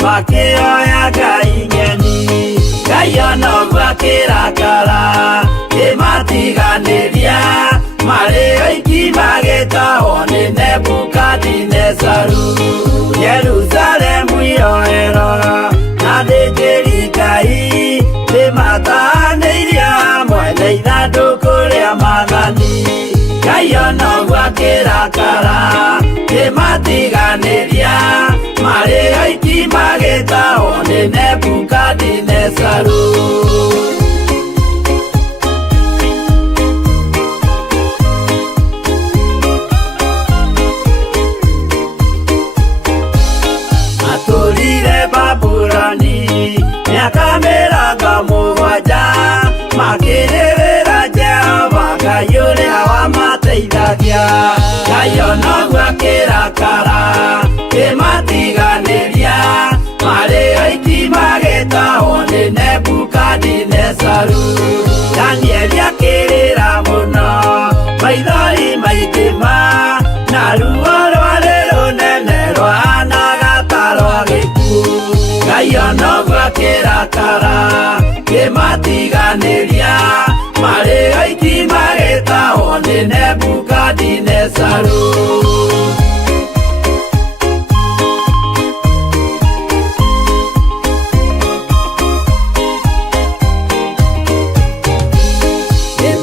makĩoya Ngai ng'eni. Ngai onoguo akĩrakara kĩmatiganĩria, marĩ oiki magĩtahwo nĩ Nebukadinezaru. Jerusalemu iroero na thĩnjĩri Ngai nĩmataanĩirie hamwe na ithandũkũ rĩa Mwathani. Ngai onoguo akĩrakara kĩmatiganĩria, marĩ oiki magĩtahwo nĩ Nebukadinezaru. Atũrire Babuloni mĩaka 70 makĩrĩrĩra Jehova Ngai ũrĩa wamateithagia. Ngai onoguo akĩrakara kĩmatiganĩria, marĩ oiki magĩtahwo nĩ Nebukadinezaru. Danieli akĩrĩra mũno, maithori maithima, na ruo rwarĩ rũnene rwahanaga ta rwa gĩkuũ. Ngai onoguo akĩrakara kĩmatiganĩria, marĩ oiki magĩtahwo nĩ Nebukadinezaru.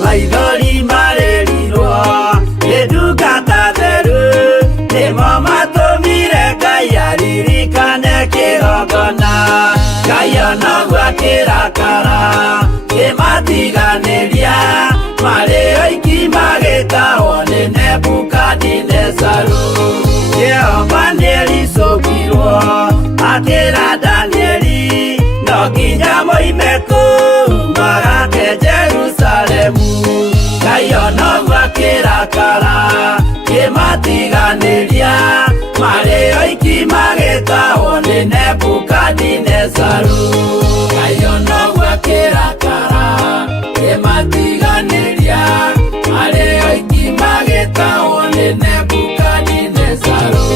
Maithori marĩrirwo nĩ ndungata theru, nĩmo matũmire Ngai aririkane kĩgongona. Ngai onoguo akĩrakara kĩmatiganĩria, marĩ oiki magĩtahwo nĩ Nebukadinezaru. Jehova nĩericũkirwo akĩra Danieli, no nginya moime kũu magake Jerusalemu. Ngai onoguo akĩrakara kĩmatiganĩria, marĩ oiki magĩtahwo nĩ Nebukadinezaru. Ngai onoguo akĩrakara kĩmatiganĩria, marĩ oiki magĩtahwo nĩ Nebukadinezaru.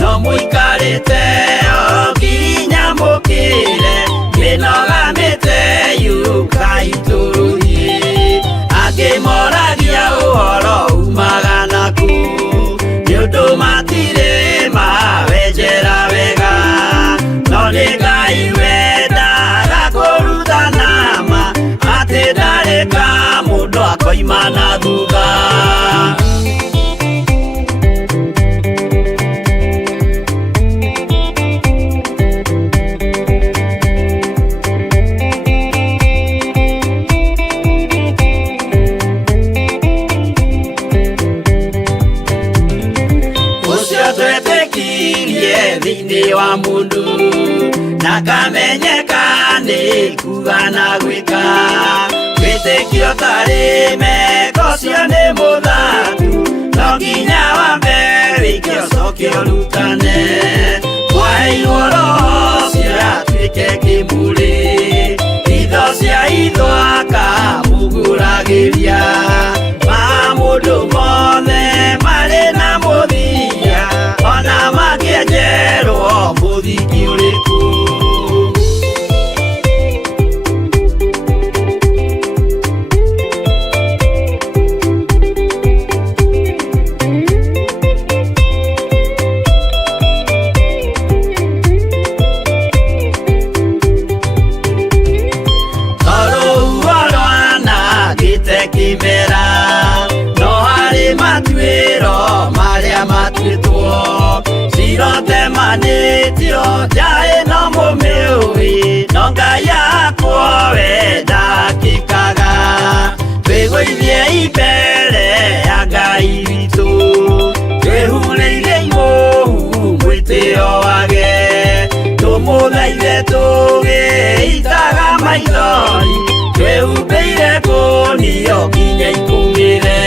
No mũikarĩte o nginya mũkĩre, mĩnogamĩte yuka itũrũhi. Angĩmoragia ũhoro umaga naku, nĩũndũ matirĩ mawenjera wega. No nĩ Ngai wendaga kũruta nama, atĩ ndarĩka mũndũ akoima na thutha. Thĩinĩ wa mũndũ na kamenyeka nĩ kuga na gwĩka, wĩtĩkio tarĩ meko cio nĩ mũthatu. No nginya wambe wĩke ũcoke ũrutane, waheirwo roho cio atuĩke kĩmũrĩ, itho cia ithwa mbere ya Ngai witũ twĩhurĩire ihohu mwĩtĩo wake tũmũthaithe tũgĩitaga maithori twĩhumbĩire ngũnio nginya ikumĩre.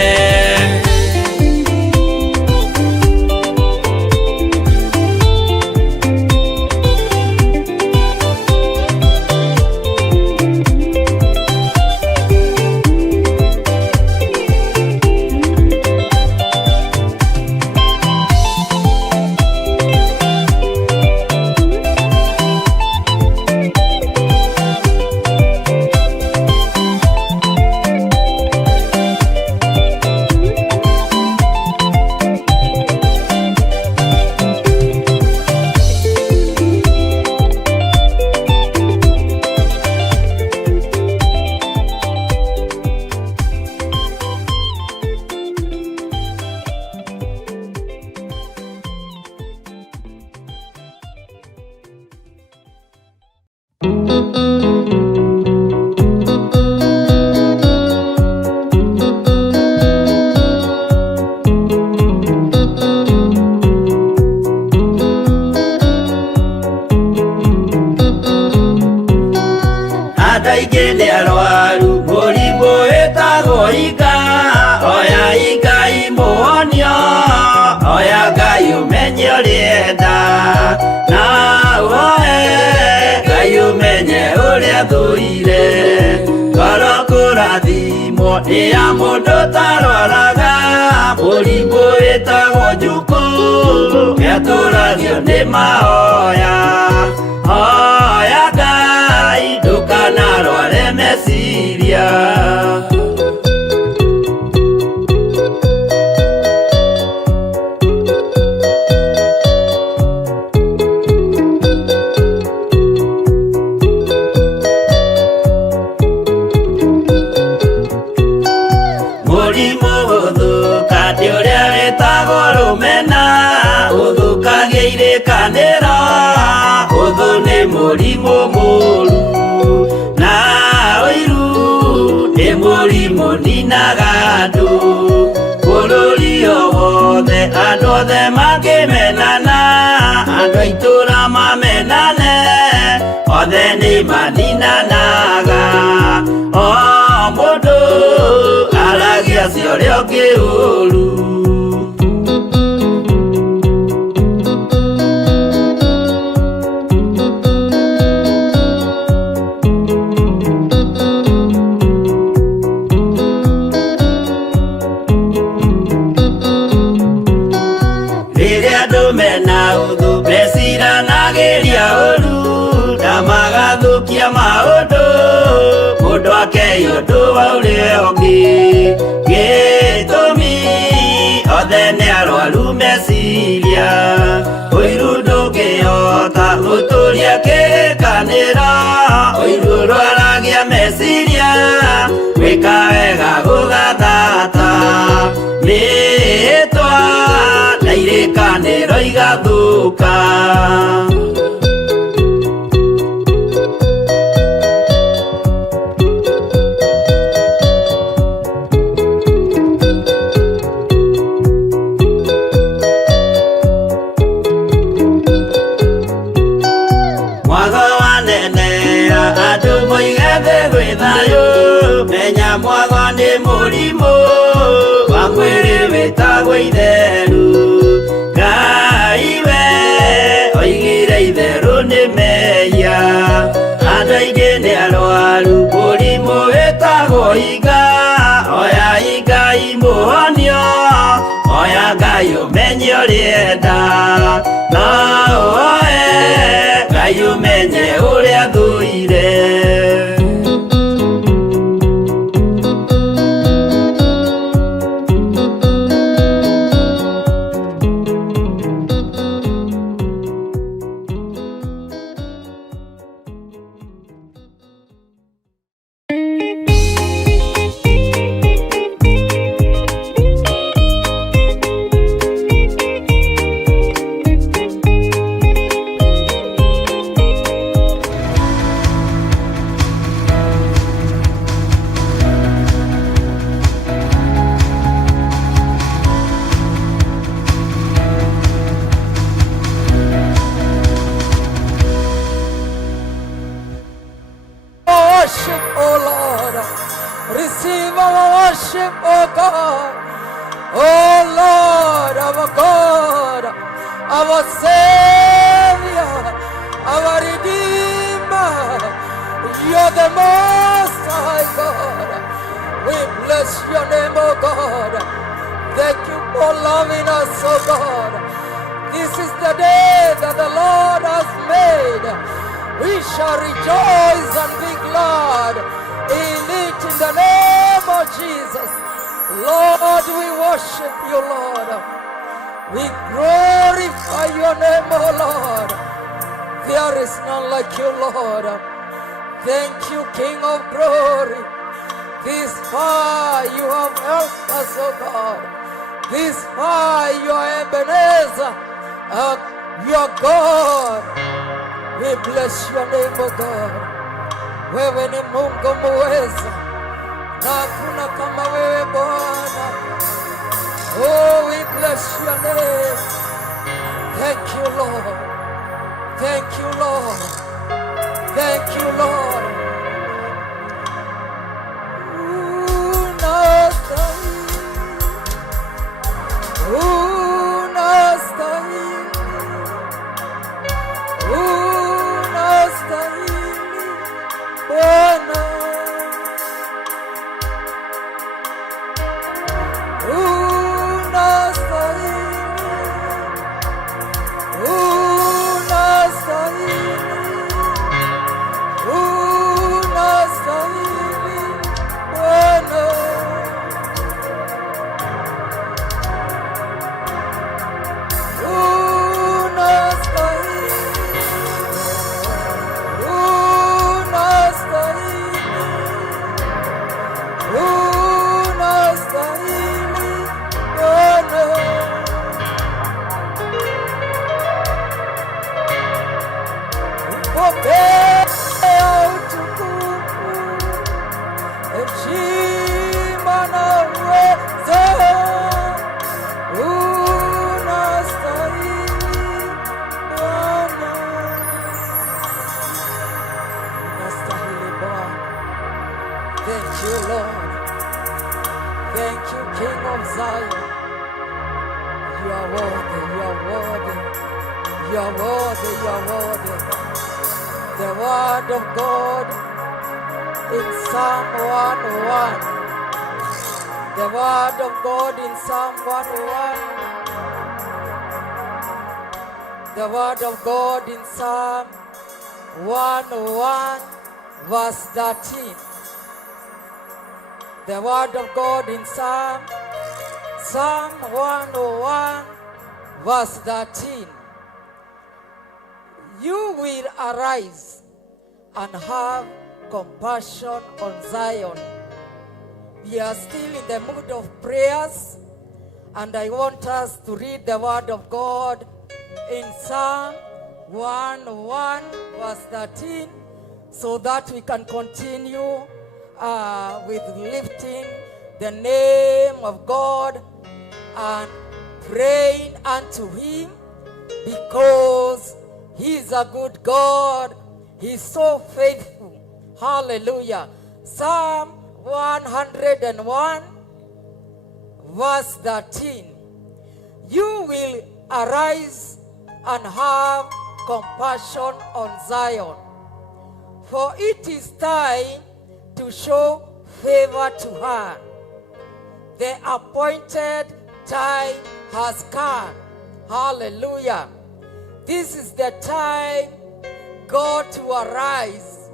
Ya mũndũ tarwaraga mũrimũ wĩtagwo njukũ gĩatũragio nĩ mahoya. Hoya Ngai ndũkanarware meciria. Mũrimũ mũru na ũiru nĩ mũrimũ ninaga andũ bũrũri o wothe andũ othe mangĩmenana andũ a itũra mamenane othe nĩ maninanaga. O mũndũ aragia cio ũrĩa ũngĩ ũru. Magathũkia maũndũ mũndũ akeyũndũ wa ũrĩa ũngĩ gĩtũmi othe nĩ arwaru meciria. Ũiru ndũngĩhota gũtũria kĩrĩkanĩro ũiru ũrwaragia meciria gwĩka wega gũgathata rĩĩtwa na irĩkanĩro igathũka. Menya mwago nĩ mũrimũ wa mwĩrĩ wĩtagwo itheru. Ngai we oigire itherũ nĩ mehia. Andũ aingĩ nĩ arwaru mũrimũ wĩtagwo inga. Oya Ngai mũhonio, oya Ngai ũmenye ũrĩa enda. No oe Ngai ũmenye ũrĩa thũire. worship, oh Lord. Receive our worship, oh God. Oh Lord, our God, our Savior, our Redeemer. You're the Most High God. We bless your name, oh God. Thank you for loving us, oh God. This is the day that the Lord has made. We shall rejoice and be glad in it in the name of Jesus. Lord, we worship you, Lord. We glorify your name, oh Lord. There is none like you, Lord. Thank you, King of glory. This far you have helped us, oh God. This far you are Ebenezer, your God. We bless your name, oh God. Wewe ni Mungu muweza, na hakuna kama wewe Bwana. Oh, we bless your name. Thank you, Lord. Thank you, Lord. Thank you, Lord. Thank you, Lord. Thank you, King of Zion. You are worthy, you are worthy. You are worthy, you are worthy. The word of God in Psalm 101. The word of God in Psalm 101. The word of God in Psalm 101 verse 13. The word of God in Psalm 101 verse 13. You will arise and have compassion on Zion. We are still in the mood of prayers, and I want us to read the word of God in Psalm 101 verse 13 so that we can continue with lifting the name of God and praying unto Him, because He is a good God. He is so faithful. Hallelujah. Psalm 101 verse 13. You will arise and have compassion on Zion, for it is time to show favor to her. The appointed time has come. Hallelujah. This is the time God to arise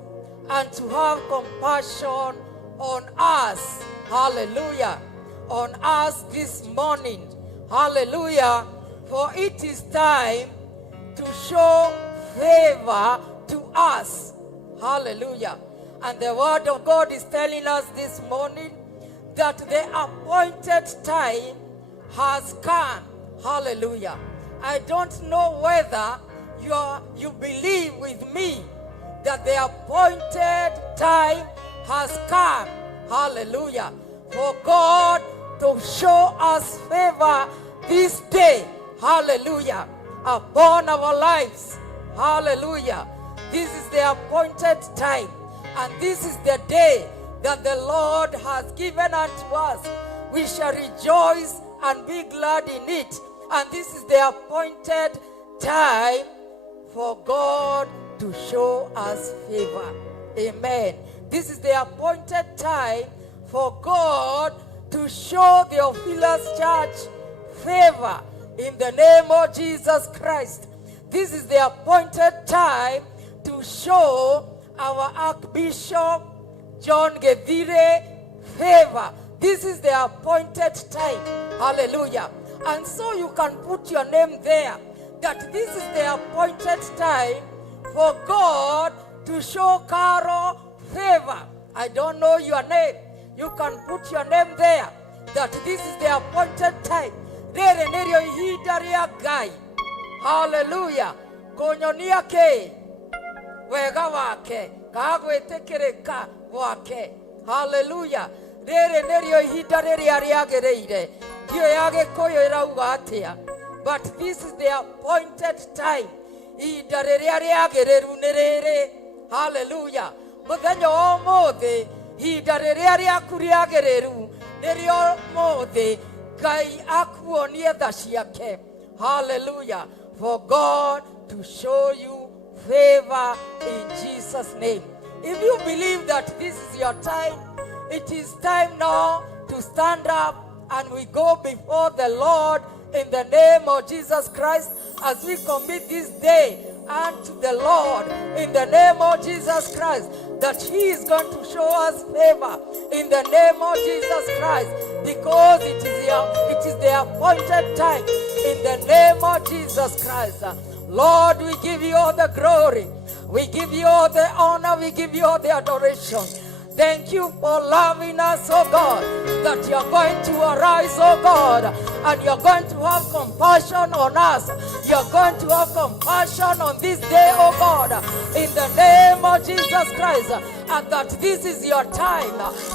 and to have compassion on us. Hallelujah. On us this morning. Hallelujah. For it is time to show favor to us. Hallelujah. And the word of God is telling us this morning that the appointed time has come. Hallelujah. I don't know whether you believe with me that the appointed time has come. Hallelujah. For God to show us favor this day. Hallelujah. Upon our lives. Hallelujah. This is the appointed time. And this is the day that the Lord has given unto us. We shall rejoice and be glad in it. And this is the appointed time for God to show us favor. Amen. This is the appointed time for God to show the Theophilus Church favor in the name of Jesus Christ. This is the appointed time to show our Archbishop John Gethire favor. This is the appointed time. Hallelujah. And so you can put your name there, that this is the appointed time for God to show Carol favor. I don't know your name. You can put your name there, that this is the appointed time. Rere nerio ihinda ria Ngai. Hallelujah. Kunyonia ke wega wake, kagwitikirika gwake. Hallelujah. Rere nerio ihinda riria riagereire. Dio yage koyo irauga atia. But this is the appointed time. Ihinda riria riagereru ni riri. Hallelujah. Muthenya wa umuthi, ihinda riria riaku riagereru nirio muthi, Ngai akuonie tha ciake. Hallelujah. For God to show you favor in Jesus' name. If you believe that this is your time, it is time now to stand up and we go before the Lord in the name of Jesus Christ as we commit this day unto the Lord in the name of Jesus Christ, that He is going to show us favor in the name of Jesus Christ, because it is the appointed time in the name of Jesus Christ. Lord, we give you all the glory, we give you all the honor, we give you all the adoration. Thank you for loving us, oh God, that you're going to arise, oh God, and you're going to have compassion on us. You're going to have compassion on this day, oh God, in the name of Jesus Christ, and that this is your time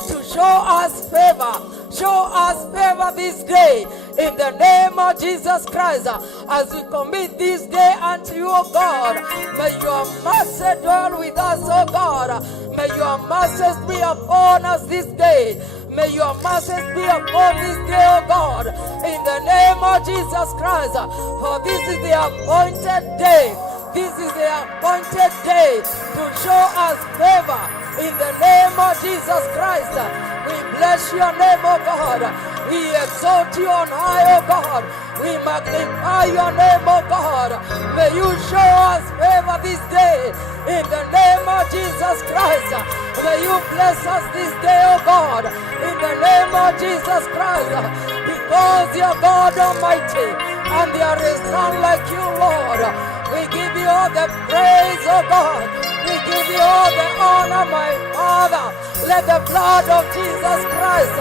to show us favor. Show us favor this day in the name of Jesus Christ. As we commit this day unto you, O God, may your mercy dwell with us, O God. May your mercies be upon us this day. May your mercies be upon this day, O God, in the name of Jesus Christ. For this is the appointed day. This is the appointed day to show us favor in the name of Jesus Christ. We bless your name, O God. We exalt you on high, O God. We magnify your name, O God. May you show us favor this day in the name of Jesus Christ. May you bless us this day, O God, in the name of Jesus Christ. Because you're God Almighty, and there is none like you, Lord. We give you all the praise, O God. We give you all the honor, my Father. Let the blood of Jesus Christ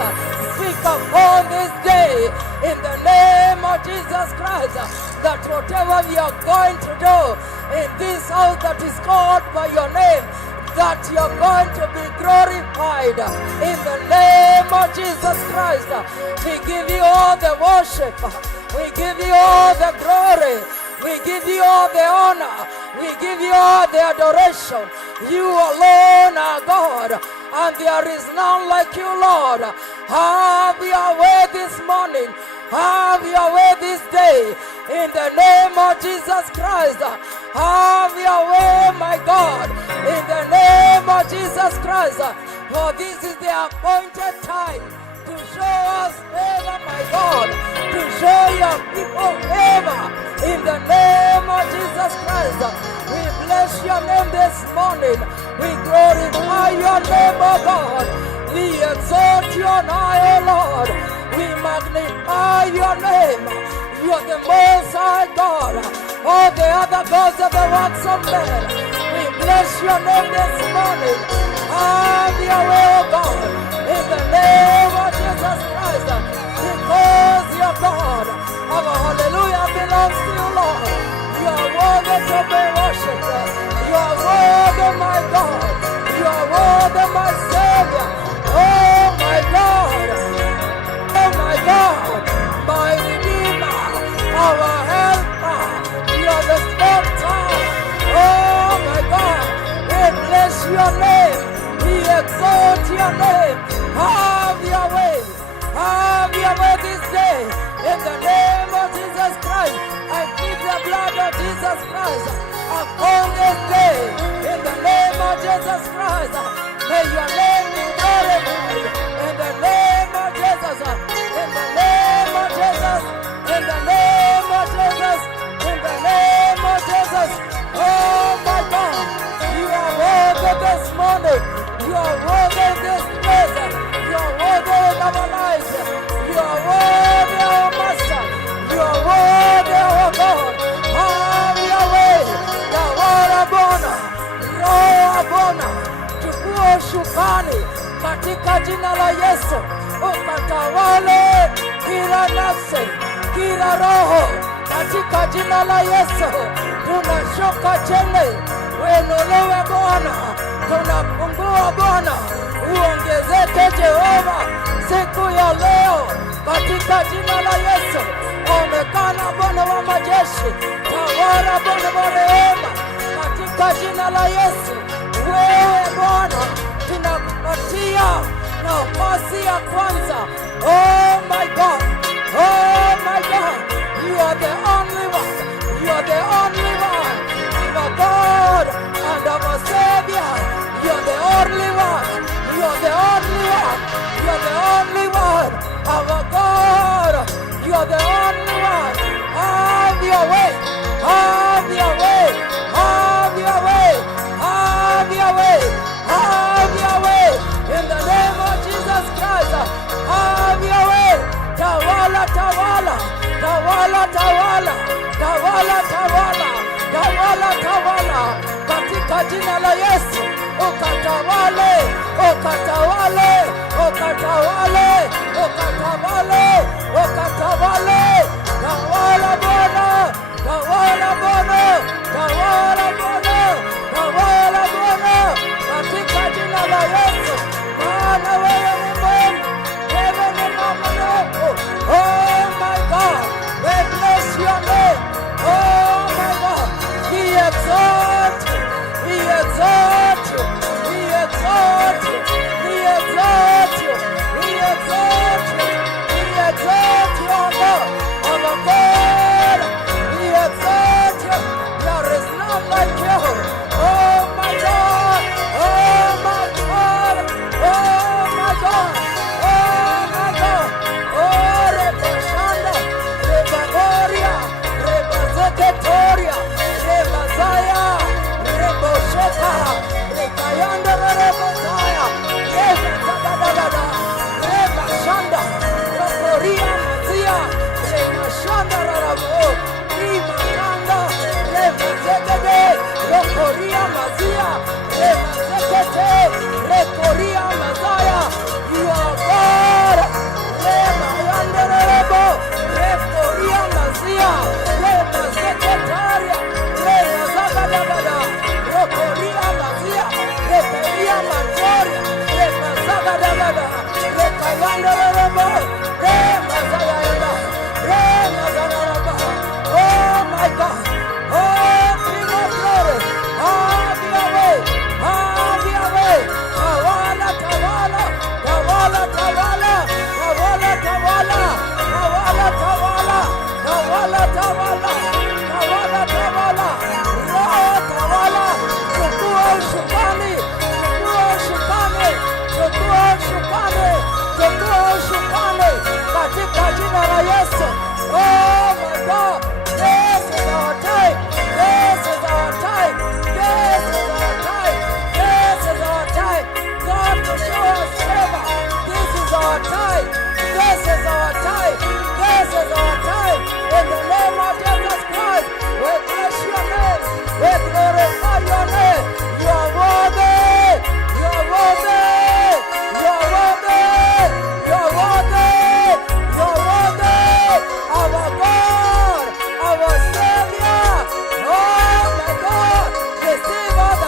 speak upon this day in the name of Jesus Christ, that whatever we are going to do in this house that is called by your name, that you're going to be glorified in the name of Jesus Christ. We give you all the worship. We give you all the glory. We give you all the honor. We give you all the adoration. You alone are God, and there is none like you, Lord. Have your way this morning. Have your way this day. In the name of Jesus Christ. Have your way, my God. In the name of Jesus Christ. For this is the appointed time to show us favor, my God. To show your people favor. In the name of Jesus Christ. We bless your name this morning. We glorify your name, O God. We exalt you on high, O Lord. We magnify your name. You are the most high God. All the other gods are the works of men. We bless your name this morning. Have your way, O God. In the name of Jesus Christ. Because you're God. Our hallelujah belongs to you, Lord. You are worthy to be worshipped. You are worthy, my God. You are worthy, my Savior. Oh, my God. Oh, my God. My Redeemer. Our helper. You are the strong tower. Oh, my God. We bless your exalt your name. Have your way. Have your way this day. In the name of Jesus Christ, I plead the blood of Jesus Christ upon this day. In the name of Jesus Christ, may your name be glorified. In the name of Jesus. In the name of Jesus. In the name of Jesus. In the name of Jesus. Oh my God, you are worthy this morning. You are worthy this place. You are worthy in our lives. You are worthy, our Master. You are worthy, our God. Have your way. Tawala Bwana, Roho Bwana, chukua ushukani katika jina la Yesu. Ukatawale kila nafsi, kila roho katika jina la Yesu. Tunashuka chini, uinuliwe Bwana. Tunapungua Bwana, uongezeke Jehova siku ya leo katika jina la Yesu. Onekana Bwana wa majeshi, tawala Bwana wa rehema katika jina la Yesu. Wewe Bwana tunakupatia nafasi ya kwanza. Oh my God, oh my God, you are the only one, you are the only one, our God and our Savior. You are the only one, you are the only one, you are the only one, our God. You are the only one. Have your way, have your way, have your way, have your way, have your way. In the name of Jesus Christ, have your way. Tawala, tawala, tawala, tawala, tawala, tawala, tawala, tawala. Katika jina la Yesu, ukatawale, ukatawale, ukatawale, ukatawale, ukatawale. Tawala Bwana, tawala Bwana, tawala Bwana, tawala Bwana. Katika jina la Yesu, Bwana wewe ni mwema, wewe ni mwaminifu. Oh my God, we bless your name. Oh my God, we exalt you, we exalt you, we exalt you, we exalt you, we exalt you, we exalt you, oh God, our God, we exalt you. There is none like you. Oh my God, oh my God, oh my God, oh my God. Oh Reba Shanda, Reba Gloria, Reba Zeketoria, Reba Zaya, Reba Shekara, Reba Yanda, Reba Zaya, Reba Zabadabada, Reba Shanda, Rokoria Mazia, Reba Shanda Rarabo, Reba Kanda, Reba Zekede, Rokoria Mazia, Reba Zekete, Rekoria Mazaya. You are God. Reba Yanda Rarabo, Rekoria Mazia, Reba Zeketaria, Reba Zabadabada, Rokoria Mazia, Rekoria Mantoria, Reba Zabadabada, Reba Yanda Rarabo, Reba Zayanda, Reba Zararaba. Oh my God, oh King of glory, have your way, have your way. Tawala, tawala, tawala, tawala, tawala, tawala, tawala, tawala, tawala, tawala, tawala, tawala, Roho tawala, chukua ushukani, chukua ushukani, chukua ushukani, chukua ushukani, katika jina la Yesu. Oh my God, this is our time, this is our time, this is our time, this is our time. God to show us favor. This is our time, this is our time, this is our time. In the name of Jesus Christ, we bless your name, we glorify your name. You are worthy, you are worthy, you are worthy, you are worthy, you are worthy. Our God, our Savior. Oh my God, receive all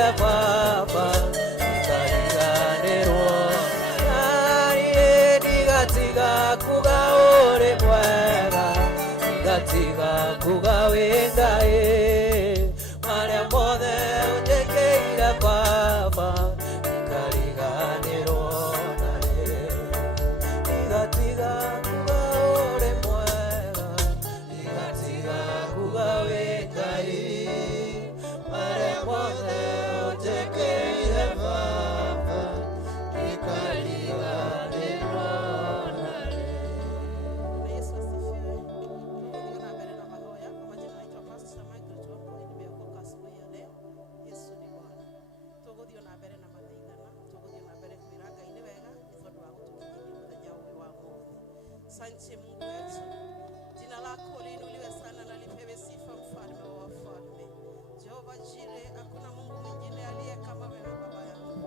ujekeire Baba ikariganirwo ndigatiga kuga uri mwega ndigatiga kuga wi Ngai maria mothe ujekeire Baba ikariganirwo ndigatiga kuga uri mwega ndigatiga kuga wi Ngai maria mothe ujekeire Baba ikariganirwo. Yesu asifiwe. Tuko na mbele na mahoya kwa majina naitwa Pastor Michael Chongo, nimeokoka asubuhi ya leo. Yesu ni Bwana. Tuguthio na mbele na mathaithana, tuguthio na mbele kwiraga ini wega itondu wa gutukinyia muthenya uyu wa muthi. Asante Mungu wetu. Jina lako liinuliwe sana na lipewe sifa, mfalme wa wafalme. Jehova Jire, hakuna Mungu mwingine aliye kama wewe baba yangu.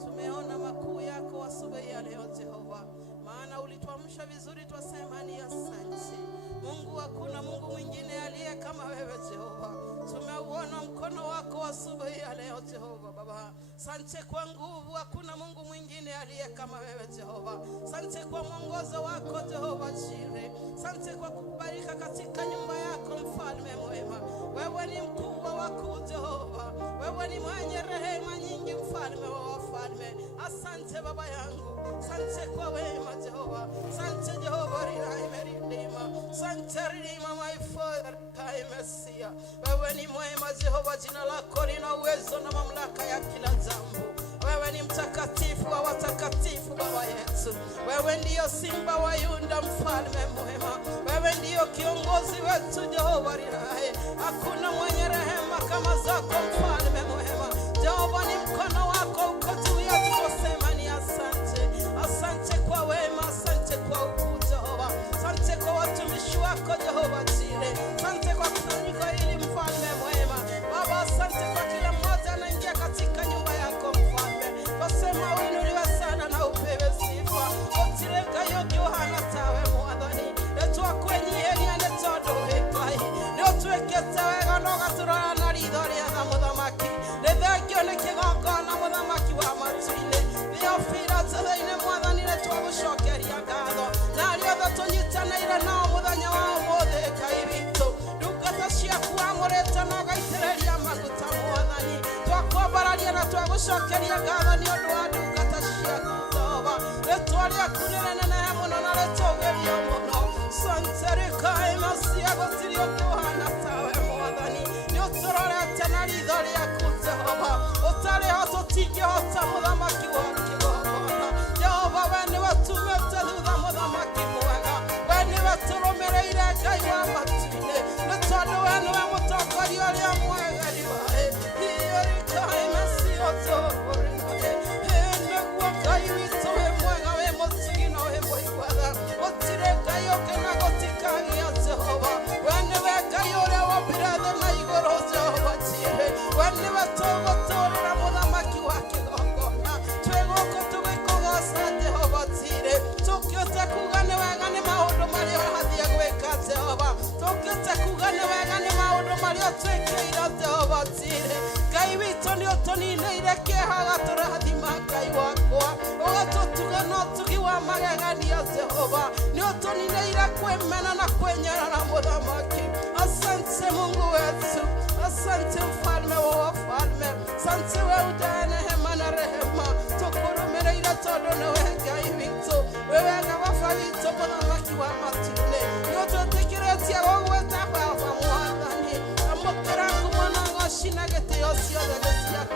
Tumeona makuu yako asubuhi ya leo Jehova. Maana ulituamsha vizuri, twasema ni asante. Mungu, hakuna Mungu mwingine aliye kama wewe Jehova. Tumeuona mkono wako asubuhi ya leo Jehova baba. Asante kwa nguvu, hakuna Mungu mwingine aliye kama wewe Jehova. Asante kwa mwongozo wako Jehova Jire. Asante kwa kubarika katika nyumba yako mfalme mwema. Wewe ni mkuu wa wakuu Jehova. Wewe ni mwenye rehema nyingi mfalme wa wafalme. Asante baba yangu. Asante kwa wema Jehova. Asante Jehova Redeemer. Asante Redeemer my father kai Mesia. Wewe ni mwema Jehova, jina lako lina uwezo na mamlaka ya kila jambo. Wewe ni mtakatifu wa watakatifu baba yetu. Wewe ndiyo simba wa Yuda mfalme mwema. Wewe ndiyo kiongozi wetu Jehova Riraya. Hakuna mwenye rehema kama zako mfalme mwema. Jehova, ni mkono wako uko juu yetu, twasema ni asante. Asante kwa wema, asante kwa ukuu Jehova. Asante kwa watumishi wako Jehova Jire. Asante kwa kusanyiko hili mfalme mwema. Baba, asante kwa kila mmoja anaingia katika nyumba yako mfalme. Twasema uinuliwe sana na upewe sifa. Otireka yote Yohana tawe mwathani. Letu akwenyie ni ane todo hekai. Leo tuwekete wega noga turana na ritho ria na muthamaki. Nithengio ni kigongona muthamaki wa matu-ini. Thiofira njetheine mwathani letu agucokeria ngatho. Na aria othe tunyitanaire nao muthenya wa umuthi Ngai witũ. Ndungata ciaku amũrĩte na ũgaitĩrĩria maguta mwathani. Twakwambararia na twagucokeria ngatho nĩ ũndũ wa ndungata ciaku Jehova. Rĩtwa rĩaku nĩ rĩnenehe mũno na rĩtũũgĩrio mũno. Asante Kai Mesia, gũtirĩ ũngĩ ũhana tawe mwathani. Nĩ ũtũrorete na ritho rĩaku Jehova. Ũtarĩ ho tũtingĩhota mũthamaki wa kĩgongona. Jehova, we nĩwe tumĩte thutha mũthamaki mwega. We nĩwe tũrũmĩrĩire Ngai wa matu-inĩ. Nĩ tondũ we nĩwe mũtongoria ũrĩa mwega Riraya. Kai Mesia ũtũũrĩre. Nĩguo Ngai witũ wĩ mwega, wĩ mũtugi na wĩ mũigua-tha. Gũtirĩ Ngai ũngĩ na gũtikagĩa Jehova. We nĩwe Ngai ũrĩa wombire thĩ na igũrũ Jehova Jire. We nĩwe tũgũtũũrĩra mũthamaki wa kĩgongona. Twĩ gũkũ tũgĩkũgoca Jehova Jire. Tũkĩũte kuga nĩ wega nĩ maũndũ marĩa ũrathiĩ gwĩka Jehova. Tũkĩũte kuga nĩ wega nĩ maũndũ marĩa ũtwĩkĩire Jehova Jire. Ngai witũ nĩ ũtũninĩire kĩeha, ũgatũrathima Ngai wakwa. Ũgatũtuga na ũtugi wa magegania Jehova. Nĩ ũtũninĩire kwĩmena na kwĩnyarara mũthamaki. Asante Mungu wetu. Asante mfalme wa wafalme. Asante we ujae neema na rehema. Tũkũrũmĩrĩire tondũ nĩwe Ngai witũ. We wega baba witũ mũthamaki wa matu-inĩ. Nĩ ũtwĩtĩkĩrĩtie gũgwĩta baba mwathani. Amũkĩra ngumo na goci na gĩtĩo ciothe nĩ ciaku.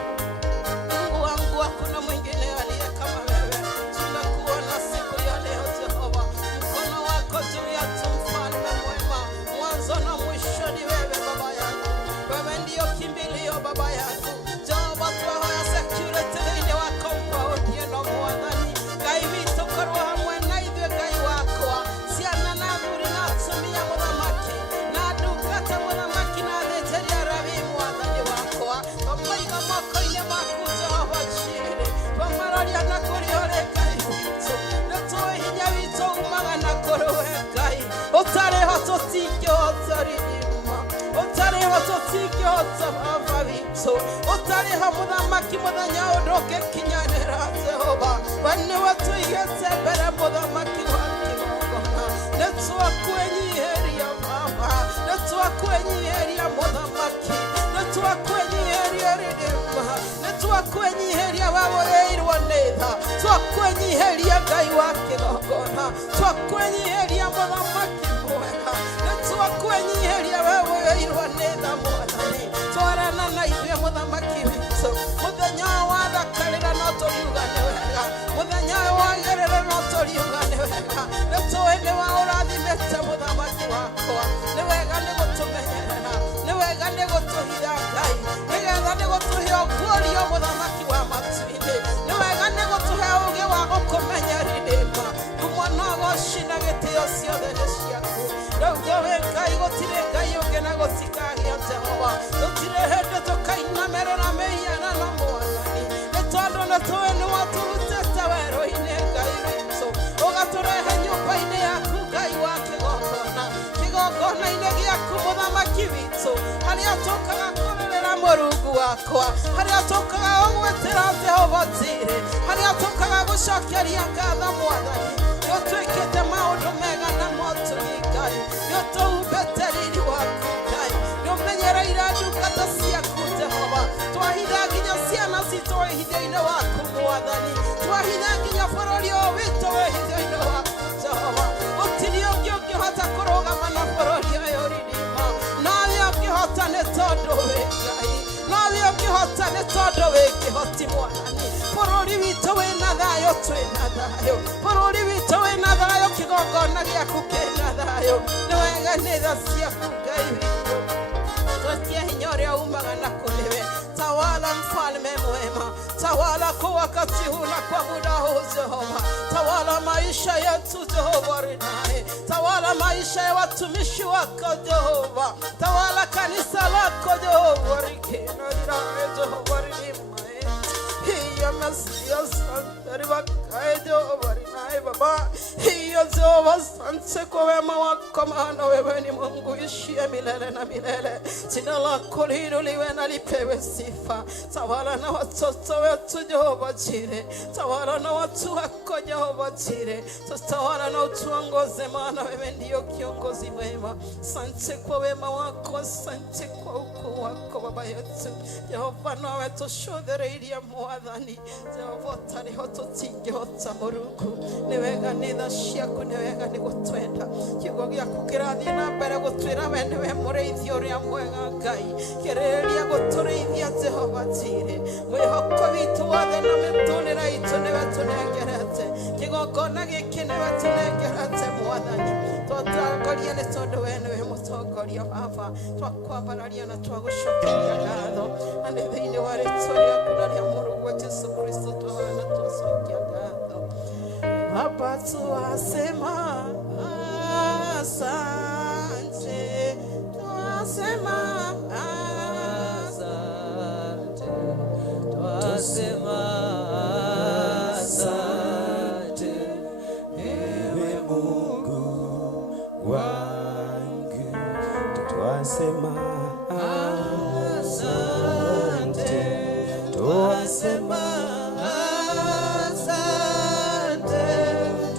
Mungu wangu, hakuna mwingine aliye kama wewe. Tunakuona siku ya leo Jehova. Mkono wako juu yetu mfalme mwema. Mwanzo na mwisho ni wewe baba yangu. Wewe ndiyo kimbilio baba yangu. Jehova, twahoya security thĩinĩ wa compound ĩno mwathani. Ngai witũ korwo hamwe na ithuĩ Ngai wakwa. Ciana na athuri na atumia mũthamaki. Na ndungata mũthamaki na athĩnjĩri-Arabi mwathani wakwa. Twamaiga moko-inĩ maku Jehova Jire. Twamaroria na kũrĩa ũrĩ Ngai witũ. Nĩ tũĩ hinya witũ umaga na kũrĩ we Ngai. Ũtarĩ ho tũtingĩhota Redeemer. Ũtarĩ ho matingĩhota baba witũ ũtarĩ ha mũthamaki mũthenya ũndũke kinyanĩra Jehova we nĩwe tũigĩte mbere mũthamaki wa kĩgongona nĩtwakwenyiheria baba nĩtwakwenyiheria mũthamaki nĩtwakwenyiheria rĩrĩma nĩtwakwenyiheria we woyeirwo nĩ tha twakwenyiheria Ngai wa kĩgongona twakwenyiheria mũthamaki mwega nĩtwakwenyiheria we woyeirwo nĩ tha Mwathani twarana na ithuĩ mũthamaki witũ mũthenya wa thakarĩra no tũriuga nĩ wega mũthenya wa gerera no tũriuga nĩ wega nĩtũĩ nĩ wa ũrathimĩte mũthamaki wakwa nĩ wega nĩ gũtũmenyerera nĩ wega nĩ gũtũhitha Ngai nĩgetha nĩ gũtũhe ũguũrio mũthamaki wa matu-inĩ nĩ wega nĩ gũtũhe ũũgĩ wa gũkũmenya rĩrĩma ngumo no gũcina gĩtĩo ciothe nĩ ciaku rĩu wĩ Ngai gũtirĩ Ngai ũngĩ na gũtikagĩa Jehova gũtirĩ hĩndĩ tũkainamĩrĩra mĩhianano Mwathani nĩ tondũ nĩtũĩ nĩ watũrutĩte werũ-inĩ Ngai witũ ũgatũrehe nyũmba-inĩ yaku Ngai wa kĩgongona kĩgongona-inĩ gĩaku mũthamaki witũ harĩa tũkaga kũrĩrĩra Mũrungu wakwa harĩa tũkaga gũgwĩtĩra Jehova Jireh harĩa tũkaga gũcokeria ngatho Mwathani nĩũtwĩkĩte maũndũ mega na motũgi Ngai nĩũtũhumbĩte riri waku Ngai nĩũmenyereire ndungata ciaku Jehova twahitha nginya ciana citũ wĩhitho-inĩ waku Mwathani twahitha nginya bũrũri ũyũ witũ wĩhitho-inĩ waku Jehova gũtirĩ ũngĩ ũngĩhota kũrũgama na bũrũri ũyũ rĩrĩma nawe ũngĩhota nĩ tondũ wĩ Ngai nawe ũngĩhota nĩ tondũ wĩ kĩhoti Mwathani bũrũri witũ wĩna thayũ twĩna thayũ bũrũri witũ wĩna thayũ kĩgongona gĩaku kĩna thayũ nĩ wega nĩ tha ciaku Ngai witũ twatie hinya ũrĩa umaga na kũrĩwe tawala mfalme mwema tawala kwa wakati huu na kwa muda huu Jehova tawala maisha yetu Jehova rinae tawala maisha ya watumishi wako Jehova tawala kanisa lako Jehova rikina rinae Jehova rinimae hiya Masia santari wakae Jehova rinae Baba hiya Jehova sante kwa wema wako maana wewe ni Mungu ishie milele na milele jina lako liinuliwe na lipewe sifa tawala na watoto wetu Jehova Jireh tawala na watu wako Jehova Jireh tawala na utuongoze maana wewe ndio kiongozi mwema asante kwa wema wako asante kwa ukuu wako Baba yetu Jehova nawe tushuhudirie Mwathani Jehova tariho tutingĩhota Mũrungu nĩ wega nĩ tha ciaku nĩ wega nĩ gũtwenda kiugo gĩaku kĩrathiĩ na mbere gũtwĩra we nĩwe mũrĩithi ũrĩa mwega Ngai kĩrĩrĩria gũtũrĩithia Jehova Jireh mwĩhoko witũ wothe na mĩtũrĩre itũ nĩwe tũnengerete kĩgongona gĩkĩ nĩwe tũnengerete Mwathani twatongoria nĩ tondũ we nĩwe mũtongoria Baba twakwambararia na twagũcokeria ngatho na nĩ thĩinĩ wa rĩĩtwa rĩaku na rĩa Mũrũ wa Jesũ Kristo twahoya na twacokia ngatho Baba twasema asante twasema asante twasema asante ewe Mungu wangu twasema asante twasema asante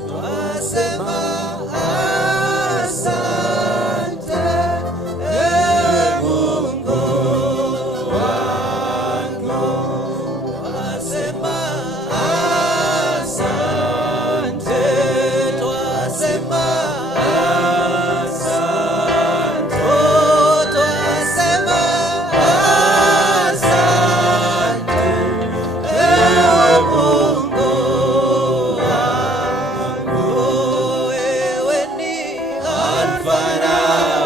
twasema asante ewe Mungu wangu twasema asante twasema asante twasema asante ewe Mungu wangu wewe ni Alfa na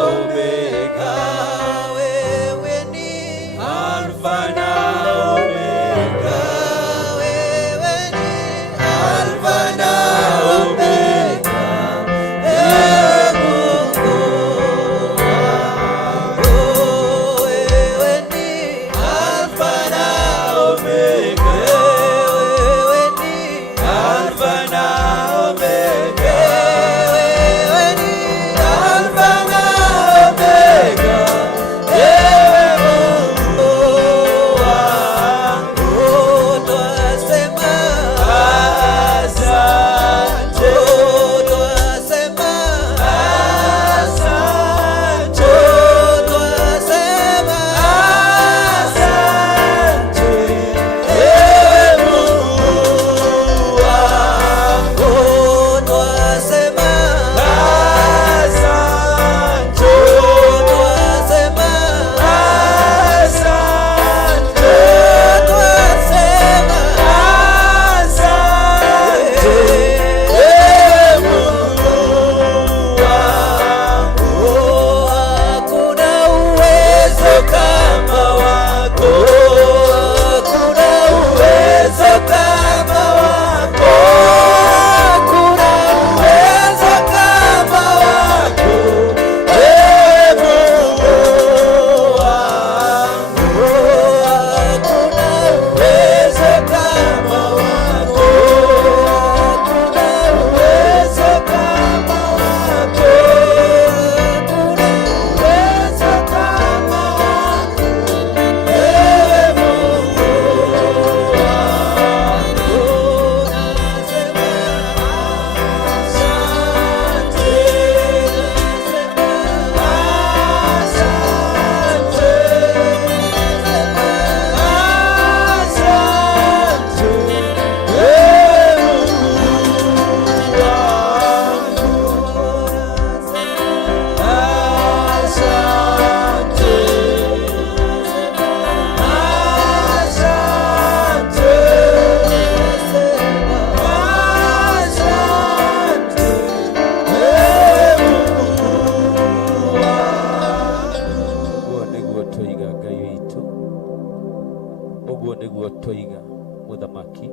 Omega wewe ni Alfa na Omega wewe ni Alfa na Omega ewe Mungu wangu wewe ni Alfa na Omega wewe ni Alfa na Omega wewe ni Alfa na Omega ewe Uguo niguo toiga muthamaki,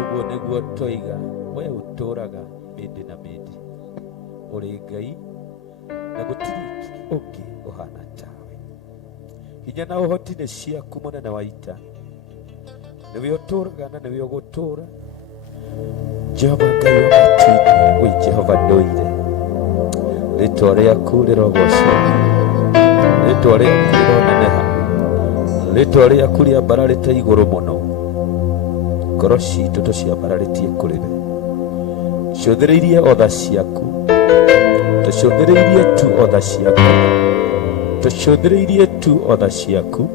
uguo niguo toiga we uturaga mindi na mindi, uri Ngai na gutiri ungi uhana tawe. Hinya na uhoti ni ciaku munene wa ita, niwe uturaga na niwe ugutura. Jehova Ngai wa matu-ini, we Jehova ndoire, ritwa riaku rirogocwo, ritwa riaku rironeneha, ritwa riaku riambararĩte igũrũ mũno, ngoro citũ tũciambararĩtie kũrĩ we. Cũthĩrĩirie otha ciaku, tũcũthĩrĩirie tu otha ciaku, tũcũthĩrĩirie tu otha ciaku,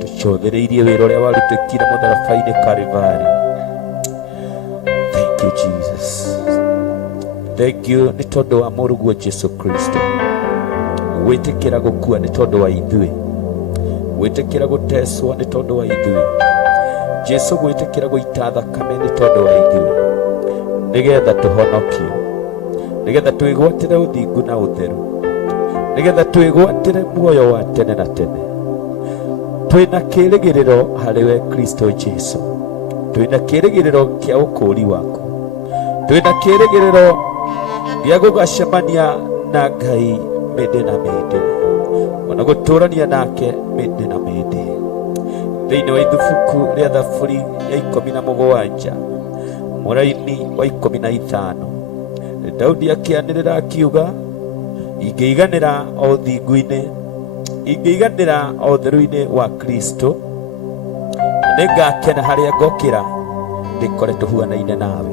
tũcũthĩrĩirie wĩra ũrĩa warutĩkire mũtharaba-inĩ Kalvari. Thank you Jesus, thank you nĩ tondũ wa mũrũguo Jesu Kristo, gwĩtĩkĩra gũkua nĩ tondũ wa ithuĩ, gwĩtĩkĩra gũteswo nĩ tondũ wa ithuĩ, Jesu gwĩtĩkĩra gũita thakame nĩ tondũ wa ithuĩ, nĩgetha tũhonokio, nĩgetha twĩgwatĩre ũthingu na ũtheru, nĩgetha twĩgwatĩre muoyo wa tene na tene. Twĩna kĩĩrĩgĩrĩro harĩ we Kristo Jesu, twĩna kĩĩrĩgĩrĩro kĩa ũkũũri waku, twĩna kĩĩrĩgĩrĩro gĩa gũgacemania na Ngai mĩndĩ na mĩndĩ, ona gũtũrania nake mĩndĩ na mĩndĩ. Thĩinĩ wa ibuku rĩa Thaburi ya 17 mũraini wa 15, Daudi akĩanĩrĩra akiuga, ingĩiganĩra o ũthingu-inĩ, ingĩiganĩra o ũtheru-inĩ wa Kristo, nĩngakena harĩa ngokĩra ndĩkore tũhuanaine nawe.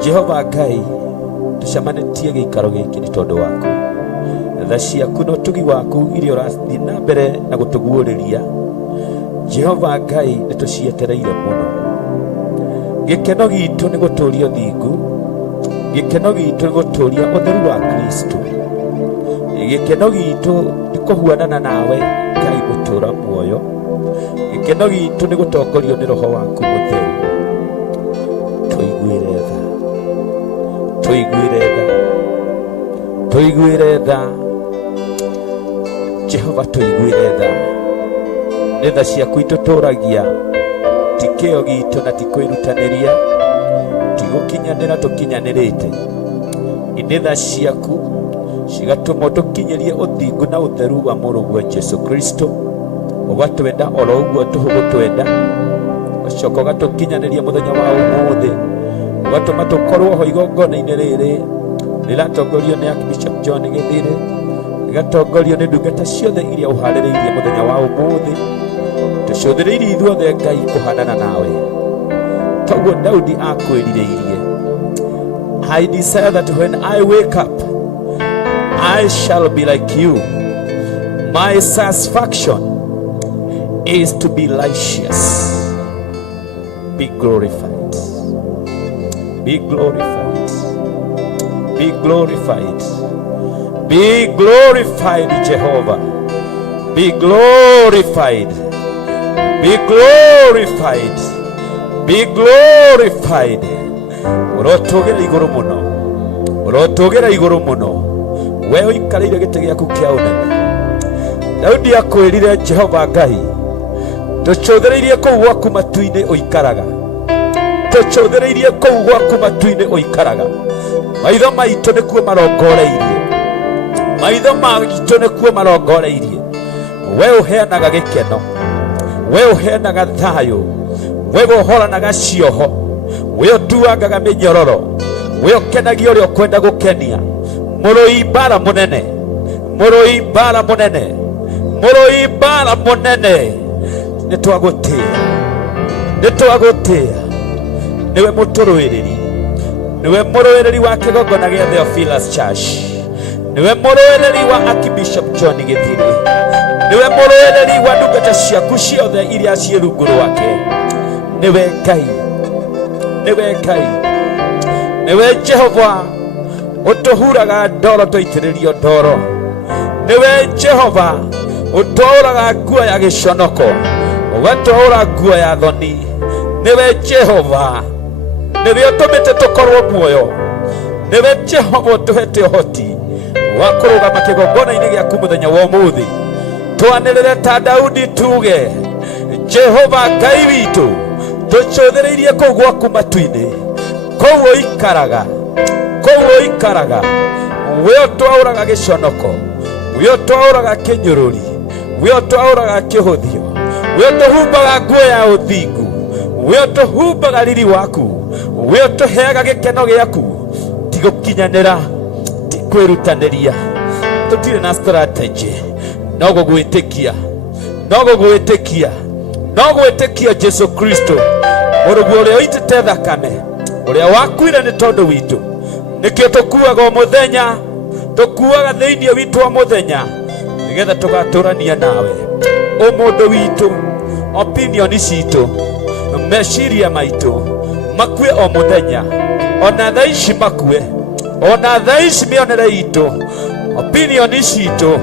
Jehova Ngai, tũcemanĩtie gĩikaro gĩkĩ nĩ tondũ waku, tha ciaku na ũtugi waku iria ũrathiĩ na mbere na gũtũguũrĩria. Jehova Ngai, nĩ tũcietereire mũno. Gĩkeno gitũ nĩ gũtũũria ũthingu, gĩkeno gitũ nĩ gũtũũria ũtheru wa Kristo, gĩkeno gitũ nĩ kũhuanana nawe Ngai gũtũũra muoyo, gĩkeno gitũ nĩ gũtongorio nĩ Roho waku Mũtheru. Tũiguĩre tha, tũiguĩre tha, tũiguĩre tha Jehova, tũiguĩre tha. Nĩ tha ciaku itũtũũragia, ti kĩo gitũ na ti kwĩrutanĩria, ti gũkinyanĩra tũkinyanĩrĩte. Nĩ tha ciaku cigatũma tũkinyĩrie ũthingu na ũtheru wa mũrũguo Jesu Kristo, ũgatwenda oro ũguo tũgũtwenda, ũgacoka ũgatũkinyanĩria mũthenya wa ũmũthĩ, ũgatũma tũkorwo ho igongona-inĩ rĩrĩ rĩratongorio nĩ Archbishop John Gĩthirĩ, rĩgatongorio nĩ ndungata ciothe iria ũharĩrĩirie mũthenya wa ũmũthĩ. Tũcũthĩrĩirie ithuothe Ngai kũhanana nawe, toguo Daudi akwĩrirĩirie, I desire that when I wake up I shall be like you. My satisfaction is to be righteous. Be glorified. Be glorified. Be glorified. Be glorified, Jehovah. Be glorified. Be glorified. Be glorified. Urotogera iguru muno. Urotogera iguru muno. Wewe ikarĩire gĩtĩ gĩaku kĩa ũnene. Daudi akwĩrire, Jehova Ngai, tũcũthĩrĩirie kũu gwaku matu-inĩ ũikaraga, tũcũthĩrĩirie kũu gwaku matu-inĩ ũikaraga. Maitho maitũ nĩkuo marongoreirie, maitho maitũ nĩkuo marongoreirie. We ũheanaga gĩkeno, we ũheanaga thayũ, we ũhoranaga cioho, we ũtuangaga mĩnyororo, we ũkenagia ũrĩa ũkwenda gũkenia. Mũrũi mbara mũnene, mũrũi mbara mũnene, mũrũi mbara mũnene. Nĩtwagũtĩĩa, nĩtwagũtĩĩa. Nĩwe mũtũrũĩrĩri, nĩwe mũrũĩrĩri wa kĩgongona gĩa Theophilus Church, nĩwe mũrũĩrĩri wa Archbishop John Gĩthirĩ, nĩwe mũrũĩrĩri wa ndungata ciaku ciothe iria ciĩ rungu rwake. Nĩwe Ngai, nĩwe Ngai, nĩwe Jehova ũtũhuraga ndoro tũitĩrĩrio ndoro. Nĩwe Jehova ũtũraga nguo ya gĩconoko, ũgatũra nguo ya thoni. Nĩwe Jehova, nĩwe ũtũmĩte tũkorwo muoyo. Nĩwe Jehova ũtũhete ũhoti wa kũrũgama kĩgongona-inĩ gĩaku mũthenya wa ũmũthĩ. twanĩrĩre ta Daudi tuge Jehova Ngai witũ tũcũthĩrĩirie kũu gwaku matu-inĩ kũu ikaraga we twaũraga gĩconoko we twaũraga kĩnyũrũri we twaũraga kĩhũthio we tũhumbaga nguo ya ũthingu we tũhumbaga riri waku we tũheaga gĩkeno gĩaku ti gũkinyanĩra ti kwĩrutanĩria tũtirĩ na strategy no gũgwĩtĩkia Jesu Kristo mũrũguo ũrĩa ũitĩte thakame ũrĩa wakuire nĩ tondũ witũ nĩkĩo tũkuaga mũthenya tũkuaga thĩinĩ witũ wa mũthenya nĩgetha tũgatũrania nawe ũmũndũ witũ opinion citũ meciria maitũ makue o mũthenya ona thaa ici makue ona thaa ici mĩonere itũ opinion citũ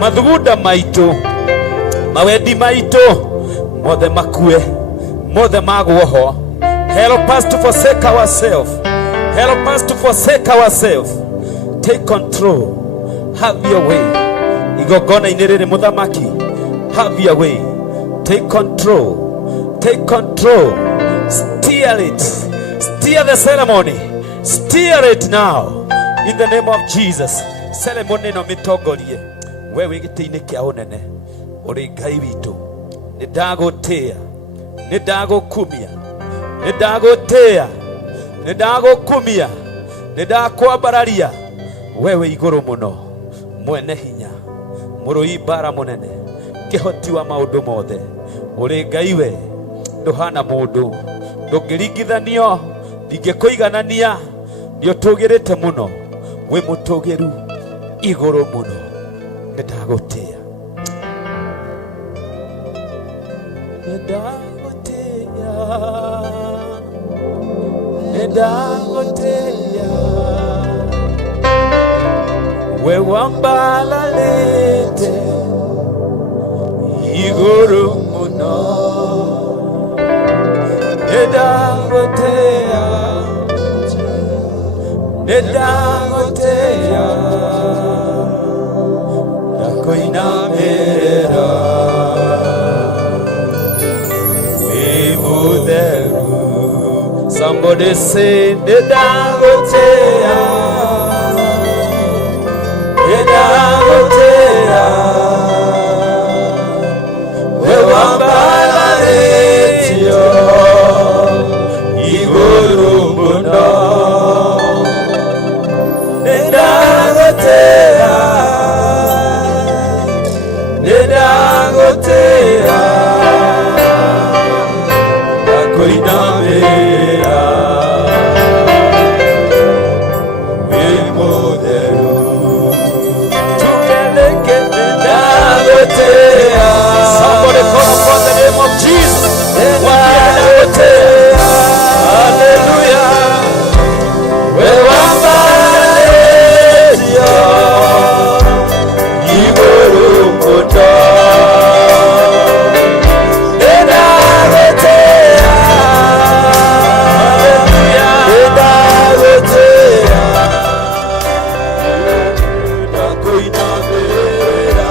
mathugunda maitũ mawendi maitũ mothe makue mothe magwoho. Help us to forsake ourselves. Help us to forsake ourselves. Take control. Have your way. Igogona iniriri muthamaki. Have your way. Take control. Take control. Steer it. Steer the ceremony. Steer it now. In the name of Jesus. Ceremony no mitogorie. Wewe gĩtĩ-inĩ kĩa ũnene. Ũrĩ Ngai witũ. Nĩndagũtĩa. Nĩndagũkumia. Nĩndagũtĩa. Nĩndagũkumia. Nĩndakwambararia. Wewe igũrũ mũno. Mwene hinya. Mũrũi mbara mũnene. Kĩhoti wa maũndũ mothe. Ũrĩ Ngai we. Ndũhana mũndũ. Ndũngĩringithanio. Ndingĩkũiganania. Nĩũtũgĩrĩte mũno. We mũtũgĩru. Igũrũ mũno. Nĩndagũtĩa. Nĩndagũtĩa. We wambalalĩte igũrũ mũno. Nĩndagũtĩa. Nĩndagũtĩa. Ndakwĩinamĩrĩra. Somebody say, Nĩndagũtĩa. Nĩndagũtĩa. We wambalalĩtio igũrũ mũno. Nĩndagũtĩa. Nĩndagũtĩa. Ndakwĩinamĩrĩra. Somebody call upon the name of Jesus. Hallelujah. We wambalalĩtio igũrũ mũno. Nĩndagũtĩa. Nĩndagũtĩa. Ndakwĩinamĩrĩra.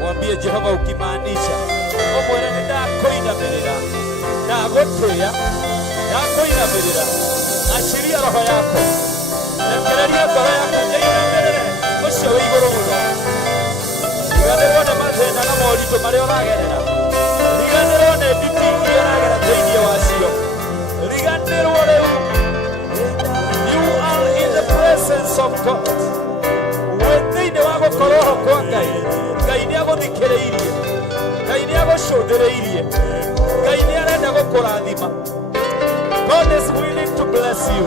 Mwambie Jehova ukimaanisha. Omwene nĩndakũinamĩrĩra. Ndagũtĩa. Ndakũinamĩrĩra. Aciria roho yako. Rekereria ngoro yako ĩinamĩrĩre ũcio wĩ igũrũ mũno. Riganĩrwo nĩ mathĩna na moritũ marĩa ũragerera. Riganĩrwo nĩ nditi iria ũragera thĩinĩ wacio. Riganĩrwo rĩu. You are in the presence of God. Wĩ thĩinĩ wa gũkorwo ho kwa Ngai. Ngai nĩagũthikĩrĩirie. Ngai nĩagũcũthĩrĩirie. Ngai nĩarenda gũkũrathima. God is willing to bless you.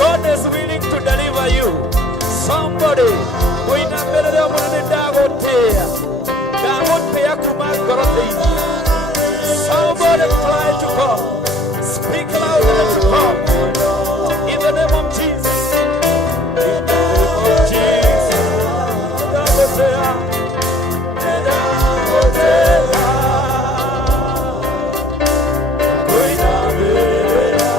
God is willing to deliver you. Somebody, ũinamĩrĩre mũno. Nĩndagũtĩa. Ndagũtĩa kuma ngoro thĩinĩ. Somebody cry to God. Speak louder to God. In the name of Jesus. In the name of Jesus. Ndagũtĩa. Ndagũtĩa. Ũinamĩrĩra.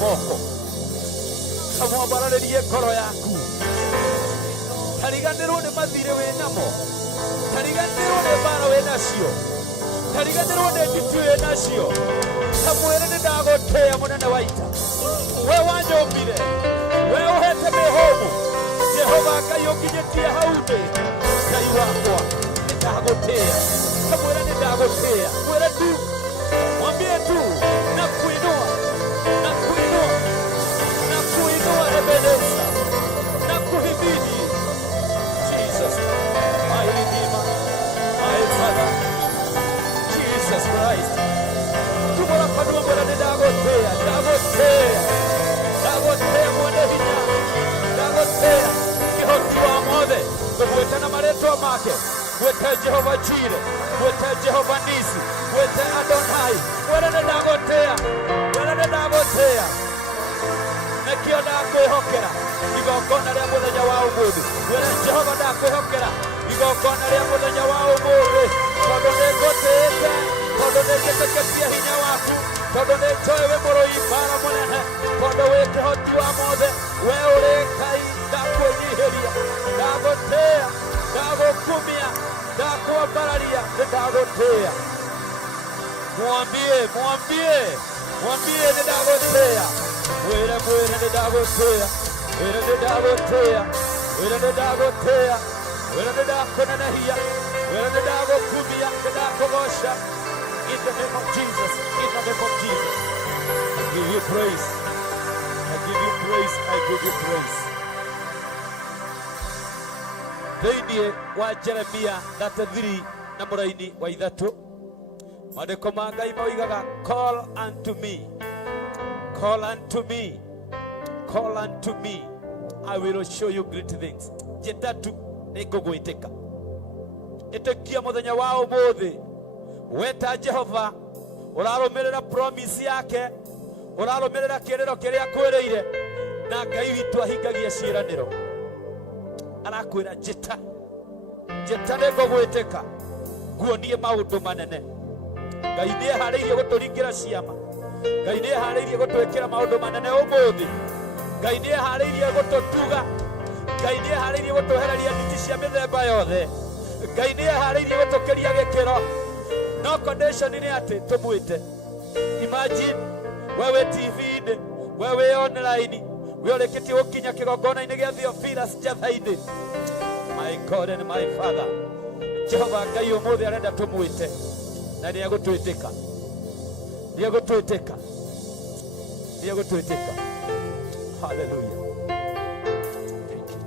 moko kamwambararĩrie ngoro yaku tariganĩrwo nĩ mathirĩ wĩ namo tariganĩrwo nĩ mbara wĩ nacio tariganĩrwo nĩ nditi wĩ nacio kamwĩre nĩ ndagũtĩĩa mũnene wa ita we wanyũmbire we ũhete mĩhũmũ Jehova Ngai ũkinyĩtie hau thĩ Ngai wakwa nĩ ndagũtĩĩa kamwĩre nĩ ndagũtĩĩa mwĩre tu mwambie tu na kuinua Ebeneza na kuhimidi Jesus my Redeemer my Father Jesus Christ tumora kanua mbere nĩ ndagũtĩĩa mwene hinya ndagũtĩĩa kĩhoti wa mothe ngũgwĩta na marĩtwa make gwĩte Jehova Jireh gwĩte Jehova Nisi gwĩte Adonai mwene nĩ ndagũtĩĩa Nekio ndakwĩhokera igongona rĩa mũthenya wa ũmũthĩ wĩra Jehova ndakwĩhokera igongona rĩa mũthenya wa ũmũthĩ tondũ nĩngũtĩĩte tondũ nĩnjĩtĩkĩtie hinya waku tondũ nĩnjũĩ wĩ mũrũi mbara mũnene tondũ wĩ kĩhoti wa mothe we ũrĩ Ngai ndakwĩnyihĩria ndagũtĩĩa ndagũkumia ndakwambararia nĩndagũtĩĩa mwambie nĩndagũtĩĩa Wĩra nĩ ndagũtĩĩa wĩra nĩ ndakũnenehia wĩra nĩ ndagũkumia nĩ ndakũgoca in the name of Jesus I give you praise thĩinĩ wa Jeremia 33 na mũraini wa 3 maandĩko ma Ngai moigaga call unto me I will show you great things njĩta tu nĩngũgwĩtĩka ĩtĩkia mũthenya wa ũmũthĩ weta Jehova ũrarũmĩrĩra promise yake ũrarũmĩrĩra kĩrĩro kĩrĩa kwĩrĩire na Ngai witũ ahingagia ciĩranĩro arakwĩra njĩta nĩngũgwĩtĩka nguonie maũndũ manene Ngai nĩeharĩirie gũtũringĩra ciama Ngai nĩeharĩirie gũtwĩkĩra maũndũ manene ũmũthĩ Ngai nĩeharĩirie gũtũtuga Ngai nĩeharĩirie gũtwehereria nditi cia mĩthemba yothe Ngai nĩeharĩirie gũtũkĩria gĩkĩro no condition nĩ atĩ tũmwĩte imagine wewe TV-inĩ wewe online we ũrĩkĩtie gũkinya kĩgongona-inĩ gĩa Theophilus Njatha-inĩ my God and my Father Jehova Ngai ũmũthĩ arenda tũmwĩte na nĩegũtwĩtĩka Hallelujah. Thank you,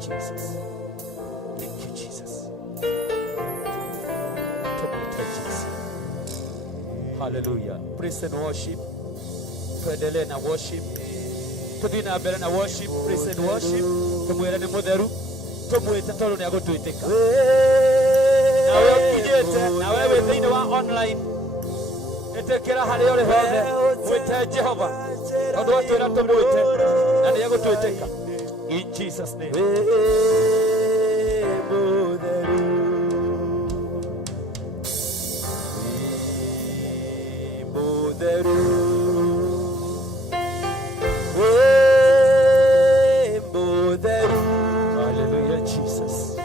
Jesus. Hallelujah. Praise and worship. Tuendelee na worship. Tuthi na mbere na worship. Praise and worship. Tumwĩre nĩ mũtheru. Tumwĩte tondũ nĩegũtwĩtĩka. Na wewe ũkinyĩte, na wewe thĩinĩ wa online ĩtĩkĩra harĩa ũrĩ hothe mwĩte Jehova tondũ atwĩra tũmwĩte na nĩegũtwĩtĩka in Jesus name. Hallelujah Jesus.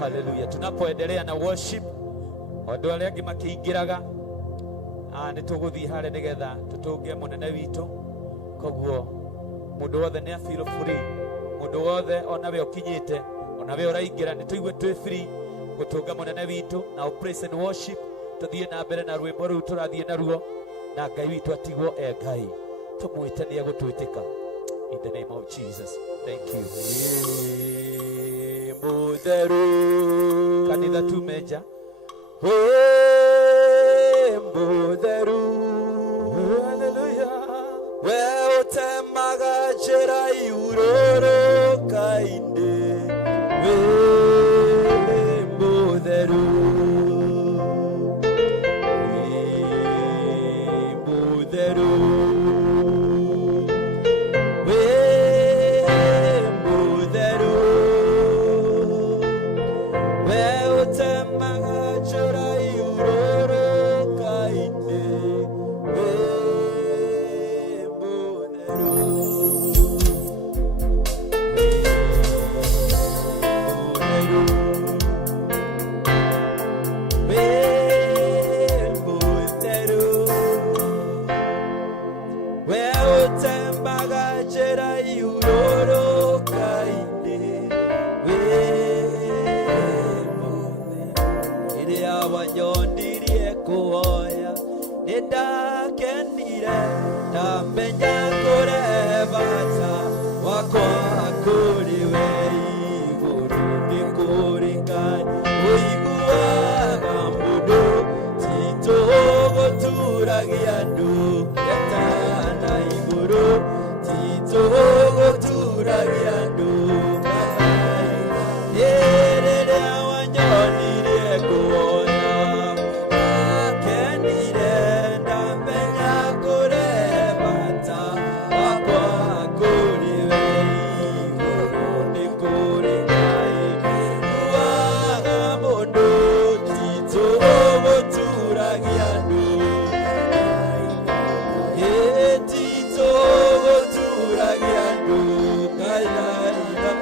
Hallelujah. Tunapoendelea na worship andũ arĩa angĩ makĩingĩraga nĩ tũgũthiĩ harĩa nĩgetha tũtũnge mũnene witũ koguo mũndũ wothe nĩ feel free mũndũ wothe onawe ũkinyĩte onawe ũraingĩra nĩ tũigue twĩ free gũtũnga mũnene witũ na praise and worship tũthiĩ na mbere na rwĩmbo rũu tũrathiĩ naruo na Ngai witũ atigwo Ngai tũmwĩte nĩegũtwĩtĩka in the name of Jesus. Thank you. Kanitha tumeja hallelujah we utemaga njĩra iurũrũka-inĩ we mũtheru well rĩrĩa wanyonirie kuoya nĩndakenire ndamenya kũrehe bata wakwa kũrĩ we igũrũ nĩ kũrĩ Ngai ũiguaga mũndũ titũ gũturagia andũ etana igũrũ titũ gũturagia andũ rĩrĩa wanyonirie kuoya kenire ndamenya kũrehe bata wakwa kũrĩ we igũrũ nĩ kũrĩ Ngai ũiguaga mũndũ titũ gũturagia andũ titũ gũturagia andũ kairaira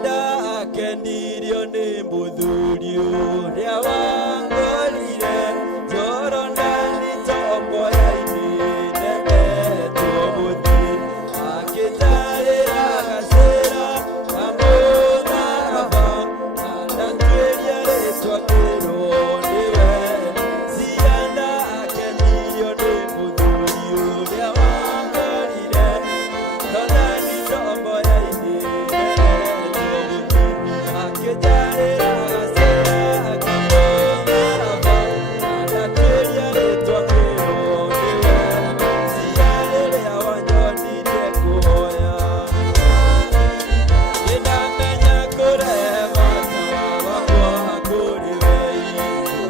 ndakenirio nĩ mũthuri ũrĩa wangorire Jorodani tomboya-inĩ nemetwo mũthiĩ akĩnjarĩra gacĩra kamũtharaba na ndatuĩria rĩtwa kĩrwo nĩwe cia ndakenirio nĩ mũthuri ũrĩa wangorire Jorodani tomboya-inĩ akĩnjarĩra gacĩra kamũtharaba na ndatuĩria rĩtwa kĩrwo nĩwe cia rĩrĩa wanyonirie kuoya nĩndamenya kũrehe bata wakwa kũrĩ we igũrũ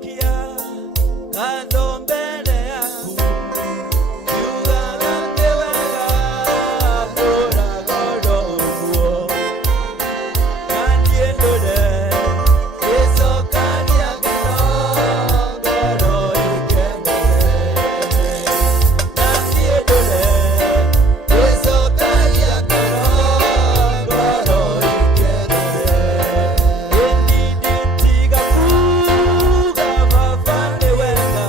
Nĩnjokia ngatho mbere yaku, ngiugaga nĩ wega ndũraga ũndũ ũguo, na niĩ ndũre gĩcokagia ngero ngoro ĩkenere, na niĩ ndũre gĩcokagia ngero ngoro ĩkenere, ĩni ndĩtiga kuuga baba nĩ wega.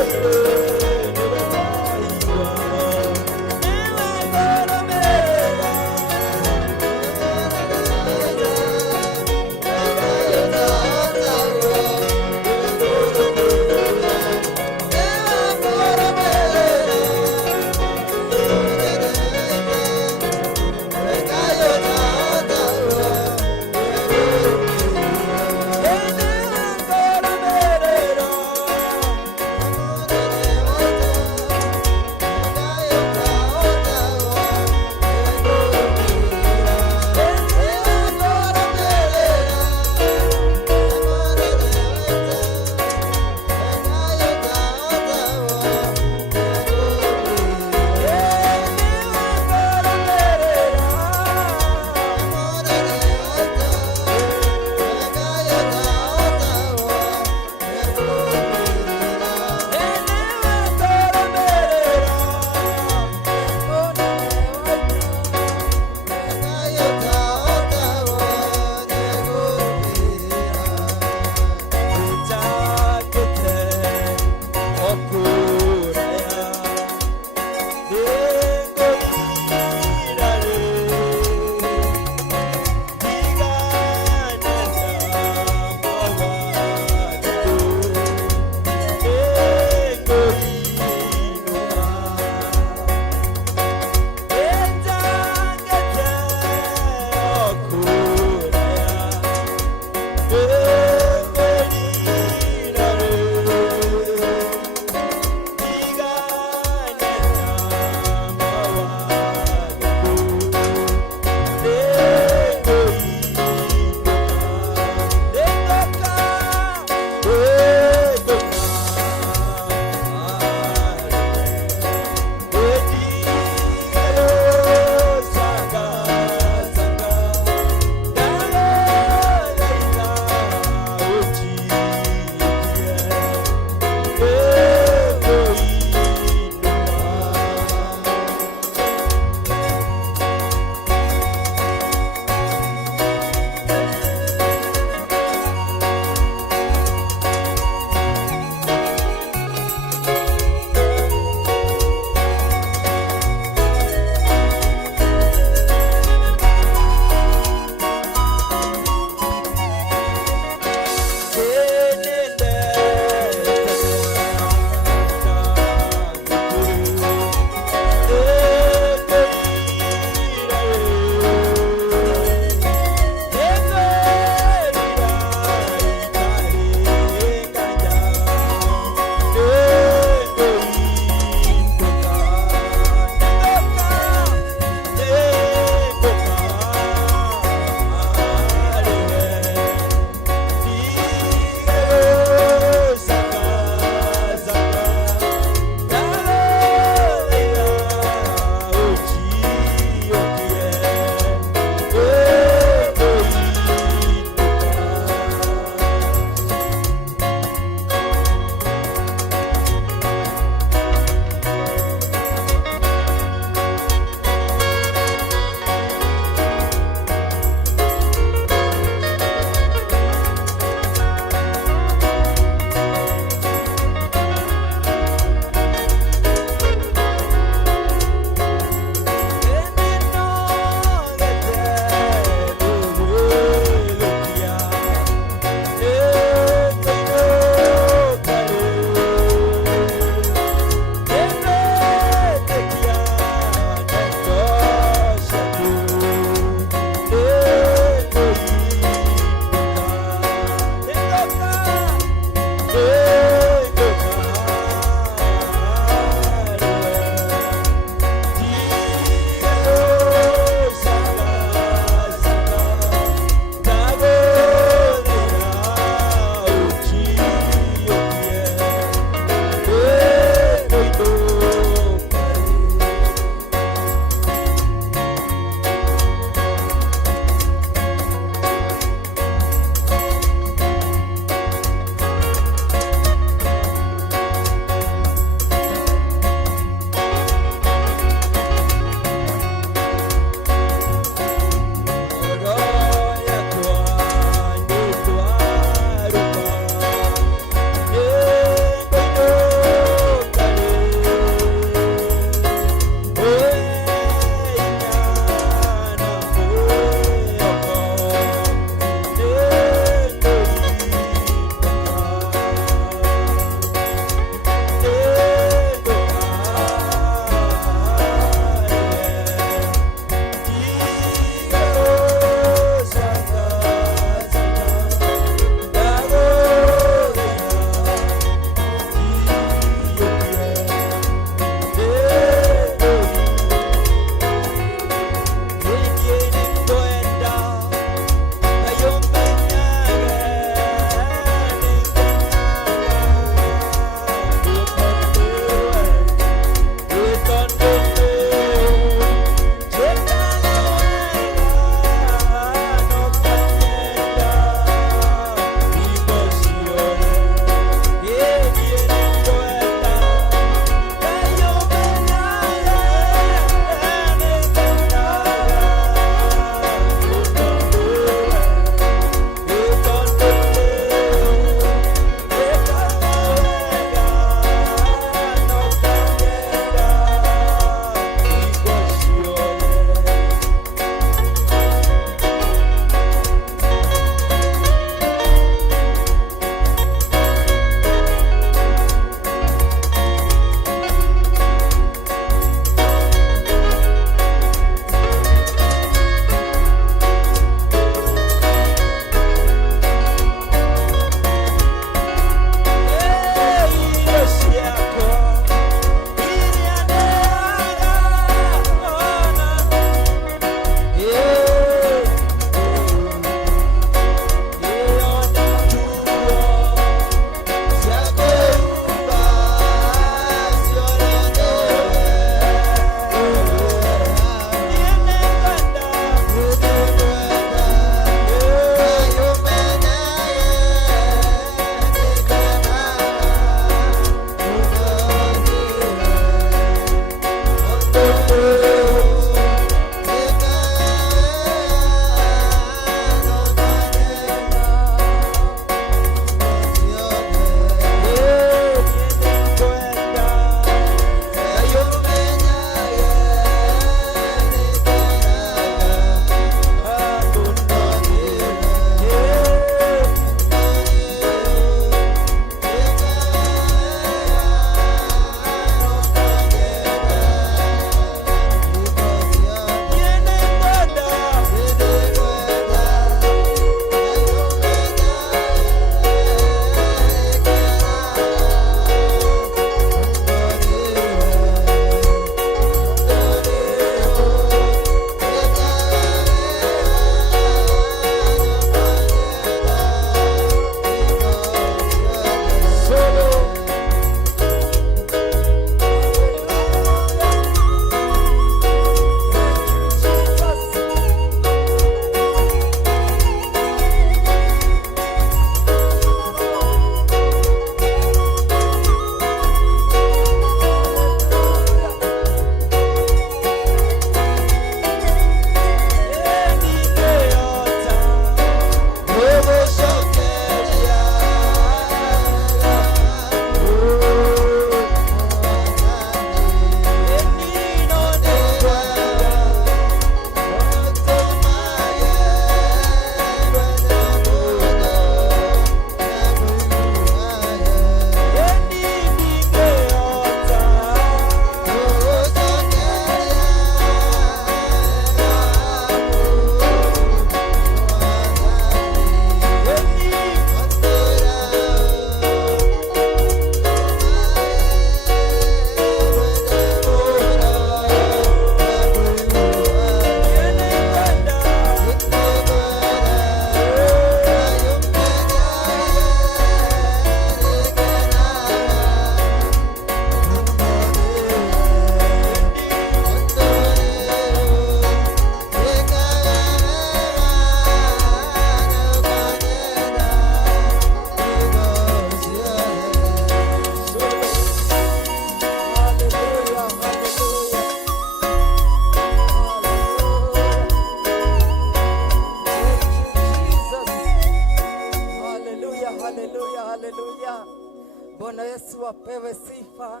Bwana Yesu apewe sifa.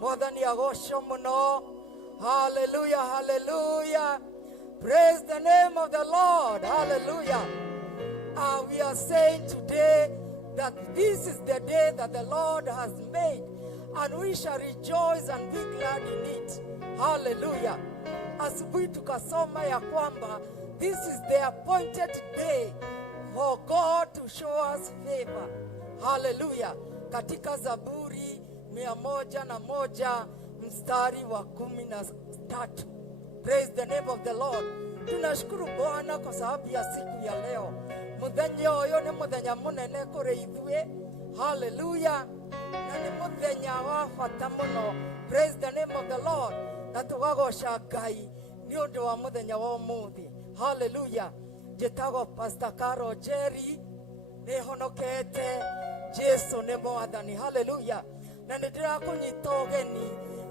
Mwathani agocwo muno. Hallelujah, hallelujah. Praise the name of the Lord. Hallelujah. We are saying today that this is the day that the Lord has made, and we shall rejoice and be glad in it. Hallelujah. Asubuhi tukasoma ya kwamba this is the appointed day for God to show us favor. Hallelujah. Katika Zaburi 101 mstari wa 13. Praise the name of the Lord. Tunashukuru Bwana kwa sababu ya siku ya leo. Muthenya uyu ni muthenya munene kuri ithue. Hallelujah. Na ni muthenya wa bata muno. Praise the name of the Lord. Na tugagoca Ngai ni undu wa muthenya wa umuthi. Hallelujah. Jetago Pastor Carol Jerry ni honokete. Jesu ni mwathani. Hallelujah. Na nindirakunyita ugeni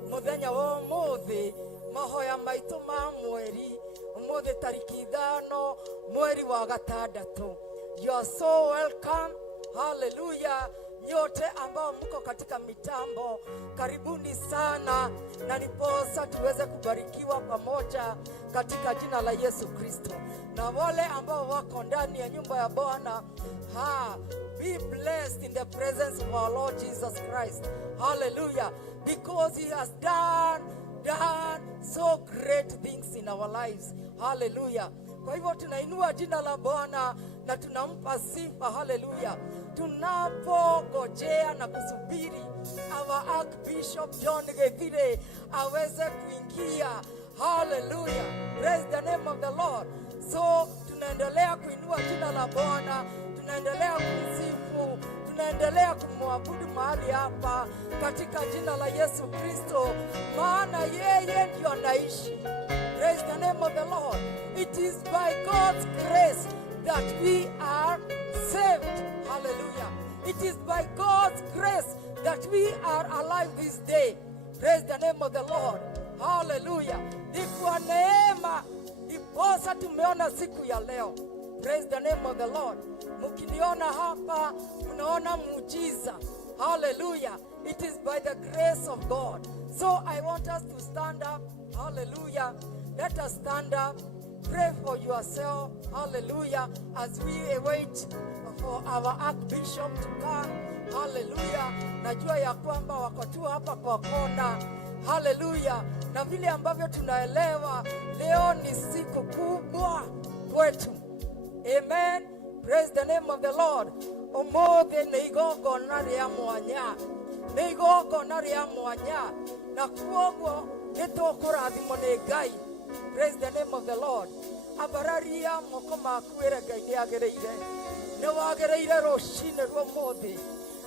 muthenya wa umuthi, mahoya maitu ma mweri umuthi tariki 5 mweri wa 6. You are so welcome. Hallelujah. Nyote ambao mko katika mitambo, karibuni sana, na niposa tuweze kubarikiwa pamoja katika jina la Yesu Kristo. Na wale ambao wako ndani ya nyumba ya Bwana, be blessed in the presence of our Lord Jesus Christ. Hallelujah. Because he has done so great things in our lives. Hallelujah. Kwa hivyo tunainua jina la Bwana na tunampa sifa. Hallelujah. Tunapogojea na kusubiri our Archbishop John Gethire aweze kuingia. Hallelujah. Praise the name of the Lord. So tunaendelea kuinua jina la Bwana, tunaendelea kumsifu, tunaendelea kumwabudu mahali hapa katika jina la Yesu Kristo, maana yeye ndio anaishi. Praise the name of the Lord. It is by God's grace that we are saved. Hallelujah. It is by God's grace that we are alive this day. Praise the name of the Lord. Hallelujah. Ni kwa neema ndiposa tumeona siku ya leo. Praise the name of the Lord. Mukiniona hapa, mnaona muujiza. Hallelujah. It is by the grace of God. So I want us to stand up. Hallelujah. Let us stand up. Pray for yourself. Hallelujah. As we await for our Archbishop to come. Hallelujah. Najua ya kwamba wako tu hapa kwa kona. Hallelujah. Na vile ambavyo tunaelewa leo ni siku kubwa kwetu. Amen. Praise the name of the Lord. Umuthi ni igongona ria mwanya. Ni igongona ria mwanya. Na kuoguo nitũkũrathimwo nĩ Ngai. Praise the name of the Lord. Abararia moko makuĩre Ngai nĩ agĩrĩire. Nĩ wagĩrĩire rũcinĩ rwa ũmũthĩ.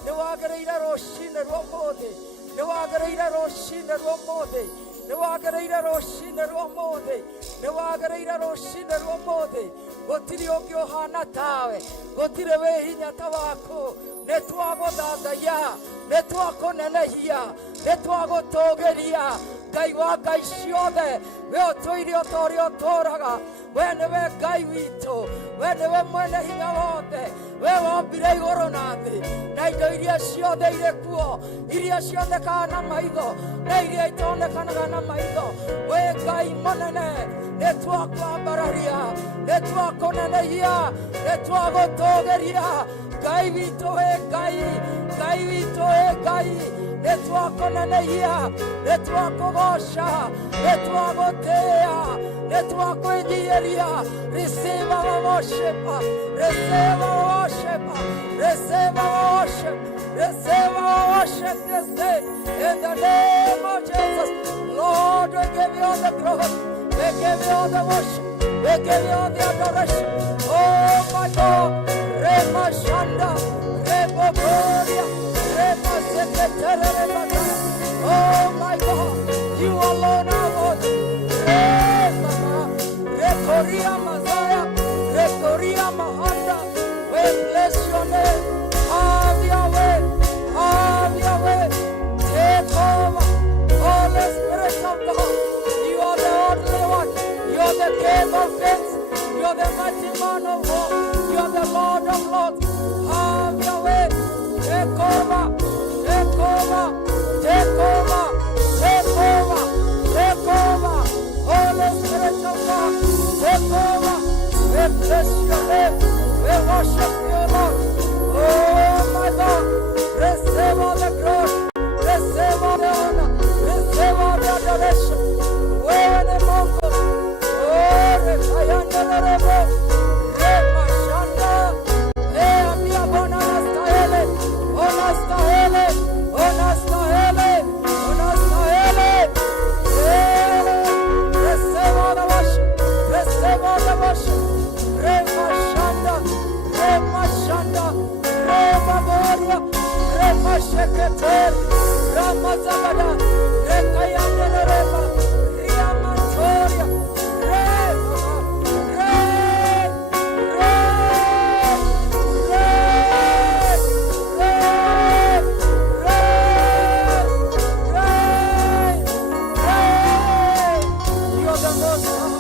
Nĩ wagĩrĩire rũcinĩ rwa ũmũthĩ. Nĩ wagĩrĩire rũcinĩ rwa ũmũthĩ. Nĩ wagĩrĩire rũcinĩ rwa ũmũthĩ. Nĩ wagĩrĩire rũcinĩ rwa ũmũthĩ. Gũtirĩ ũngĩ ũhana tawe. Gũtirĩ wĩ hinya ta waku. Nĩ twagũthathaiya. Nĩ twakũnenehia. Nĩ twagũtũgĩria. Ngai wa ngai ciothe, we ũtũire ta ũrĩa ũtũũraga. We nĩwe Ngai witũ. We nĩwe mwene hinya wothe. We wombire igũrũ na thĩ. Na indo iria ciothe irĩ kuo, iria cionekaga na maitho, na iria itonekanaga na maitho. We Ngai mũnene, nĩ twakwambararia, nĩ twakũnenehia, nĩ twagũtũgĩria. Ngai witũ wĩ Ngai, Ngai witũ wĩ Ngai. Nĩ twakũnenehia, nĩ twakũgoca, nĩ twagũtĩĩa, nĩ twakwĩnyiĩria. Receive our worship, receive our worship, receive our worship, receive our worship this day. In the name of Jesus, Lord, we give you all the glory, we give you all the worship, we give you all the adoration. Oh my God, Rema Shanda, Rema Gloria, Rema Secretary. Oh my God, you alone are God. Rema, Rekoria Mazaya, Rekoria Mahanda. We bless your name. Have your way, have your way. Take over, Holy Spirit of God. You are the only one. You are the King of Kings. You are the mighty man of war. You are the Lord of Lords. Have your way. Take over. worship you, Lord. Oh my God, receive all the glory, receive all the honor, receive all the adoration. Wewe ni Mungu. Oh, refayanda rebo, remashanda. Ambia Bwana unastahili, unastahili, unastahili, unastahili. Receive all the worship, receive all the worship. Remashanda, remashanda, remaboria, remasheketeri, ramazabada, rekayanda reba, riamantoria, you're the most high.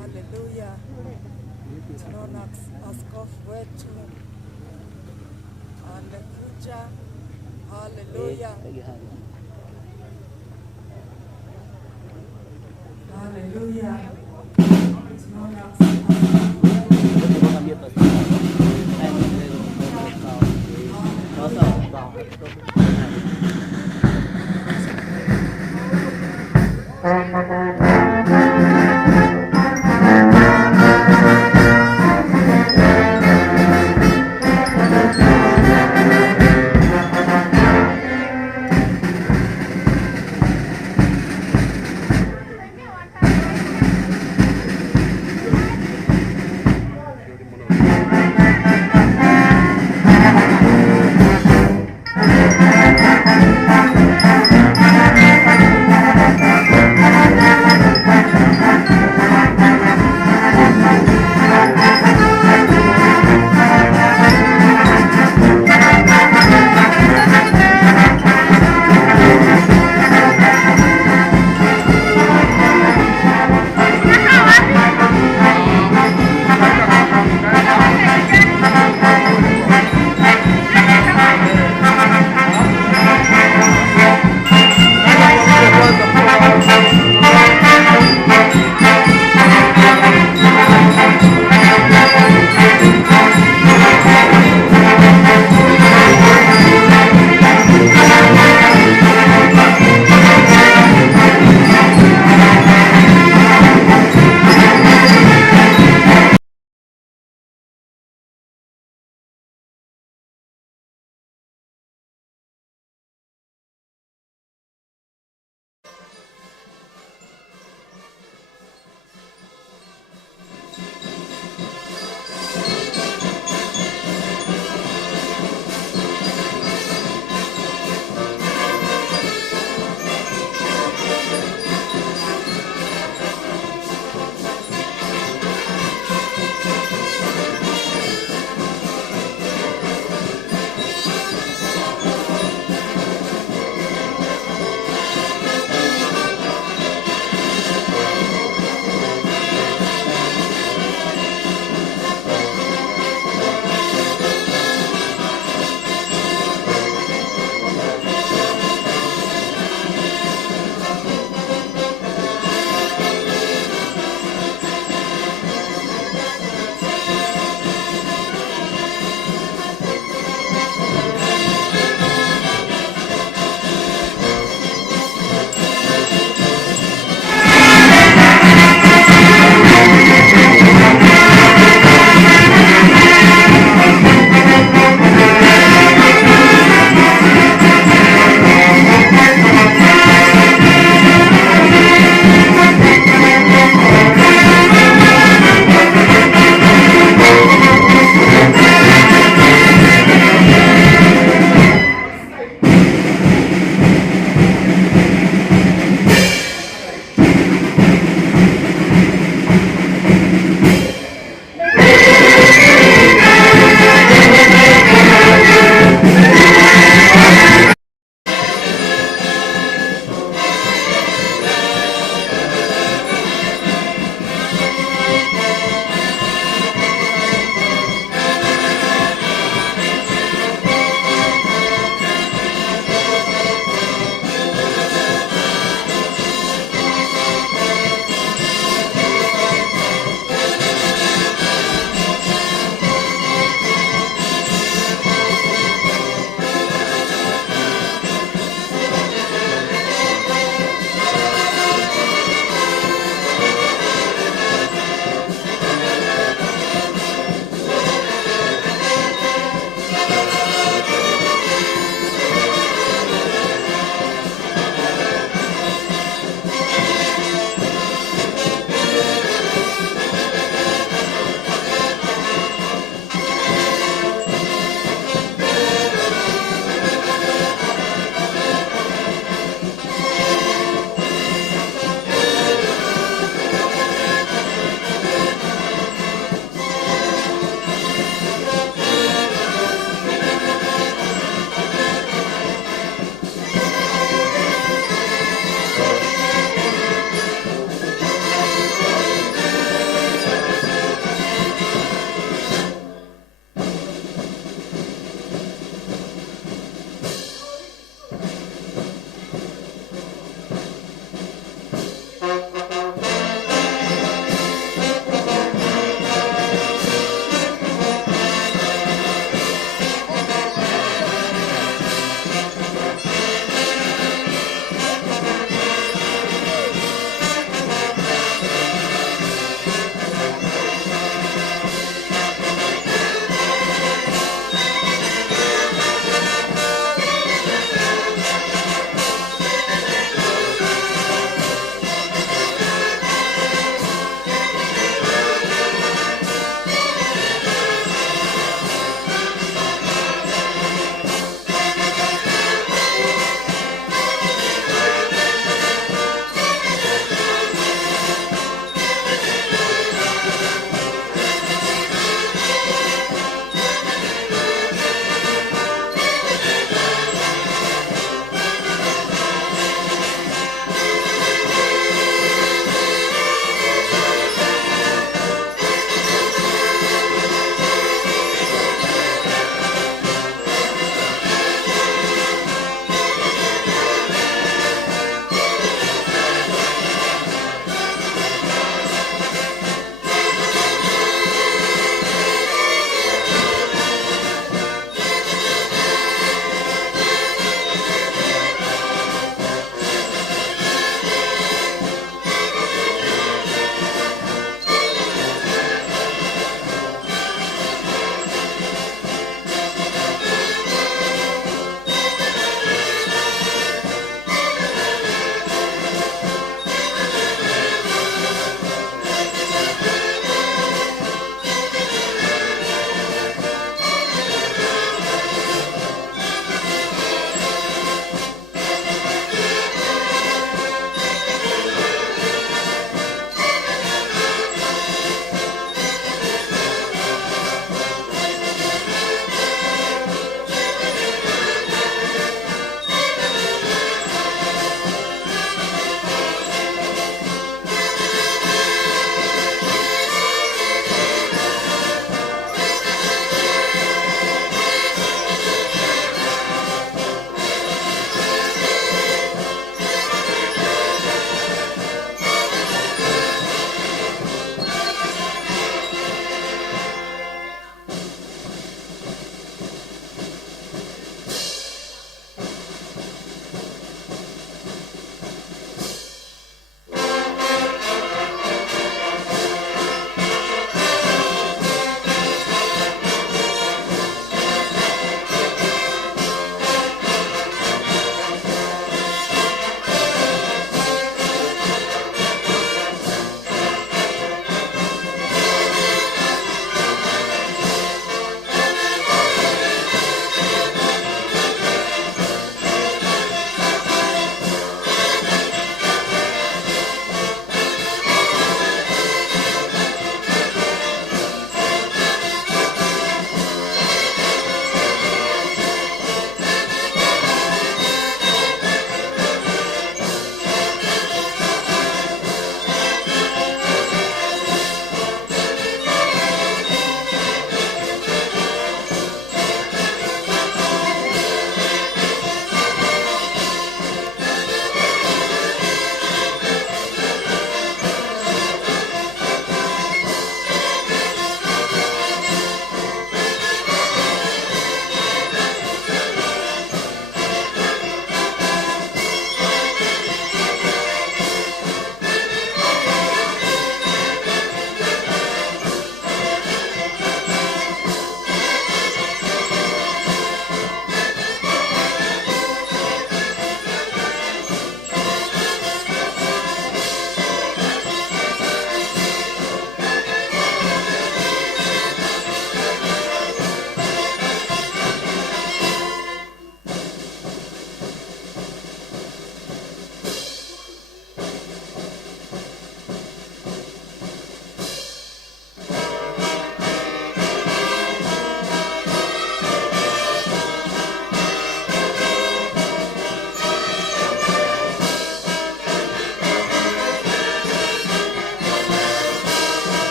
Haleluya. Tunaona askofu wetu amekuja. Haleluya. Haleluya. Thank you.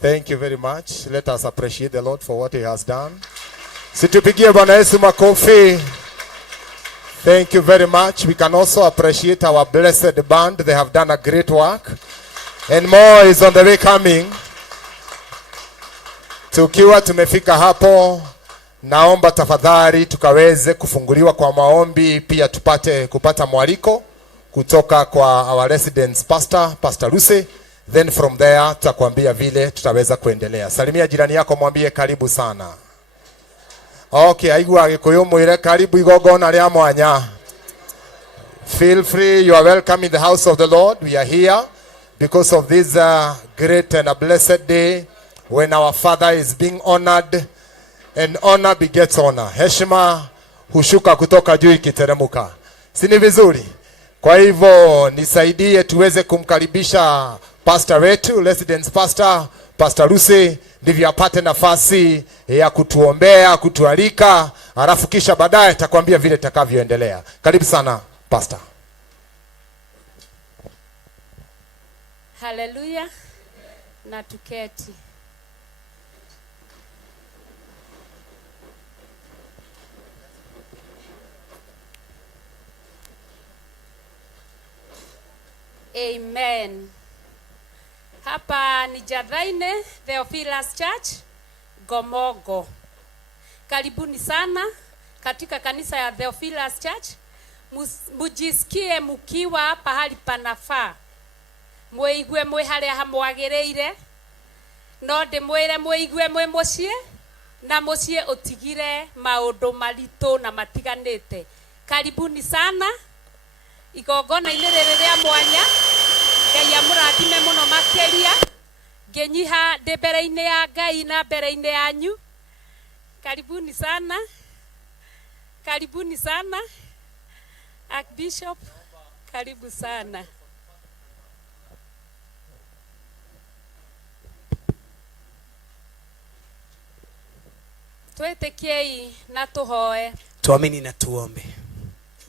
Thank you very much. Let us appreciate the Lord for what he has done. Situpigie Bwana Yesu makofi. Thank you very much. We can also appreciate our blessed band. They have done a great work. And more is on the way coming. Tukiwa tumefika hapo, naomba tafadhali tukaweze kufunguliwa kwa maombi, pia tupate kupata mwaliko kutoka kwa our residence pastor, Pastor Lucy. Then from there tutakwambia vile tutaweza kuendelea. Salimia jirani yako, mwambie karibu sana. Okay, aigua gikuyu mwire karibu igogona ria mwanya. Feel free, you are welcome in the house of the Lord. We are here because of this great and a blessed day when our Father is being honored, and honor begets honor. Heshima hushuka kutoka juu ikiteremuka. Si ni vizuri? Kwa hivyo nisaidie tuweze kumkaribisha pastor wetu, residence pastor, Pastor Lucy, ndivyo apate nafasi ya kutuombea, kutualika, alafu kisha baadaye atakwambia vile takavyoendelea. Karibu sana pastor. Hallelujah. Na tuketi. Amen. Hapa ni Jadhaine Theophilus Church Gomogo. Karibuni sana katika kanisa ya Theophilus Church. Mujisikie mukiwa pahali panafaa. Muigwe mwe haria hamwagereire. No ndimwire muigwe mwe mucie na mucie utigire maundu maritu na matiganite. Karibuni sana. Igogona inere ria mwanya. Ngai amurathime muno makeria. Ngenyiha ndembere-ine ya Ngai na mbere-ine yanyu. Karibuni sana. Karibuni sana. Archbishop, karibu sana. Twetekiei na tuhoe. Tuamini na tuombe.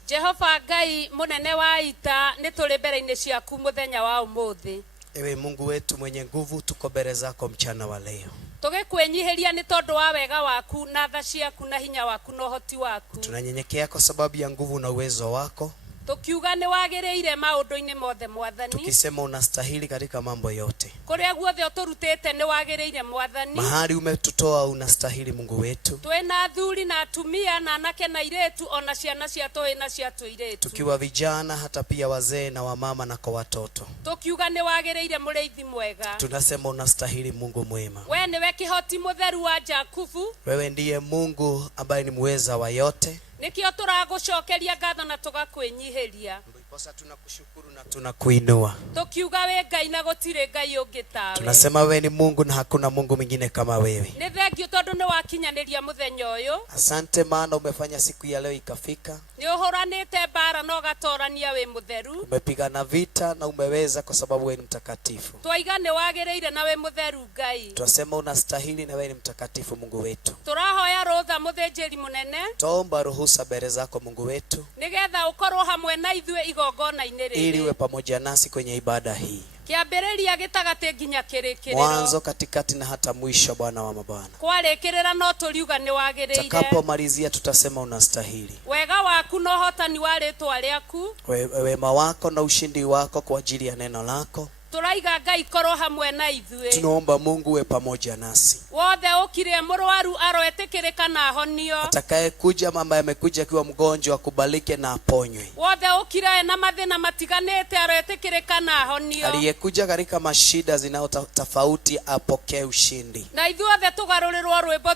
Jehova Ngai munene wa ita nituri mbere-ine ciaku muthenya wa umuthi. Ewe Mungu wetu mwenye nguvu, tuko mbele zako mchana wa leo. Tugikwenyihiria ni tondu wa wega waku na tha ciaku na hinya waku na uhoti waku. Tunanyenyekea kwa sababu ya nguvu na uwezo wako. Tukiuga ni wagereire maundu-ini mothe mwathani. Tukisema unastahili katika mambo yote. Kuria guothe uturutete ni wagereire mwathani. Mahali umetutoa unastahili Mungu wetu. Twena athuri na atumia na anake na iretu ona ciana cia toi na cia tuiretu. Tukiwa vijana hata pia wazee na wamama na kwa watoto. Tukiuga ni wagereire mureithi mwega. Tunasema unastahili Mungu mwema. Wewe niwe kihoti mutheru wa Jakubu. Wewe ndiye Mungu ambaye ni muweza wa yote. Nikio turagucokeria ngatho na tugakwenyihiria. Ndiposa tunakushukuru na tunakuinua. Tukiuga we Ngai na gutire Ngai ungi tawe. Tunasema wewe ni Mungu na hakuna Mungu mwingine kama wewe. Ni thengio tondu ni wakinyaniria muthenya uyu. Asante maana umefanya siku ya leo ikafika. Ni uhuranite bara no gatorania we mutheru. Umepigana vita na umeweza kwa sababu wewe ni mtakatifu. Twaiga ni wagereire na we mutheru Ngai. Tunasema unastahili na wewe ni mtakatifu Mungu wetu. Turahoya rutha muthenjeri munene. Tuomba ruhusa mbele zako Mungu wetu. Nigetha ukorwo hamwe na ithue igongona-ini riri. Ili uwe pamoja nasi kwenye ibada hii. Kiambĩrĩria gĩtagatĩ nginya kĩrĩkĩrĩro. Mwanzo, katikati na hata mwisho, Bwana wa mabwana. Kwarĩkĩrĩra no tũriuga nĩ wagĩrĩire. Tutakapomalizia tutasema unastahili. Wega waku na ũhotani wa rĩĩtwa rĩaku. Wema wako na ushindi wako kwa ajili ya neno lako. Turaiga Ngai korwo hamwe na ithuĩ. Tunaomba Mungu uwe pamoja nasi. Wothe ũkire mũrwaru aroetĩkĩrĩka na ahonio. Atakaye kuja mama amekuja akiwa mgonjwa akubalike na aponywe. Wothe ũkire na mathĩna matiganĩte aroetĩkĩrĩka na ahonio. Aliyekuja katika mashida zinazotofauti apokee ushindi. Na ithuothe tũgarũrĩrwo rwĩmbo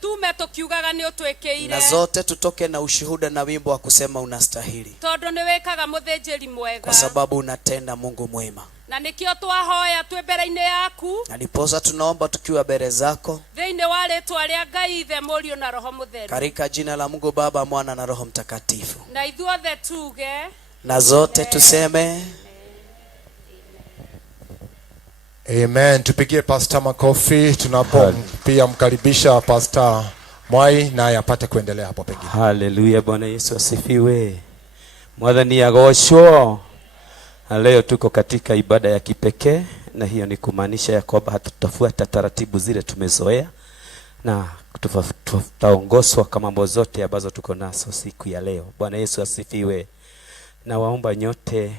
tume tũkiugaga nĩ ũtwĩkĩire. Na zote tutoke na ushuhuda na wimbo wa kusema unastahili. Tondũ nĩ wĩkaga mũthĩnjĩri mwega. Kwa sababu unatenda Mungu mwema. Na nikio twahoya twĩ mbere-inĩ yaku. Na ndiposa tunaomba tukiwa mbele zako. Thĩinĩ wa rĩĩtwa rĩa Ngai Ithe Mũriũ na Roho Mũtheru. Katika jina la Mungu Baba, Mwana na Roho Mtakatifu. Na ithuothe tuge. Na zote tuseme. Amen. Tupigie Pastor makofi tunapo pia mkaribisha Pastor Mwai naye apate kuendelea hapo pengine. Hallelujah, Bwana Yesu asifiwe. Mwathani agoshwo. Leo tuko katika ibada ya kipekee na hiyo ni kumaanisha ya kwamba hatutafuata taratibu zile tumezoea, na tutaongozwa kama mambo zote ambazo tuko nazo siku ya leo. Bwana Yesu asifiwe. Na waomba nyote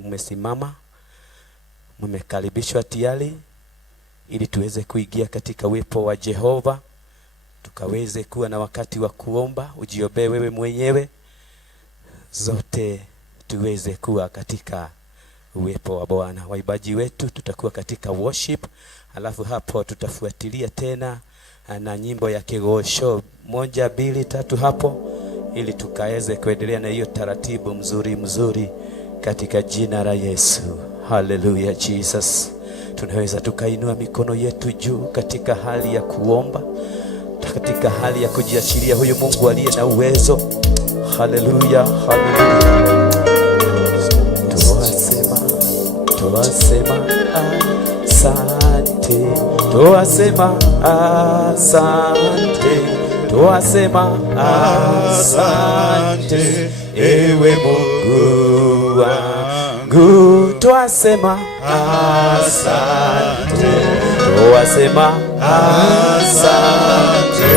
mmesimama, mmekaribishwa tayari ili tuweze kuingia katika uwepo wa Jehova, tukaweze kuwa na wakati wa kuomba. Ujiombee wewe mwenyewe, zote tuweze kuwa katika uwepo wa Bwana. Waibaji wetu tutakuwa katika worship, alafu hapo tutafuatilia tena na nyimbo ya kigosho 1 2 3 hapo, ili tukaweze kuendelea na hiyo taratibu mzuri katika jina la Yesu. Hallelujah Jesus. Tunaweza tukainua mikono yetu juu katika hali ya kuomba, katika hali ya kujiachilia huyu Mungu aliye na uwezo. Hallelujah, hallelujah. Tuwasema asante, tuwasema asante, tuwasema asante, ewe Mungu wangu. Tuwasema asante, tuwasema asante,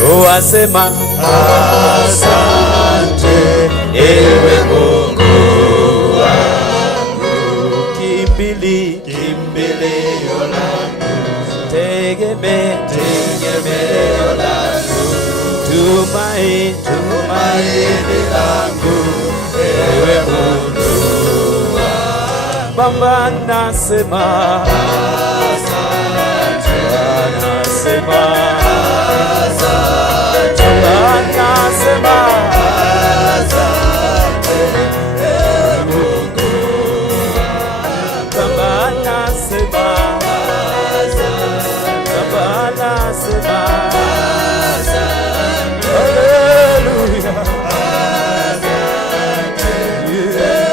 tuwasema asante, ewe Mungu wangu. Kimbilio langu, tegemeo langu, tumaini langu, ewe Mungu wangu. Baba nasema asante, nasema asante, Baba nasema asante, ewe Mungu wangu. Baba nasema asante, Baba nasema asante, haleluya. Asante.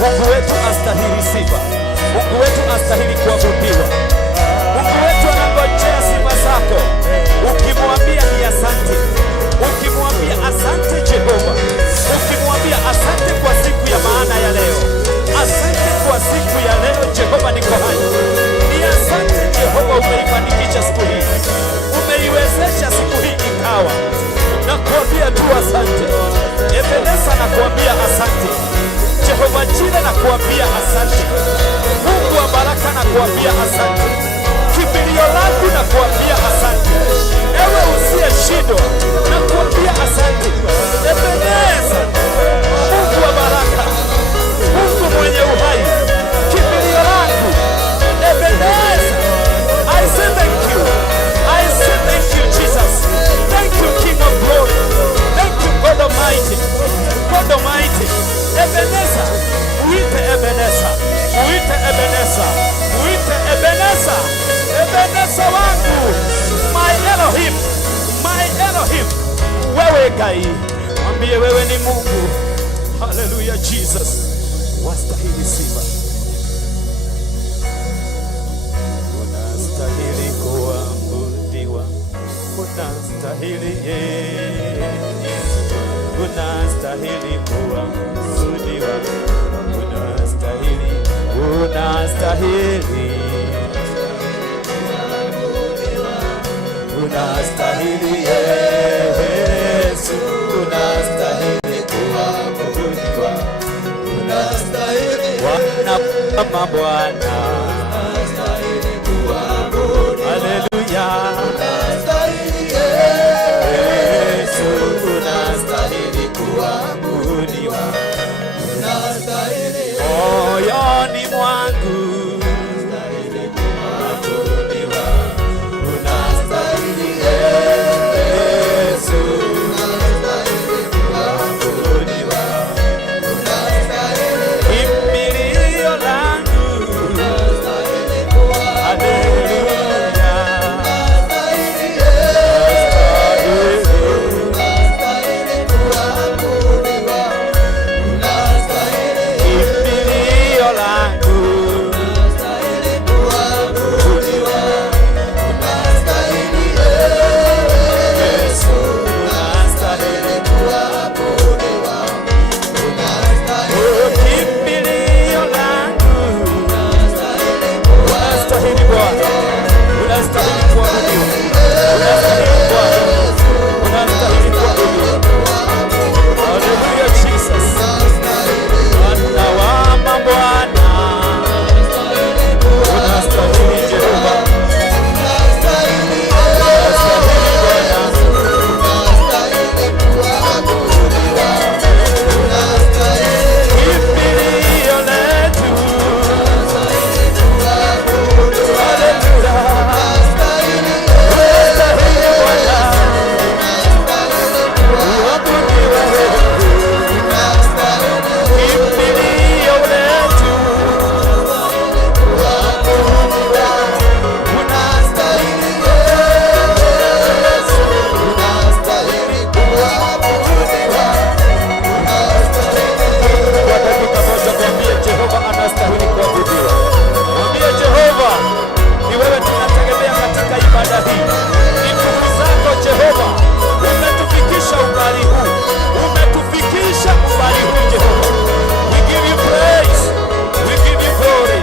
Mungu wetu astahili sifa. Mungu wetu astahili kuabudiwa. Mungu wetu anangojea sifa zako. Ukimwambia ni asante. Ukimwambia asante Jehova. Ukimwambia asante kwa siku ya maana ya leo. Asante kwa siku ya leo Jehova, niko hai. Ni asante Jehova, umeifanikisha siku hii. Umeiwezesha siku hii ikawa. Na kuambia tu asante. Ebeneza na kuambia asante. Jehova Jire na kuambia asante. Mungu wa baraka na kuambia asante. Kimbilio langu na kuambia asante. Ewe usiyeshindwa na kuambia asante. Ebeneza, Mungu wa baraka, Mungu mwenye uhai, kimbilio langu. Ebeneza, I say thank you. I say thank you Jesus. Thank you King of glory. Thank you God Almighty. God Almighty. Ebeneza, uite Ebeneza, uite Ebeneza, uite Ebeneza, Ebeneza wangu. Ngai, mwambie wewe ni Mungu. Hallelujah Jesus, wastahili sifa, unastahili kuabudiwa, unastahili Yesu, unastahili kuabudiwa, unastahili, unastahili, unastahili Yesu, unastahili kuabudiwa, unastahili Bwana kama Bwana, unastahili kuabudiwa, haleluya, unastahili Yesu, unastahili kuabudiwa, unastahili moyoni mwangu, unastahili kuabudiwa, unastahili Yesu, unastahili kuabudiwa, unastahili kimbilio langu, unastahili kuabudiwa, haleluya, unastahili Yesu, unastahili kuabudiwa, unastahili kimbilio langu, unastahili kuabudiwa, unastahili Yesu, unastahili kuabudiwa, unastahili kimbilio langu, unastahili Bwana, unastahili kuabudiwa, unastahili Bwana, unastahili kuabudiwa. Hallelujah Jesus, Bwana wa mabwana, unastahili Jehova, unastahili Bwana, kimbilio letu, anastahili kuabudiwa. Mwambie Jehova, ni wewe tunategemea katika ibada hii. Ni nguvu zako Jehova, umetufikisha umbali huu, umetufikisha umbali huu Jehova. We give you praise, we give you glory,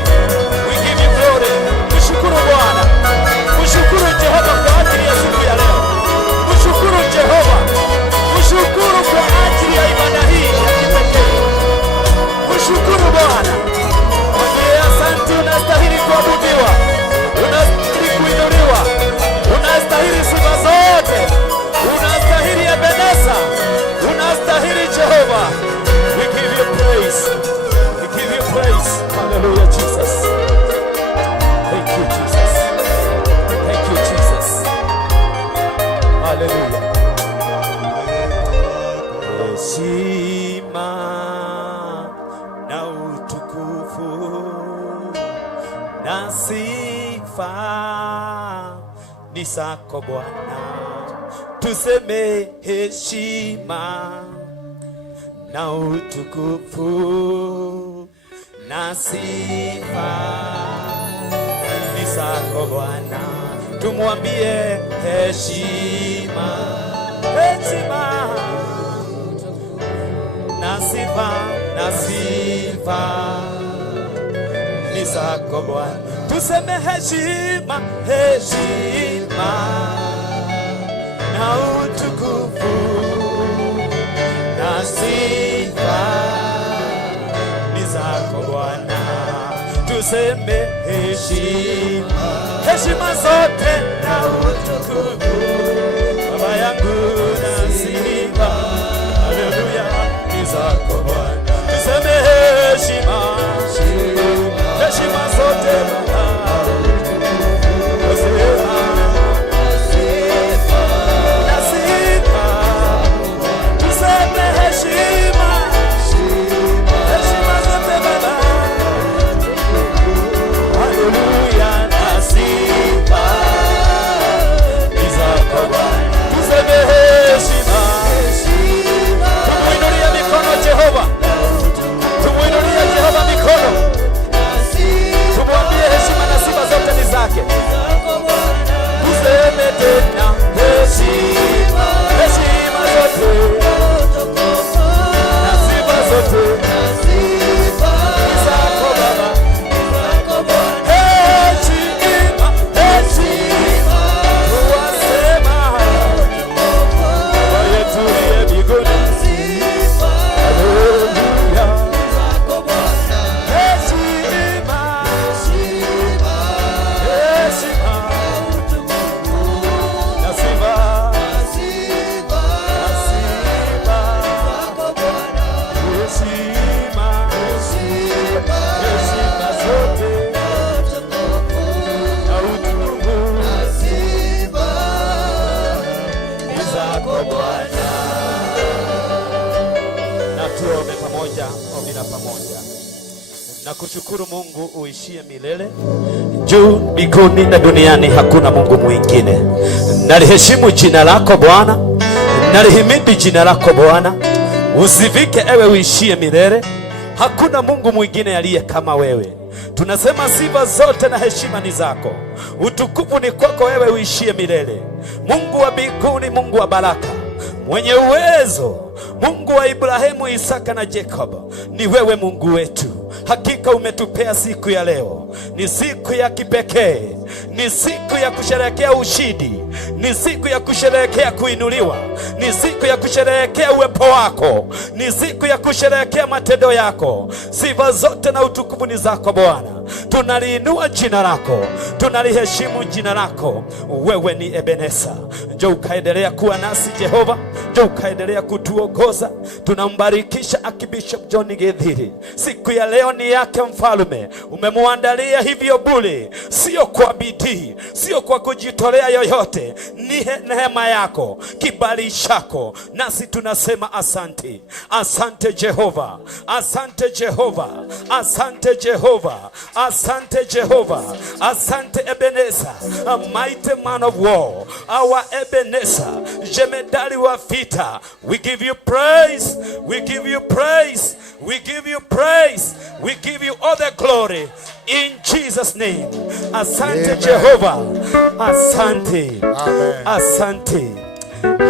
we give you glory. Mshukuru Bwana, mshukuru Jehova kwa ajili ya siku ya leo. Mshukuru Jehova, mshukuru kwa ajili ya ibada hii ya kipekee. Mshukuru Bwana. Asante, unastahili kuabudiwa, unastahili kuinuliwa, unastahili sifa zote, unastahili Ebeneza, unastahili Jehova. We give you praise, we give you praise. Hallelujah Jesus, thank you Jesus, thank you Jesus, hallelujah. Heshima na utukufu na sifa ni zako Bwana, tuseme heshima na utukufu na sifa ni zako Bwana, tumwambie heshima, heshima na sifa, na sifa ni zako Bwana, tuseme heshima, heshima na utukufu na sifa ni zako Bwana, tuseme heshima, heshima zote na utukufu, Baba yangu na sifa, haleluya, ni zako Bwana, tuseme heshima, heshima zote Baba, na sifa, tuseme heshima, heshima zote Baba, haleluya, na sifa ni zako Bwana, tuseme heshima lako Bwana. Na tuombe pamoja, ombi la pamoja. Na kushukuru Mungu uishie milele, juu mbinguni na duniani hakuna Mungu mwingine. Naliheshimu jina lako Bwana, nalihimidi jina lako Bwana. Usifike ewe uishie milele, hakuna Mungu mwingine aliye kama wewe. Tunasema sifa zote na heshima ni zako, utukufu ni kwako wewe uishie milele. Mungu wa mbinguni, Mungu wa baraka, mwenye uwezo, Mungu wa Ibrahimu, Isaka na Jacob, ni wewe Mungu wetu. Hakika umetupea siku ya leo, ni siku ya kipekee, ni siku ya kusherehekea ushindi, ni siku ya kusherehekea kuinuliwa, ni siku ya kusherehekea uwepo wako, ni siku ya kusherehekea matendo yako. Sifa zote na utukufu ni zako Bwana. Tunaliinua jina lako, tunaliheshimu jina lako. Wewe ni Ebeneza. Njoo ukaendelea kuwa nasi Jehova, njoo ukaendelea kutuongoza. Tunambarikisha Archbishop John Githiri. Siku ya leo ni yake Mfalme, umemuandalia hivyo bure, sio kwa bidii, sio kwa kujitolea yoyote, ni neema yako, kibali chako. Nasi tunasema asante. Asante Jehova, asante Jehova, asante Jehova, asante Jehova, asante Ebeneza, a mighty man of war, our Ebeneza, jemedali wa vita. We give you praise, we give you praise, we give you praise, we give you all the glory in Jesus name. Asante Amen. Jehova, asante. Amen. Asante.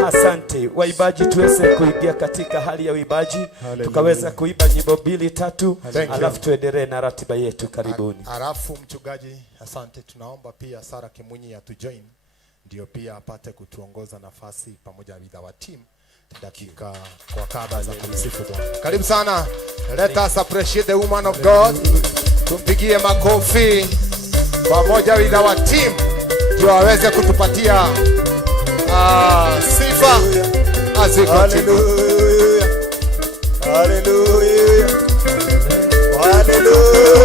Asante. Waibaji tuweze kuingia katika hali ya uibaji. Tukaweza kuimba nyimbo 2-3 alafu tuendelee na ratiba yetu. Karibuni. Alafu mchungaji, asante. Tunaomba pia Sara Kimunyi ya tujoin, ndio pia apate kutuongoza nafasi pamoja na our team dakika kwa kadha za kumsifu Bwana. Karibu sana. Let us appreciate the woman of God. Tumpigie makofi pamoja na our team ndio aweze kutupatia sifa as we continue. Hallelujah. Hallelujah.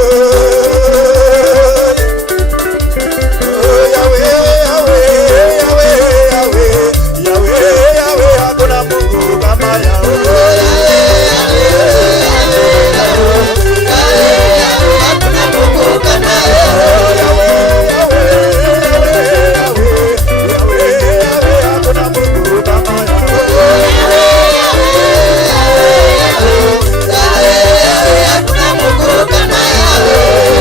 Come on.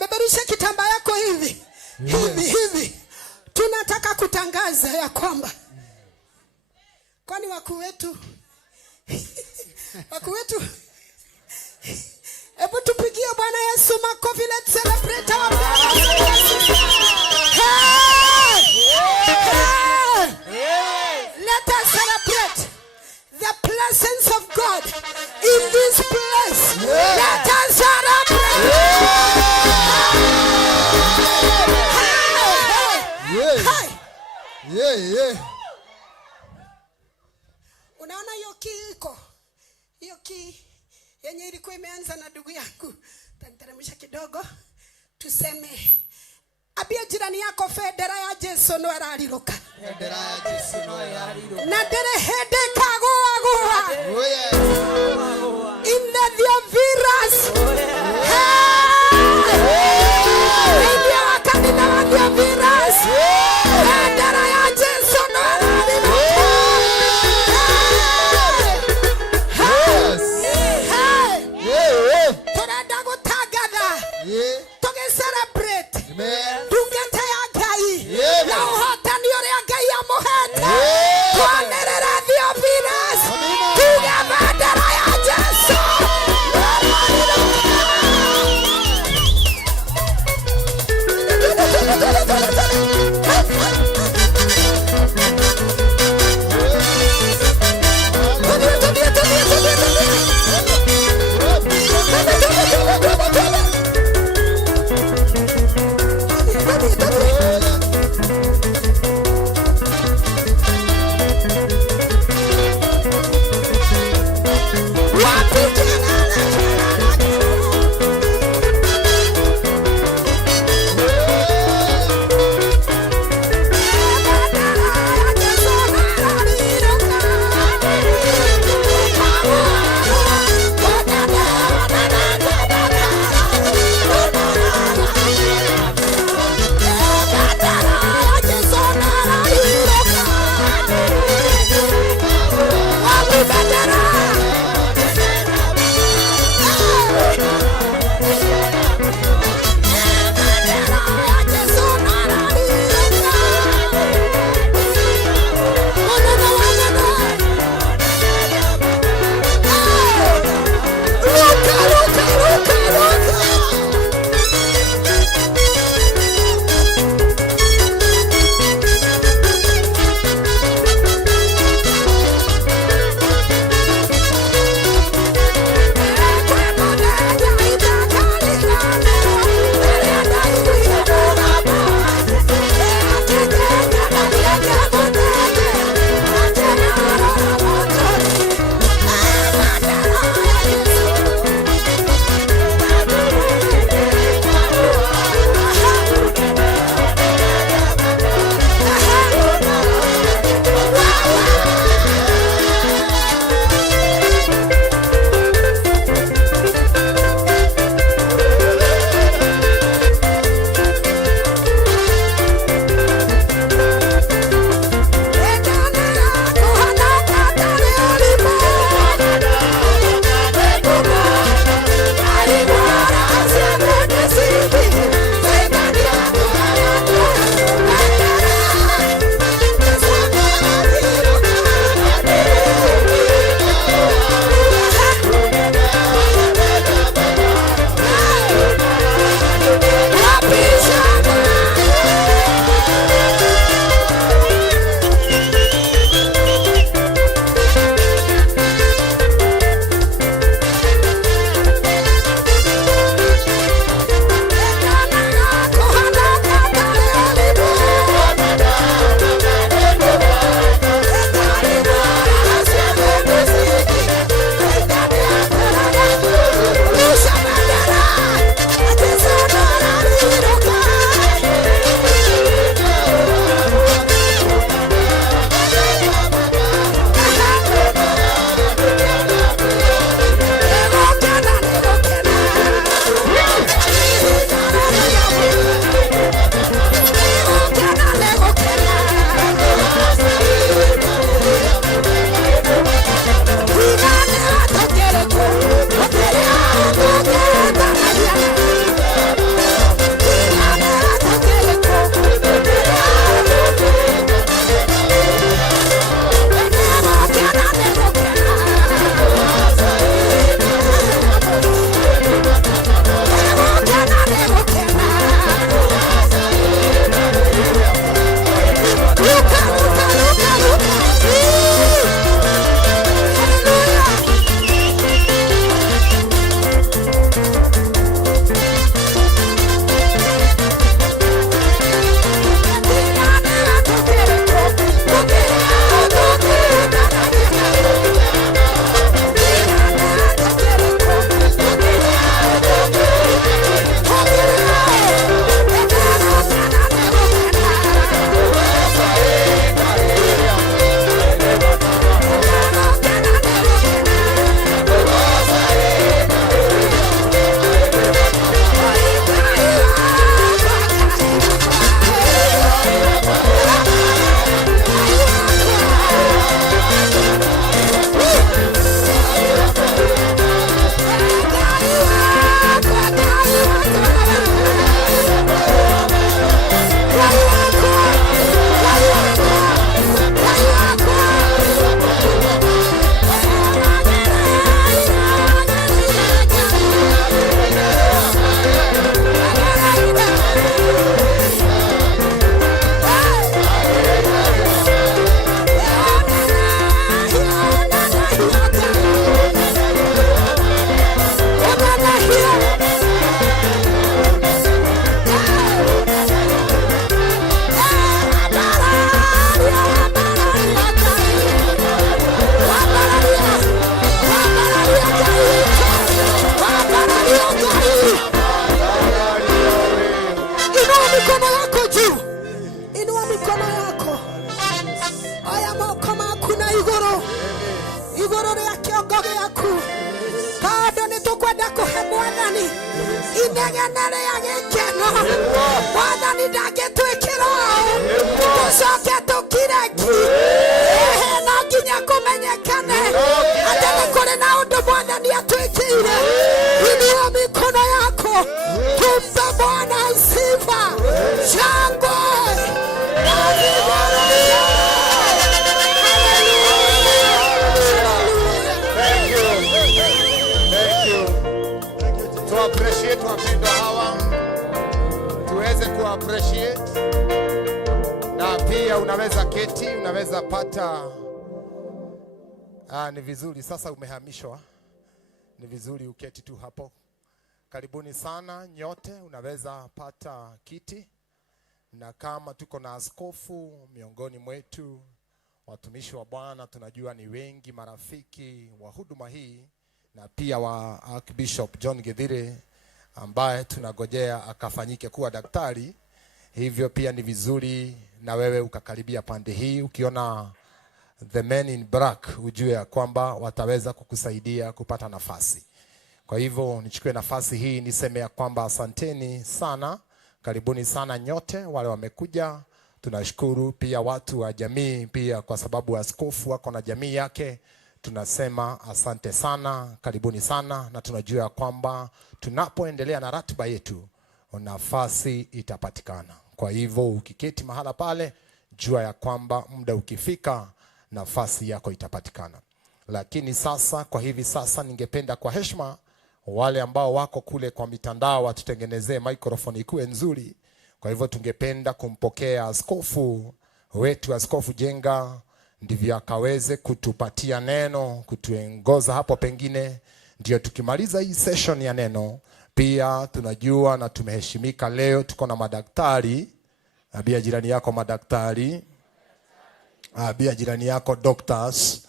Beberusha kitamba yako hivi. Hivi. Tunataka kutangaza ya kwamba kwani wakuu wetu hebu tupigie Bwana Yesu makofi. Let's celebrate our brother. Let us celebrate the presence of God in this place. Let us celebrate. Unaona hiyo ki yenye ilikuwa imeanza na ndugu yangu. Taniteremsha kidogo. Tuseme abia jirani yako federa ya Jesu no arariruka. Federa ya Jesu no arariruka. Na dere hede kagua. In the virus. Ndio wakati na virus. Federa ya Jesu no arariruka. Together. inegene rĩa gĩkeno Mwathani ndangĩtwĩkĩra tũcoke tũkireki no nginya kũmenyekane atĩ nĩ kũrĩ na ũndũ Mwathani atwĩkĩire. Inua mikono yako tumpe Bwana sifa, shangwe na vigelegele. To appreciate wapendwa hawa, tuweze ku appreciate, na pia unaweza keti, unaweza pata. Ni vizuri sasa umehamishwa, ni vizuri uketi tu hapo. Karibuni sana nyote, unaweza pata kiti, na kama tuko na askofu miongoni mwetu, watumishi wa Bwana tunajua ni wengi, marafiki wa huduma hii, na pia wa Archbishop John Githire ambaye tunagojea akafanyike kuwa daktari. Hivyo pia ni vizuri na wewe ukakaribia pande hii. Ukiona the men in black ujue ya kwamba wataweza kukusaidia kupata nafasi. Kwa hivyo nichukue nafasi hii niseme ya kwamba asanteni sana, karibuni sana nyote wale wamekuja. Tunashukuru pia watu wa jamii pia, kwa sababu askofu wako na jamii yake. Tunasema asante sana, karibuni sana, na tunajua ya kwamba tunapoendelea na ratiba yetu nafasi itapatikana. Kwa hivyo ukiketi mahala pale, jua ya kwamba muda ukifika nafasi yako itapatikana. Lakini sasa, kwa hivi sasa, ningependa kwa heshima wale ambao wako kule kwa mitandao watutengenezee microphone ikuwe nzuri. Kwa hivyo tungependa kumpokea askofu wetu, Askofu Jenga, ndivyo akaweze kutupatia neno, kutuongoza hapo. Pengine ndio tukimaliza hii session ya neno, pia tunajua na tumeheshimika leo tuko na madaktari. Abia jirani yako madaktari, abia jirani yako doctors.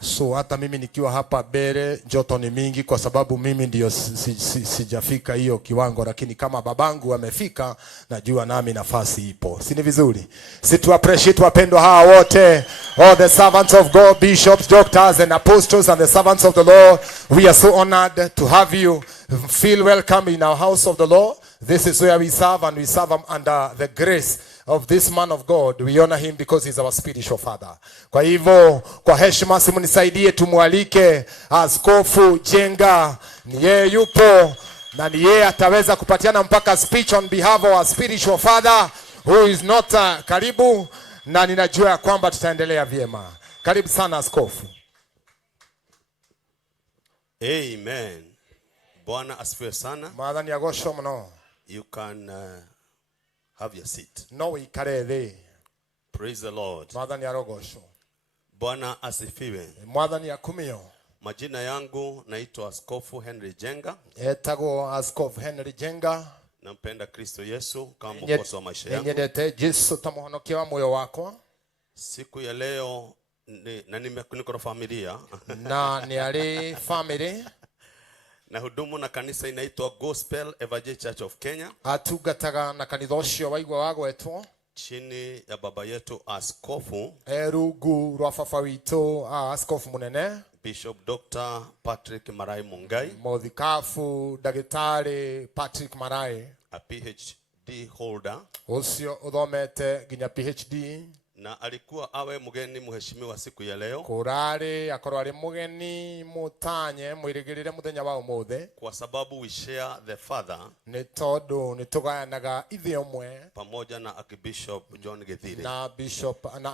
So hata mimi nikiwa hapa bere joto ni mingi, kwa sababu mimi ndio sijafika hiyo kiwango, lakini kama babangu amefika najua nami nafasi ipo. Si ni vizuri? Si tu appreciate wapendwa hawa wote, all the servants of God, bishops, doctors and apostles and the servants of the Lord. We are so honored to have you. Feel welcome in our house of the Lord. This is where we serve, and we serve him under the grace of this man of God. We honor him because he's our spiritual father. Kwa hivyo, kwa heshima simunisaidie tumualike Askofu Jenga. Ni yeye yupo, na ni yeye ataweza kupatiana mpaka speech on behalf of our spiritual father who is not karibu, na ninajua ya kwamba tutaendelea vyema. Karibu sana askofu. Amen. Bwana asifiwe sana. Madhani ya gosho mno. You can have your seat. No ikarede. Praise the Lord. Madhani ya rogosho. Bwana asifiwe. Madhani ya kumio. Majina yangu naitwa Askofu Henry Jenga. Etago Askofu Henry Jenga. Nampenda Kristo Yesu kama mwokozi wa maisha yangu. Nyedete Yesu tamuhonokia moyo wako. Siku ya leo niko na familia. Na ni ali family. Na hudumu na kanisa inaitwa Gospel Evangelical Church of Kenya. Atugataga na kanitha ucio waigwa wagwetwo chini ya baba yetu askofu rungu rwa baba witũ askofu munene Bishop Dr. Patrick Marai Mungai, muthikabu ndagĩtarĩ Patrick Marai, a PhD holder, ucio uthomete nginya PhD, na alikuwa awe mgeni mheshimiwa siku ya leo. Kurari akorwo ari mugeni mutanye mwirigirire muthenya wa umuthe, kwa sababu we share the father, ni tondu ni tugayanaga ithe umwe pamoja na Archbishop John Githire na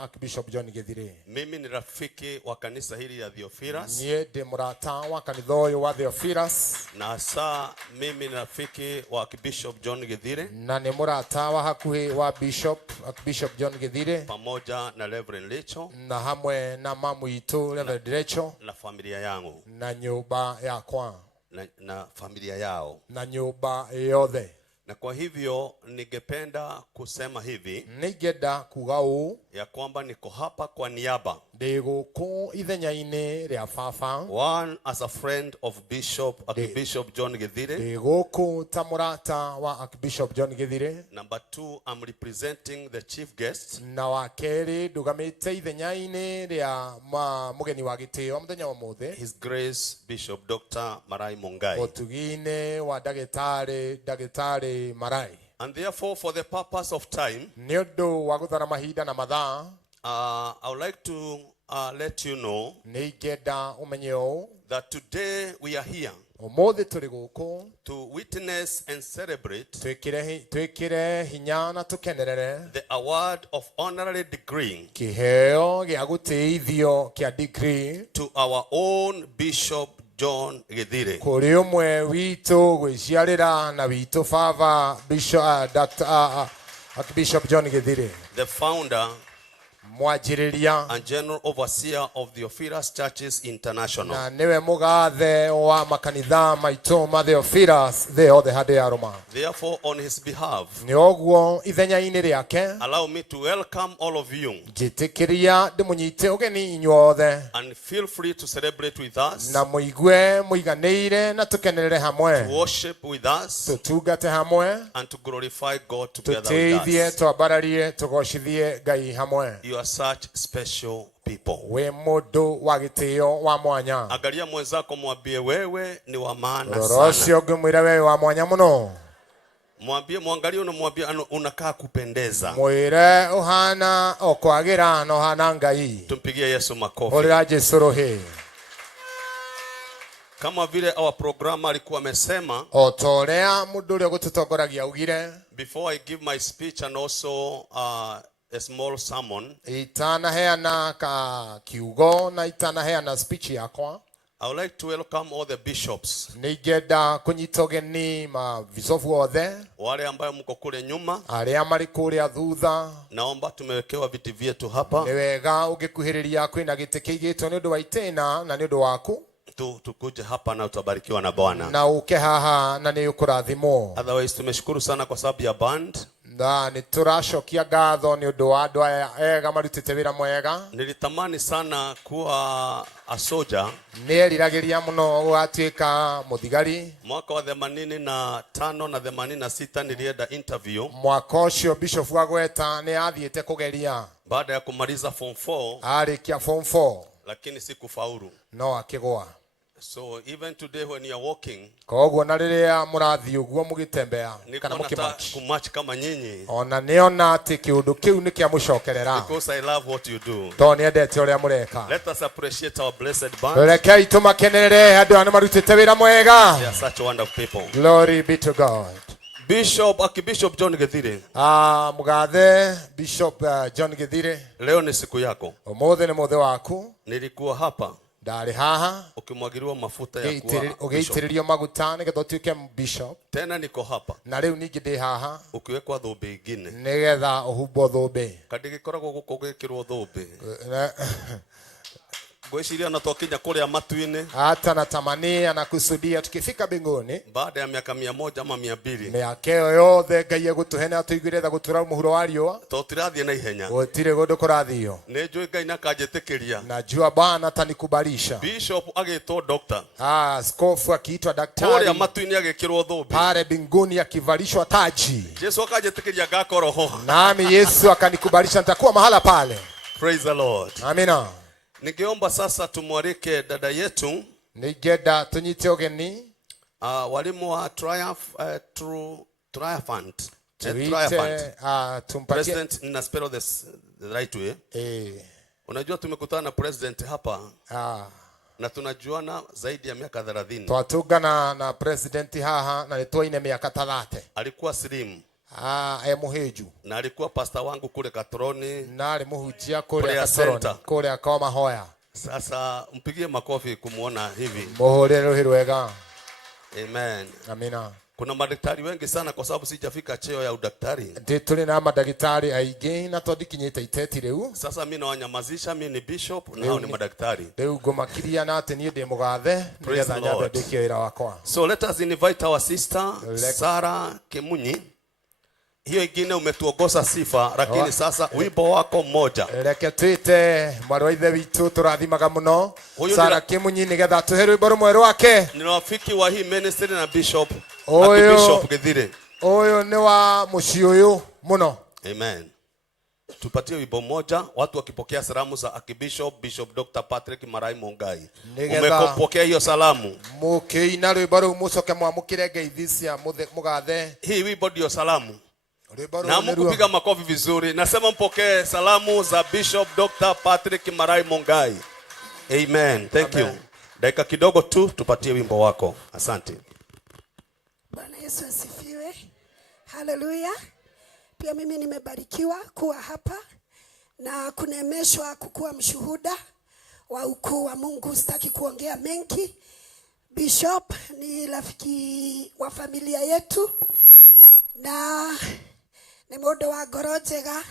Archbishop John Githire. Mimi ni rafiki wa kanisa hili ya Theophilus, ni ndi murata wa kanitha uyu wa Theophilus, na saa mimi ni rafiki wa Archbishop John Githire, na ni murata wa hakuhi wa Archbishop John Githire pamoja na Reverend Lecho, na hamwe na mamu itu Reverend Lecho, na familia yangu, na nyumba yakwa, na familia yao, na nyumba yothe. Na kwa hivyo ningependa kusema hivi, ningenda kuga u ya kwamba niko hapa kwa niaba Ndĩ gũkũ ithenya-inĩ rĩa baba. One as a friend of Archbishop John Githire. Ndĩ gũkũ ta mũrata wa Archbishop John Githire. Number 2, I'm representing the chief guest. Na wa kerĩ ndũgamĩte ithenya-inĩ rĩa mũgeni wa gĩtĩo mũthenya wa ũmũthĩ. His Grace Bishop Dr. Marai Mungai. Ũtugi-inĩ wa ndagĩtarĩ Marai. And therefore, for the purpose of time, nĩ ũndũ wa gũthara mahinda na mathaa, I would like to let you know that today we are here to witness and celebrate the award of honorary degree to our own Bishop John Githire. Kuri umwe witu gwiciarira na witu baba Archbishop John Githire, the founder mwajiriria and general overseer of the Theophilus Churches International. Na niwe mugathe wa makanitha maitu ma Theophilus the othe hande ya Roma. Therefore, on his behalf, ni ogwo ithenya-inĩ rĩake, allow me to welcome all of you njĩtĩkĩria ndĩmũnyite ũgeni inyuothe, and feel free to celebrate with us, na mũigue mũiganĩire na tũkenerere hamwe, to worship with us, tũtungate hamwe, and to glorify God together with tũteithie us. twambararie tũgocithie Ngai hamwe. You are such special people. We mũndũ wa gĩtĩo wa mwanya. Angalia mwenzako mwambie wewe ni wa maana sana. Rorocio ngĩmwĩra wewe wa mwanya mũno. Mwangalie unamwambia unakaa kupendeza. Mwĩre ũhana okwagĩra na ũhana Ngai. Tumpigie Yesu makofi. Orera Jesu rohe. Kama vile our program alikuwa amesema, otorea mũndũ ũrĩa gũtũtongoragia augire, before I give my speech and also a small sermon, itanaheana ka kiugo na itanaheana speech yakwa, I would like to welcome all the bishops. Ningenda kunyita ũgeni mabisofu othe, wale ambao mko kule nyuma, arĩa marĩ kũrĩa thutha. Naomba tumewekewa viti vyetu hapa. Nĩ wega ũngĩkuhĩrĩria kwĩna gĩtĩ kĩigĩtwo nĩ ũndũ wa itĩna na nĩ ũndũ waku. Tukuje hapa na utabarikiwa na Bwana. Na uke haha na nĩ ũkũrathimwo. Otherwise tumeshukuru sana kwa sababu ya band. Na nituracokia ngatho ni undu wa andu aya ega marutite wira mwega. Nilitamani sana kuwa a soldier. Nĩeriragĩria mũno gũgatuĩka mũthigari. Mwaka wa 85 na 86 nilienda interview. Mwaka ũcio Bishop Wagweta nĩ athiĩte kũgeria. Baada ya kumaliza form 4. Arĩkia form 4. Lakini sikufaulu. No akĩgwa. So even today when you are walking, koguo na rĩrĩa mũrathiĩ ũguo mũgĩtembea kana mũkĩmatch kama nyinyi, ona nĩona atĩ kĩũndũ kĩu nĩ kĩamũcokerera, because I love what you do. tondũ nĩendete ũrĩa mũreka. Let us appreciate our blessed band. Rekei tũmakenerere andũ aya nĩ marutĩte wĩra mwega. They are such wonderful people. Glory be to God. Archbishop John Githire. Mugathe Bishop John Githire. Leo ni siku yako. Ũmũthĩ nĩ mũthĩ waku. Nilikuwa hapa. Ndarĩ haha. Ukimwagiriwa mafuta ya kuwa ũgĩitĩrĩrio maguta nĩgetha ũtuĩke bishop. Tena niko hapa. Na rĩu ningĩ ndĩ haha. Ukiwekwa thũmbĩ ingine. Nĩgetha ũhumbwo thũmbĩ. Kadigĩkoragwo gũkũ gĩkĩrwo thũmbĩ. Gwĩciria na twakinya kũrĩa matu-inĩ. Hata natamani anakusudia tukifika mbinguni. Baada ya miaka 100 ama 200. Mĩaka ĩyo yothe Ngai egũtũhe na tũiguire tha gũtura mũhuro wa riũa. Tũtirathiĩ na ihenya. Gũtirĩ kũndũ kũrathio. Nĩnjũĩ Ngai nakanjĩtĩkĩria. Najua Bwana atanikubalisha. Bishop agĩtwo doctor. Askofu akiitwa daktari. Kũrĩa matu-inĩ agĩkĩrwo thũmbĩ. Pale mbinguni akivalishwa taji. Yesu akanjĩtĩkĩria ngakorwo ho. Nami Yesu akanikubalisha nitakuwa mahala pale. Praise the Lord. Amina. Ningeomba sasa tumwalike dada yetu. Ningenda tunyite ũgeni. Walimu wa Triumphant. President, nina spell this the right way. Unajua tumekutana na president hapa. Na tunajuana zaidi ya miaka 30. Twatungana na president haha na nitwaine miaka 30. Alikuwa slim. Muheju. Na alikuwa pastor wangu kule Katoroni. Na alimuhujia kule Katoroni. Kule akawa mahoya. Sasa mpigie makofi kumuona hivi. Muhurire ruhi rwega. Amen. Amina. Kuna madaktari wengi sana kwa sababu sijafika cheo ya udaktari. Tuli na madaktari aingĩ na todikinyite iteti rĩu. Sasa mimi nawanyamazisha, mimi ni bishop na hao ni madaktari. Rĩu ngomakiria na atĩ niĩ ndĩ mũgathe nĩgetha nyambĩkie wĩra wakwa. So let us invite our sister Sarah Kemunyi hiyo ingine umetuongoza sifa, lakini sasa wimbo wako mmoja. Reke twite mwarĩ wa ithe witũ tũrathimaga mũno Sara Kimunyi nĩgetha tũhe rwĩmbo rũmwe rwake. Ni rafiki wa hii ministry na Bishop Githire. Ũyũ nĩ wa mũciĩ ũyũ mũno. Amen. Tupatie wimbo mmoja, watu wakipokea salamu za Archbishop Bishop Dr. Patrick Marai Mungai. Umepokea hiyo salamu? Mũkĩina rwĩmbo rũu mũcoke mwamũkĩre ngeithi cia mũgathe. Hii wimbo ndio salamu. Na mkupiga makofi vizuri. Nasema mpokee salamu za Bishop Dr. Patrick Marai Mungai. Amen. Thank you. Dakika kidogo tu tupatie wimbo wako. Asante. Bwana Yesu asifiwe. Haleluya. Pia mimi nimebarikiwa kuwa hapa na kunemeshwa kukuwa mshuhuda wa ukuu wa Mungu. Sitaki kuongea mengi. Bishop ni rafiki wa familia yetu na ni mundu wa ngoro njega,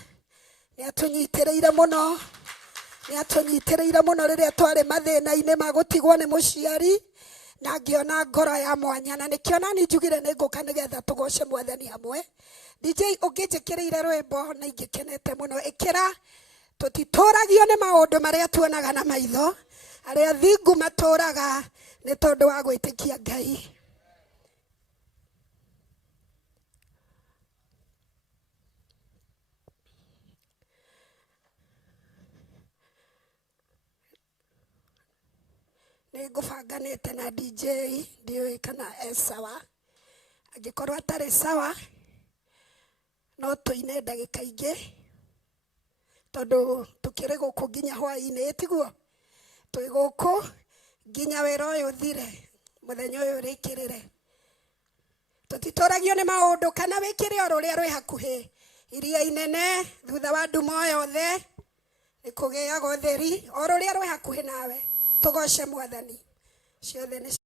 ni atunyitĩrĩire mũno rĩrĩa twarĩ mathĩna-inĩ ma gũtigwo nĩ mũciari, na ngĩona ngoro ya mwanya, na nĩkĩona ni njugire nĩngũka nĩgetha tũgoce Mwathani hamwe. DJ ũngĩnjĩkĩrĩire rwĩmbo na ingĩkenete mũno. Ĩkĩra tũtitũragio nĩ maũndũ marĩa tuonaga na maitho, arĩa thingu matũraga nĩ tondũ wa gwĩtĩkia Ngai. Nĩngũbanganĩte na DJ, ndiũĩ kana sawa. Angĩkorwo atarĩ sawa, no tũine ndagĩka ingĩ, tondũ tũkĩrĩ gũkũ nginya hwaĩ-inĩ, tiguo? Twĩ gũkũ nginya wĩra ũyũ ũthire, mũthenya ũyũ ũrĩkĩrĩre. Tũtitũragio nĩ maũndũ, kana wĩkĩre o rũrĩa rwĩ hakuhĩ. Iria inene thutha wa nduma yothe nĩ kũgĩaga ũtheri, o rũrĩa rwĩ hakuhĩ nawe. Tũgoce Mwathani. Ciothe nĩ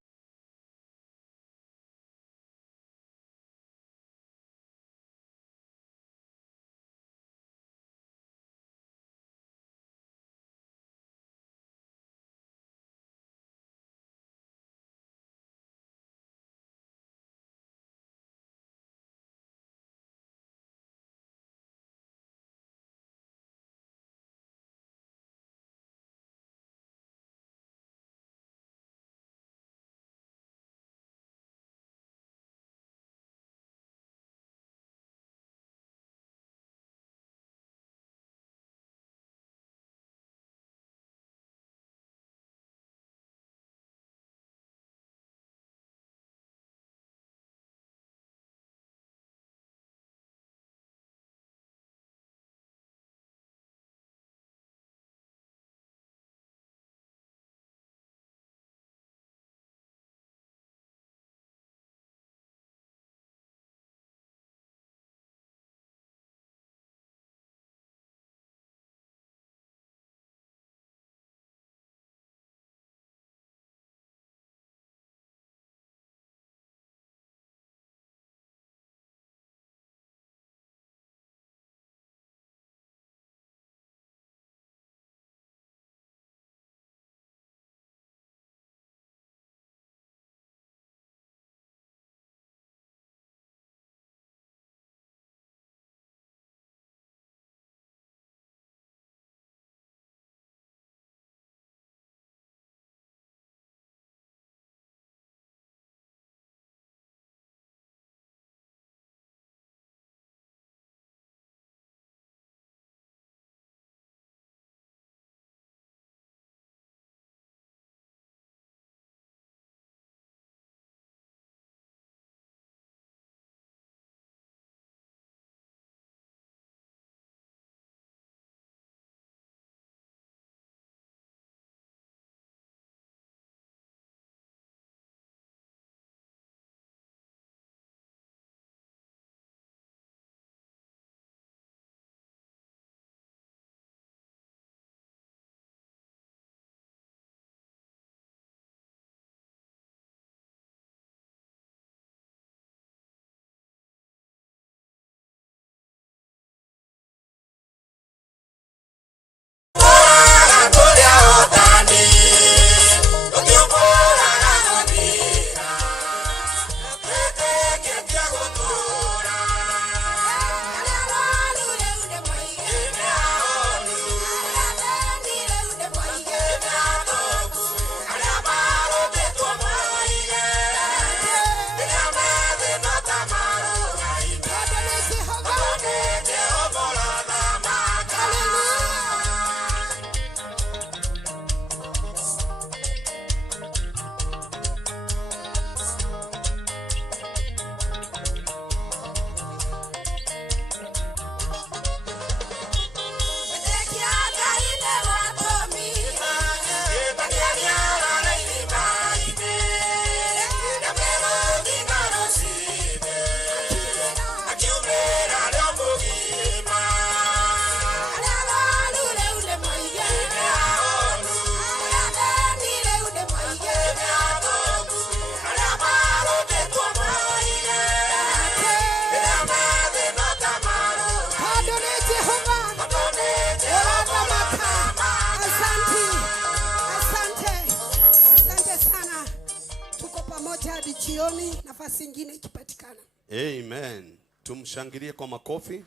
pamoja hadi jioni, nafasi nyingine ikipatikana. Amen. Tumshangilie kwa makofi.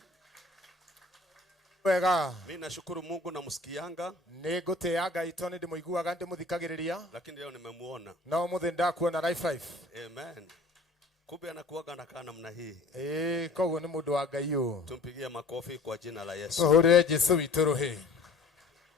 Wega. Mimi nashukuru Mungu na msikianga. Niguteaga itone ndimuiguaga ndimuthikagiriria. Lakini leo nimemuona. No muthe ndakuona life. Amen. Kumbe anakuaga anakaa namna hii. Koguo ni mundu wa Ngai uyu. Tumpigie makofi kwa jina la Yesu. Tuhurire Jesu witu ruhi.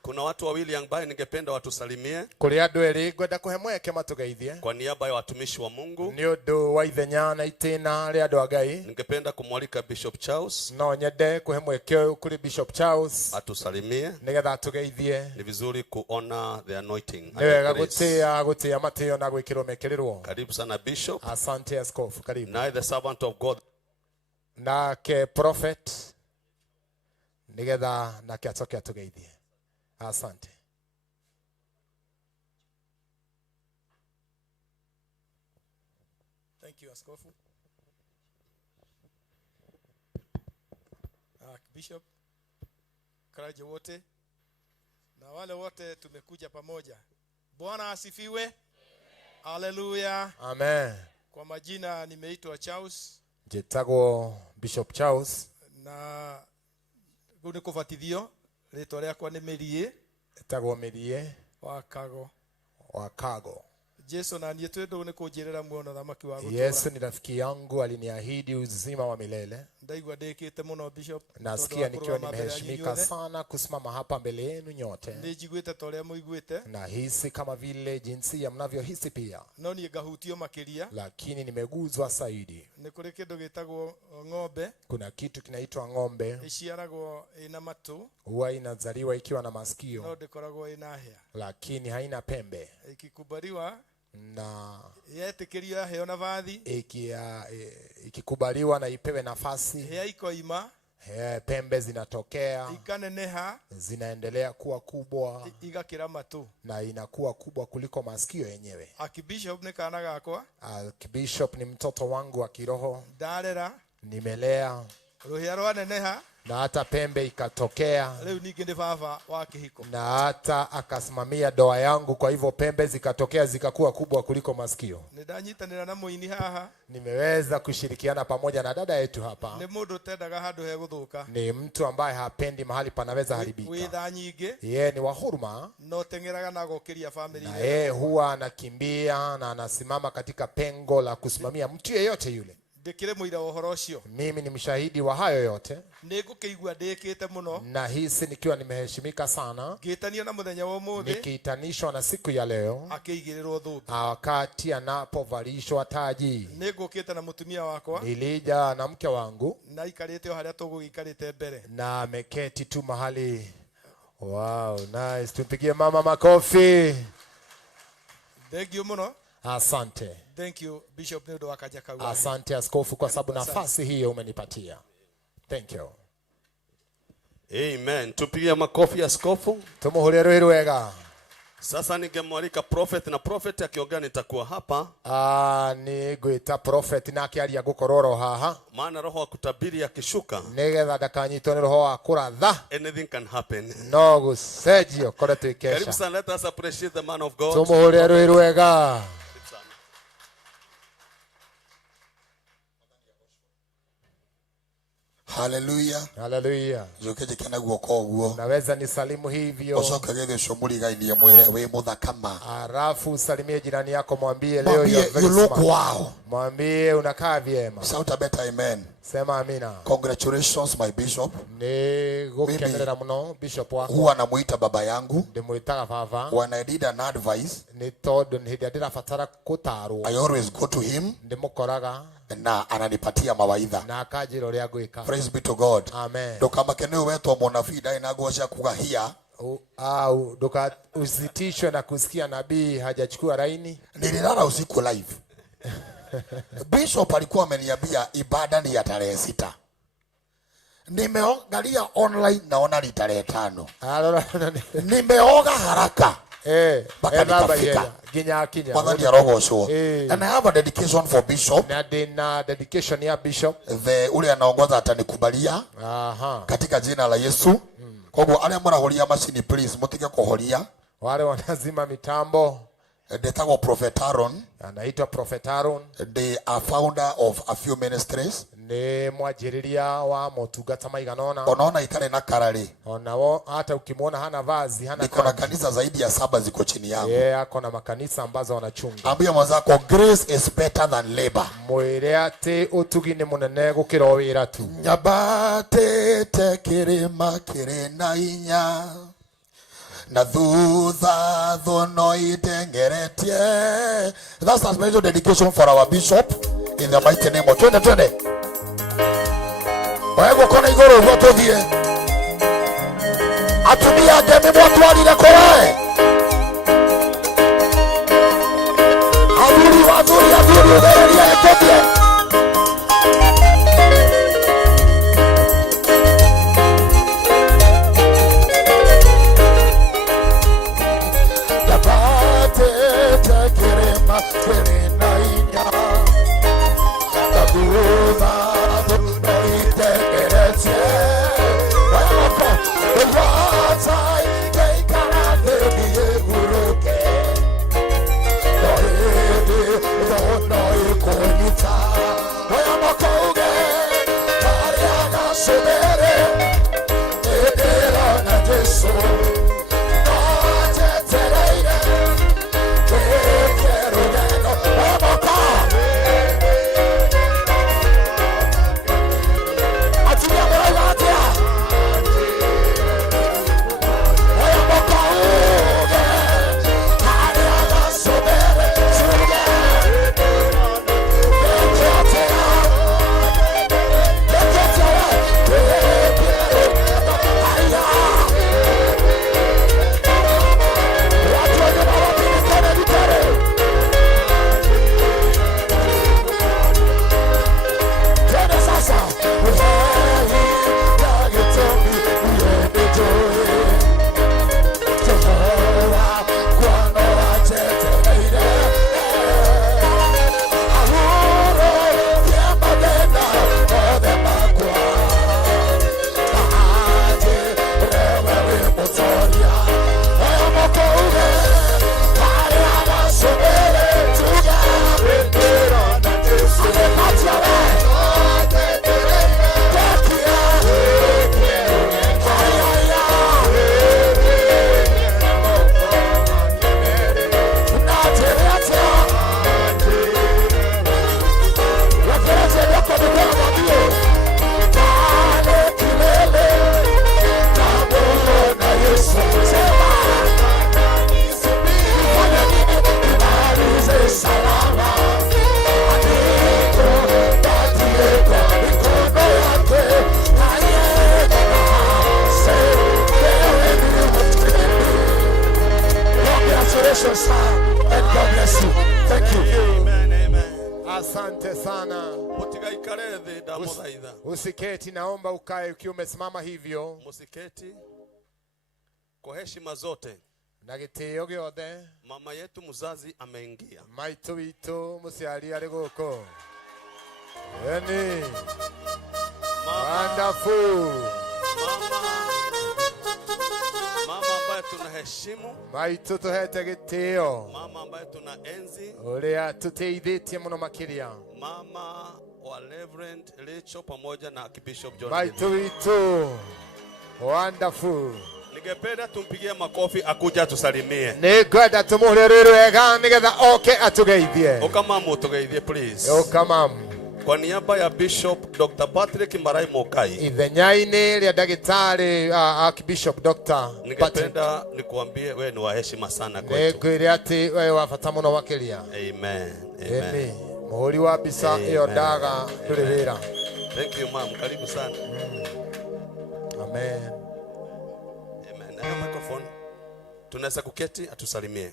Kuna watu wawili ambao ningependa watusalimie. Kuri andu eri ngwenda kuhe mweke matugeithie. Kwa niaba ya watumishi wa Mungu. Ni undu wa ithenya na itina ri andu a Ngai. Ningependa kumwalika Bishop Charles. No nyende kuhe mweke kuri Bishop Charles. Atusalimie. Nigetha atugeithie. Ni vizuri kuona the anointing. Ni wega gutia matio na gwikirwo mekirirwo. Karibu sana Bishop. Asante askofu, karibu. Now the servant of God. Nake prophet. Nigetha nake atoke atugeithie. Asante. Thank you, askofu. Bishop, karaje wote na wale wote tumekuja pamoja. Bwana asifiwe. Haleluya. Amen. Kwa majina nimeitwa Charles. Jitago Bishop Charles. Na gune kubatithio rĩtwa rĩakwa nĩ Mĩriĩ. Etagwo Mĩriĩ wa Kago. Yesu na niĩ twendwo nĩ kũnjĩrĩra muono thamaki wa gũtũũra. Yesu ni rafiki yangu, aliniahidi uzima wa milele. Ndaigua ndĩkĩte mũno Bishop. Nasikia nikiwa nimeheshimika sana kusimama hapa mbele yenu nyote. Nĩnjiguĩte ta ũrĩa mũiguĩte. Nahisi kama vile jinsi ya mnavyohisi pia. No niĩ ngahutio makĩria. Lakini nimeguzwa zaidi. Nĩ kũrĩ kĩndũ gĩtagwo ng'ombe. Kuna kitu kinaitwa ng'ombe. Ĩciaragwo ĩna matũ. Huwa inazaliwa ikiwa na masikio. No ndĩkoragwo ĩna hĩa. Lakini haina pembe. Ikikubaliwa na yetekerio yaheo nafasi, ikikubaliwa na ipewe nafasi, hea ikoima, pembe zinatokea, ikaneneha, zinaendelea kuwa kubwa, igakira matu, na inakuwa kubwa kuliko masikio yenyewe. Akibishop ni kana gakwa. Akibishop ni mtoto wangu wa kiroho. Darera, nimelea. Ruhia rwaneneha, na hata pembe ikatokea, leo ningende baba wa kihiko, na hata akasimamia doa yangu, kwa hivyo pembe zikatokea zikakuwa kubwa kuliko masikio. Nidanyitanira na muini haha, nimeweza kushirikiana pamoja na dada yetu hapa. Ni mundu tendaga handu he guthuka, ni mtu ambaye hapendi mahali panaweza haribika. Witha nyingi, yeye ni wa huruma, no tengeraga na gokiria family, na yeye huwa anakimbia na anasimama katika pengo la kusimamia mtu yeyote yule. Mimi ni mshahidi wa hayo yote. Na hisi nikiwa nimeheshimika sana, nikiitanishwa na siku ya leo, wakati anapovalishwa taji. Nilija na mke wangu, na ameketi tu mahali. Wow, nice. Tumpigie mama makofi. Asante. Thank you Bishop Nildo wakaja kwa. Asante askofu kwa sababu nafasi hiyo umenipatia. Thank you. Amen. Tupigie makofi askofu. Tumuhurie rwega. Sasa ningemwalika prophet, na prophet akiongea nitakuwa hapa. Ni gwita prophet nake ali gukororo haha. Maana roho wa kutabiri akishuka, nigetha ndakanyitwo ni roho wa kuratha, anything can happen. No gusejio kore twikesha. Karibu sana, let us appreciate the man of God. Tumuhurie rwega. Hallelujah. Hallelujah. Jokeje kana guoko guo. Naweza nisalimu hivyo. Osoka gege shomurigainie mwere we muthakama. Arafu salimie jirani yako, mwambie leo you look wow. Mwambie unakaa vyema. Shout a better amen. Sema amina. Congratulations my bishop. Ni gukenera muno bishop wako. Huwa namuita baba yangu. Ndimuitaga baba. When I need an advice, ni todo ndira fatara kutarwo. I always go to him. Ndimukoraga na ananipatia mawaidha. Na akajiro ria gwika. Praise be to God. Amen. Ndokamakene wetwa monafida inagosha kugahia. Au doka usitishwe na kusikia nabii hajachukua laini. Nililala usiku live. Bishop alikuwa ameniambia ibada ni ya tarehe 6. Nimeangalia online naona ni tarehe 5. Nimeoga haraka. Baka nikafika. Kinya. Mwadhani ya rogo show. And I have a dedication for Bishop. Na dedication ya Bishop. Ule anaongoza atanikubalia. Katika jina la Yesu. Kwa hivyo ale mwana holia mashini please mutige kuholia. Wale wanazima mitambo Ndetagwo Prophet Aaron. Anaitwa Prophet Aaron. They are founder of a few ministries. Ni mwanjĩrĩria wa motungata maiganona. Unaona itare na karari. Onao hata ukimwona hana vazi, hana niko na kanisa zaidi ya 7 ziko chini yangu. Ako na makanisa ambazo wanachunga. Ambia mwenzako grace is better than labor. Mwire ati utugi ni munene gukira wira tu. Nyabate tekirima kirina inya. Na thutha thono itengeretie. That's a special dedication for our bishop in the mighty name of 2020. Wego kona igoro gwotothie. Atumia ngemi mwatwarire koe. Athuri uthereria ekotie. Usiketi, naomba ukae ukiwa umesimama hivyo. Musiketi kwa heshima zote. Na gitio giothe. Mama yetu mzazi ameingia. Maitu witu musiari ari guko. Yani. Wonderful. Mama ambaye tunaheshimu. Maitu tuhete gitio. Mama ambaye tunaenzi. Uria tuteithitie muno makiria. Mama wa Reverend Lecho pamoja na Bishop John. Maitu witu. Wonderful. Ningependa tumpigie makofi akuja tusalimie. Ningwenda tumuhurire wega nigetha oke atugeithie. Okamamu utugeithie please. Okamamu. Kwa niaba ya Bishop Dr. Patrick Marai Mokai. Ithenyaini ria dagitari Archbishop Dr. Ningependa nikuambie wewe ni wa heshima sana kwetu. Ningwire ati wewe wafata muno wakiria. Amen. Amen. Muhuri wa bisa iyo ndaga nduri wira. Thank you ma'am. Karibu sana. Amen. Amen. Na microphone. Tunaweza kuketi atusalimie.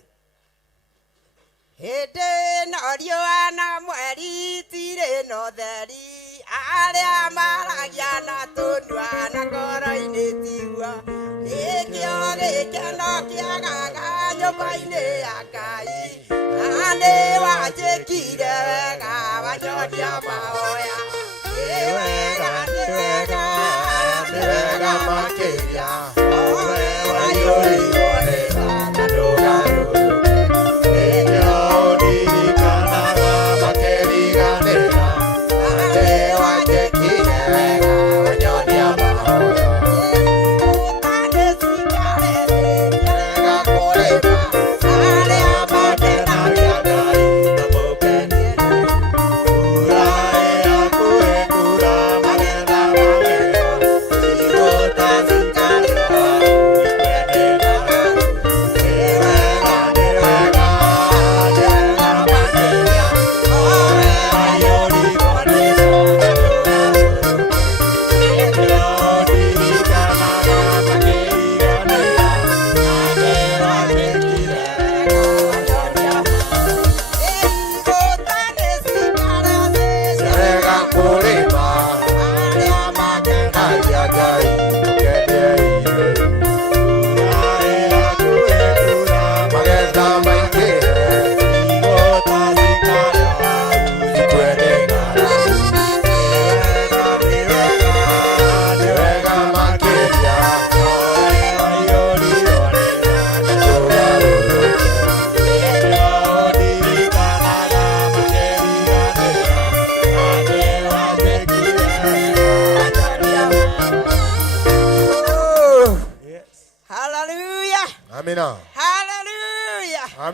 Hede na riona mweri tire no theri aria maragia na tundwa na ngoro-ini tigwa nikio gikeno kiagaga nyumba-ini ya Ngai na ni wanjikire wega wanyonia mahoya ni wega makiria owe wayuri wone na ndugaru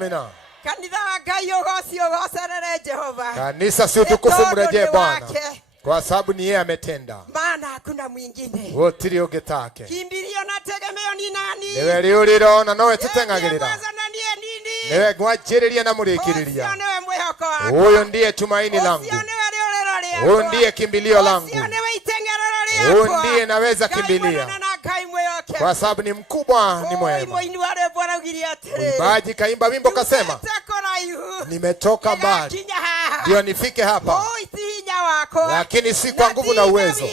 Amina. Kanitha wa Ngai ugocio ugocerere Jehova. Kanisa si utukufu mrejee Bwana. Kwa sababu ni yeye ametenda. Maana hakuna mwingine. Gutiri ungi take. Kimbilio na tegemeo ni nani? Niwe riuriro na nowe tutengagirira. Mwanza na niye nini? Niwe ngwajiriria na murikiriria. Ucio niwe mwihoko wako. Huyo ndiye tumaini langu. Ucio niwe riuriro riako. Huyo ndiye kimbilio langu. Ucio niwe itengerero riako. Huyo ndiye naweza kimbilia. Kwa sababu ni mkubwa, ni mwema. Uimbaji kaimba wimbo kasema, nimetoka mbali ndio nifike hapa, lakini si kwa nguvu na uwezo,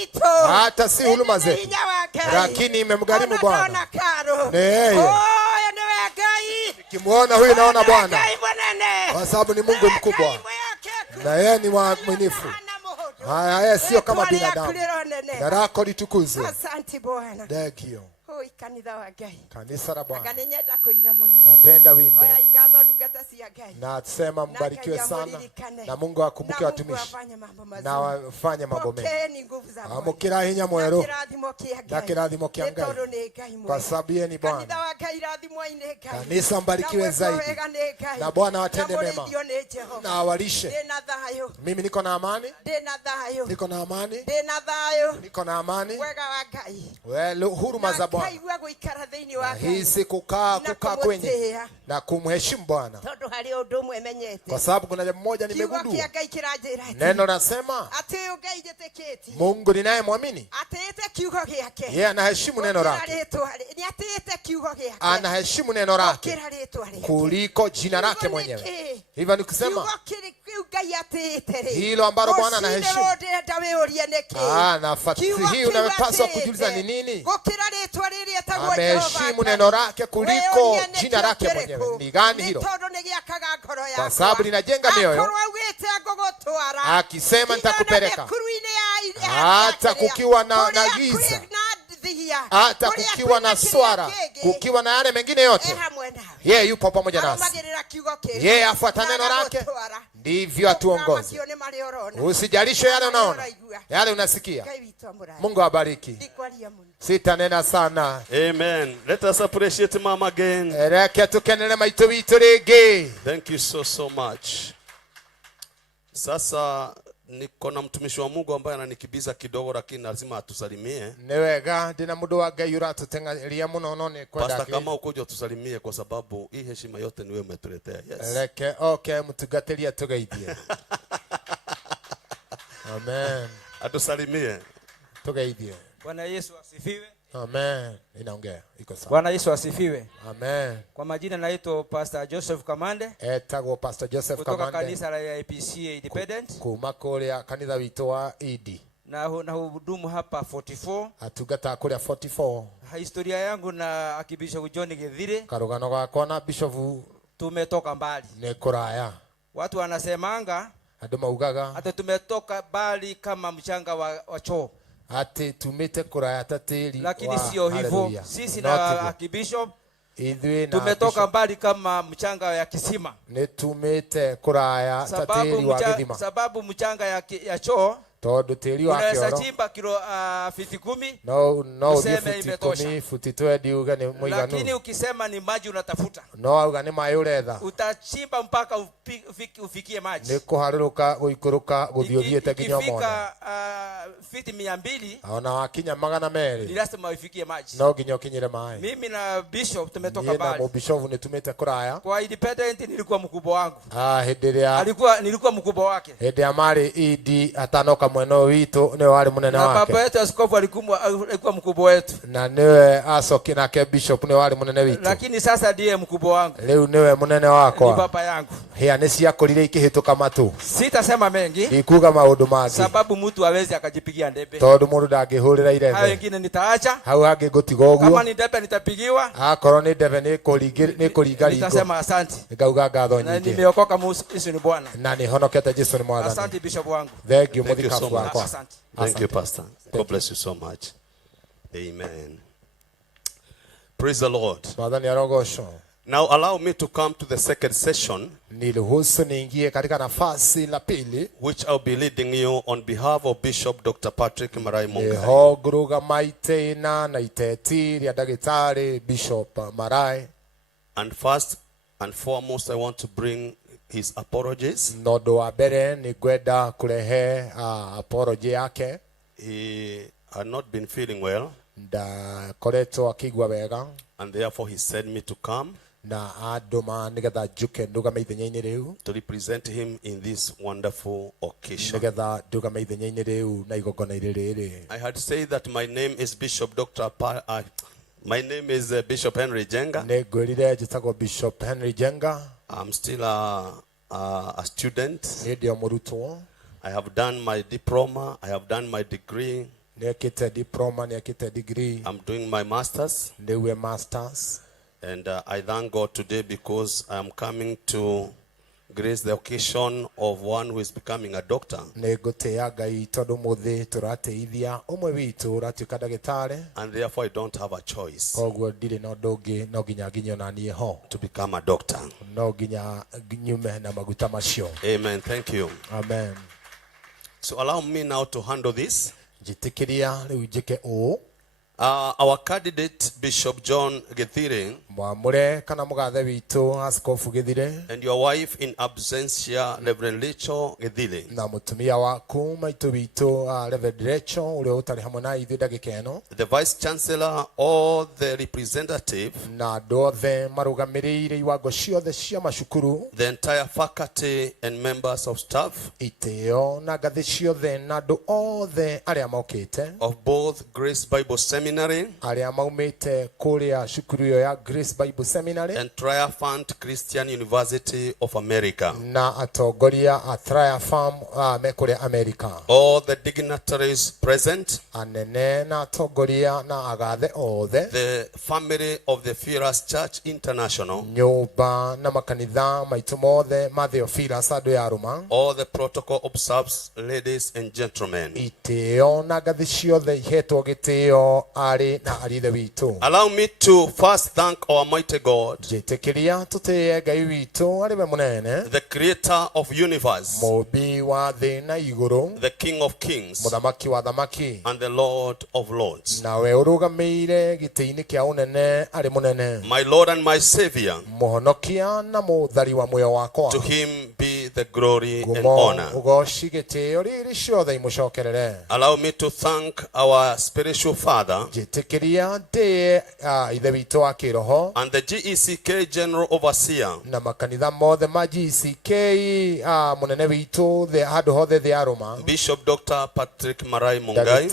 hata si huluma zetu, lakini imemgharimu Bwana. Ni yeye. Nikimwona huyu naona Bwana, kwa sababu ni Mungu mkubwa na yeye ni mwaminifu. Haya sio kama binadamu. Jina lako litukuzwe. Asante Bwana. Thank you. Hoi kanitha wa Ngai. Kanisa la Bwana. Akaninyenda kuina muno. Napenda wimbo. Oya igatho ndungata cia Ngai. Na tusema mbarikiwe sana na Mungu akumbuke watumishi na wafanye mambo mengi. Amukira hinya mweru na kirathimo kia Ngai, kwa sababu yeye ni Bwana. Kanisa mbarikiwe zaidi na Bwana watende mema na awalishe. Mimi niko na amani, niko na amani, niko na amani. Wewe huruma za Bwana. Hisi kukaa kwenye na kumheshimu Bwana, kwa sababu kuna jambo moja nimegundua. Neno nasema Mungu ninayemwamini yeye anaheshimu neno lake, anaheshimu neno lake kuliko jina lake mwenyewe. Hivyo nikusema hilo ambalo Bwana anaheshimu. Nafasi hii unapaswa kujiuliza ni nini? Ameheshimu neno lake kuliko jina lake mwenyewe. Ni gani hilo? Kwa sababu linajenga mioyo. Akisema nitakupeleka hata kukiwa na giza, hata kukiwa na swara, kukiwa na yale mengine yote, yeye yupo pamoja nasi. Yeye afuata neno lake, ndivyo atuongoze. Usijalishe yale unaona, yale unasikia. Mungu abariki. Sitanena sana. Amen. Let us appreciate Mama again. Thank you so much. Sasa niko na mtumishi wa Mungu ambaye ananikibiza kidogo, lakini lazima atusalimie. Newega ndina mundu wa Ngai uratutengaria muno none kwenda. Pastor kama ukoje tusalimie, kwa sababu hii heshima yote ni wewe umetuletea. Yes. Leke okay mutugatiria tugeithie. Amen. Atusalimie. Tugeithie. Bwana Yesu asifiwe. Amen. Inaongea iko sawa. Bwana Yesu asifiwe. Amen. Kwa majina naitwa Pastor Joseph Kamande. Etagwo Pastor Joseph Kamande. Kutoka kanisa la IPC Independent. Kuma kule kanisa wito wa ED. Na hudumu hapa 44. Atugata kule 44. Historia yangu na Archbishop John Githire. Karugano gakwa na Bishop tumetoka mbali. Ni kuraya. Watu wanasemanga ando maugaga hata tumetoka mbali kama mchanga wa choo. Ati tumete kuraya tatiri. Lakini sio hivyo. Sisi na Archbishop tumetoka mbali kama mchanga ya kisima. Ne tumete kuraya tatiri wa githima. Sababu mchanga ya choo todo teri wa kioro. Unaweza chimba kilo 50. No futi 20 uga ni muiganu. Lakini ukisema ni maji unatafuta. No uga ni maji uretha. Utachimba mpaka ufikie maji. Ni kuharuruka guikuruka guthiothiete ginya mona. Ikifika fiti 200. Ona wakinya 200. Ni lazima ufikie maji. No ginya kinyire mai. Mimi na Bishop tumetoka mbali. Na Bishop ni tumete kuraya. Kwa Independent nilikuwa mkubwa wangu. Henderia. Nilikuwa mkubwa wake. Henderia mari ED atanoka mweno witu ni wali munene wake. Na baba yetu askofu alikuwa mkubwa wetu. Na niwe asoki na ke Bishop ni wali munene witu. Lakini sasa ndiye mkubwa wangu. Leo niwe munene wako. Ni baba yangu. Hia nisi yako lile ikihituka matu. Sitasema mengi. Ikuga maundu mangi. Sababu mtu hawezi akajipigia ndebe. Tondu mundu ndangihurira irebe. Hao wengine nitaacha. Hao hangi gutiga uguo. Kama ni ndebe nitapigiwa. Akoro ni ndebe ni kuringa. Nitasema asante. Nikauga ngatho nyingi. Na nimeokoka Yesu ni Bwana. Na ni honokete Yesu ni Mwathani. Asante Bishop wangu. Thank you muthikafu wako. Thank you, Pastor. God bless you so much. Amen. Praise the Lord. Now allow me to come to the second session, which I'll be leading you on behalf of Bishop Dr. Patrick Marai Mungai. And first, And foremost, I want to bring his apologies. Nondo wa mbere ni gwenda kurehe apology yake. He had not been feeling well. Koreto akigwa wega. And therefore he sent me to come na adoma nigetha juke ndugame ithenyaini riu to represent him in this wonderful occasion. Nigetha ndugame ithenyaini riu na igongona riri. I had said that my name is Bishop Dr. My name is Bishop Henry Jenga. Negwirire jitagwo Bishop Henry Jenga. I'm still a student. Ndio murutwo. I have done my diploma, I have done my degree. Nekite diploma, nekite degree. I'm doing my masters. Newe masters. And I thank God today because I am coming to grace the occasion of one who is becoming a doctor. And therefore I don't have a choice to become a doctor. Amen. Thank you. Amen. So allow me now to handle this. Our candidate, Bishop John Githire, and your wife in absentia, Reverend Lecho Githire, the Vice Chancellor, all the representative, the entire faculty and members of staff of both Grace Bible Seminary and Triumphant Christian University of America. All the dignitaries present, the family of the Fearless Church International, all the protocol observers, ladies and gentlemen. Allow me to first thank Almighty God, the creator of universe, the King of kings, and the Lord of lords. My Lord and my Savior, to him be the glory and honor. Allow me to thank our spiritual father and the GECK General Overseer, Bishop Dr. Patrick Marai Mungai,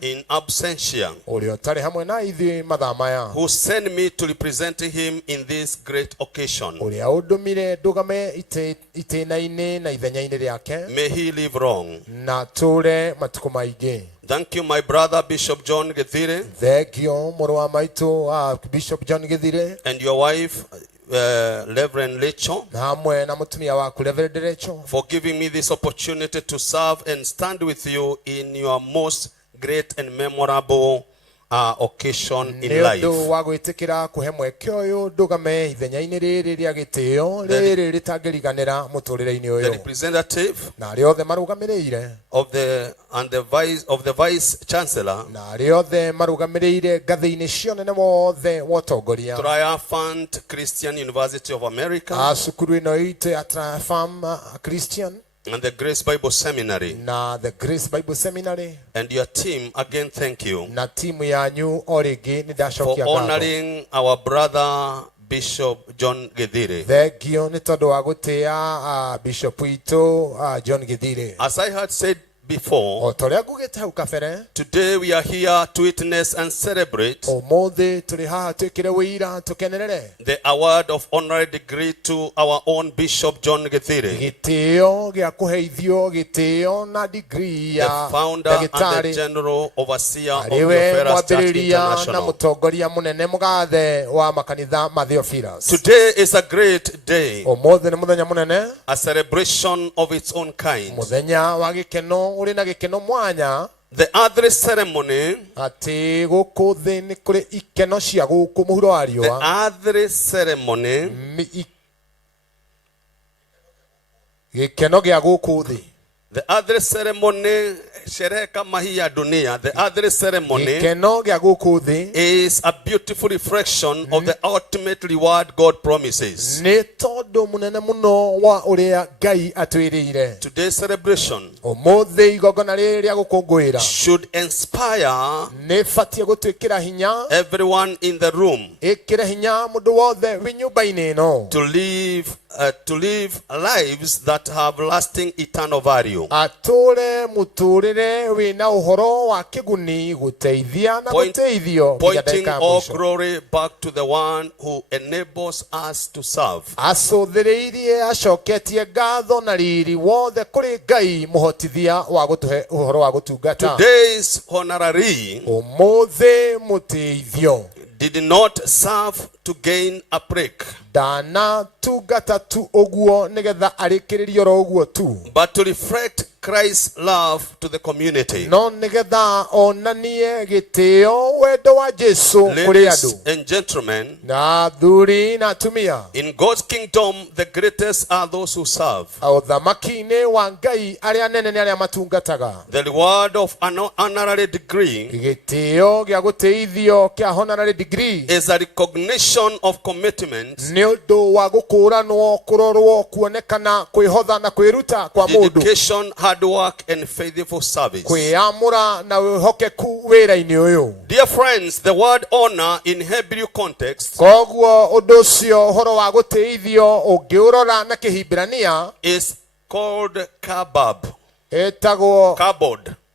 in absentia, who sent me to represent him in this great occasion. May he live long. Thank you, my brother Bishop John Githire, and your wife Reverend Lecho, for giving me this opportunity to serve and stand with you in your most great and memorable occasion in life. The representative of the Vice Chancellor, Triumphant Christian University of America, and the Grace Bible Seminary, and your team, again thank you for honoring our brother Bishop John Githire. As I had said before, today we are here to witness and celebrate the award of honorary degree to our own Bishop John Githire, the founder and the general overseer of the Fearless Church International. Today is a great day, a celebration of its own kind. The other ceremony, sherehe kama hii ya dunia, the earthly ceremony gikeno gĩa gũkũ thĩ is a beautiful reflection of the ultimate reward God promises. nĩ tondũ mũnene mũno wa ũrĩa Ngai atwĩrĩire. Today's celebration ũmũthĩ igongona rĩrĩ rĩa gũkũngũĩra should inspire nĩ batiĩ gũtwĩkĩra hinya everyone in the room ĩkĩre hinya mũndũ wothe wĩ nyũmba-inĩ ĩno to live lives that have lasting eternal value. atũre mũtũrĩre wĩna ũhoro wa kĩguni gũteithia na gũteithio Pointing all glory back to the one who enables us to serve. acũthĩrĩirie acoketie ngatho na riri wothe kũrĩ Ngai mũhotithia wa gũtũhe ũhoro wa gũtungata. Today's honoree ũmũthĩ mũteithio did not serve to gain a break, ndana tungata tu ũguo nĩgetha arĩkĩrĩrio ro ũguo tu, but to reflect Christ's love to the community. no nĩgetha onanie gĩtĩo wendo wa Jesu kũrĩ andũ. Ladies and gentlemen, na thuri na atumia, in God's kingdom the greatest are those who serve. ũthamaki-inĩ wa Ngai arĩa nene nĩ arĩa matungataga. The reward of an honorary degree gĩtĩo gĩa gũteithio kĩa honorary degree is a recognition of commitment, nĩ ũndũ wa gũkũranwo, kũrorwo, kuonekana, kwĩhotha na kwĩruta kwa mũndũ, dedication, hard work and faithful service. kwĩamũra na wĩhokeku wĩra-inĩ ũyũ. Dear friends, the word honor in Hebrew context koguo ũndũ ũcio ũhoro wa gũteithio ũngĩũrora na Kĩhibirania is called kabab, ĩtagwo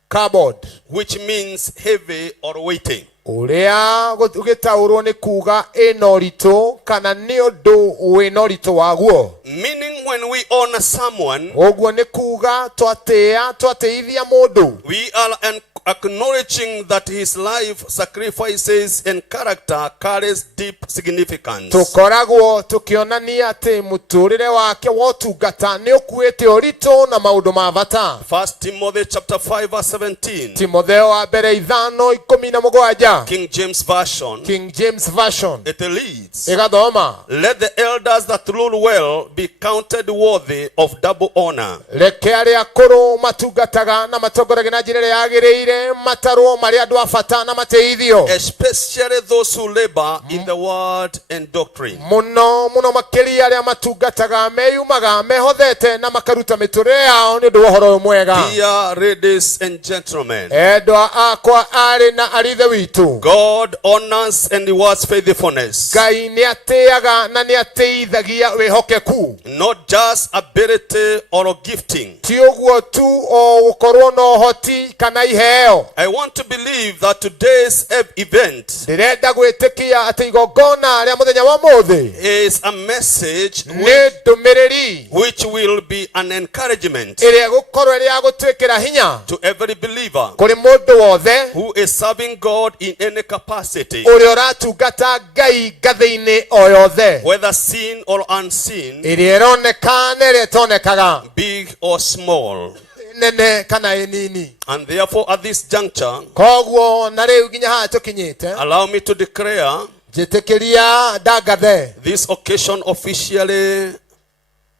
kabod, which means heavy or weighty. ũrĩa ũgĩtaũrwo nĩ kuga ĩna ũritũ kana nĩ ũndũ wĩna ũritũ waguo. Meaning when we honor someone, ũguo nĩ kuga twateithia mũndũ, we are acknowledging that his life, sacrifices and character carries deep significance. tũkoragwo tũkĩonania atĩ mũtũrĩre wake wa ũtungata nĩ ũkuĩte ũritũ na maũndũ ma bata. 1 Timothy chapter 5 verse 17. Timotheo wa mbere 5:17. King James version. King James version. It leads. Ĩgathoma. Let the elders that rule well be counted worthy of double honor. Reke arĩa akũrũ matungataga na matongoragia na njĩra ĩrĩa yagĩrĩire matarwo marĩ andũ a bata na mateithio. Especially those who labor in the word and doctrine. Mũno makĩria arĩa matungataga meyumaga mehothete na makaruta mĩtũrĩre yao nĩ ũndũ wa ũhoro mwega. Dear ladies and gentlemen, endwa akwa arĩ na arithe witũ, God honors and rewards faithfulness. Ngai nĩ atĩaga na nĩ ateithagia wĩhokeku. Not just ability or gifting. Ti ũguo tu o gũkorwo na ũhoti kana iheo. I want to believe that today's event ndĩrenda gwĩtĩkia atĩ igongona rĩa mũthenya wa ũmũthĩ is a message nĩ ndũmĩrĩri which will be an encouragement ĩrĩa gũkorwo ĩrĩ ya gũtwĩkĩra hinya to every believer kũrĩ mũndũ wothe who is serving God in any capacity, ũrĩa ũratungata Ngai ngathĩ-inĩ o yothe, whether seen or unseen, ĩrĩa ĩroneka na ĩrĩa ĩtonekaga, big or small. nene kana nini. And therefore at this juncture, koguo na rĩu nginya haha tũkinyĩte, allow me to declare njĩtĩkĩria ndangathe this occasion officially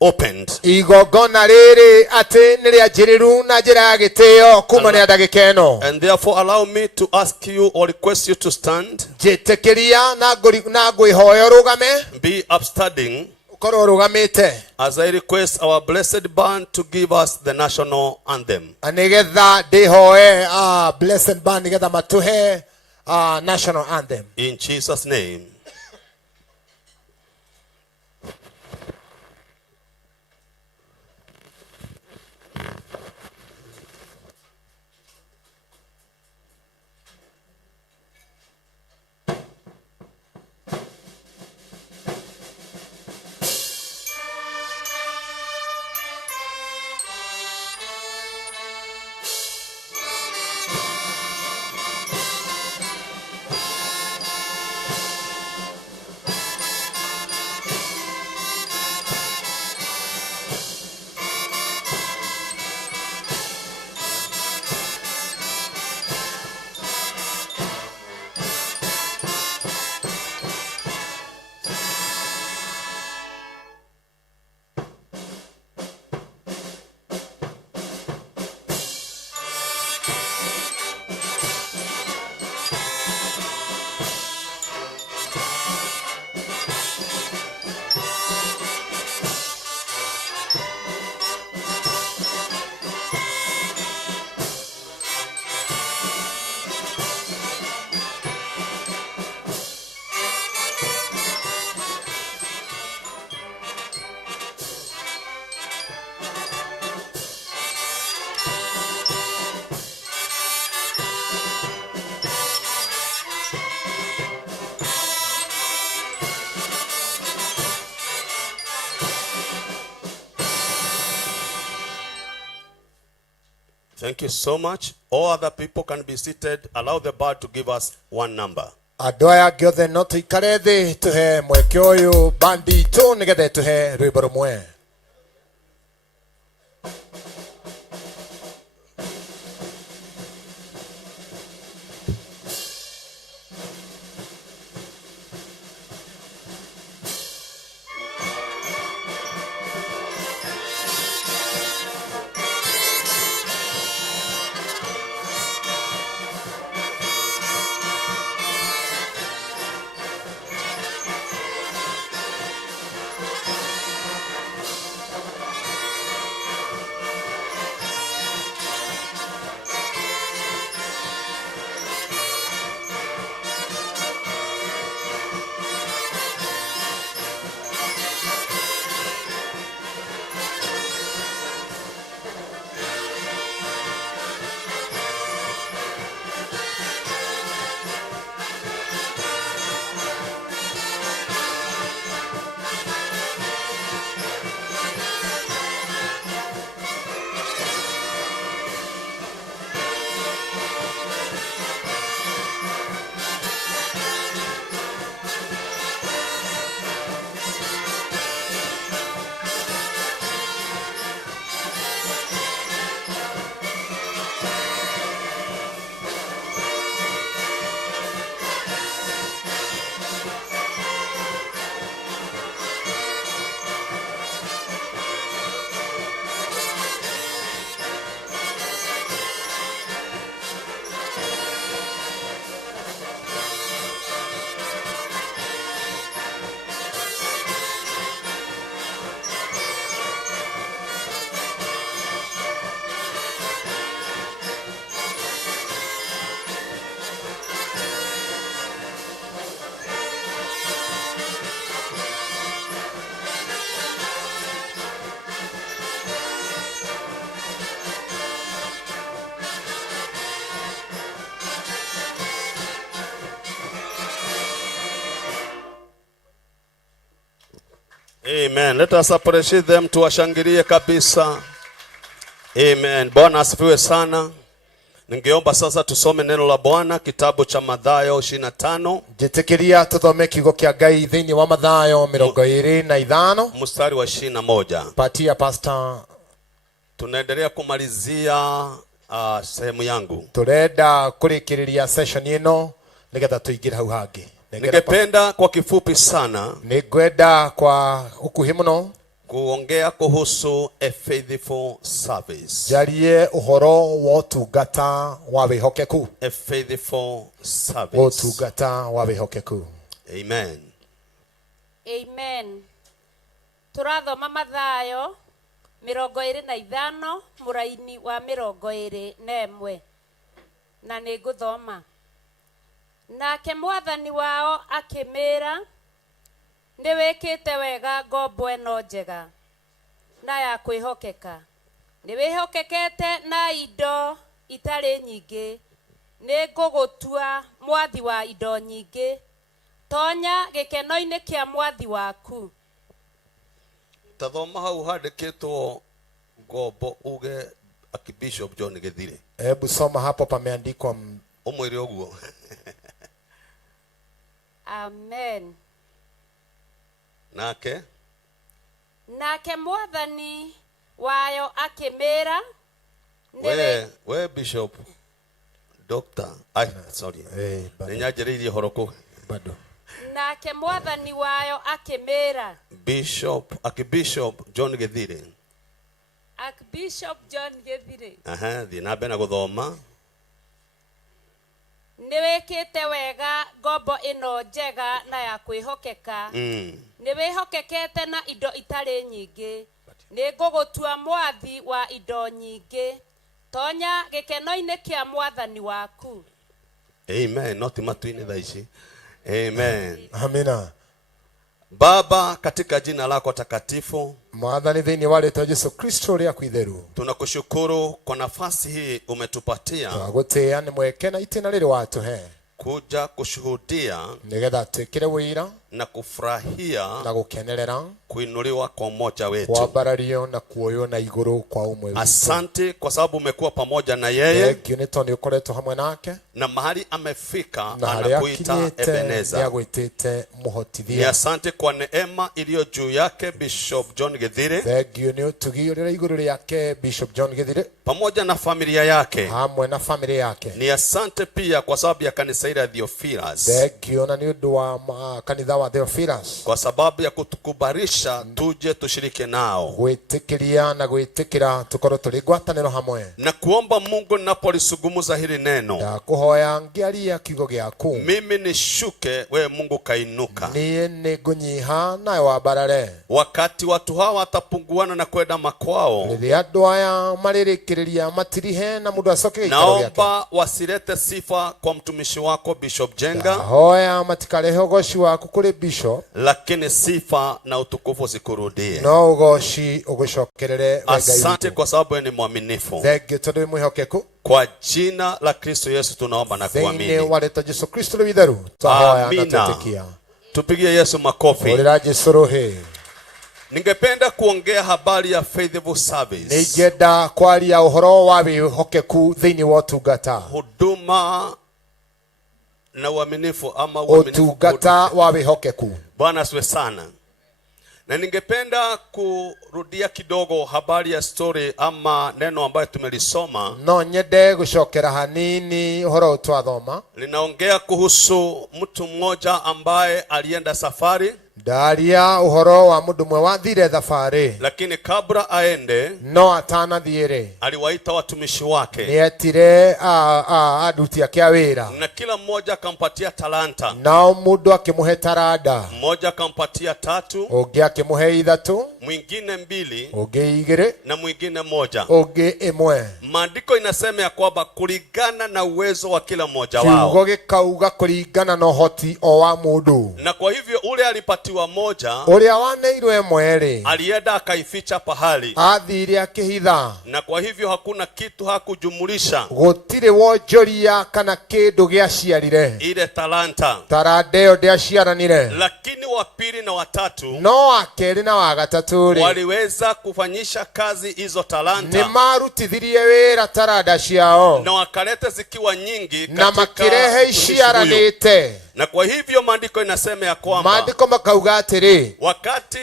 opened. igongona rĩrĩ atĩ nĩ rĩanjĩrĩru na njĩra ya gĩtĩo kuma nĩ ndagĩka ĩno. And therefore allow me to ask you or request you to stand. njĩtĩkĩria na ngwĩhoya rũgame, Be upstanding ũkorwo rũgamĩte, as I request our blessed band to give us the national anthem. nĩgetha ndĩhoe blessed band nĩgetha matũhe national anthem. In Jesus' name. Thank you so much. All other people can be seated. Allow the band to give us one number. Andũ aya angĩ othe no tũikare thĩ tũhe mweke ũyũ bandi itũ nĩgetha tũhe rwĩmbo rũmwe. Amen. Let us appreciate them, tuwashangilie kabisa. Amen. Bwana asifiwe sana. Ningeomba sasa tusome neno la Bwana kitabu cha Mathayo 25. Jitikiria tuthome kiugo kia Ngai thĩinĩ wa Mathayo 25 mstari wa 21. Patia pastor. Tunaendelea kumalizia sehemu yangu. Turenda kurĩkĩrĩria session ino nigetha tuingĩre hau hangĩ. Ningependa kwa kifupi sana ningwenda kwa ukuhi muno kuongea kuhusu a faithful service. Jarie uhoro wa utungata wa wihokeku. A faithful service. Utungata wa wihokeku. Amen. Amen. Turathoma Mathayo 25 muraini wa 21 na nĩngũthoma. Nake mwathani wao akĩmĩra, nĩwĩkĩte wega ngombo ĩno njega na ya kwĩhokeka. Nĩwĩhokekete na indo itarĩ nyingĩ, nĩngũgũtua mwathi wa indo nyingĩ. Tonya gĩkeno-inĩ kĩa mwathi waku. Tathoma hau handĩkĩtwo ngombo uge Archbishop John Githire. Hebu soma hapo pameandikwa umwĩre ũguo. Amen. Nake mwathani wayo akĩmĩra, we Bishop Doctor sorry nĩnyanjĩrĩirie horoku bado. Nake mwathani wayo akĩmĩra, Archbishop John Githire. Archbishop John Githire. Thiĩ na mbere na gũthoma. Nĩwĩkĩte wega ngombo ĩno njega na ya kwĩhokeka. Nĩwĩhokekete na indo itarĩ nyingĩ, nĩngũgũtua mwathi wa indo nyingĩ. Tonya gĩkeno-inĩ kĩa mwathani waku. Amen. Not matu-inĩ thaa ici. Amen. Amina. Baba, katika jina lako takatifu, mwathani thĩinĩ wa rĩĩtwa Yesu Kristo rĩaku itheru, tunakushukuru kwa nafasi hii umetupatia twagũtĩĩa nĩ mweke na itĩna rĩrĩ watũhe kuja kushuhudia nĩgetha twĩkĩre wĩira na kufurahia na gukenerera kuinuliwa kwa umoja wetu. Kwambarario na kuoyo na iguru kwa umwe. Asante kwa sababu umekuwa pamoja na yeye. Ni ukoretwo hamwe nake. Na mahali amefika anakuita Ebeneza. Ni asante kwa neema iliyo juu yake Bishop John Githire. Bishop John Githire pamoja na familia yake. Hamwe na familia yake. Ni asante pia kwa sababu ya kanisa hili la Theophilus. Kwa sababu ya kutukubarisha tuje tushirike nao. Na kuomba Mungu ninapolisugumuza hili neno. Mimi nishuke, wewe Mungu kainuka. Wakati watu hawa watapunguana na kwenda makwao, naomba wasilete sifa kwa mtumishi wako Bishop Jenga, lakini sifa na utukufu zikurudie. Asante kwa sababu ni mwaminifu. Kwa jina la Kristo Yesu tunaomba na kuamini. Amina. Tupigie Yesu makofi. Ningependa kuongea habari ya faithful service. Ningenda kwaria uhoro wa wihokeku thiini wa utungata. Huduma na uaminifu ama uaminifu. Utungata wa wihokeku. Bwana asifiwe sana. Na ningependa kurudia kidogo habari ya story ama neno ambayo tumelisoma. No nyende gucokera hanini uhoro twathoma. Linaongea kuhusu mtu mmoja ambaye alienda safari. Daria uhoro wa mundu mwe wathire thafari. Lakini kabla aende, no atana thiere, aliwaita watumishi wake. Nietire aduti yake wira. Na kila mmoja akampatia talanta. Na mundu akimuhe tarada. Mmoja akampatia 3, ungi akimuhe 3, mwingine 2, ungi 2, na mwingine 1, ungi 1. Maandiko inasema ya kwamba kulingana na uwezo wa kila mmoja wao. Kiugo gikauga kulingana na uhoti o wa mundu. Na kwa hivyo ule alipatiwa moja, uria waneirwe mweri, alienda akaificha pahali, athire akihitha. Na kwa hivyo hakuna kitu hakujumulisha, gutire wonjoria kana kindu giaciarire ile talanta, tarada yo ndiaciaranire. Lakini wa pili na wa 3, no akeri na wa gatatu waliweza kufanyisha kazi hizo talanta, ni marutithirie wira tarada ciao, na wakaleta zikiwa nyingi na makirehe iciaranite. Na kwa hivyo maandiko inasema ya kwamba, maandiko makauga atiri, wakati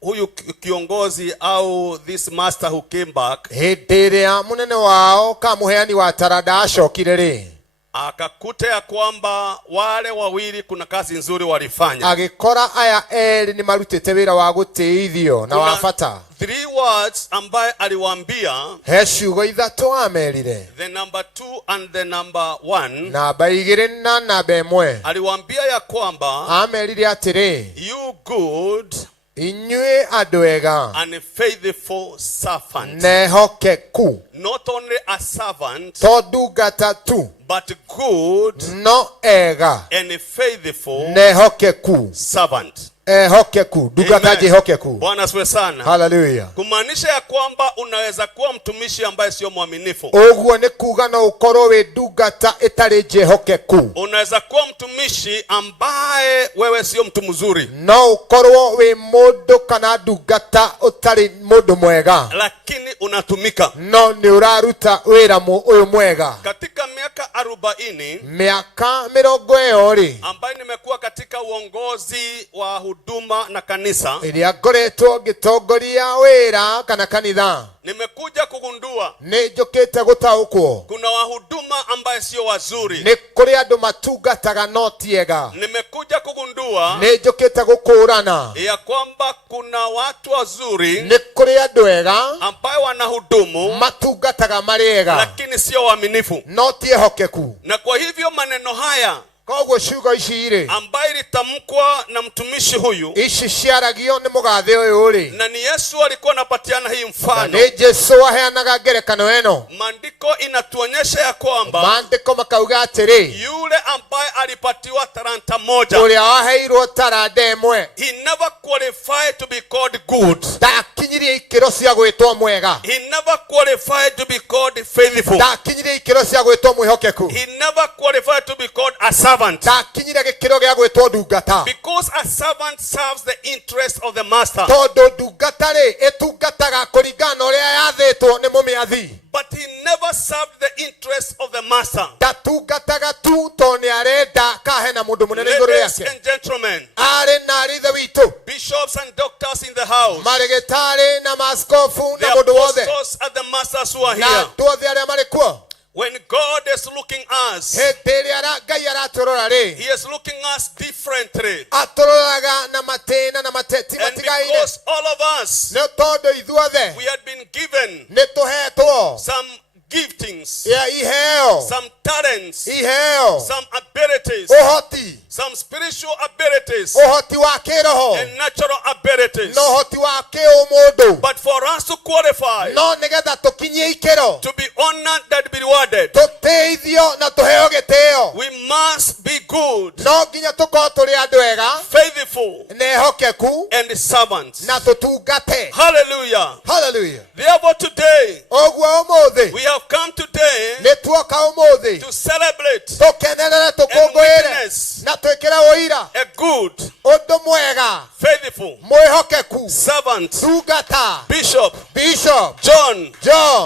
huyu kiongozi au this master who came back, hidiria munene wao kamuheani wa tarada acokire ri, akakuta ya kwamba wale wawili kuna kazi nzuri walifanya. Agikora aya eri ni marutite wira wa gutithio na wafata. 3 words ambaye aliwaambia, he ciugo 3 amerire, the number 2 and the number 1, namba 2 na namba 1. Aliwaambia ya kwamba, amerire atiri, you good, inyue adwega, and faithful servant. Nehokeku, not only a servant, todugata tu, but good, no ega, and faithful, nehokeku servant. Hokeku, dugataji hokeku. Bwana asifiwe sana. Hallelujah. Kumaanisha ya kwamba unaweza kuwa mtumishi ambaye sio mwaminifu. Oguo ni kuga no ukoro we dugata etari je hokeku. Unaweza kuwa mtumishi ambaye wewe sio mtu mzuri. No ukoro we mundu kana dugata utari mundu mwega. Lakini unatumika. No ni uraruta wira uyu mwega. Katika miaka 40, miaka 20 ambaye nimekuwa katika uongozi wa huduma na kanisa, iria ngoretwo gitongoria wira kana kanitha, nimekuja kugundua, nijukite gutaukwo, kuna wahuduma ambaye sio wazuri, ni kuri andu matungataga no tiega. Nimekuja kugundua, nijukite gukurana, ya kwamba kuna watu wazuri, ni kuri andu ega ambaye wanahudumu matungataga mariega, lakini sio waaminifu, no tiehokeku. Na kwa hivyo maneno haya koguo ciugo ici iri ambaye ilitamkwa na mtumishi huyu, ici ciaragio ni mugathe uyu uri, na ni Yesu alikuwa anapatiana hii mfano, ni Jesu aheanaga ngerekano eno. Maandiko inatuonyesha ya kwamba, maandiko makauga atiri, yule ambaye alipatiwa talanta moja, uria aheirwo taranda imwe, he never qualified to be called good. ndakinyire ndakinyirie ikiro cia gwitwo mwega. He never qualified to be called faithful. Ndakinyirie ikiro cia gwitwo mwihokeku. He never qualified to be called a servant. Ndakinyire gikiro gia gwitwo ndungata. Because a servant serves the interest of the master. Tondu ndungata ri etungataga kuringana uria yathitwo ni mumiathi. But he never served the interest of the master. Ndatungataga tu toni arenda kahe na mundu munene iguru Ladies yake. and gentlemen, Ari na rithe witu. bishops and doctors in the house, Maregetari na maskofu the na mundu wothe. apostles and the masters who are Na here. tuothe aria mari kuo. When God is looking us, Heteri ara Ngai araturora ri. he is looking us differently. Aturoraga na matena na mateti And matigaine. because all of us, Ne tondu ithuothe we had been given ni tuhetwo some giftings, ya iheo, some talents, iheo, some abilities, uhoti, some spiritual abilities, uhoti wa kiroho, and natural abilities. no uhoti wa kiumundu. But for us to qualify, No nigetha tukinyie ikiro, to be honored and be rewarded, tuteithio na tuheo giteo. we must be good, No nginya tukorwo turi andu ega, faithful, nehokeku and servants. na tutungate. Hallelujah. Hallelujah. Therefore today, Oguo umuthi we have come today ni tuoka umuthi to celebrate tukenerere and tukunguire witness na twikire uira a good, undu mwega faithful mwihokeku servant, tungata Bishop John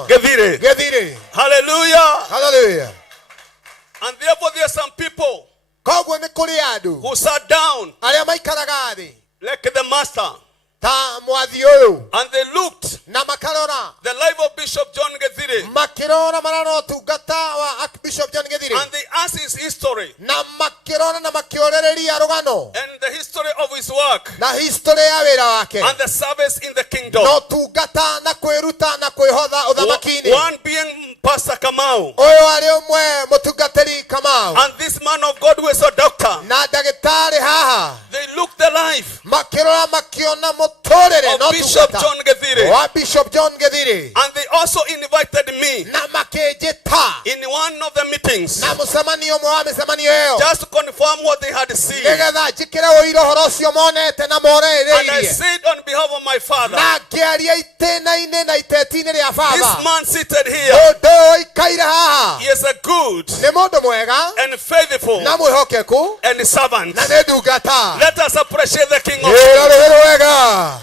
Gethire. Gethire. Hallelujah. Hallelujah. And therefore there are some people Koguo ni kuri andu who sat down aria maikaraga thi like the master, ta mwathi uyu and they looked na makarora the life of Bishop John Gethire, makirora marano tungata wa Archbishop John Gethire and they asked his history na makirora na makiorereria rugano and the history of his work na history ya wira wake and the service in the kingdom. no tungata na kwiruta na kwihotha uthamakini. One being Pastor Kamau, Uyu ari umwe mutungatiri Kamau and this man of God who is a doctor. na ndagitari haha They looked the life makirora makiona muturire of no Bishop tungata John Gethire, wa Bishop John Gethire and they also invited me na makijita in one of the meetings na mucemanio mwa micemanio iyo just to confirm what they had seen. nigetha njikire uira uhoro ucio monete na And I morereirie said on behalf of my father, na ngiaria itena-ini na iteti-ini ria this baba man seated here, mundu uyu ikaire haha he is a good ni mundu mwega and faithful na mwihokeku and servant. na ni ndungata. Let us appreciate the King of Ira Kings. ruhiru wega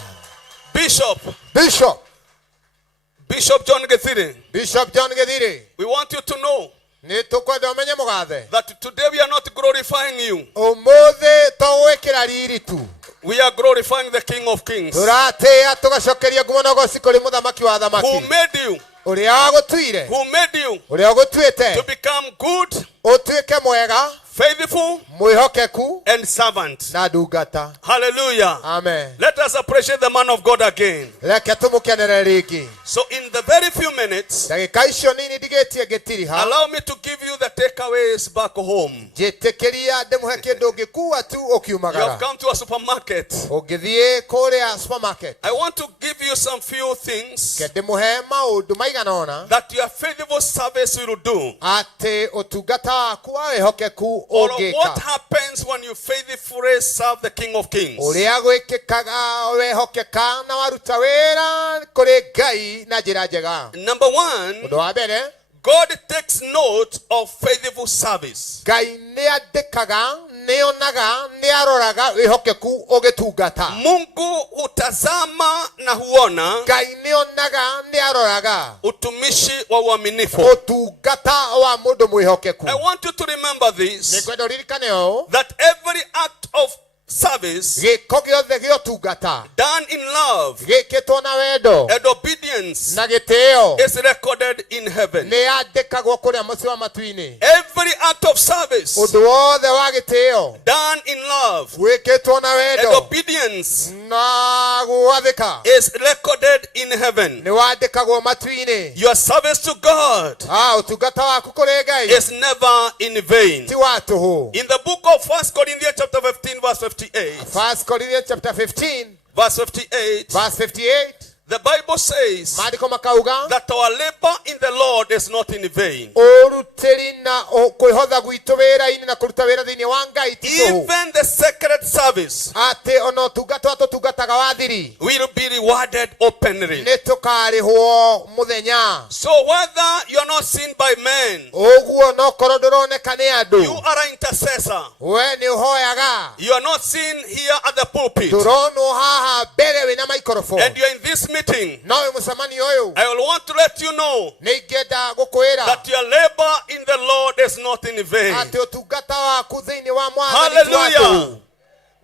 Bishop John Gethire. Bishop John Gethire, We want you to know ni tukwenda umenye mugathe that today we are not glorifying you. umuthi tugwikira riri tu, We are glorifying the King of Kings, turatia tugacokeria ngumo na goci kuri muthamaki wa who thamaki made you, uria wagutwire who made you uria ugutwite to become good, utwike mwega faithful, mwihokeku and servant. na ndungata. Hallelujah. Amen. Let us appreciate the man of God again. Reke tumukenere ringi. So in the very few minutes, Ndagika icio nini ndigitie ngitiri ha, allow me to give you the takeaways back home. njitikiria ndimuhe kindu ngikuwa tu You have ukiumagara come to a supermarket. ungithie kuria supermarket I want to give you some few things ke ndimuhe maundu maigana ona that your faithful service will do. ati utungata waku wa wihokeku Or what ungika happens when you faithfully serve the King of Kings. uria gwikikaga wehokeka na waruta wira kuri Ngai na njira njega. Number one, Undu wa mbere, God takes note of faithful service. Ngai ni andikaga nionaga ni aroraga wihokeku ugitungata. Mungu hutazama na huona Ngai nionaga ni aroraga utumishi wa uaminifu. utungata wa mundu mwihokeku. I want you to remember this, Nikwenda uririkane ũũ, that every act of service gĩko gĩothe gĩa ũtungata done in love gĩkĩtwo na wendo and obedience na gĩtĩo is recorded in heaven. nĩ yandĩkagwo kũrĩa mũciĩ wa matu-inĩ. Every act of service Ũndũ wothe wa gĩtĩo done in love gwĩkĩtwo na and wendo obedience na gwathĩka is recorded in heaven. nĩ wandĩkagwo matu-inĩ. Your service to God Ũtungata waku kũrĩ Ngai is never in vain. ti wa tũhũ. In the book of 1 Corinthians chapter 15 verse 58, 1 Corinthians chapter 15 verse 58, verse 58, The Bible says maandiko makauga that our labor in the Lord is not in vain. urutiri na kwihotha gwitu wira-ini na kuruta wira thiini wa Ngai tituhu. Even the sacred service ati ono tungata wa tutungataga wa thiri will be rewarded openly. ni tukarihwo muthenya. So whether you are not seen by men, uguo no korwo nduroneka ni andu, you are an intercessor. we ni uhoyaga, You are not seen here at the pulpit, turonwo haha mbere wina microphone, and you are in this meeting. nowe mucemanio uyu I will want to let you know ni ingenda gukwira that your labor in the Lord is not in vain. ati utungata waku thiini wa Mwathani Hallelujah.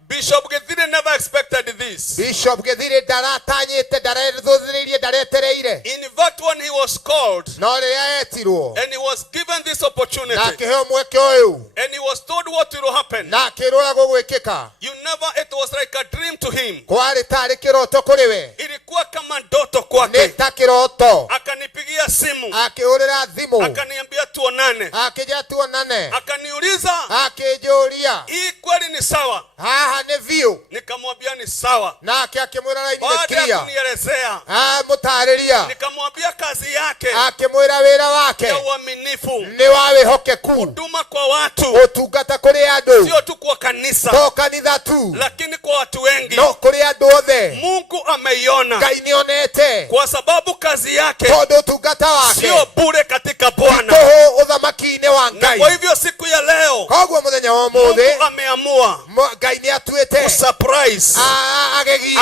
Bishop Gethire never expected this. Bishop Gethire ndaratanyite, ndarethuthirie, ndaretereire. In fact, when he was called no riria yetirwo and he was given this opportunity na akiheo mweke uyu and he was told what will happen, na akirora gugwikika, it was like a dream to him. kwari tari kiroto kuri we, Ilikuwa kama ndoto kwake. ni ta kiroto. Akanipigia simu, akihurira thimu, akaniambia tuonane, akija tuonane, akaniuliza akijuria hii kweli ni sawa? haha ni view, Nikamwambia ni sawa. na akimwira laini Baada ya clear, kunielezea mutariria, nikamwambia kazi yake akimwira wira wake ya uaminifu ni wa wihokeku, huduma kwa watu, utungata kuri andu, sio tu kwa kanisa, to kanitha tu, lakini kwa watu wengi, no kuri andu othe. Mungu ameiona, Ngai nionete, kwa sababu kazi yake tondu utungata wake sio bure katika Bwana. toho uthamaki-ini wa Na Ngai. kwa hivyo siku ya leo koguo muthenya wa Mungu muthi ameamua Ngai ni atuite surprise agegie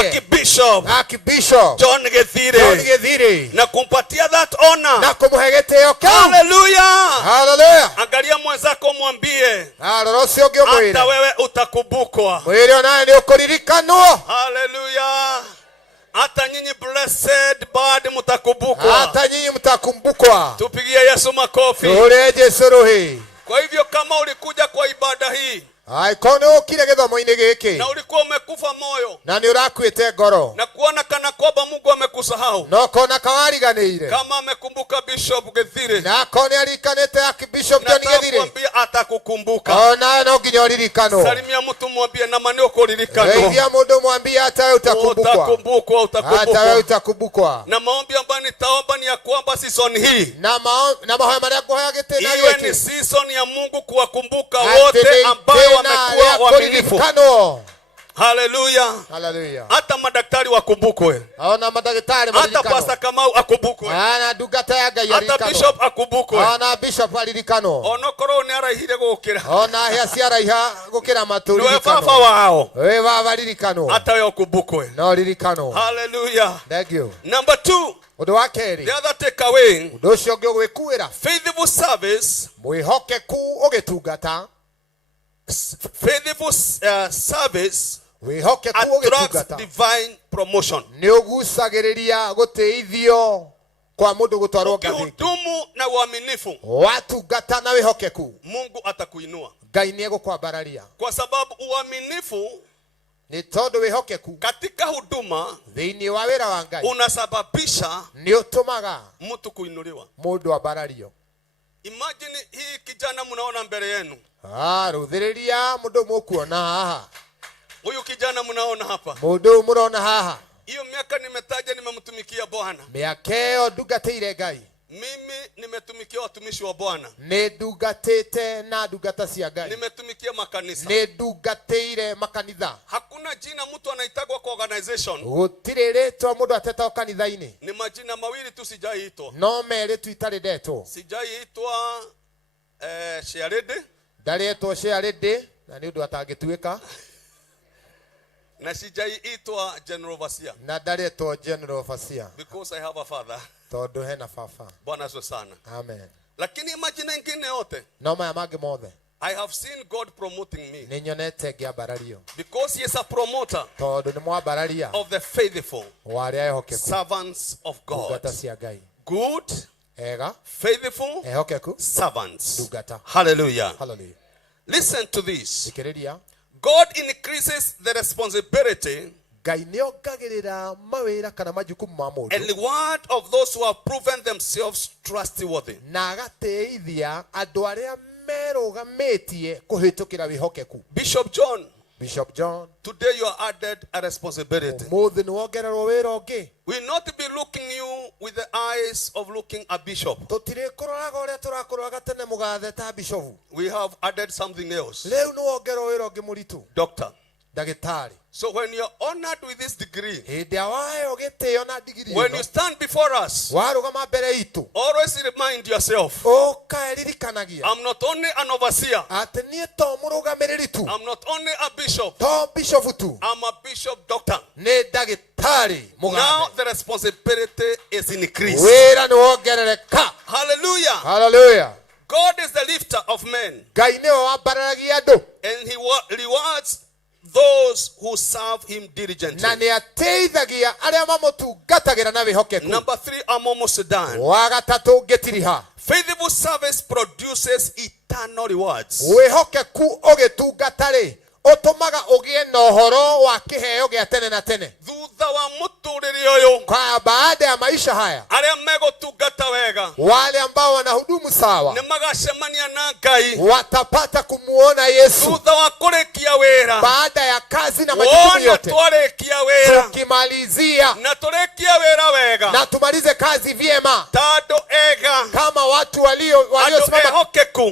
Archbishop John Gethire na kumpatia that honor na kumuhe gitio kiu. Hallelujah. Hallelujah. Angalia mwenzako mwambie Hallelujah. Ucio ungi umwire hata wewe utakumbukwa. mwire onawe ni ukuririkanwo. Hallelujah. Hata nyinyi blessed bad mtakumbukwa. Hata nyinyi mtakumbukwa. Tupigie Yesu makofi. Ule Yesu ruhi. Kwa hivyo kama ulikuja kwa ibada hii kono ukire githomo-ini giki na ulikuwa umekufa moyo na ni urakuite ngoro na kuona kana kwamba Mungu amekusahau, no kona kawariganire, kama amekumbuka Bishop Gethire na kona arikanite Archbishop John Gethire, nakwambia atakukumbuka. ona no nginya uririkano. Salimia mtu mwambie na maneno kuririkano. Hivyo mundu mwambie hata wewe utakumbukwa. Hata wewe utakumbukwa. Na maombi ambayo nitaomba ni ya kwamba season hii na maombi maria kuhoya gitena iwe ni season ya Mungu kuwakumbuka wote ambao wamekuwa waaminifu. Hallelujah. Hallelujah. Hata madaktari wakumbukwe. Ona madaktari hata Pastor Kamau akumbukwe. Ana dugata ya Ngai aririkano. Hata Bishop akumbukwe. Ona Bishop aririkano. Ono korwo ni arahire gukira. Ona hia ciaraiha gukira maturi. Wewe baba wao. Wewe baba aririkano. Hata wewe ukumbukwe. No aririkano. Hallelujah. Thank you. Number 2. Undu wa keri. The other takeaway. Undu ucio ungi gwikuira. Faithful service. Mwihokeku ugitungata. Faithful service attracts divine promotion. Ni ugusagiriria guteithio kwa mundu gutwarwo ngathĩ. Ukihudumu na uaminifu, watungata na wihokeku, Mungu atakuinua. Ngai ni egukwambararia. Kwa sababu uaminifu ni tondu wihokeku katika huduma thiini wa wira wa Ngai unasababisha ni utumaga mtu kuinuliwa. Mundu ambarario. Imagine hii kijana mnaona mbele yenu. Ruthiriria mundu mukuona haha. Huyu kijana mnaona hapa. Mundu murona haha. Hiyo miaka nimetaja nimemtumikia Bwana. Miaka iyo ndugatĩire Ngai. Mimi nimetumikia watumishi wa Bwana. Ni ndugatĩte na ndungata cia Ngai. Nimetumikia makanisa. Ni ndugatĩire makanitha. Hakuna jina mtu anaitagwa kwa organization. Gũtirĩ rĩtwa mũndũ atetwo kanitha-inĩ. Ni majina mawili tu sijaitwa. No merĩ tu itarĩ ndetwo. Sijaitwa Sharede. Ndaretwo Sharede na nĩ ũndũ atangĩtuĩka. Na sijaitwa General Overseer. Na ndaretwo General Overseer. Because I have a father. Tondu hena baba. Bwana asifiwe sana. Amen. Lakini majina mengine yote. No maya mangĩ mothe. I have seen God promoting me. Nĩ nyonete ngĩambarario. Because he is a promoter. Tondu nĩ mwambararia. Of the faithful. Wa arĩa ehokeku. Servants of God. Ndungata cia Ngai. Good. Ega. Faithful. Ehokeku. Servants. Ndungata. Hallelujah. Hallelujah. Listen to this. Sikiriria. God increases the responsibility and the word of those who have proven themselves trustworthy. Bishop John, Bishop John, today you are added a responsibility. We'll not be looking you with the eyes of looking at bishop. We have added something else. Doctor. So when you're honored with this degree, when you stand before us, always remind yourself, I'm not only an overseer, I'm not only a bishop, I'm a bishop doctor. Now the responsibility is increased. Hallelujah. Hallelujah. God is the lifter of men, and he rewards those who serve him diligently. Number 3, I'm almost done. Faithful service produces eternal rewards. Baada ya maisha haya, wale ambao wanahudumu sawa watapata kumuona Yesu baada ya kazi na majukumu yote. Tukimalizia na tumalize kazi vyema kama watu waliosimama,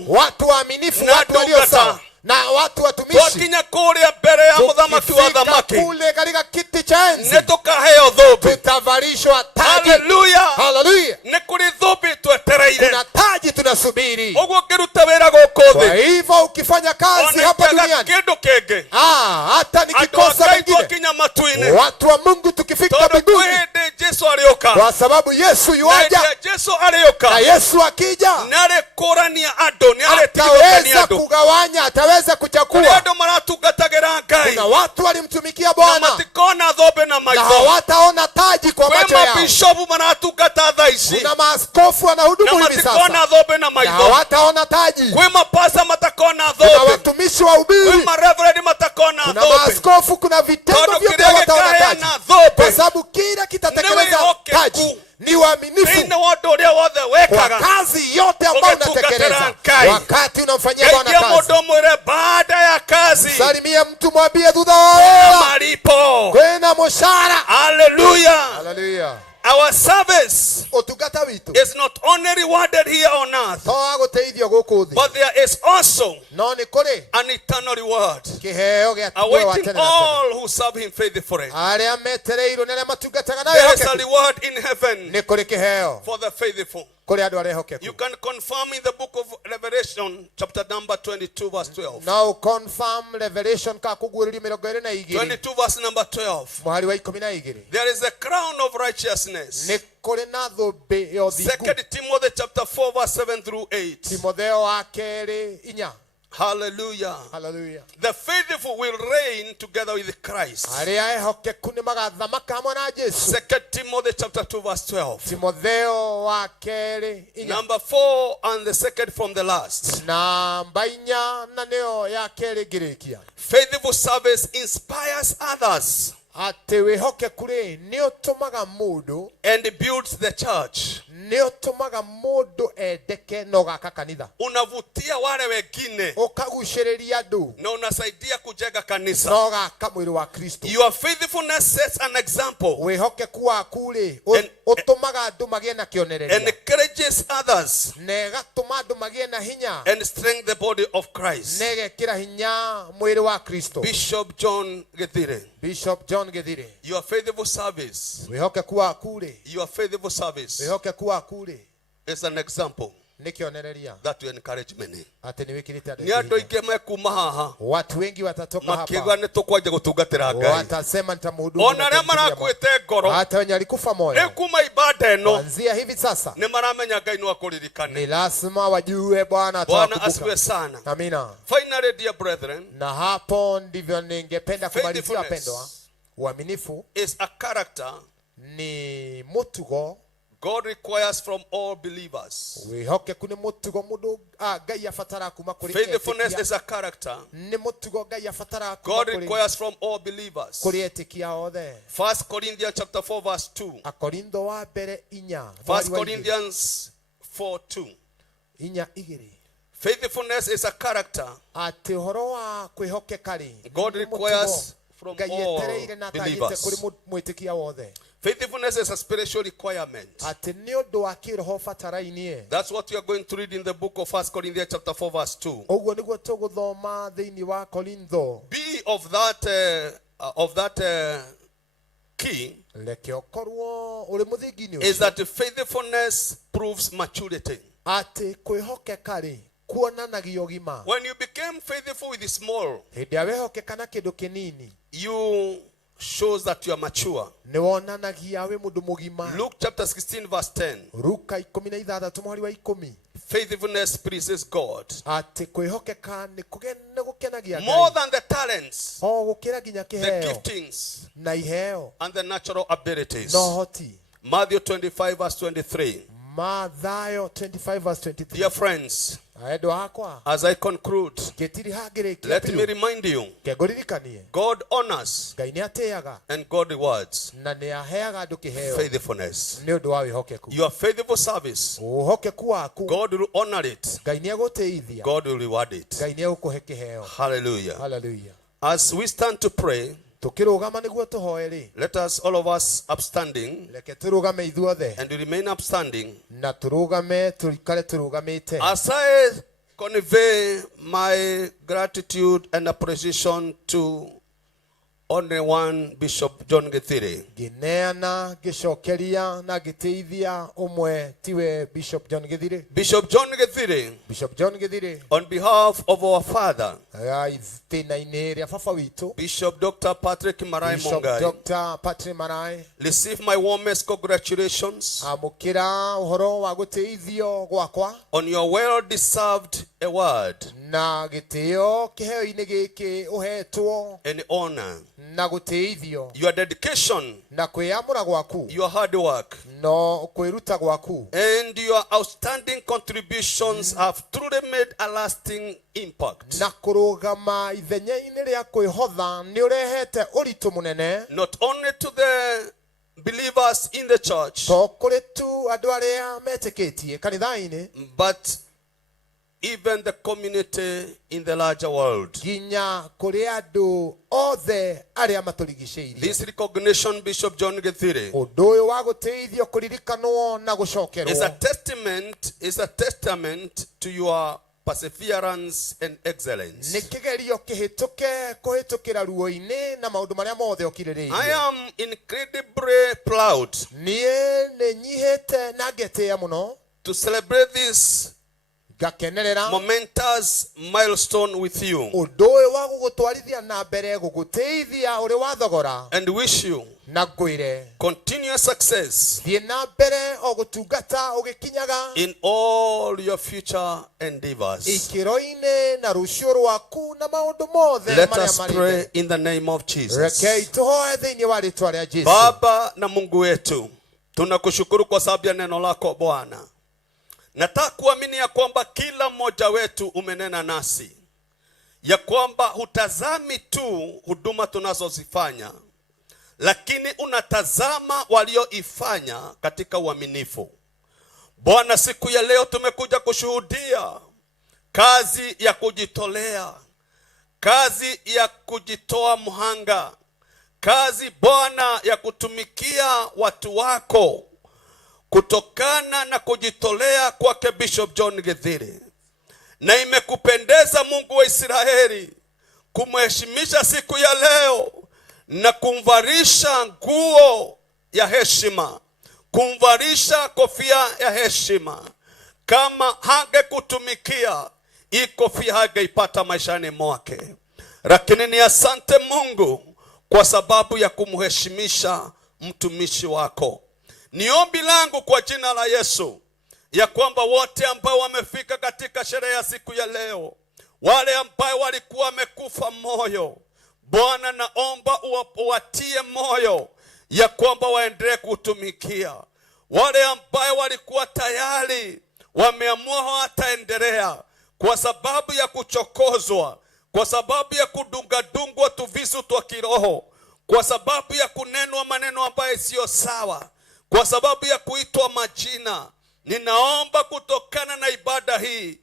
watu waaminifu, watu walio sawa na watu watumishi, tukifika kule katika kiti cha enzi tutavalishwa taji. Hallelujah. Hallelujah. Kuna taji tunasubiri. Kwa hivyo ukifanya kazi hapa duniani, hata nikikosa mengine, watu wa Mungu tukifika mbinguni, kwa sababu Yesu yuaja, na Yesu akija ataweza kugawanya, ataweza kuchakua. Kuna watu walimtumikia Bwana na hawataona taji kwa macho yao. Kuna maaskofu wanahudumu hivi sasa na hawataona taji. Kuna watumishi wa ubiri, kuna maaskofu, kuna vitengo vyote hawataona taji, kwa sababu kila kitatekeleza taji ni waaminifu kwa kazi yote ambayo unatekeleza. Wakati unamfanyia Bwana kazi, salimia mtu, mwambie kwena moshara. Hallelujah. Hallelujah. Our service is not only rewarded here on earth, but there is also an eternal reward awaiting all who serve him faithfully. There is a reward in heaven for the faithful. You can confirm in the book of Revelation, chapter number 22, verse 12. Now confirm Revelation 22, verse number 12. There is a crown of righteousness. 2 Timothy chapter 4, verse 7 through 8. Hallelujah. Hallelujah. The faithful will reign together with Christ. 2 Timothy chapter 2 verse 12. Number 4, and the second from the last. Faithful service inspires others and builds the church. Unavutia wale wengine na unasaidia kujenga kanisa. Your faithfulness sets an example and encourages others and strengthens the body of Christ. Bishop John Gethire, your faithful service, your faithful service is an example that will encourage many. Watu wengi watatoka hapa watasema hata wenye alikufa moyo. Kuanzia hivi sasa ni lazima wajue Bwana atawakumbuka. Amina. Finally, dear brethren, na hapo ndivyo ningependa kumalizia wapendwa. Uaminifu is a character ni mutugo God requires from all believers. Faithfulness is a character God requires from all believers. 1 Corinthians chapter 4 verse 2. 1 Corinthians 4:2. Faithfulness is a character God requires from all believers. Faithfulness is a spiritual requirement. That's what we are going to read in the book of 1 Corinthians chapter 4 verse 2. Be of that key is that the faithfulness proves maturity. When you became faithful with the small, you shows that you are mature. Luke chapter 16 verse 10. Faithfulness pleases God more than the talents, the giftings, and the natural abilities. Matthew 25 verse 23. Dear friends, as I conclude, let me remind you, God honors and God rewards faithfulness. Your faithful service, God will honor it, God will reward it. Hallelujah. As we stand to pray, let us, all of us, upstanding, and remain upstanding, as I convey my gratitude and appreciation to only one Bishop John Githiri. Bishop John Githiri, on behalf of our father, Bishop Dr. Patrick Marai Mongai, receive my warmest congratulations on your well-deserved award and honor. Your dedication, your hard work, and your outstanding contributions have truly made a lasting impact. Not only to the believers in the church, but even the community in the larger world. This recognition, Bishop John Githiri, is a testament to your perseverance and excellence. I am incredibly proud to celebrate this momentous milestone with you, and wish you continuous success in all your future endeavors. Let us pray in the name of Jesus. Baba na Mungu wetu, tunakushukuru kwa sababu ya neno lako Bwana. Nataka kuamini ya kwamba kila mmoja wetu umenena nasi, ya kwamba hutazami tu huduma tunazozifanya, lakini unatazama walioifanya katika uaminifu. Bwana, siku ya leo tumekuja kushuhudia kazi ya kujitolea, kazi ya kujitoa mhanga, kazi Bwana ya kutumikia watu wako, kutokana na kujitolea kwake Bishop John Githiri. Na imekupendeza Mungu wa Israeli kumheshimisha siku ya leo na kumvarisha nguo ya heshima, kumvarisha kofia ya heshima. Kama hangekutumikia, hii kofia hangeipata maishani mwake. Lakini ni asante Mungu kwa sababu ya kumheshimisha mtumishi wako. Ni ombi langu kwa jina la Yesu ya kwamba wote ambao wamefika katika sherehe ya siku ya leo, wale ambao walikuwa wamekufa moyo, Bwana naomba uwatie moyo ya kwamba waendelee kutumikia. Wale ambao walikuwa tayari wameamua hawataendelea kwa sababu ya kuchokozwa, kwa sababu ya kudungadungwa tuvisu twa kiroho, kwa sababu ya kunenwa maneno ambayo sio sawa, kwa sababu ya kuitwa majina, ninaomba kutokana na ibada hii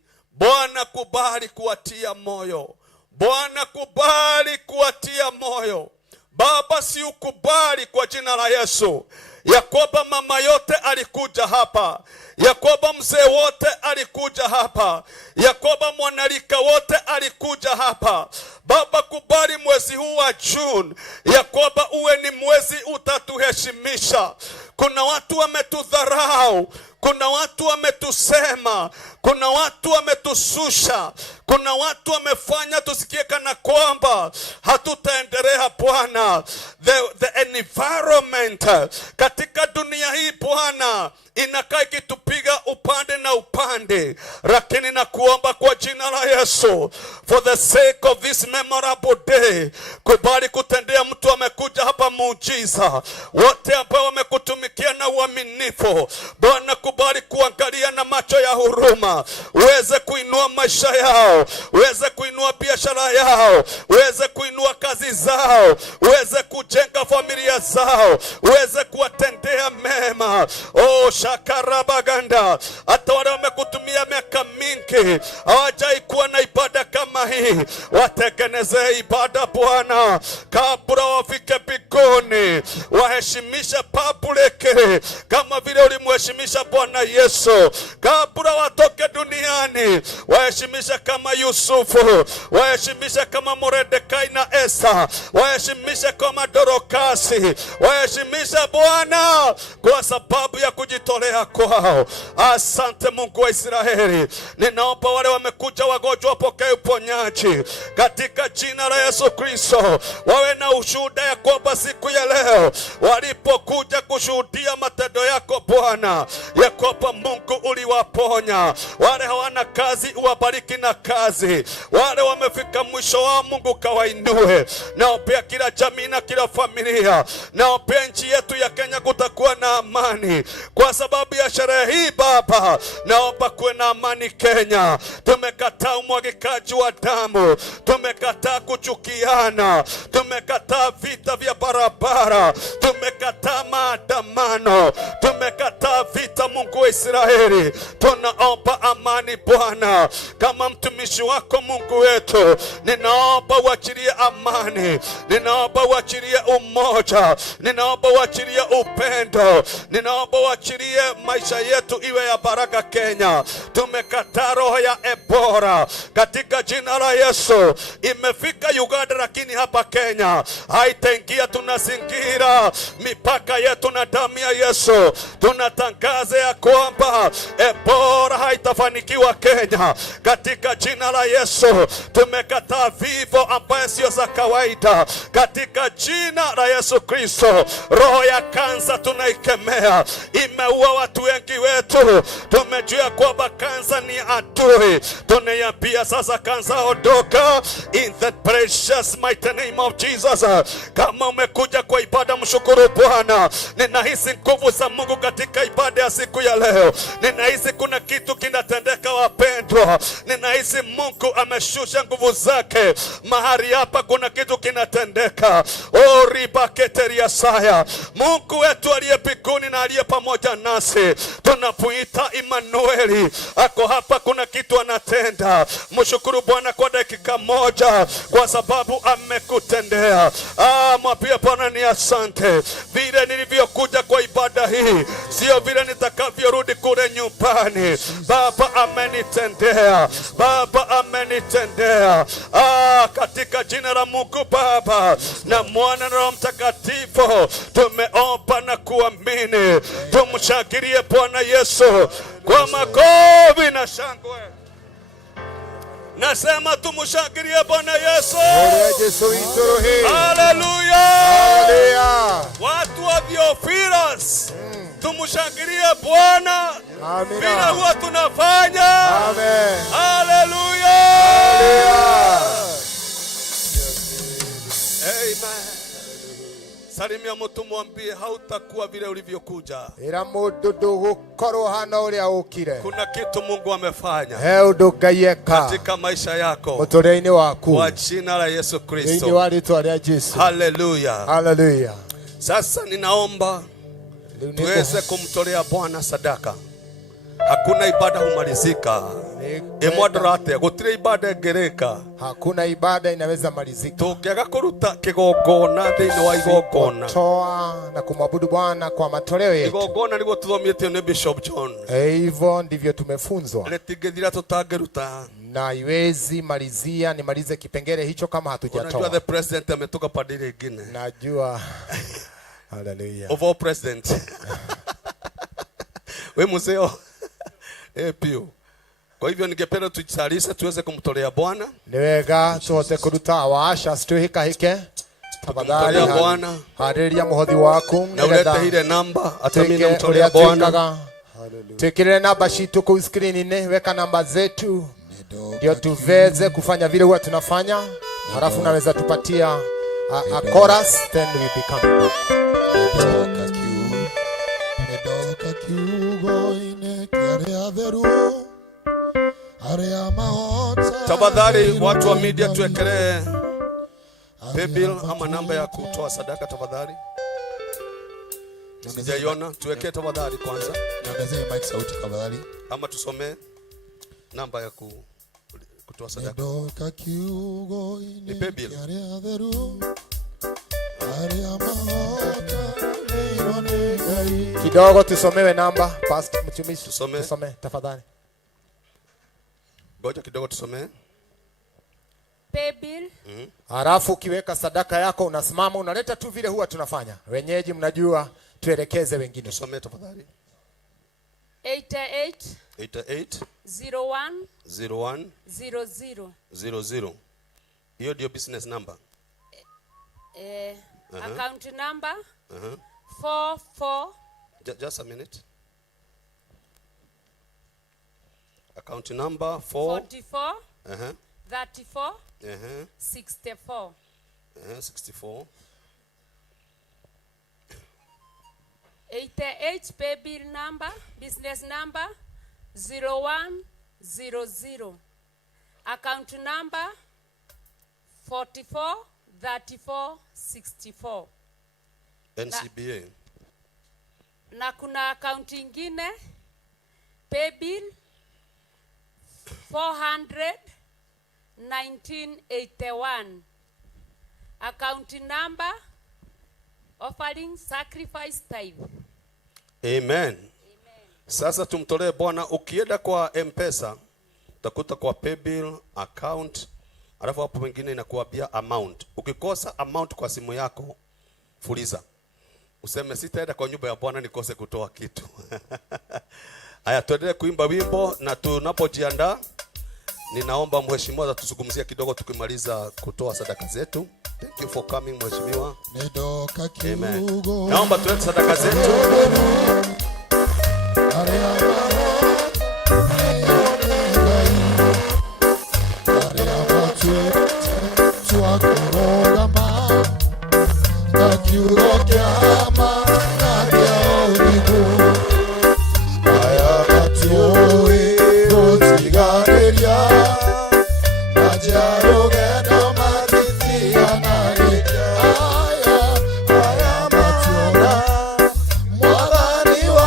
Bwana kubali kuwatia moyo. Bwana kubali kuwatia moyo. Baba, si ukubali kwa jina la Yesu ya kwamba mama yote alikuja hapa, ya kwamba mzee wote alikuja hapa, ya kwamba mwanalika wote alikuja hapa. Baba, kubali mwezi huu wa June ya kwamba uwe ni mwezi utatuheshimisha. Kuna watu wametudharau, kuna watu wametusema, kuna watu wametususha, kuna watu wamefanya tusikie kana kwamba hatutaendelea Bwana. The environment katika dunia hii Bwana inakaa ikitupiga upande na upande, lakini nakuomba kwa jina la Yesu, for the sake of this memorable day, kubali kutendea mtu amekuja hapa muujiza. Wote ambao wamekutumikia na uaminifu Bwana, kubali kuangalia na macho ya huruma, uweze kuinua maisha yao, uweze kuinua biashara yao, uweze kuinua kazi zao, uweze kujenga familia zao, uweze kuwatendea mema. Oh, shakarabaganda, hata wale wamekutumia miaka mingi hawajai kuwa na ibada kama hii, watengeneze ibada Bwana kabla wafike mbinguni. Waheshimishe public kama vile ulimheshimisha Bwana Yesu kabla watoke duniani. Waheshimishe kama Yusufu, waheshimishe kama Mordekai na Esa, waheshimishe kama Dorokasi, waheshimishe Bwana kwa sababu ya kujitolea kwao. Asante Mungu wa Israeli. Ninaomba wale wamekuja wagonjwa wapokee uponyaji katika jina la Yesu Kristo. Wawe na ushuhuda ya kwamba siku ya leo walipokuja kushuhudia matendo yako Bwana, ya kwamba Mungu uliwaponya. Wale hawana kazi uwabariki na kazi, wale wamefika mwisho wao Mungu kawainue. Naombea kila jamii na kila familia, naombea nchi yetu ya Kenya kutakuwa na amani kwa sababu ya sherehe hii Baba. Naomba kuwe na amani Kenya. Tumekataa umwagikaji wa damu, tumekataa kuchukiana, tumekataa vita vya barabara, tumekataa maandamano, tumekataa vita. Mungu wa Israeli, tunaomba amani Bwana. Kama mtumishi wako Mungu wetu, ninaomba uachilie amani, ninaomba uachilie umoja, ninaomba uachilie upendo, ninaomba uachilie maisha yetu iwe ya baraka Kenya. Tumekataa roho ya Ebola katika jina la Yesu. Imefika Uganda lakini hapa Kenya haitaingia. Tunazingira mipaka yetu na damu ya Yesu. Tunatangaza ya kwamba Ebola haitafanikiwa Kenya katika jina la Yesu. Tumekataa vifo ambaye sio za kawaida katika jina la Yesu Kristo. Roho ya kansa tunaikemea, imeua watu wengi wetu. Tumejua kwamba kansa ni adui, tunaiambia sasa kansa ondoka in the precious mighty name of Jesus. Kama umekuja kwa ibada, mshukuru Bwana. Ninahisi nguvu za Mungu katika ibada ya siku ya leo. Ninahisi kuna kitu kinatendeka wapendwa. Ninahisi Mungu ameshusha nguvu zake mahali hapa, kuna kitu kinatendeka. Oh, ribaketeria saya. Mungu wetu aliye mbinguni na aliye pamoja nasi, tunapoita Emmanueli ako hapa, kuna kitu anatenda. Mshukuru Bwana kwa dakika moja kwa sababu amekutendea. Mwambie Bwana ni asante. Vile nilivyokuja kwa ibada hii sio vile nitakavyorudi kule nyumbani. Baba amenitendea, Baba amenitendea. Katika jina la Mungu Baba na Mwana na Roho Mtakatifu tumeomba na kuamini. Tumshangilie Bwana Yesu kwa makofi na shangwe. Nasema tumshangilie Bwana Yesu. Haleluya. Watu wa Theophilus, tumshangilie Bwana. Bila huwa tunafanya. Amen. Haleluya. Amen. Salimia mtu mwambie hautakuwa vile ulivyokuja. Ira mundu ndugukorwo hana uria ukire. Kuna kitu Mungu amefanya. He undu Ngai eka katika maisha yako. Muturei-ini waku. Kwa jina la Yesu Kristo. Thĩinĩ wa rĩĩtwa rĩa Jesu. Hallelujah. Hallelujah. Sasa ninaomba tuweze kumtolea Bwana sadaka. Hakuna ibada humalizika. Emwadorate gutire ibada ngereka. Hakuna ibada inaweza malizika. Tukiaga kuruta kigongona thiini wa igongona. Toa na kumwabudu Bwana kwa matoleo yetu. Igongona niguo tuthomithio ni Bishop John. Hivyo ndivyo tumefunzwa. Letigethira tutageruta. Na iwezi malizia nimalize kipengele hicho kama hatujatoa. Unajua the president ametoka padiri ingine. Najua. Hallelujah. Of all president. We museo. Pio. Kwa hivyo ningependa tujisalishe tuweze kumtolea Bwana. Niwega tuote kuruta awasha situhika hike. Tafadhali Bwana. Haleluya muhodhi waku. Na ulete ile namba hata mimi namtolea Bwana. Tukile namba shitu kwa screen ne weka namba zetu. Ndio tuweze kufanya vile huwa tunafanya. Halafu naweza tupatia a chorus then we become. Medoka kiugo ine kiare averu. Tafadhali watu wa media tuwekelee paybill ama namba ya kutoa sadaka tafadhali. Sijaiona, tuwekee tafadhali kwanza. Niongezee mic sauti tafadhali. Ama tusomee namba ya kutoa sadaka. Medoka kiugo ine kiare averu. Kidogo tusomewe namba. Pastor mtumishi tusome tafadhali. Ngoja kidogo tusomee. Paybill. Halafu ukiweka sadaka yako unasimama unaleta tu vile huwa tunafanya. Wenyeji mnajua tuelekeze wengine. Tusomee tafadhali. 88 01 00. Hiyo ndio business number. Account number 44. Just a minute. Account number 44 34 64 64 88 paybill number business number 0100 account number 44 34 64 NCBA. Na kuna account ingine paybill 400 1981 account number offering sacrifice tithe. Amen. Sasa tumtolee Bwana. Ukienda kwa M-Pesa utakuta kwa paybill account, alafu hapo mwingine inakuambia amount. Ukikosa amount kwa simu yako fuliza. Useme sitaenda kwa nyumba ya Bwana nikose kutoa kitu. Haya, tuendelee kuimba wimbo, na tunapojiandaa ninaomba mheshimiwa atuzungumzie kidogo tukimaliza kutoa sadaka zetu. Thank you for coming mheshimiwa. Amen. Naomba tuweke sadaka zetu. Mwagani wa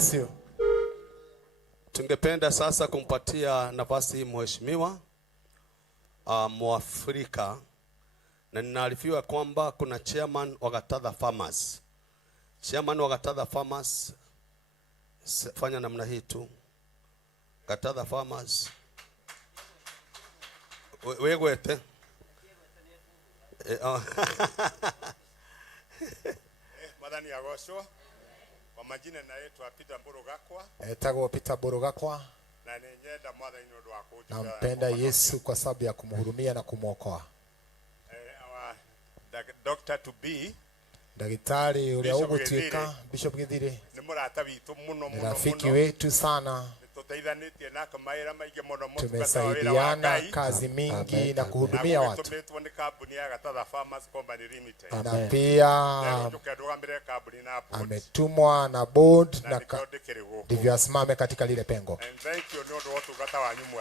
bless you. Tungependa sasa kumpatia nafasi hii mheshimiwa Mwafrika, na ninaarifiwa kwamba kuna chairman wa Gatatha Farmers. Chairman wa Gatatha Farmers, fanya namna hii tu. Gatatha Farmers. Wegwete. Madhani agocwo. Kwa majina naitwa Peter Mburugakwa. Etagwo Peter Mburugakwa. Na ninyenda mwathani ndio wako. Nampenda Yesu kwa sababu ya kumhurumia na kumwokoa. Our doctor to be, Daktari ule ugutwika Bishop Githiri. Ni murata witu muno muno. Rafiki wetu sana. Tutaithanĩtie na kamaira maingĩ muno mũtungata tumesaidiana kazi mingi na kuhudumia watu. Tumetwa ni kampuni ya Gatatha Farmers Company Limited. Na pia ametumwa na board na ndivyo asimame katika lile pengo.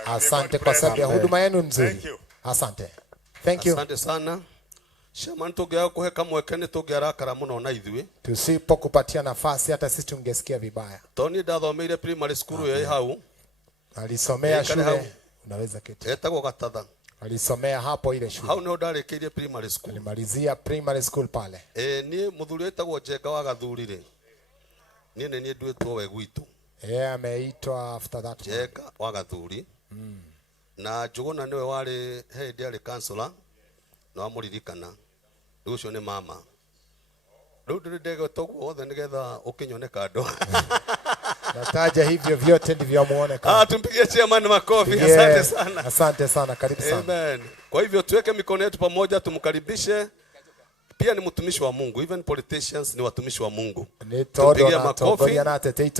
Asante kwa sababu ya huduma yenu nzuri. Asante. Thank you. Asante sana. Shaman tugea kuheka mwekene tugera kara muno na ithui. Tusipokupatia nafasi hata sisi tungesikia vibaya. Tony dathomeire primary school ye hau. Alisomea shule. Unaweza keti. Etagwo Gatatha. Alisomea hapo ile shule. Hau ndio ndarekeire primary school. Alimalizia primary school pale. Ni muthuri etagwo Njenga wa Gathurire. Niĩ nĩ nduĩtwo we gwitu. Ameitwa after that. Njenga wa Gathuri. Na Njuguna niwe wari head ya councilor. No amuririkana. Ucio ni mama. Rĩu ndege toguo othe nigetha ukinyone kando. Nataja hivyo vyote ndivyo muone kando. Tumpigie chairman makofi. Asante sana. Asante sana, karibu sana. Amen. Kwa hivyo tuweke mikono yetu pamoja tumkaribishe. Pia ni mtumishi wa Mungu. Even politicians ni watumishi wa Mungu. Tumpigie makofi.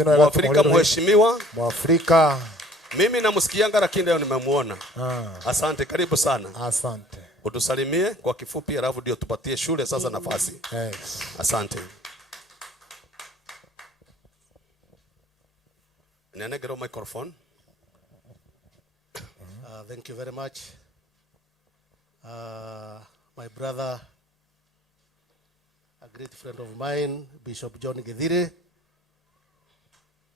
Mwafrika mheshimiwa. Mwafrika. Mimi namsikianga lakini leo nimemuona. Asante, karibu sana. Asante. Utusalimie kwa kifupi alafu ndio tupatie shule sasa nafasi. Yes. Asante. Nianegero microphone. Thank you very much. My brother, a great friend of mine, Bishop John Githiri,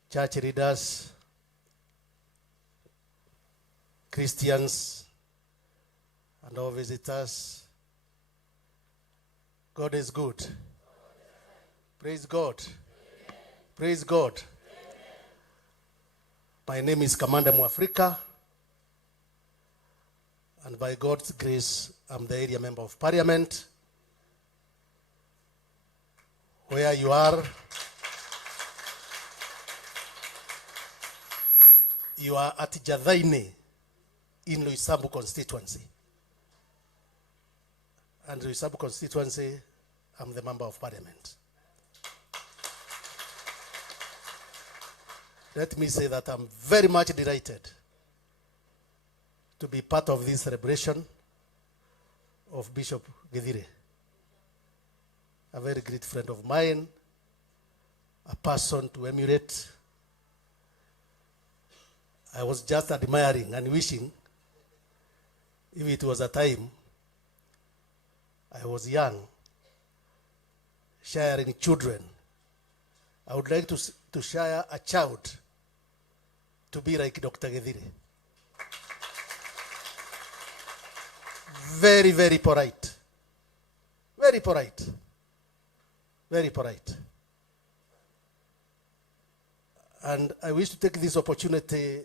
church leaders, Christians, and all visitors. God is good. Praise God. Praise God. My name is Commander Mwafrika, and by God's grace, I'm the area member of parliament. Where you are at Jathaini in Loisambu constituency. And Loisambu constituency, I'm the member of parliament. Let me say that I'm very much delighted to be part of this celebration of Bishop Githiri, a very great friend of mine, a person to emulate. I was just admiring and wishing, if it was a time I was young, sharing children, I would like to share a child to be like Dr. Githiri. Very, very polite. Very polite. Very polite. And I wish to take this opportunity,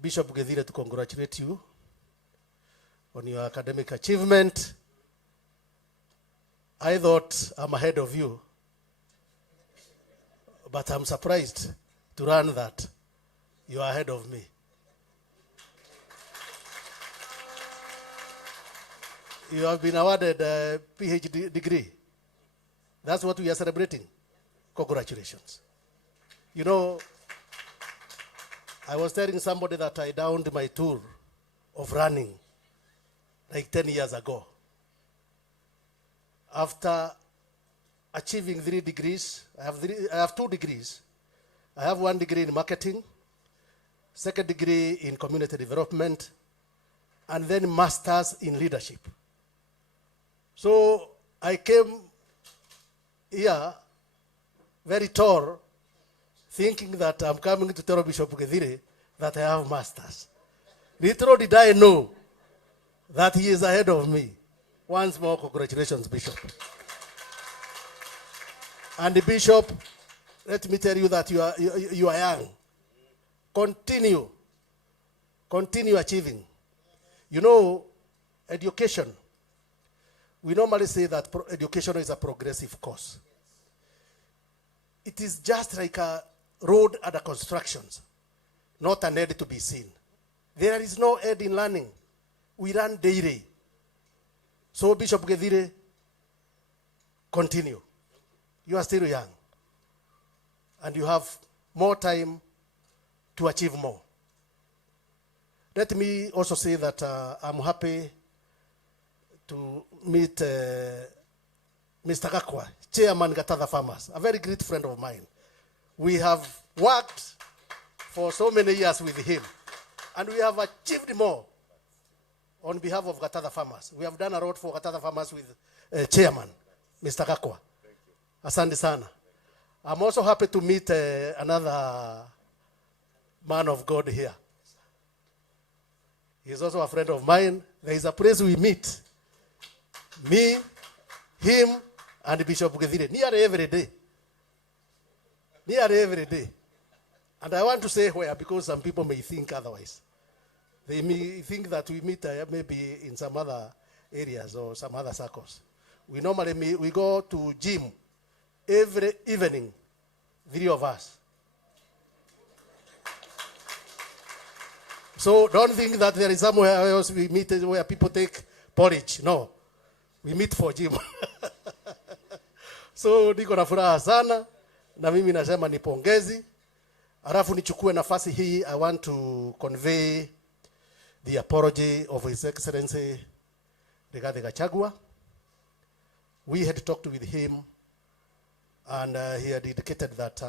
Bishop Githiri, to congratulate you on your academic achievement. I thought I'm ahead of you, but I'm surprised to learn that you are ahead of me. You have been awarded a PhD degree. That's what we are celebrating. Congratulations. You know, I was telling somebody that I downed my tour of running like 10 years ago. After achieving 3 degrees, I have 2 degrees. I have 1 degree in marketing, 2nd degree in community development, and then masters in leadership. So I came here very tall thinking that I'm coming to tell Bishop Gethire that I have masters. Little did I know that he is ahead of me. Once more, congratulations, Bishop. And the Bishop, let me tell you that you are young. Continue achieving. You know, education, we normally say that education is a progressive course. It is just like a road under constructions, not an end to be seen. There is no end in learning. We learn daily. So Bishop Gethire, continue. You are still young. And you have more time to achieve more. Let me also say that I'm happy to meet Mr. Gakwa, Chairman Gatatha Farmers, a very great friend of mine. We have worked for so many years with him, and we have achieved more on behalf of Gatatha Farmers. We have done a lot for Gatatha Farmers with Chairman, Mr. Gakwa. Asante sana. I'm also happy to meet another man of God here. He is also a friend of mine. There is a place we meet. Me, him, and Bishop Gethire. Nearly every day. Nearly every day. And I want to say where, because some people may think otherwise. They may think that we meet maybe in some other areas or some other circles. We normally meet, we go to gym every evening, 3 of us. So don't think that there is somewhere else we meet where people take porridge. No. We meet for gym. So niko na furaha sana na mimi nasema ni pongezi. Alafu nichukue nafasi hii, I want to convey the apology of His Excellency Rigathi Gachagua. We had talked with him, and he had indicated that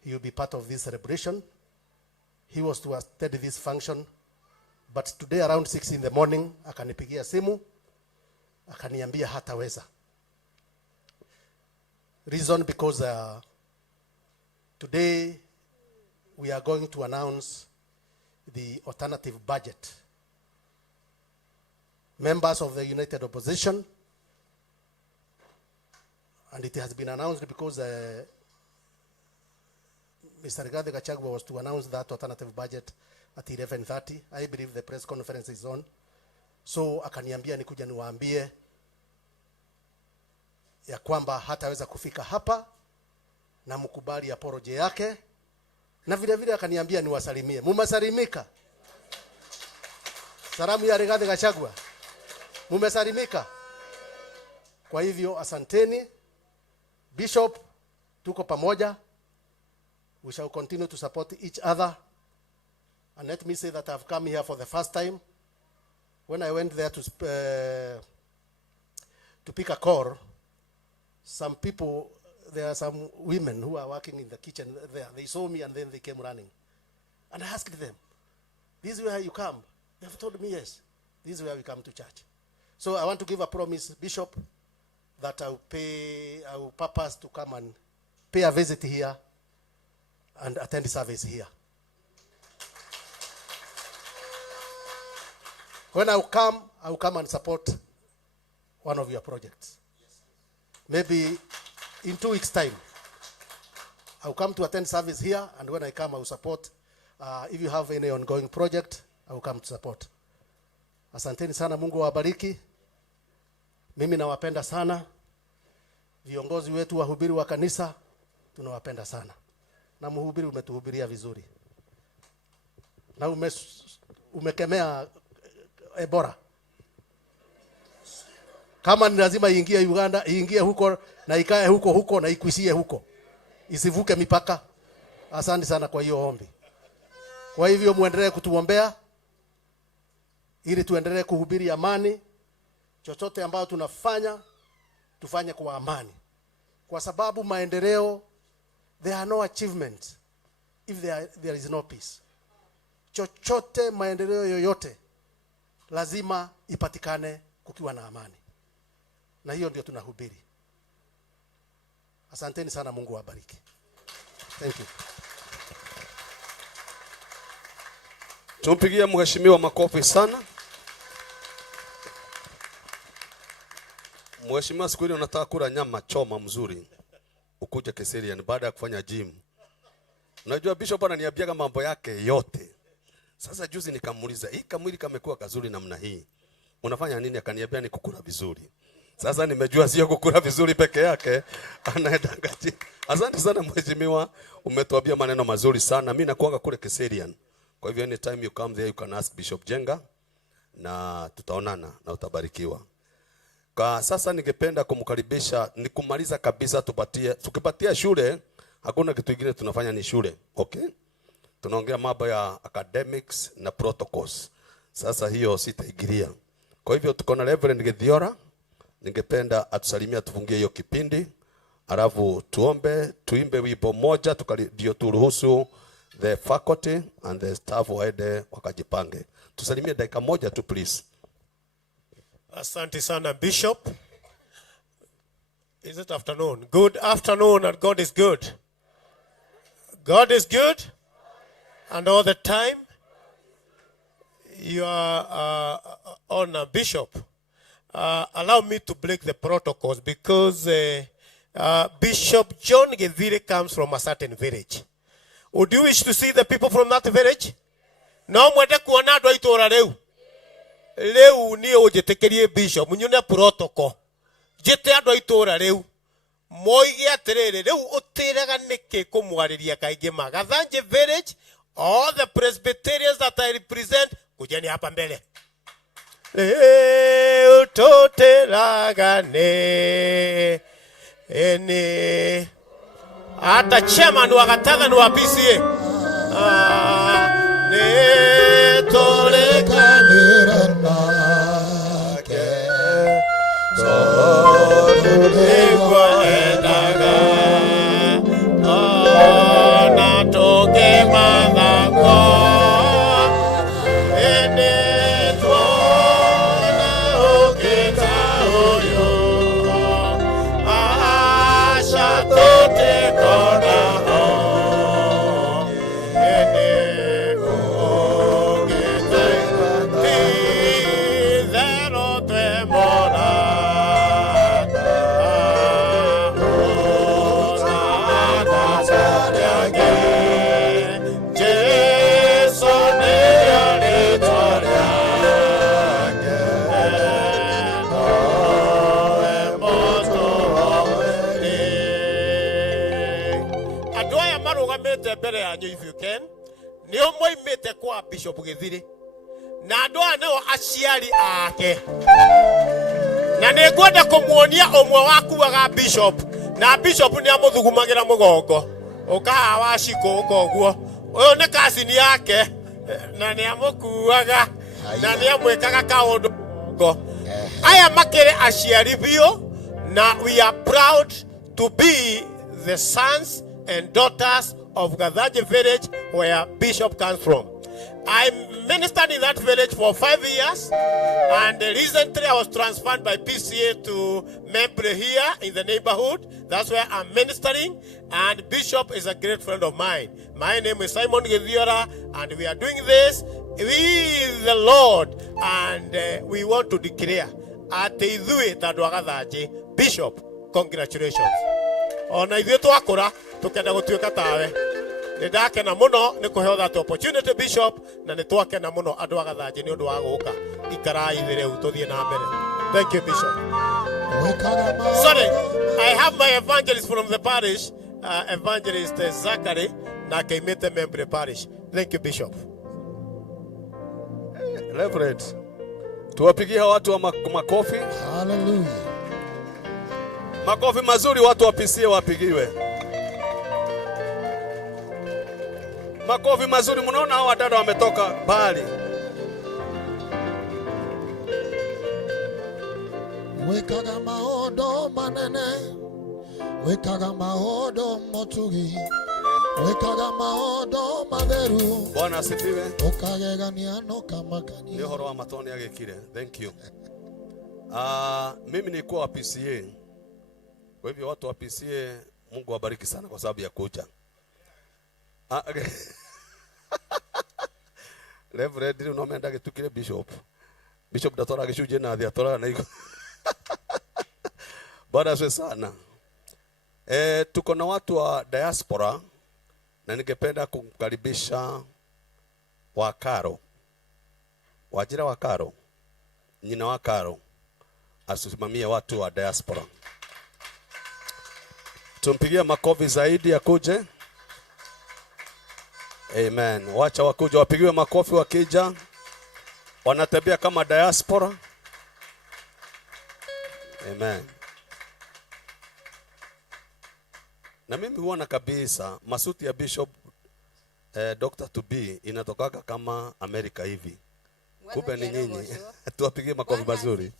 he will be part of this celebration. He was to attend this function, but today around 6 in the morning, akanipigia simu, akaniambia hataweza. Reason because today we are going to announce the alternative budget. Members of the United Opposition, and it has been announced because Mr. Rigathi Gachagua was to announce that alternative budget at 11:30. I believe the press conference is on. So akaniambia nikuja niwaambie ya kwamba hataweza kufika hapa na mkubali apology yake, na vile vile akaniambia niwasalimie. Mumesalimika? Salamu ya Rigathi Gachagua. Mumesalimika? Kwa hivyo asanteni. Bishop, tuko pamoja. We shall continue to support each other. And let me say that I've come here for the first time. When I went there to pick a call, some people, there are some women who are working in the kitchen there. They saw me and then they came running. And I asked them, this is where you come? They have told me, yes, this is where we come to church. So I want to give a promise, Bishop, that I will purpose to come and pay a visit here and attend the service here. When I will come and support one of your projects. Maybe in 2 weeks' time, I will come to attend service here, and when I come, I will support. If you have any ongoing project, I will come to support. Asanteni sana, Mungu awabariki. Mimi nawapenda sana. Viongozi wetu, wahubiri wa kanisa, tunawapenda sana. Na mhubiri umetuhubiria vizuri. Na umekemea Ebola. Kama ni lazima iingie Uganda, iingie huko na ikae huko na ikuishie huko. Isivuke mipaka. Asante sana kwa hiyo ombi. Kwa hivyo muendelee kutuombea ili tuendelee kuhubiri amani. Chochote ambao tunafanya, tufanye kwa amani. Kwa sababu maendeleo, there are no achievements if there is no peace. Chochote maendeleo yoyote lazima ipatikane kukiwa na amani. Na hiyo ndio tunahubiri. Asanteni sana, Mungu awabariki. Thank you. Tumpigie mheshimiwa makofi sana. Mheshimiwa, siku ile unataka kula nyama choma mzuri, ukuje Keserian baada ya kufanya gym. Unajua Bishop ananiambia mambo yake yote. Sasa juzi nikamuuliza, hii kamwili kamekuwa kazuri namna hii, unafanya nini? Akaniambia ni kukula vizuri. Sasa nimejua sio kukula vizuri peke yake, anaenda gym. Asante sana mheshimiwa, umetuambia maneno mazuri sana. Mimi nakuanga kule Keserian. Kwa hivyo anytime you come there you can ask Bishop Jenga na tutaonana na utabarikiwa. Kwa sasa ningependa kumkaribisha, nikumaliza kabisa, tukipatia shule, hakuna kitu kingine tunafanya ni shule. Okay? Tunaongea mambo ya academics na protocols. Sasa hiyo sitaigiria. Kwa hivyo tuko na Reverend Githiora, ningependa atusalimia, tufungie hiyo kipindi. Alafu tuombe, tuimbe wimbo moja, ndio turuhusu the faculty and the staff waende wakajipange. Tusalimie dakika moja tu please. Asante sana Bishop. Is it afternoon? Good afternoon, and God is good. God is good, and all the time. You are on a Bishop. Allow me to break the protocols because Bishop John Githire comes from a certain village. Would you wish to see the people from that village? No mwende kuona andu aitora riu. Riu ni ujitekerie Bishop munyune protocol. Jite andu aitora riu. Moige atiriri riu utiraga niki kumwariria kaingi Magathanje village. All the Presbyterians that I represent, kujeni hapa mbele. Utoteraga ne ene ata chairman wa Gatatha wa PCA ne tolekanira nake sorulegwa edaga na toke madhago ene tona oketa oyo asha tote kona if you can. Ni omoimete kwa Bishop Githire. Na ndoa nao aciari ake. Na nĩngwenda kũmuonia ũmwe wakuaga Bishop. Na Bishop nĩ amũthugumagira mũgongo. Ũkaha waciko ũkoguo. Ũyũ nĩ kasini yake. Na nĩ amũkuaga. Na nĩ amwĩkaga kaũndũ mũgongo. Aya makĩrĩ aciari biũ. Na we are proud to be the sons and daughters of Gathanje village where Bishop comes from. I ministered in that village for 5 years, and recently I was transferred by PCA to Membre here in the neighborhood. That's where I'm ministering, and Bishop is a great friend of mine. My name is Simon Githiora, and we are doing this with the Lord, and we want to declare at Bishop, congratulations. Ona ithuĩ twakũra tukenda gũtuĩka tawe. Nĩndakena mũno nĩ kũheo that opportunity Bishop, na nĩ twakena mũno andũ a Gathanje nĩ ũndũ wa gũka. Ikarai thĩ rĩu tũthiĩ na mbere. Thank you Bishop. Sorry, I have my evangelist from the parish, Evangelist Zachary, na keimete Membre parish. Thank you Bishop. Reverend, tuwapigie watu wa makofi. Hallelujah. Makofi mazuri watu wapisie wapigiwe. Makofi mazuri, mnaona hao wadada wametoka mbali. Wekaga maondo manene. Wekaga maondo motugi. Wekaga maondo matheru. Bwana asifiwe. Ukagegania no kamakania. Ndio horo wa matoni agekire. Thank you. Mimi nilikuwa wa PCA. Kwa hivyo watu wa PCA, Mungu awabariki sana kwa sababu ya kuja. Okay. Reverend ndio unaomenda getukire bishop. Bishop datora gishuje na thia tora na iko. Bwana asifiwe sana. Tuko na watu wa diaspora na ningependa kumkaribisha Wakaro. Wajira Wakaro. Nyina Wakaro asimamie watu wa diaspora. Tumpigie makofi zaidi akuje. Amen. Wacha wakuja wapigiwe makofi wakija. Wanatembea kama diaspora. Amen. Na mimi huona kabisa masuti ya Bishop Dr. to be inatokaga kama Amerika hivi. Kumbe ni nyinyi. Tuwapigie makofi mazuri.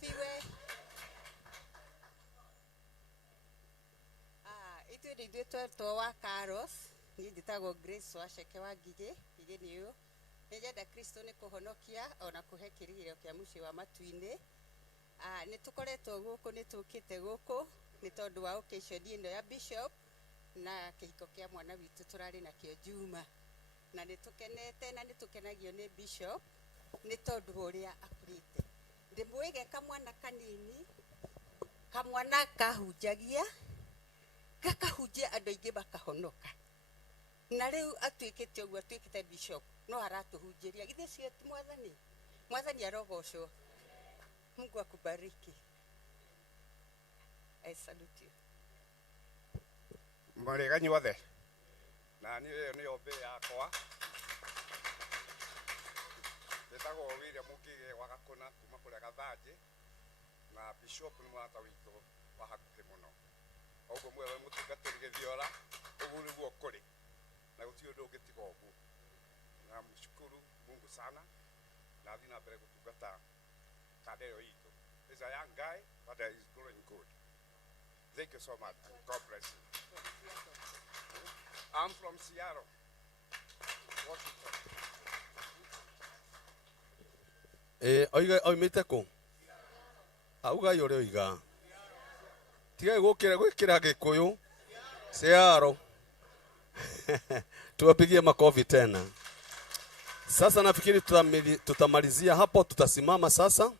Itu nditwe towa Carlos. Ni nditagwo Grace Waceke wa Ngige, Ngige niyo. Nĩnyenda Kristo nĩ kũhonokia ona kũhe kĩrĩgĩrĩro kĩa mũciĩ wa matu-inĩ. Nĩ tũkoretwo gũkũ nĩ tũkĩte gũkũ nĩ tondũ wa occasion ĩno ya Bishop na kĩhiko kĩa mwana witũ tũrarĩ nakĩo Juma. Na nĩ tũkenete na nĩ tũkenagio nĩ Bishop nĩ tondũ ũrĩa akũrĩte. Ndĩmwĩge kamwana kanini, kamwana kahunjagia, gakahunjia andũ aingĩ makahonoka. Na rĩu atuĩkĩte ũguo atuĩkĩte Bishop no aratuhunjĩria githĩ cio mwathani arogocwo. Mungu akubariki. I salute you. Mwarega nyuothe na niyo nĩ ombe yakwa ndetagwo William Mukige wa Gakũna kuma kũrĩa Gathanjĩ na Bishop nĩ mũrata witũ wa hakuhĩ mũno ũguo mwewe mũtungatĩri Gĩthiora ũguo nĩguo kũrĩ na gũtirĩ ũndũ ũngĩ tiga ũguo na mshukuru Mungu sana na athiĩ na mbere gũtungata kanda ĩyo itũ. He's a young guy but he's growing good. Thank you so much. God bless you. I'm from Seattle, Washington. Oiga oimite ku? Auga yore oiga. Tiga gwĩkĩra Gĩkũyũ. Seattle. Tuwapigie makofi tena. Sasa nafikiri tutamalizia hapo, tutasimama sasa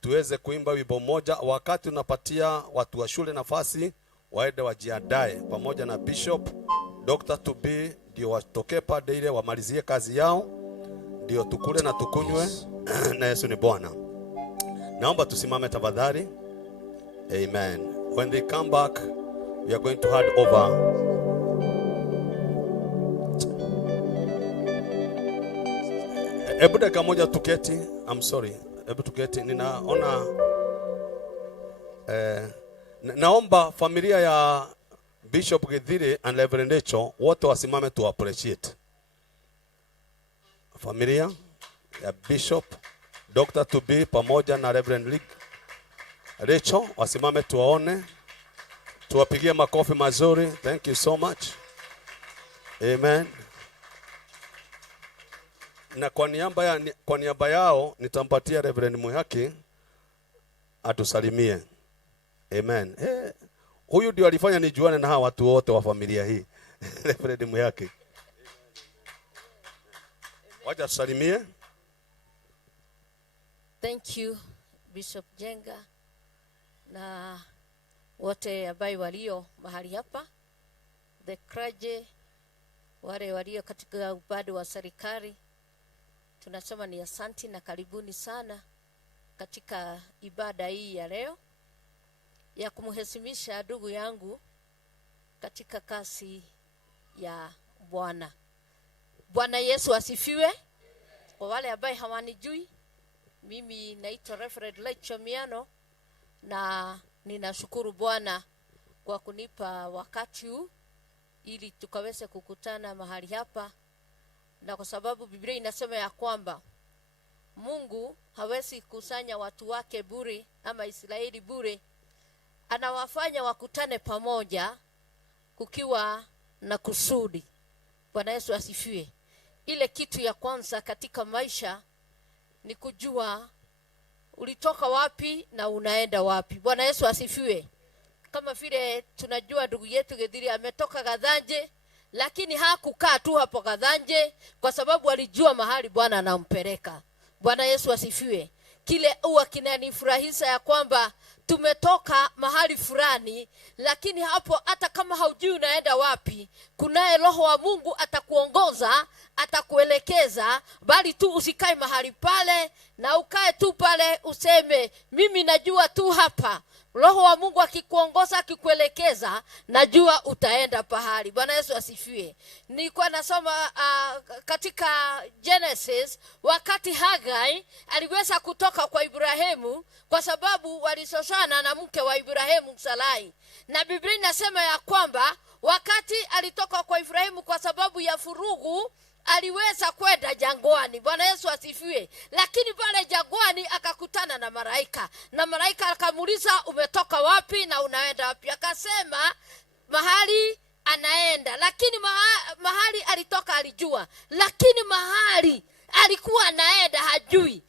tuweze kuimba wimbo moja. Wakati unapatia watu wa shule nafasi waende wajiandae pamoja na Bishop Dr. to be ndio watokee pande ile wamalizie kazi yao, ndio tukule na tukunywe na Yesu ni Bwana. Naomba tusimame tafadhali. Amen. When they come back we are going to hand over. Hebu dakika moja tuketi. I'm sorry. Hebu tuketi. Ninaona naomba familia ya Bishop Githiri and Reverend Rachel wote wasimame tu appreciate. Familia ya Bishop Dr. to be pamoja na Reverend Rachel wasimame tuwaone. Tuwapigie makofi mazuri. Thank you so much. Amen. Na kwa niaba yao nitampatia Reverend Muyaki atusalimie. Amen. Huyu ndio alifanya nijuane na hawa watu wote wa familia hii. Reverend Muyaki. Wacha tusalimie. Thank you Bishop Jenga na wote ambao walio mahali hapa, the clergy, wale walio katika upande wa serikali. Tunasema ni asanti na karibuni sana katika ibada hii ya leo ya kumheshimisha ndugu yangu katika kasi ya Bwana. Bwana Yesu asifiwe. Kwa wale ambao hawanijui, mimi naitwa Reverend Rachel Miano na ninashukuru Bwana kwa kunipa wakati huu ili tukaweze kukutana mahali hapa. Na kwa sababu Biblia inasema ya kwamba Mungu hawezi kusanya watu wake bure ama Israeli bure. Anawafanya wakutane pamoja kukiwa na kusudi. Bwana Yesu asifiwe. Ile kitu ya kwanza katika maisha ni kujua ulitoka wapi na unaenda wapi. Bwana Yesu asifiwe. Kama vile tunajua ndugu yetu Githiri ametoka Gathanjĩ lakini hakukaa tu hapo Gathanje kwa sababu alijua mahali Bwana anampeleka. Bwana Yesu asifiwe. Kile huwa kinanifurahisha ya kwamba tumetoka mahali fulani, lakini hapo hata kama haujui unaenda wapi, kunaye Roho wa Mungu atakuongoza, atakuelekeza, bali tu usikae mahali pale na ukae tu pale useme mimi najua tu hapa. Roho wa Mungu akikuongoza, akikuelekeza, najua utaenda pahali. Bwana Yesu asifiwe. Nilikuwa nasoma katika Genesis wakati Hagai aliweza kutoka kwa Ibrahimu kwa sababu walisosana na mke wa Ibrahimu Sarai. Na Biblia inasema ya kwamba wakati alitoka kwa Ibrahimu kwa sababu ya furugu, aliweza kwenda jangwani. Bwana Yesu asifiwe. Lakini pale jangwani akakutana na malaika. Na malaika akamuuliza umetoka wapi na unaenda wapi? Akasema mahali anaenda. Lakini mahali alitoka alijua, lakini mahali alikuwa anaenda hajui.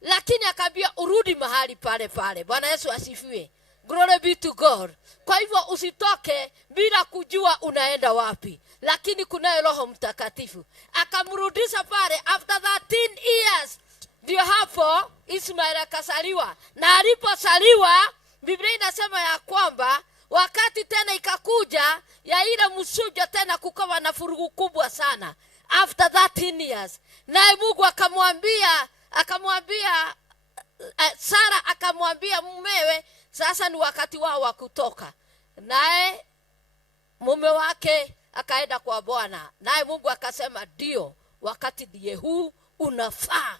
Lakini akaambia urudi mahali pale pale. Bwana Yesu asifiwe. Glory be to God. Kwa hivyo usitoke bila kujua unaenda wapi. Lakini kunaye Roho Mtakatifu akamrudisha pale. After 13 years ndio hapo Ismail akasaliwa. Na aliposaliwa, Biblia inasema ya kwamba wakati tena ikakuja ya ile msujo, tena kukawa na furugu kubwa sana. After 13 years, naye Mungu akamwambia Sara akamwambia mumewe, sasa ni wakati wao wa kutoka. Naye mume wake akaenda kwa Bwana. Naye Mungu akasema ndio, wakati ndiye huu unafaa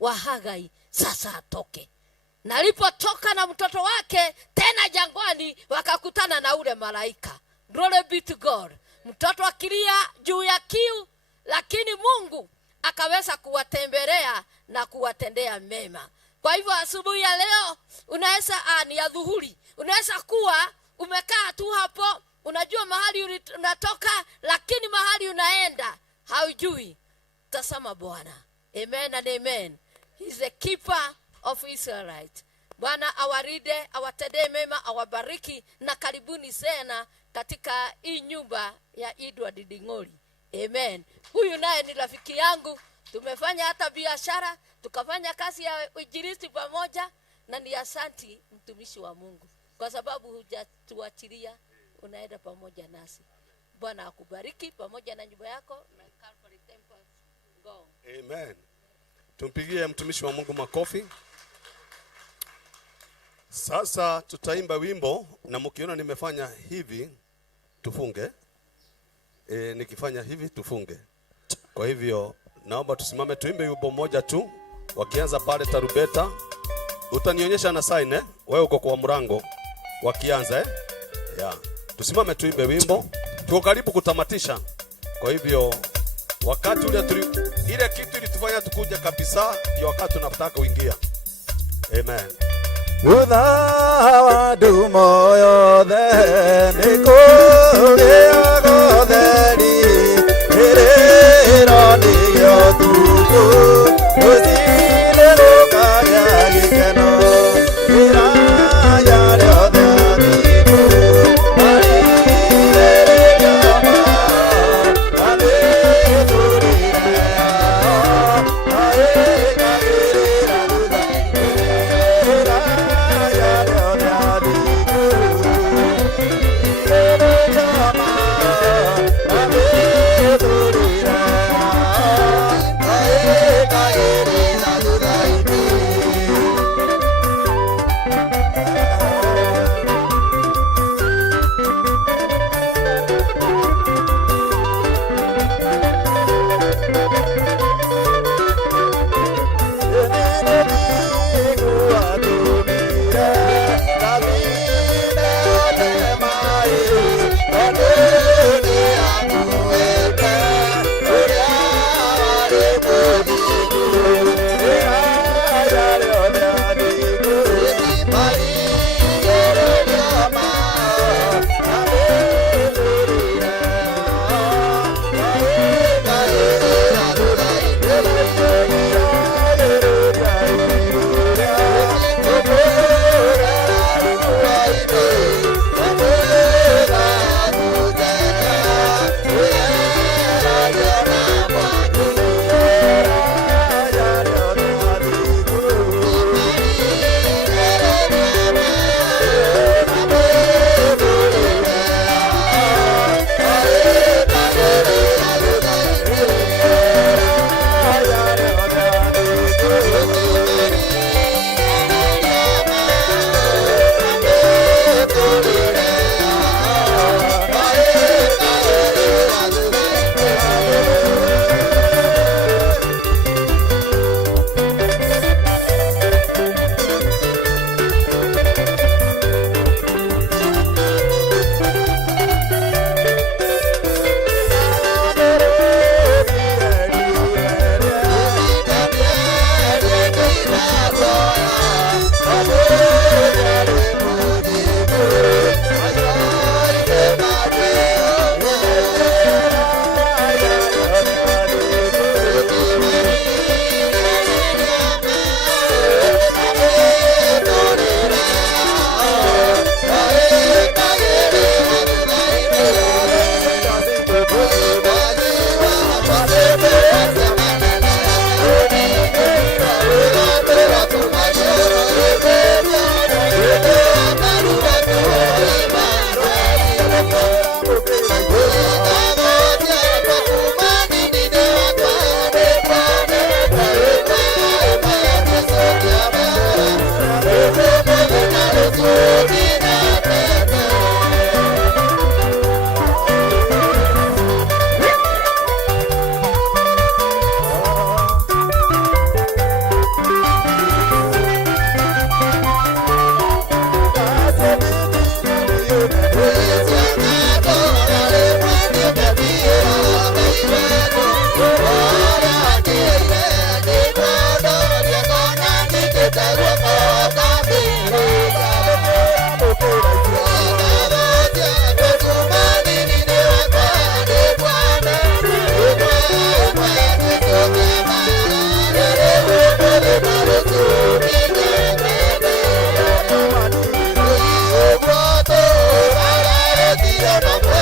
wa Hagai sasa atoke. Na alipotoka na mtoto wake tena jangwani, wakakutana na ule malaika. Glory be to God. Mtoto akilia juu ya kiu, lakini Mungu akaweza kuwatembelea na kuwatendea mema. Kwa hivyo asubuhi ya leo unaweza ni ya dhuhuri, unaweza kuwa umekaa tu hapo, unajua mahali unatoka, lakini mahali unaenda haujui. Tazama Bwana. Amen and amen. He's the keeper of Israelite. Bwana awaride, awatendee mema, awabariki, na karibuni sana katika hii nyumba ya Edward Ding'ori. Amen. Huyu naye ni rafiki yangu. Tumefanya hata biashara, tukafanya kazi ya uinjilisti pamoja, na ni asanti mtumishi wa Mungu kwa sababu hujatuachilia, unaenda pamoja nasi. Bwana akubariki pamoja na nyumba yako na Calvary Temple Ngong. Amen. Tumpigie mtumishi wa Mungu makofi. Sasa tutaimba wimbo, na mkiona nimefanya hivi tufunge. Nikifanya hivi tufunge. Kwa hivyo naomba tusimame tuimbe wimbo moja tu. Wakianza pale tarubeta, utanionyesha na sign wewe uko kwa mlango. Wakianza yeah. Tusimame tuimbe wimbo. Tuko karibu kutamatisha. Kwa hivyo wakati ule ile kitu ilitufanya tukuja kabisa, ndio wakati tunataka kuingia. Amen. Utha dumo yothe nikugia gotheri iriro niyo tuku uzile rukaya gikeno iraya ryothe athiku marire ryama athithurire ao aigagirira thutha Thank you.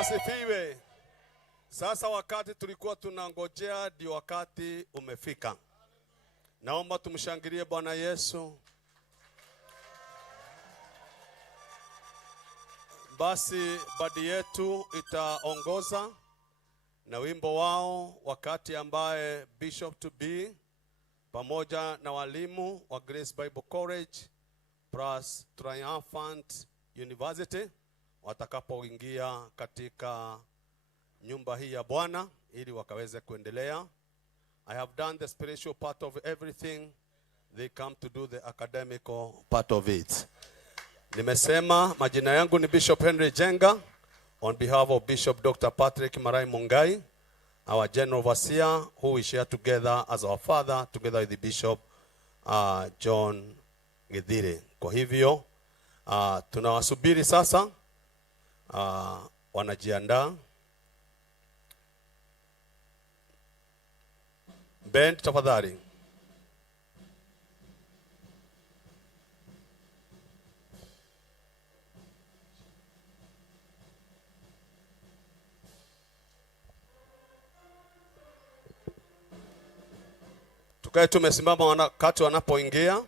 Asifiwe. Sasa wakati tulikuwa tunangojea ndio wakati umefika. Naomba tumshangilie Bwana Yesu. Basi badi yetu itaongoza na wimbo wao wakati ambaye Bishop to be pamoja na walimu wa Grace Bible College plus Triumphant University watakapoingia katika nyumba hii ya Bwana ili wakaweze kuendelea. I have done the spiritual part of everything. They come to do the academical part of it. Nimesema majina yangu ni Bishop Henry Jenga on behalf of Bishop Dr. Patrick Marai Mungai, our general overseer, who we share together as our father together with the Bishop John Githire. Kwa hivyo tunawasubiri sasa. Wanajiandaa. Ben, tafadhali. Tukae tumesimama wakati wanapoingia.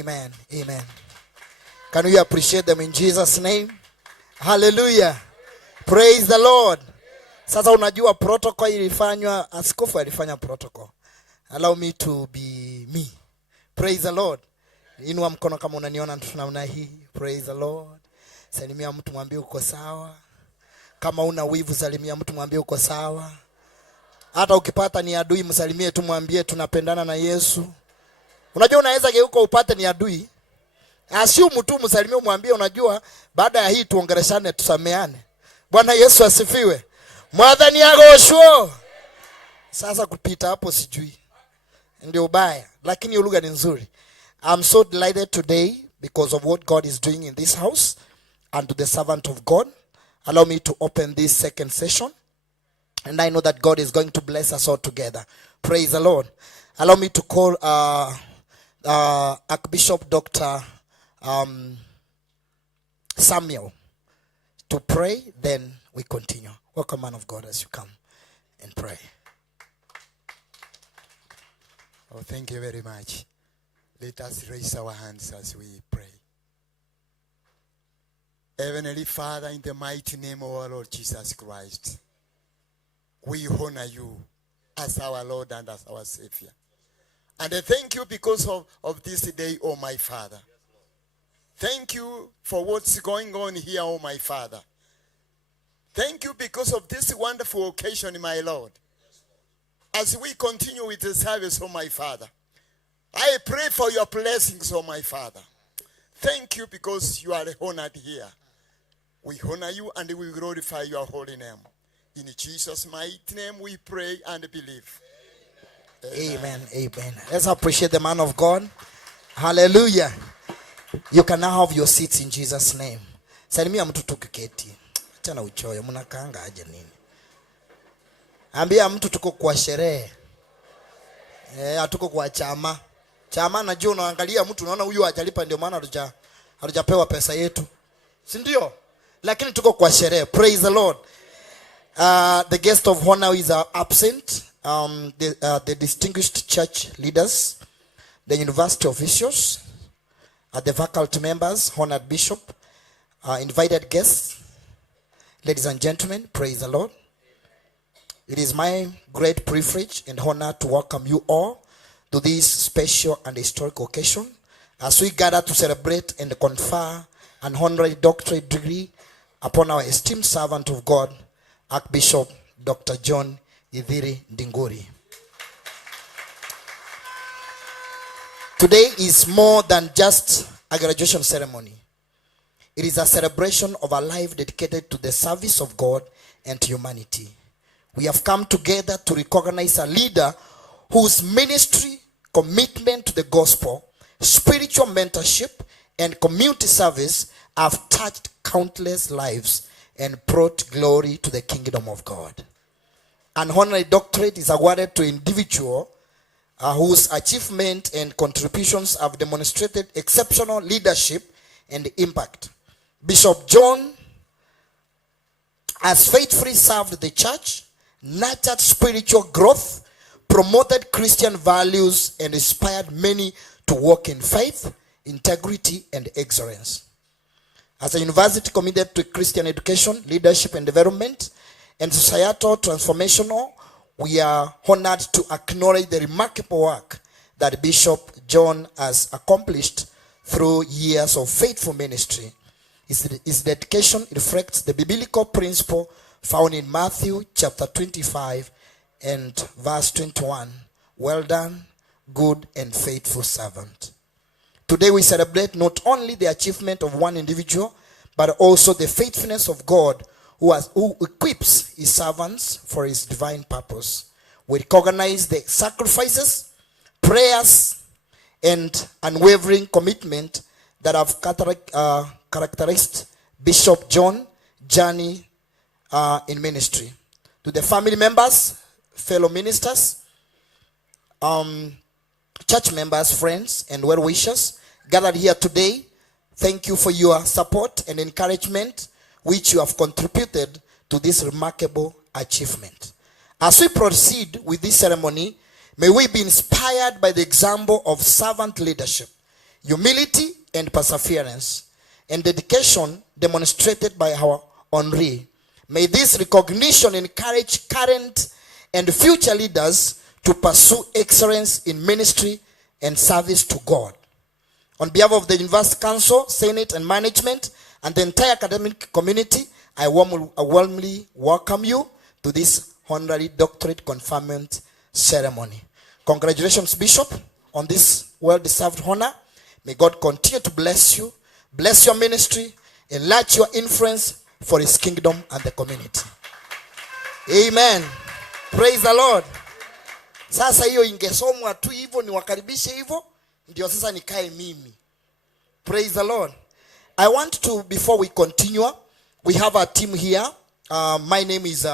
Amen. Amen. Can we appreciate them in Jesus' name? Hallelujah. Praise the Lord. Sasa unajua protocol ilifanywa, askofu alifanya protocol. Allow me to be me. Praise the Lord. Inua mkono kama unaniona namna hii. Praise the Lord. Salimia mtu mwambie uko sawa. Kama una wivu salimia mtu mwambie uko sawa. Hata ukipata ni adui msalimie tu mwambie tunapendana na Yesu. Unajua unaweza geuka upate ni adui. Assume tu msalimie mwambie unajua baada ya hii tuongeleshane tusameane. Bwana Yesu asifiwe. Mwadhani agoshwo. Sasa kupita hapo sijui. Ndio ubaya, lakini hiyo lugha ni nzuri. I'm so delighted today because of what God is doing in this house and to the servant of God. Allow me to open this second session. And I know that God is going to bless us all together. Praise the Lord. Allow me to call Archbishop Dr. Samuel to pray. Then we continue. Welcome, man of God, as you come and pray. Oh, thank you very much. Let us raise our hands as we pray. Heavenly Father, in the mighty name of our Lord Jesus Christ, we honor you as our Lord and as our Savior. And I thank you because of this day, oh my Father. Thank you for what's going on here, oh my Father. Thank you because of this wonderful occasion, my Lord. As we continue with the service, oh my Father, I pray for your blessings, oh my Father. Thank you because you are honored here. We honor you and we glorify your holy name. In Jesus' mighty name we pray and believe. Amen. Amen. Let's appreciate the man of God. Hallelujah. You can now have your seats in Jesus' name. Salimia mtu tukiketi. Tena uchoyo mnakaanga aje nini? Ambia mtu tuko kwa sherehe. Hatuko kwa chama. Chama najua unaangalia mtu unaona huyu hajalipa ndio maana hatujapewa pesa yetu. Si ndio? Lakini tuko kwa sherehe. Praise the Lord. The guest of honor is absent. The distinguished church leaders, the university officials, the faculty members, honored bishop, invited guests, ladies and gentlemen, praise the Lord. It is my great privilege and honor to welcome you all to this special and historic occasion as we gather to celebrate and confer an honorary doctorate degree upon our esteemed servant of God, Archbishop Dr. John Idhiri Ndinguri. Today is more than just a graduation ceremony. It is a celebration of a life dedicated to the service of God and to humanity. We have come together to recognize a leader whose ministry, commitment to the gospel, spiritual mentorship, and community service have touched countless lives and brought glory to the kingdom of God. An honorary doctorate is awarded to an individual whose achievement and contributions have demonstrated exceptional leadership and impact. Bishop John has faithfully served the church, nurtured spiritual growth, promoted Christian values, and inspired many to walk in faith, integrity, and excellence. As a university committed to Christian education, leadership and development, and societal transformational, we are honored to acknowledge the remarkable work that Bishop John has accomplished through years of faithful ministry. His dedication reflects the biblical principle found in Matthew chapter 25 and verse 21. Well done, good and faithful servant. Today we celebrate not only the achievement of one individual, but also the faithfulness of God who equips his servants for his divine purpose. We recognize the sacrifices, prayers, and unwavering commitment that have characterized Bishop John's journey in ministry. To the family members, fellow ministers, church members, friends, and well-wishers gathered here today, thank you for your support and encouragement which you have contributed to this remarkable achievement. As we proceed with this ceremony, may we be inspired by the example of servant leadership, humility, and perseverance, and dedication demonstrated by our Henri. May this recognition encourage current and future leaders to pursue excellence in ministry and service to God. On behalf of the University Council, Senate, and management, and the entire academic community, I warmly welcome you to this honorary doctorate conferment ceremony. Congratulations, Bishop, on this well-deserved honor. May God continue to bless you, bless your ministry, enlarge your influence for his kingdom and the community. Amen. Praise the Lord. Sasa hiyo ingesomwa tu hivyo, niwakaribishe hivyo, ndio sasa nikae mimi. Praise the Lord. I want to, before we continue, we have a team here. My name is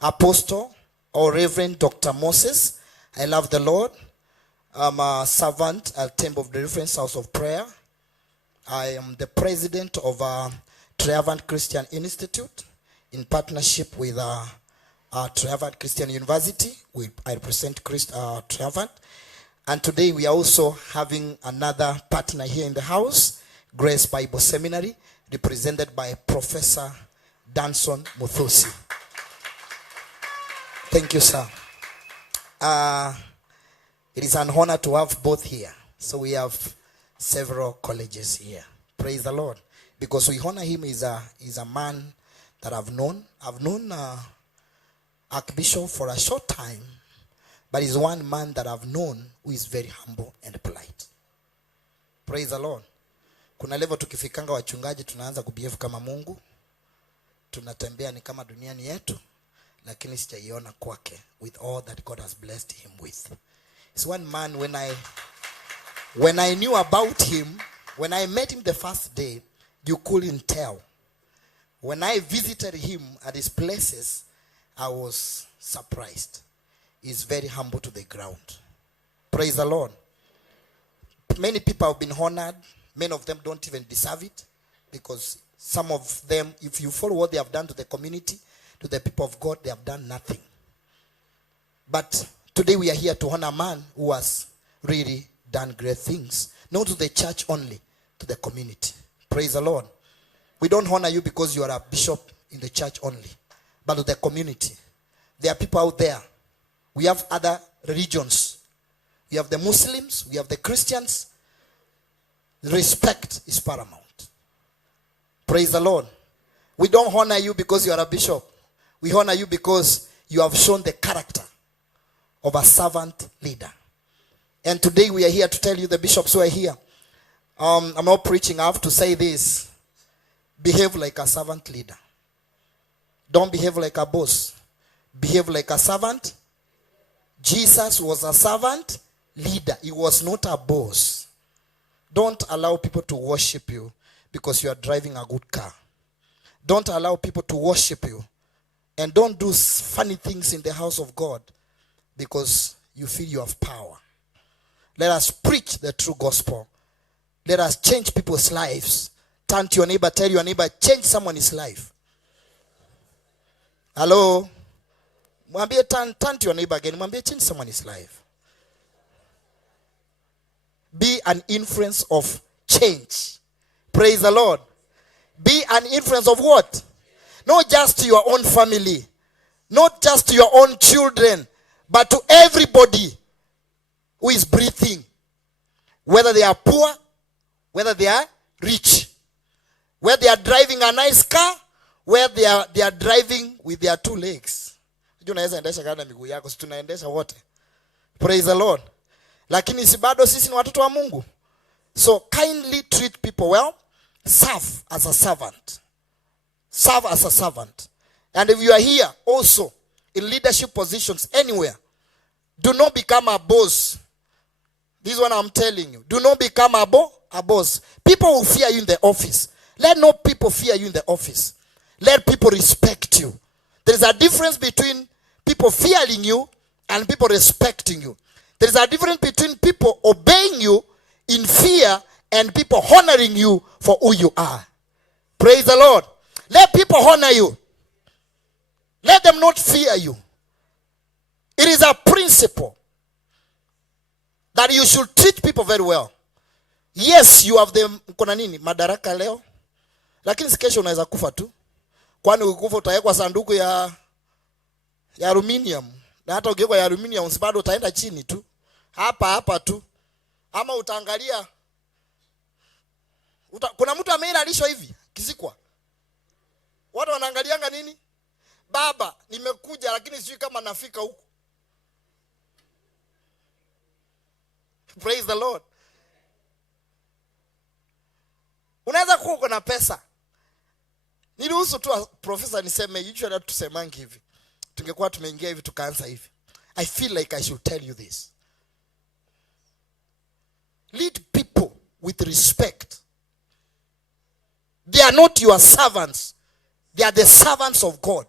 Apostle or Reverend Dr. Moses. I love the Lord. I'm a servant at Temple of Deliverance House of Prayer. I am the president of Triumphant Christian Institute in partnership with Triumphant Christian University. I represent Triumphant. And today we are also having another partner here in the house, Grace Bible Seminary, represented by Professor Danson Muthusi. Thank you, sir. It is an honor to have both here. So we have several colleges here. Praise the Lord. Because we honor him, is a man that I've known. I've known Archbishop for a short time, but he's one man that I've known who is very humble and polite. Praise the Lord. Kuna level tukifikanga wachungaji tunaanza kubehave kama Mungu. Tunatembea ni kama duniani yetu, lakini sijaiona kwake with all that God has blessed him with. It's one man, when I knew about him, when I met him the first day, you couldn't tell. When I visited him at his places, I was surprised. He's very humble to the ground. Praise the Lord. Many people have been honored. Many of them don't even deserve it, because some of them, if you follow what they have done to the community, to the people of God, they have done nothing. But today we are here to honor a man who has really done great things. Not to the church only, to the community. Praise the Lord. We don't honor you because you are a bishop in the church only, but to the community. There are people out there. We have other religions. We have the Muslims. We have the Christians. Respect is paramount. Praise the Lord. We don't honor you because you are a bishop. We honor you because you have shown the character of a servant leader. And today we are here to tell you, the bishops who are here, I'm not preaching, I have to say this. Behave like a servant leader. Don't behave like a boss. Behave like a servant. Jesus was a servant leader. He was not a boss. Don't allow people to worship you because you are driving a good car. Don't allow people to worship you. And don't do funny things in the house of God because you feel you have power. Let us preach the true gospel. Let us change people's lives. Turn to your neighbor, tell your neighbor, change someone's life. Hello? Mwambie, turn to your neighbor again. Mwambie, change someone's life. Be an influence of change. Praise the Lord. Be an influence of what? Not just to your own family. Not just to your own children. But to everybody who is breathing. Whether they are poor, whether they are rich. Whether they are driving a nice car, where they are driving with their two legs. Praise the Lord. Lakini si bado sisi ni watoto wa Mungu. So kindly treat people well. Serve as a servant. Serve as a servant. And if you are here also in leadership positions anywhere, do not become a boss. This is what I'm telling you. Do not become a boss. People will fear you in the office. Let no people fear you in the office. Let people respect you. There is a difference between people fearing you and people respecting you. There is a difference between people obeying you in fear and people honoring you for who you are. Praise the Lord. Let people honor you. Let them not fear you. It is a principle that you should treat people very well. Yes, you have them, kuna nini madaraka leo, lakini kesho unaweza kufa tu. Kwani ukikufa utawekwa sanduku ya aluminium, na hata ukiwekwa ya aluminium bado utaenda chini tu, hapa tu. Ama utaangalia kuna mtu ameilalisho hivi kizikwa, watu wanaangalianga nini? Baba, nimekuja lakini sijui kama nafika huko. Praise the Lord. Unaweza kuwa uko na pesa. Niruhusu tu profesa niseme, usually tusemangi hivi. Tungekuwa tumeingia hivi tukaanza hivi. I feel like I should tell you this. Lead people with respect. They are not your servants. They are the servants of God.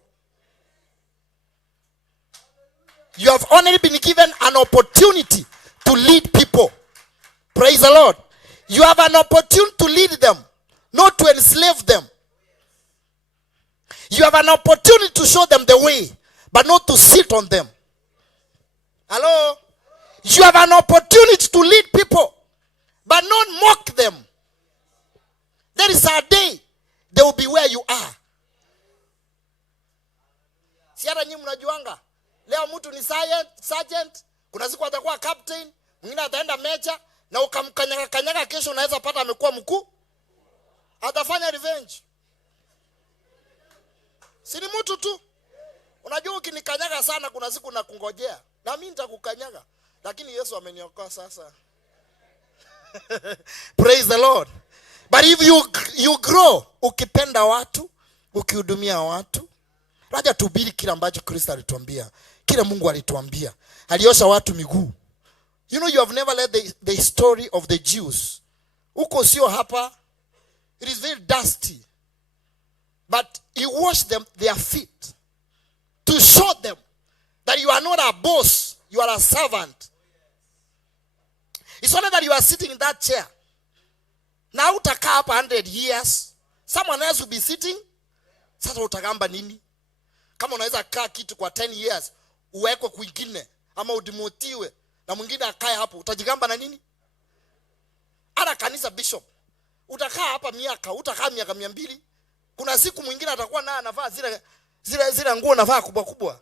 You have only been given an opportunity to lead people. Praise the Lord. You have an opportunity to lead them, not to enslave them. You have an opportunity to show them the way, but not to sit on them. Hello? You have an opportunity to lead people, but not mock them. There is a day they will be where you are. Siara nyinyi mnajuanga, leo mtu ni sergeant, kuna siku atakuwa captain, mwingine ataenda major, na ukamkanyaga kesho unaweza pata amekuwa mkuu. Atafanya revenge. Si ni mtu tu. Unajua ukinikanyaga sana kuna siku nakungojea. Na mimi nitakukanyaga. Lakini Yesu ameniokoa sasa. Praise the Lord. But if you grow, ukipenda watu, ukihudumia watu, raja tuhubiri kile ambacho Kristo alituambia. Kile Mungu alituambia. Aliosha watu miguu. You know, you have never read the story of the Jews. Uko sio hapa. It is very dusty. But he washed their feet to show them that you are not a boss, you are a servant. It's only that you are sitting in that chair. Now utakaa hapa 100 years. Someone else will be sitting. Sasa utagamba nini? Kama unaweza kaa kitu kwa 10 years, uwekwe kwingine ama udimotiwe na mwingine akae hapo, utajigamba na nini? Ana kanisa bishop. Utakaa hapa utakaa miaka 200. Kuna siku mwingine atakuwa naye anavaa zile nguo anavaa kubwa.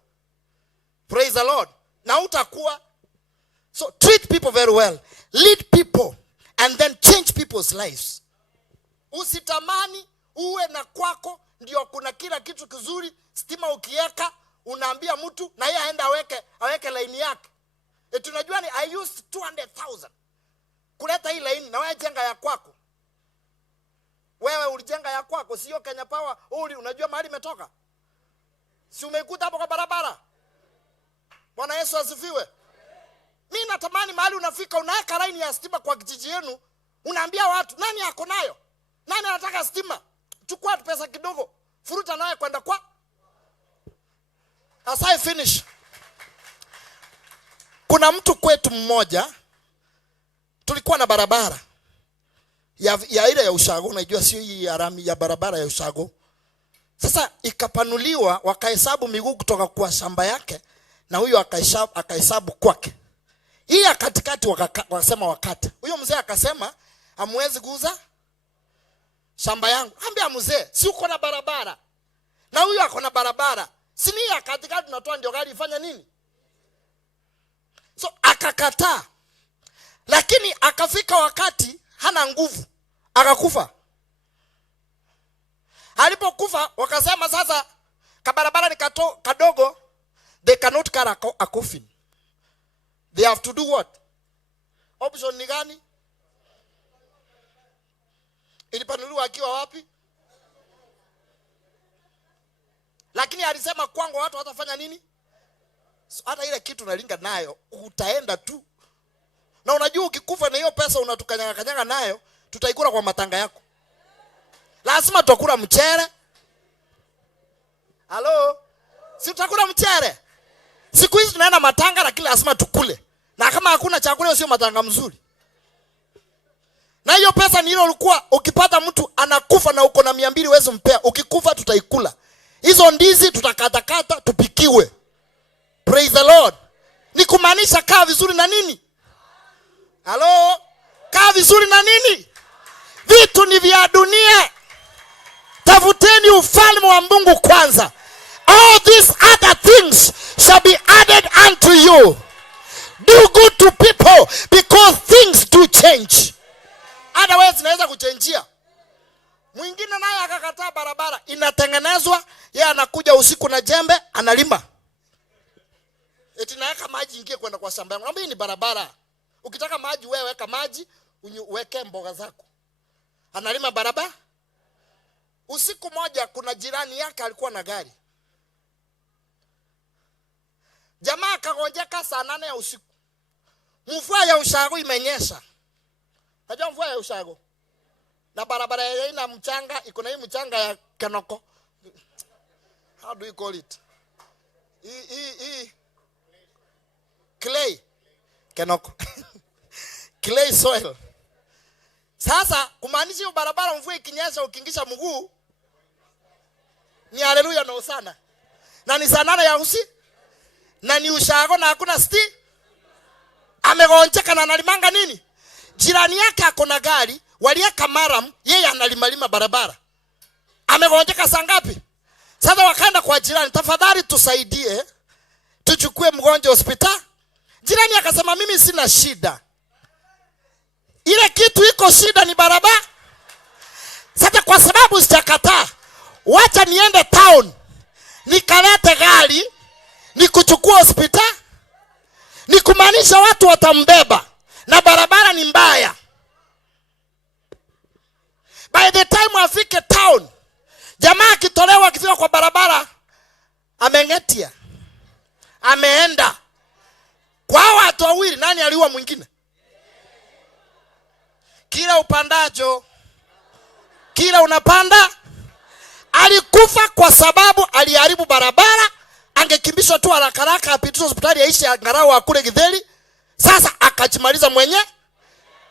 Praise the Lord. Na utakuwa. So treat people very well. Lead people and then change people's lives. Usitamani uwe na kwako ndio kuna kila kitu kizuri, stima ukiweka unaambia mtu na yeye aenda aweke line yake. Tunajua ni I used 200,000 kuleta hii line na wewe jenga ya kwako. Wewe ulijenga ya kwako, sio Kenya Power. Unajua mahali imetoka? Si umeikuta hapo kwa barabara? Bwana Yesu asifiwe. Mimi natamani mahali unafika unaweka line ya stima kwa kijiji yenu, unaambia watu nani yako nayo? Nani anataka stima? Chukua pesa kidogo, furuta naye kwenda kwa. As I finish. Kuna mtu kwetu mmoja tulikuwa na barabara ya ile ya Ushago, unajua sio hii ya rami, ya barabara ya Ushago. Sasa ikapanuliwa, wakahesabu miguu kutoka kwa shamba yake na huyo akahesabu kwake. Hii ya katikati wakasema wakati. Huyo mzee akasema hamwezi kuuza shamba yangu. Ambia mzee, si uko na barabara na huyo ako na barabara, si ni ya katikati tunatoa ndio gari ifanya nini? So akakataa. Lakini akafika wakati hana nguvu, akakufa. Alipokufa wakasema sasa kabarabara ni kadogo, they cannot carry a coffin. They have to do what? Option ni gani? Ilipanuliwa akiwa wapi? Lakini alisema kwangu watu watafanya nini? So, hata ile kitu nalinga nayo utaenda tu. Na unajua ukikufa na hiyo pesa unatukanyaga nayo, tutaikula kwa matanga yako. Lazima tutakula mchere. Halo? Si tutakula mchere? Siku hizi tunaenda matanga lakini lazima tukule. Na kama hakuna chakula sio matanga mzuri. Na hiyo pesa ni ile ulikuwa ukipata mtu anakufa na uko na 200 wewe mpea. Ukikufa tutaikula. Hizo ndizi tutakatakata tupikiwe. Praise the Lord. Ni kumaanisha kaa vizuri na nini? Halo? kaa vizuri na nini? Vitu ni vya dunia. Tafuteni ufalme wa Mungu kwanza. All these other things shall be added unto you. Do good to people because things do change. Otherwise inaweza kuchenjia. Mwingine naye akakataa barabara inatengenezwa, yeye anakuja usiku na jembe analima. Eti naweka maji ingie kwenda kwa shamba yangu. Naambia ni barabara. Ukitaka maji wewe weka maji, uweke mboga zako. Analima barabara. Usiku moja kuna jirani yake alikuwa na gari. Jamaa akagonjeka saa 8 ya usiku. Mvua ya ushago imenyesha. Unajua mvua ya ushago? Na barabara ya ina mchanga, iko na hii mchanga ya kenoko. How do you call it? Clay. Kenoko. Clay soil. Sasa kumaanisha hiyo barabara mvua ikinyesha ukiingisha mguu ni haleluya na usana. Na ni saa 8 ya usiku. Na ni ushago na hakuna sti. Amegonjeka na analimanga nini? Jirani yake akona gari, walieka maram, yeye analimalima barabara. Amegonjeka saa ngapi? Sasa wakaenda kwa jirani, tafadhali tusaidie, tuchukue mgonjwa hospitali. Jirani akasema mimi sina shida. Ile kitu iko shida ni barabara. Sasa kwa sababu sitakataa, wacha niende town, nikalete gari, nikuchukua hospitali. Ni kumaanisha watu watambeba na barabara ni mbaya. By the time afike town, jamaa akitolewa akifika kwa barabara amengetia. Ameenda. Kwa watu wawili nani aliua mwingine? Kila upandajo, kila unapanda, alikufa kwa sababu aliharibu barabara. Angekimbishwa tu haraka apitishwe hospitali aishi angalau akule githeri. Sasa akajimaliza mwenye.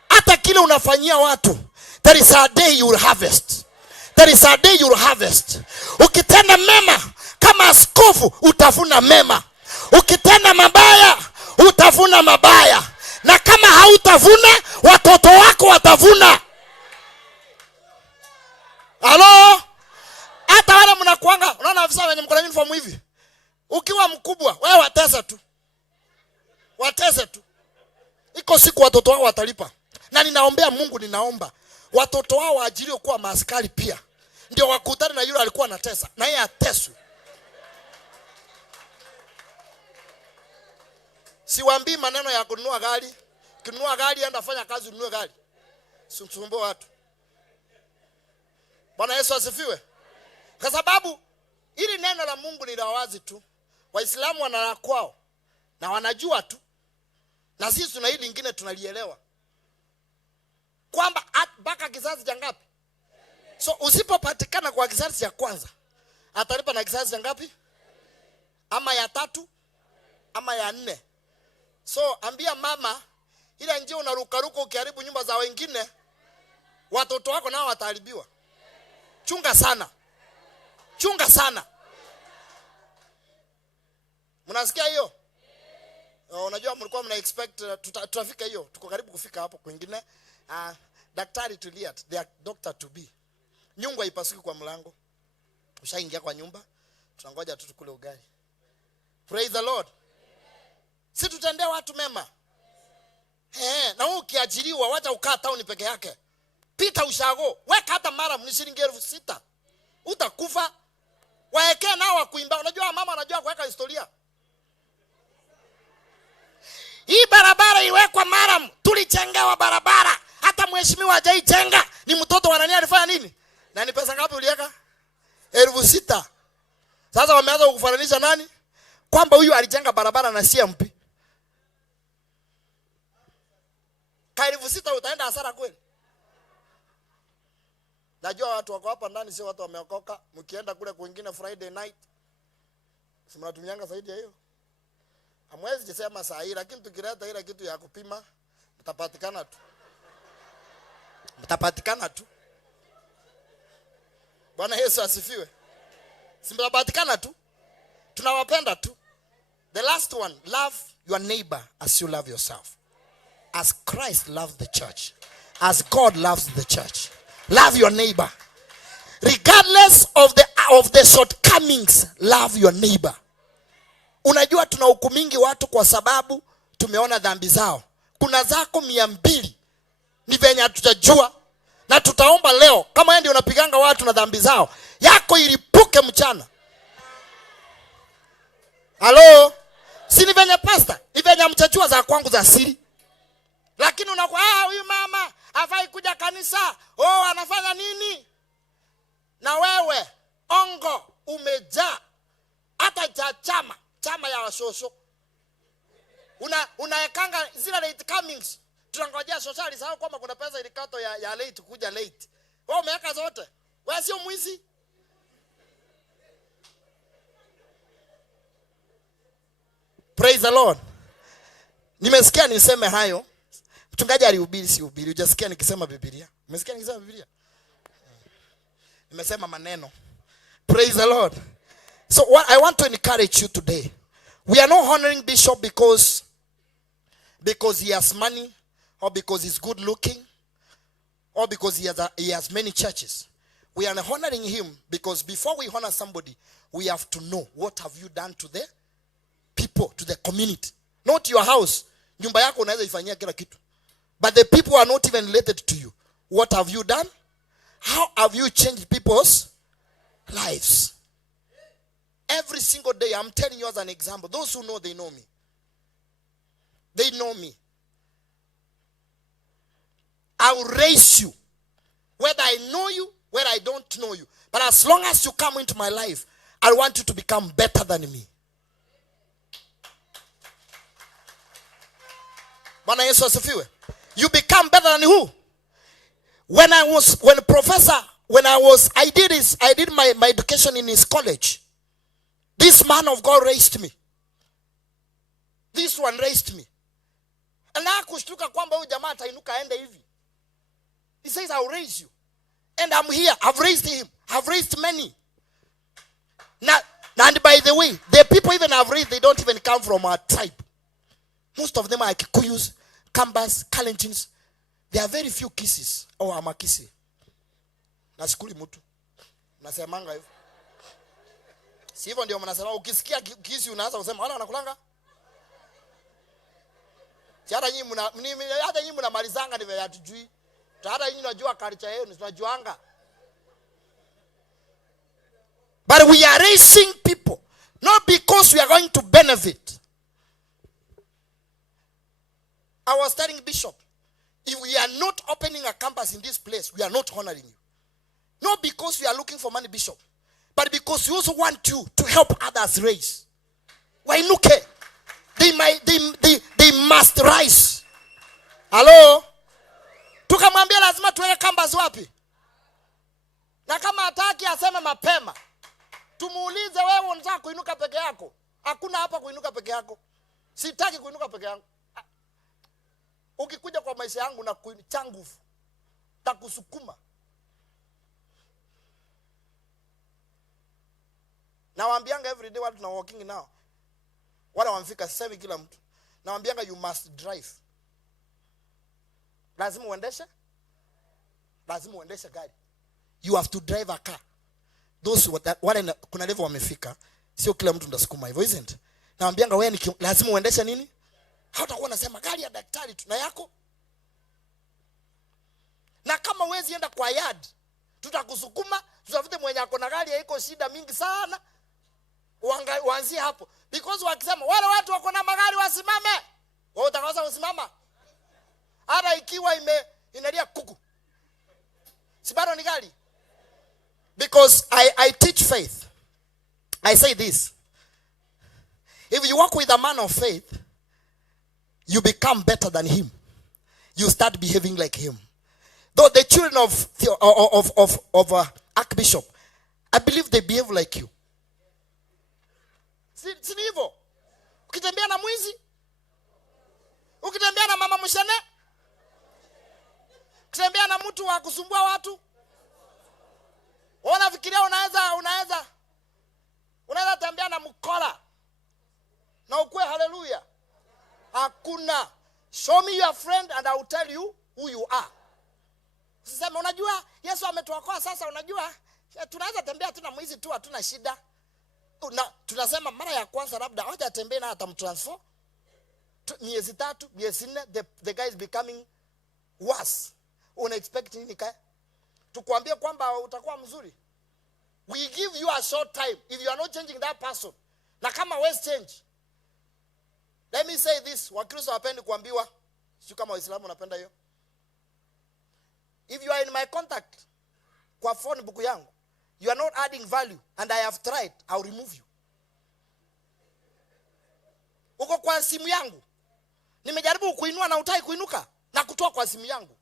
Hata kile unafanyia watu, there is a day you will harvest. There is a day you will harvest. Ukitenda mema kama askofu utavuna mema. Ukitenda mabaya utavuna mabaya. Na kama hautavuna watoto wako watavuna. Halo? Hata wale mnakuanga, unaona afisa wenye mkola uniform hivi. Ukiwa mkubwa, wewe watesa tu. Watesa tu. Iko siku watoto wao watalipa. Na ninaombea Mungu, ninaomba watoto wao waajiriwe kuwa maaskari pia. Ndio wakutane na yule alikuwa anatesa, na yeye ateswe. Siwaambii maneno ya kununua gari. Kununua gari enda fanya kazi ununue gari. Usimsumbue watu. Bwana Yesu asifiwe. Kwa sababu ili neno la Mungu ni la wazi tu. Waislamu wanala kwao na wanajua tu. Na sisi tuna hili lingine tunalielewa. Kwamba mpaka kizazi cha ngapi? So usipopatikana kwa kizazi cha kwanza, atalipa na kizazi cha ngapi? Ama ya 3 ama ya 4. So ambia mama, ile njia unarukaruka ukiharibu nyumba za wengine, watoto wako nao wataharibiwa. Chunga sana. Chunga sana. Mnasikia hiyo? Unajua mlikuwa mna expect tutafika hiyo. Tuko karibu kufika hapo kwingine. Daktari tulia, they are doctor to be. Nyungu haipasuki kwa mlango. Ushaingia kwa nyumba, tunangoja tu tukule ugali. Praise the Lord. Si tutendea watu mema. Na wewe ukiajiriwa wacha ukaa town peke yake. Pita ushago, weka hata mara ni shilingi 6,000. Utakufa. Waekee nao wa kuimba. Unajua mama anajua kuweka historia. Hii barabara iwekwa maram, tulichengewa barabara. Hata mheshimiwa hajaijenga. Ni mtoto wa nani alifanya nini? Na ni pesa ngapi uliweka? 6,000. Sasa wameanza kukufananisha nani? Kwamba huyu alijenga barabara na CMP. Ka 6,000 utaenda hasara kweli? Najua watu wako hapa ndani sio watu wameokoka. Mkienda kule kwingine Friday night, si mnatumianga zaidi ya hiyo. Hamwezi kusema saa hii, lakini tukileta ile kitu ya kupima mtapatikana tu. Mtapatikana tu. Bwana Yesu asifiwe. Si mtapatikana tu. Tunawapenda tu. The last one, love your neighbor as you love yourself. As Christ loved the church as God loves the church. Love your neighbor. Regardless of the shortcomings, love your neighbor. Unajua tunahukumingi watu kwa sababu tumeona dhambi zao. Kuna zako 200 ni venye tutajua, na tutaomba leo kama ndio unapiganga watu na dhambi zao, yako ilipuke mchana. Halo? Si ni venye pastor, ni venye mchachua za kwangu za siri. Lakini unakuwa huyu mama hafai kuja kanisa. Anafanya nini? Na wewe ongo umejaa hata chama ya washosho. Unaekanga zile late comings. Tunangojea social sawa kwamba kuna pesa ilikato ya late kuja late. Wewe umeweka zote. Wewe sio mwizi. Praise the Lord. Nimesikia niseme hayo. Mchungaji alihubiri si hubiri. Hujasikia nikisema Biblia. Umesikia nikisema Biblia? Nimesema maneno. Praise the Lord. So what I want to encourage you today. We are not honoring Bishop because he has money, or because he's good looking, or because he has many churches. We are honoring him because before we honor somebody, we have to know what have you done to the people, to the community. Not your house. Nyumba yako unaweza ifanyia kila kitu. But the people are not even related to you. What have you done? How have you changed people's lives? Every single day, I'm telling you as an example. Those who know, they know me. They know me. I will raise you. Whether I know you, whether I don't know you. But as long as you come into my life, I want you to become better than me. Bwana Yesu asifiwe. You become better than who? I did my education in his college. This man of God raised me. This one raised me. And na kushtuka kwamba huyu jamaa atainuka aende hivi. He says, I'll raise you. And I'm here. I've raised him. I've raised many. Now, and by the way, the people even I've raised, they don't even come from our tribe. Most of them are Kikuyus, Kambas, Kalentins. There are very few kisses. Amakisi. Nasikuli mutu. Nasemanga hivyo. Si hivyo ndio mnasema ukisikia kisi unaanza kusema wanakulanga? Hata nyinyi mnamalizanga ndivyo hatujui. Hata nyinyi unajua culture yenu, tunajuanga. But we are raising people not because we are going to benefit. I was telling Bishop, if we are not opening a campus in this place, we are not honoring you. Not because we are looking for money, Bishop, but because we also want you to help others raise. Wainuke. They must rise. Hello? Tukamwambia lazima tuweke campus wapi? Na kama hataki aseme mapema. Tumuulize wewe unataka kuinuka peke yako? Hakuna hapa kuinuka peke yako. Sitaki kuinuka peke yangu. Ukikuja kwa maisha yangu na kuinuka nguvu, takusukuma. Nawaambianga every day watu na walking now. Wala wamfika sasa kila mtu. Nawaambianga you must drive. Lazima uendeshe? Lazima uendeshe gari. You have to drive a car. Those wale kuna level wamefika, sio kila mtu ndasukuma hivyo, isn't it? Nawaambianga wewe lazima uendeshe nini? Hautakuwa unasema gari ya daktari tuna yako. Na kama uwezi enda kwa yard, tutakusukuma, tutafute mwenye ako na gari haiko shida mingi sana. Waanzie hapo. Because wakisema wale watu wako na magari wasimame, wewe utakaanza kusimama. Hata ikiwa inalia kuku. Si bado ni gari? Because I teach faith. I say this. If you walk with a man of faith, you become better than him. You start behaving like him. Though the children of Archbishop, I believe they behave like you. Si hivyo? Ukitembea na mwizi? Ukitembea na mama mshane? Ukitembea na mtu wa kusumbua watu? Unafikiria unaweza tembea na mkola? Na ukue hallelujah. Hakuna. Show me your friend and I will tell you who you are. usiseme unajua Yesu ametuokoa sasa, unajua tunaweza tembea tuna mwizi tu, hatuna shida. Tunasema mara ya kwanza labda hoja tembea na atamtransform. Miezi 3, miezi 4, the guy is becoming worse. Una expect nini kaya? Tukwambie kwamba utakuwa mzuri. We give you a short time if you are not changing that person. Na kama we change. Let me say this, Wakristo wapendi kuambiwa, sio kama Waislamu wanapenda hiyo. If you are in my contact kwa phone book yangu, you are not adding value and I have tried, I'll remove you. Uko kwa simu yangu, nimejaribu kuinua na utai kuinuka na kutoa kwa simu yangu.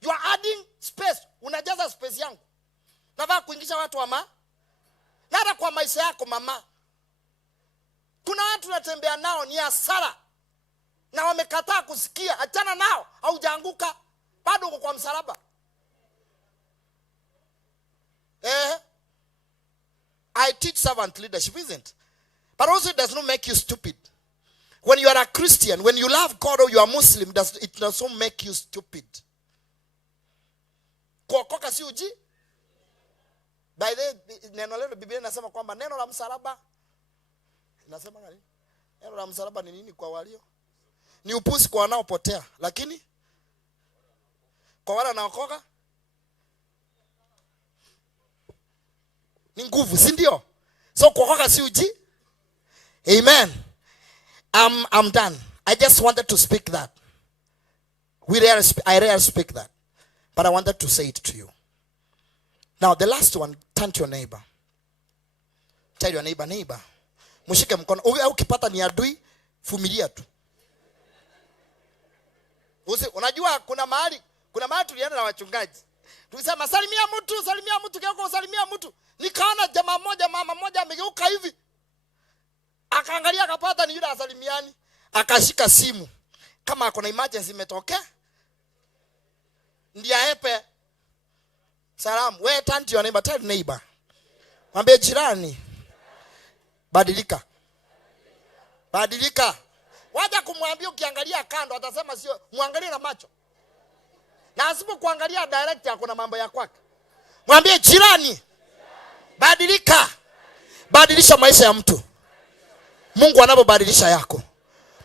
You are adding space, unajaza space yangu. Nataka kuingisha watu ama nada kwa maisha yako mama. Kuna watu natembea nao ni hasara na wamekataa kusikia. Achana nao, haujaanguka, bado uko kwa msalaba. I teach servant leadership, isn't? But also it does not make you stupid. When you are a Christian, when you love God or you are Muslim, it does not make you stupid. Kuokoka si uji. By the neno leo Biblia inasema kwamba neno la msalaba inasema nini? Neno la msalaba ni nini kwa walio? Ni upuzi kwa wanaopotea, lakini kwa wale wanaokoka ni nguvu, si ndio? So kuokoka si uji. Amen. I'm done. I just wanted to speak that. I rarely speak that. But I wanted to say it to you. Now the last one, turn to your neighbor. Tell your neighbor. Mshike mkono. Ukipata ni adui, vumilia tu. Unajua kuna mahali tulienda na wachungaji. Tulisema salimia mtu, kioko salimia mtu. Nikaona mama moja amegeuka hivi. Akaangalia akapata ni yule asalimiani. Akashika simu. Kama kuna emergency imetokea, ndiye ahepe salamu. Wewe turn to your neighbor, tell neighbor. Mwambie jirani, badilika. Wacha kumwambia ukiangalia kando atasema sio, muangalie na macho. Na asipo kuangalia direct hakuna mambo ya kwake. Mwambie jirani, badilika. Badilisha maisha ya mtu. Mungu anapobadilisha yako.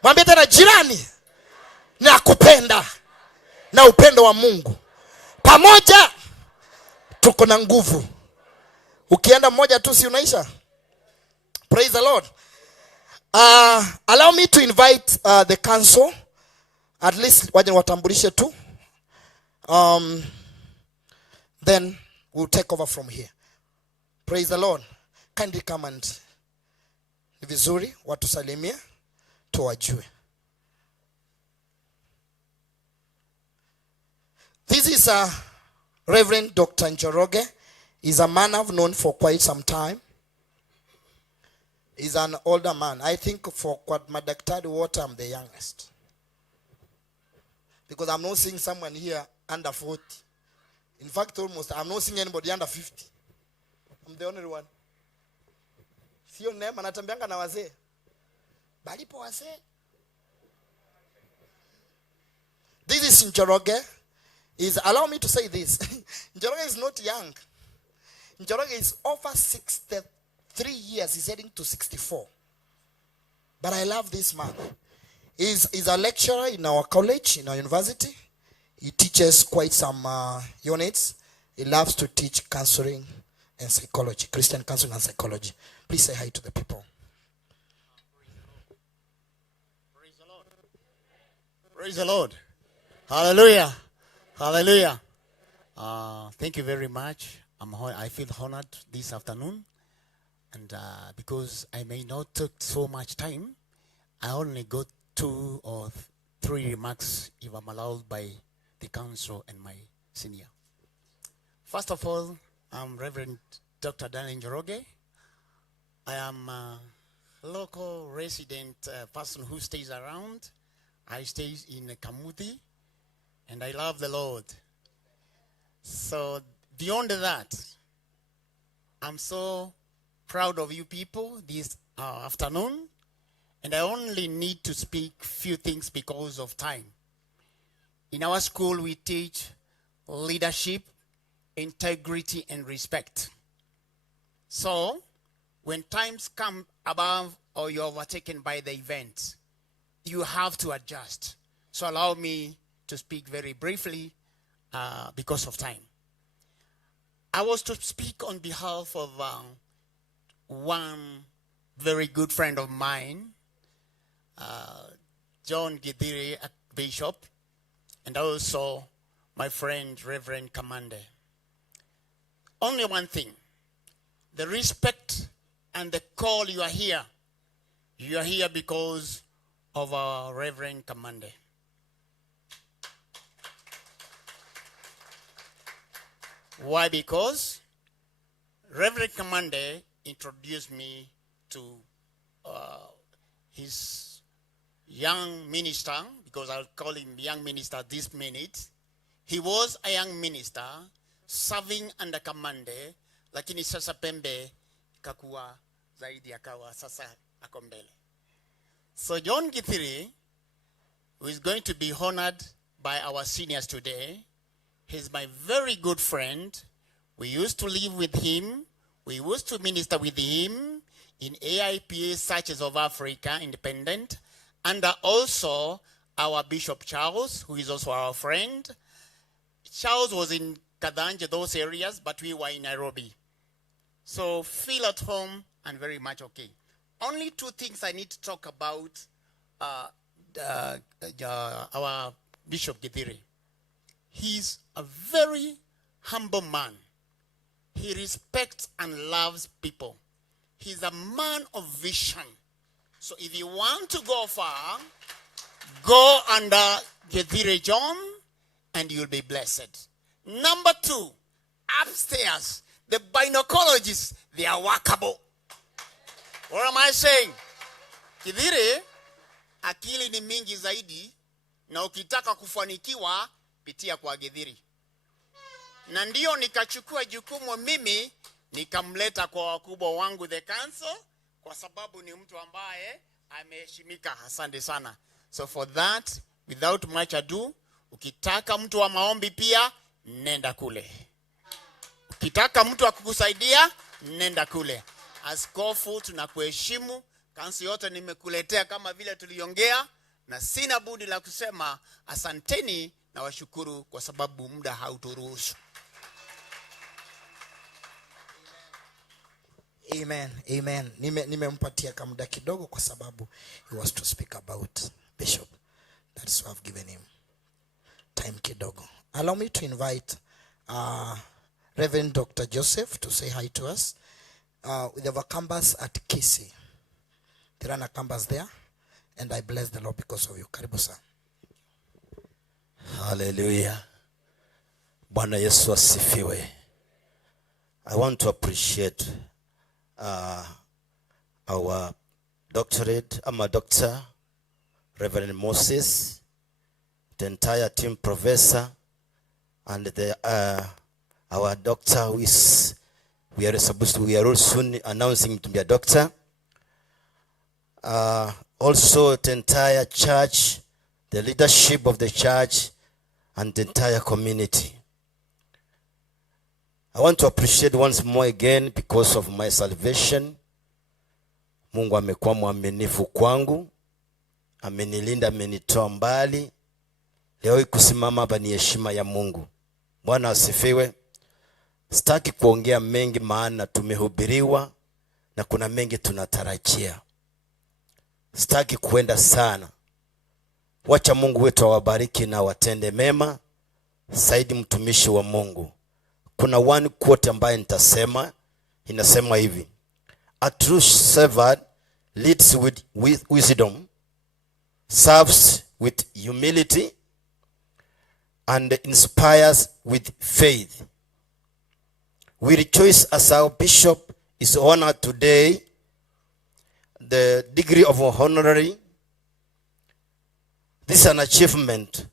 Mwambie tena jirani, nakupenda na upendo wa Mungu. Pamoja tuko na nguvu. Ukienda mmoja tu si unaisha. Praise the Lord. Allow me to invite the council. At least waje watambulishe tu. Then we'll take over from here. Praise the Lord. Kindly come and ni vizuri watusalimie tuwajue. This is Reverend Dr. Njoroge. He's a man I've known for quite some time. He's an older man. I think for Madaktari Water, I'm the youngest. Because I'm not seeing someone here under 40. In fact, almost, I'm not seeing anybody under 50. I'm the only one. Sio name, anatambianga na wazee. Balipo wazee. This is Njoroge. Allow me to say this. Njoroge is not young. Njoroge is over 63 years. He's heading to 64. But I love this man. He's a lecturer in our college, in our university. He teaches quite some units. He loves to teach counseling and psychology, Christian counseling and psychology. Please say hi to the people. Praise the Lord. Praise the Lord. Hallelujah. Hallelujah. Thank you very much. I feel honored this afternoon. And because I may not take so much time, I only got 2 or 3 remarks if I'm allowed by the council and my senior. First of all, I'm Reverend Dr. Daniel Njoroge. I am a local resident person who stays around. I stay in Kamuthi, and I love the Lord. So beyond that, I'm so proud of you people this afternoon, and I only need to speak few things because of time. In our school, we teach leadership, integrity, and respect. So, when times come above or you're overtaken by the event, you have to adjust. So allow me to speak very briefly because of time. I was to speak on behalf of one very good friend of mine, John Githiri, Bishop, and also my friend Reverend Kamande. Only one thing, the respect and the call you are here. You are here because of our Reverend Kamande. Why? Because Reverend Kamande introduced me to his young minister, because I'll call him young minister this minute. He was a young minister serving under Kamande, lakini sasa pembe kakuwa zaidi akawa sasa ako mbele. So John Githiri, who is going to be honored by our seniors today, he's my very good friend. We used to live with him. We used to minister with him in AIPA Churches of Africa, independent, and also our Bishop Charles, who is also our friend. Charles was in Kadanje, those areas, but we were in Nairobi. So feel at home and very much okay. Only two things I need to talk about our Bishop Githiri. He's a very humble man. He respects and loves people. He's a man of vision. So if you want to go far, go under Githiri John and you'll be blessed. Number two, upstairs, the binoculologists, they are workable. What am I saying? Githiri, akili ni mingi zaidi, na ukitaka kufanikiwa, pitia kwa Githiri. Na ndio nikachukua jukumu mimi, nikamleta kwa wakubwa wangu the council, kwa sababu ni mtu ambaye ameheshimika. Asante sana. So for that, without much ado, ukitaka mtu wa maombi pia, nenda kule. Ukitaka mtu wa kukusaidia, nenda kule. Askofu, tunakuheshimu. Kansi yote nimekuletea kama vile tuliongea, na sina budi la kusema asanteni na washukuru kwa sababu muda hauturuhusu. Amen. Amen. Nimempatia kama muda kidogo kwa sababu he was to speak about Bishop. That is why I've given him time kidogo. Allow me to invite Reverend Dr. Joseph to say hi to us. We have a campus at Kisii. There are campus there, and I bless the Lord because of you. Karibu sana. Hallelujah. Bwana Yesu asifiwe. I want to appreciate our doctorate, Doctor Reverend Moses, the entire team, professor, and our doctor who is, we are soon announcing to be a doctor. Also the entire church, the leadership of the church, and the entire community. I want to appreciate once more again because of my salvation. Mungu amekuwa mwaminifu kwangu. Amenilinda, amenitoa mbali. Leo kusimama hapa ni heshima ya Mungu. Bwana asifiwe. Sitaki kuongea mengi maana tumehubiriwa na kuna mengi tunatarajia. Sitaki kuenda sana. Wacha Mungu wetu awabariki na watende mema. Saidi mtumishi wa Mungu. Kuna one quote ambaye nitasema, inasema hivi: a true servant leads with wisdom, serves with humility, and inspires with faith. We rejoice as our bishop is honored today, the degree of honorary. This is an achievement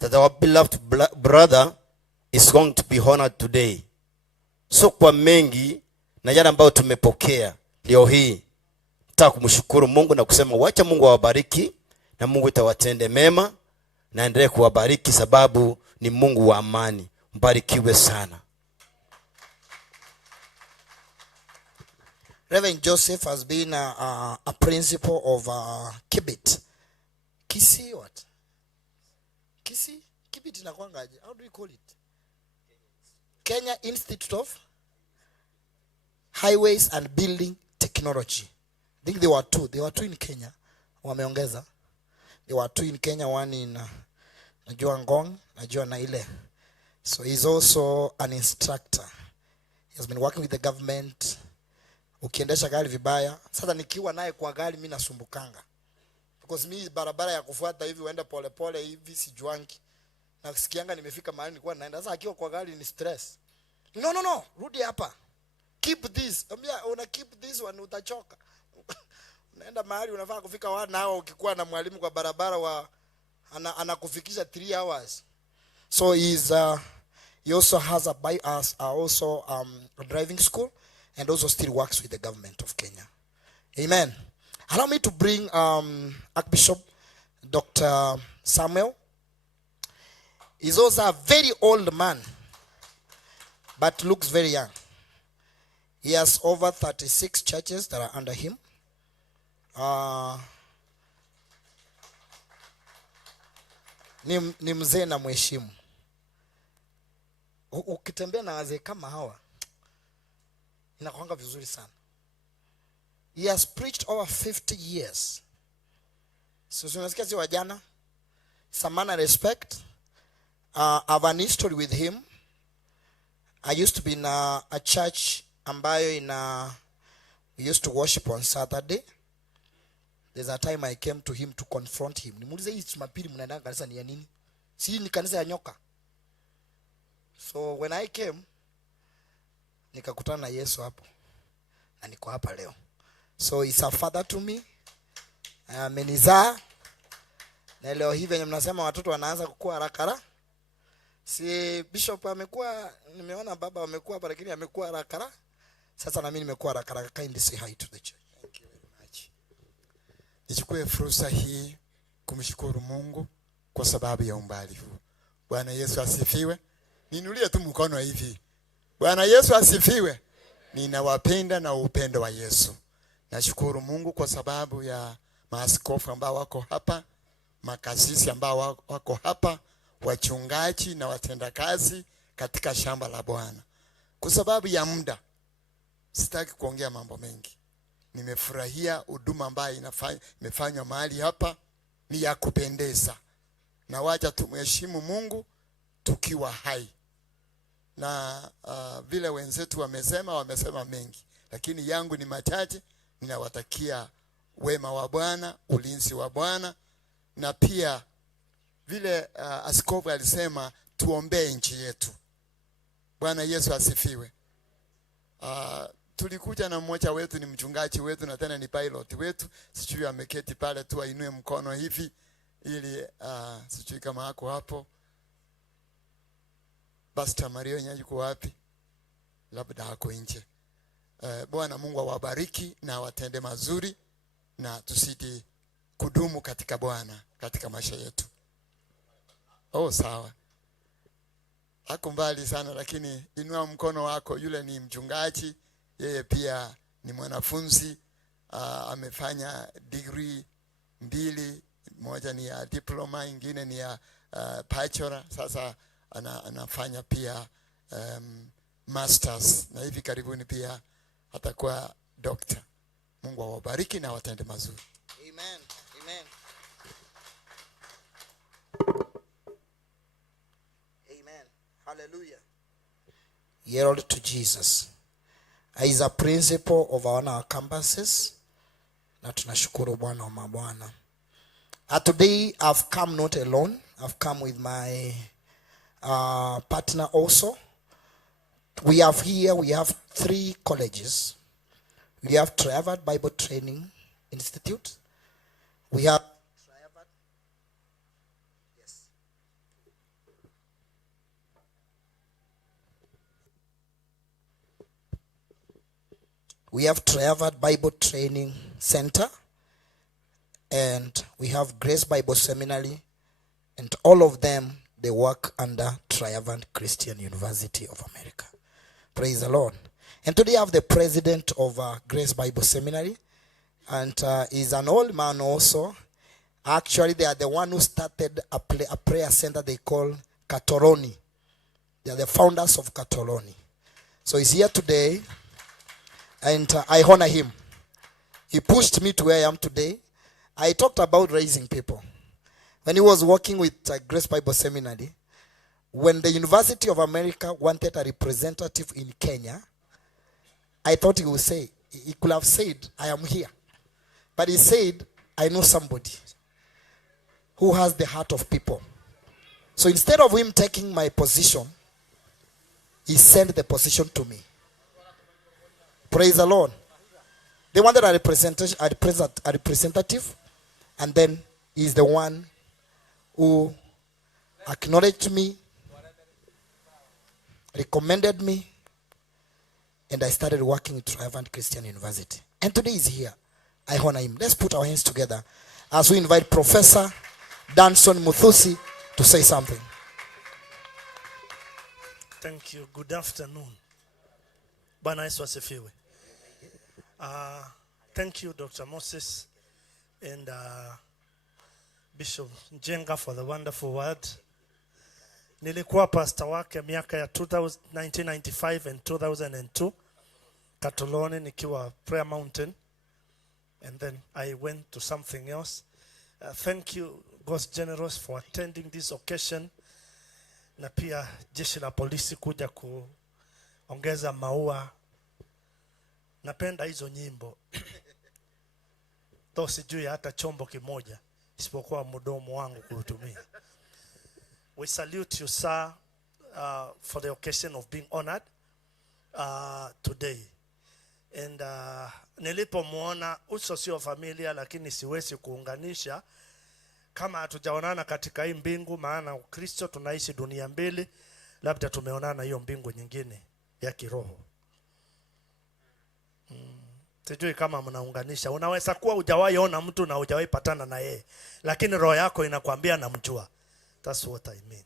that our beloved brother is going to be honored today. So kwa mengi na yale ambayo tumepokea leo hii, nataka kumshukuru Mungu na kusema wacha Mungu awabariki na Mungu atawatende mema na endelee kuwabariki sababu ni Mungu wa amani. Mbarikiwe sana. Reverend Joseph has been a principal of Kibit. Kisi what? Kisi? Kibit inakwangaje? How do you call it? Kenya Institute of Highways and Building Technology. I think there were two. There were two in Kenya. Wameongeza. There were two in Kenya, one in najua Ngong, najua Naile. So he's also an instructor. He has been working with the government. Ukiendesha gari vibaya. Sasa nikiwa naye kwa gari mimi nasumbukanga. Because mimi barabara ya kufuata hivi uende pole pole hivi sijuangi. Na sikianga nimefika mahali nilikuwa naenda. Sasa akiwa kwa gari ni stress. No. Rudi hapa. Keep this. Ambia una keep this one utachoka. Unaenda mahali unafaa kufika 1 hour ukikuwa na mwalimu kwa barabara wa anakufikisha 3 hours. So he also has a driving school and also still works with the government of Kenya. Amen. Allow me to bring Archbishop Dr. Samuel. He's also a very old man, but looks very young. He has over 36 churches that are under him. Ni mzee na mheshimu. Ukitembea na wazee kama hawa inakuanga vizuri sana. He has preached over 50 years. So unasikia si wajana. Some man I respect. I have an history with him. I used to be in a church ambayo we used to worship on Saturday. There's a time I came to him to confront him. Nimuulize hii Jumapili mnaenda kanisa ni ya nini? Si ni kanisa ya nyoka. So when I came nikakutana na Yesu hapo. Na niko hapa leo. So he's a father to me. Amenizaa. Na leo hivi wenye mnasema watoto wanaanza kukua haraka. Si Bishop amekuwa, nimeona baba amekuwa hapa lakini amekuwa haraka. Sasa na mimi nimekuwa haraka. Kindly say hi to the church. Thank you very much. Nichukue fursa hii kumshukuru Mungu kwa sababu ya umbali huu. Bwana Yesu asifiwe. Ninulie tu mkono hivi. Bwana Yesu asifiwe. Ninawapenda na upendo wa Yesu. Nashukuru Mungu kwa sababu ya maaskofu ambao wako hapa, makasisi ambao wako hapa, wachungaji na watendakazi katika shamba la Bwana. Kwa sababu ya muda sitaki kuongea mambo mengi. Nimefurahia huduma ambayo imefanywa mahali hapa, ni ya kupendeza. Na wacha tumheshimu Mungu tukiwa hai. Na vile wenzetu wamesema mengi, lakini yangu ni machache. Ninawatakia wema wa Bwana, ulinzi wa Bwana, na pia vile askofu alisema tuombee nchi yetu. Bwana Yesu asifiwe. Tulikuja na mmoja wetu, ni mchungaji wetu na tena ni pilot wetu. Sijui ameketi pale tu ainue mkono hivi ili sijui kama hako hapo. Pastor Mario Nyajuko wapi? Labda hako nje. Bwana Mungu awabariki na watende mazuri na tusidi kudumu katika Bwana katika maisha yetu. Oh sawa. Hako mbali sana lakini inua mkono wako. Yule ni mchungaji, yeye pia ni mwanafunzi, amefanya degree 2, moja ni ya diploma, ingine ni ya bachelor. Sasa anafanya pia masters na hivi karibuni pia atakuwa doctor. Mungu awabariki na watende mazuri. Amen. Amen. Amen. Hallelujah. Yield to Jesus. He is a principal of our campuses. Na tunashukuru Bwana wa mabwana. Today I've come not alone. I've come with my partner also. We have 3 colleges. We have Triavad Bible Training Institute. We have Triavad Bible Training Center, and we have Grace Bible Seminary, and all of them, they work under Triavad Christian University of America. Praise the Lord. And today I have the president of Grace Bible Seminary. And he's an old man also. Actually, they are the one who started a prayer center they call Katoroni. They are the founders of Katoroni. So he's here today. And I honor him. He pushed me to where I am today. I talked about raising people. When he was working with Grace Bible Seminary, when the University of America wanted a representative in Kenya, I thought he would say, he could have said, I am here. But he said, I know somebody who has the heart of people. So instead of him taking my position, he sent the position to me. Praise the Lord. They wanted a representative, and then he's the one who acknowledged me, recommended me, and I started working with Triumphant Christian University. And today he's here. I honor him. Let's put our hands together as we invite Professor Danson Muthusi to say something. Thank you. Good afternoon. Bwana Yesu asifiwe. Thank you, Dr. Moses and Bishop Njenga for the wonderful word. Nilikuwa pastor wake miaka ya 1995 and 2002 Katoloni nikiwa Prayer Mountain, and then I went to something else. Thank you, God's Generous, for attending this occasion, na pia jeshi la polisi kuja kuongeza maua. Napenda hizo nyimbo. Though sijui hata chombo kimoja isipokuwa mdomo wangu kuutumia. We salute you, sir, for the occasion of being honored today. And nilipomuona uso sio familia, lakini siwezi kuunganisha kama hatujaonana katika hii mbingu, maana Ukristo tunaishi dunia mbili, labda tumeonana hiyo mbingu nyingine ya kiroho. Sijui kama mnaunganisha. Unaweza kuwa hujawahi ona mtu na hujawahi patana na yeye, lakini roho yako inakwambia namjua. That's what I mean.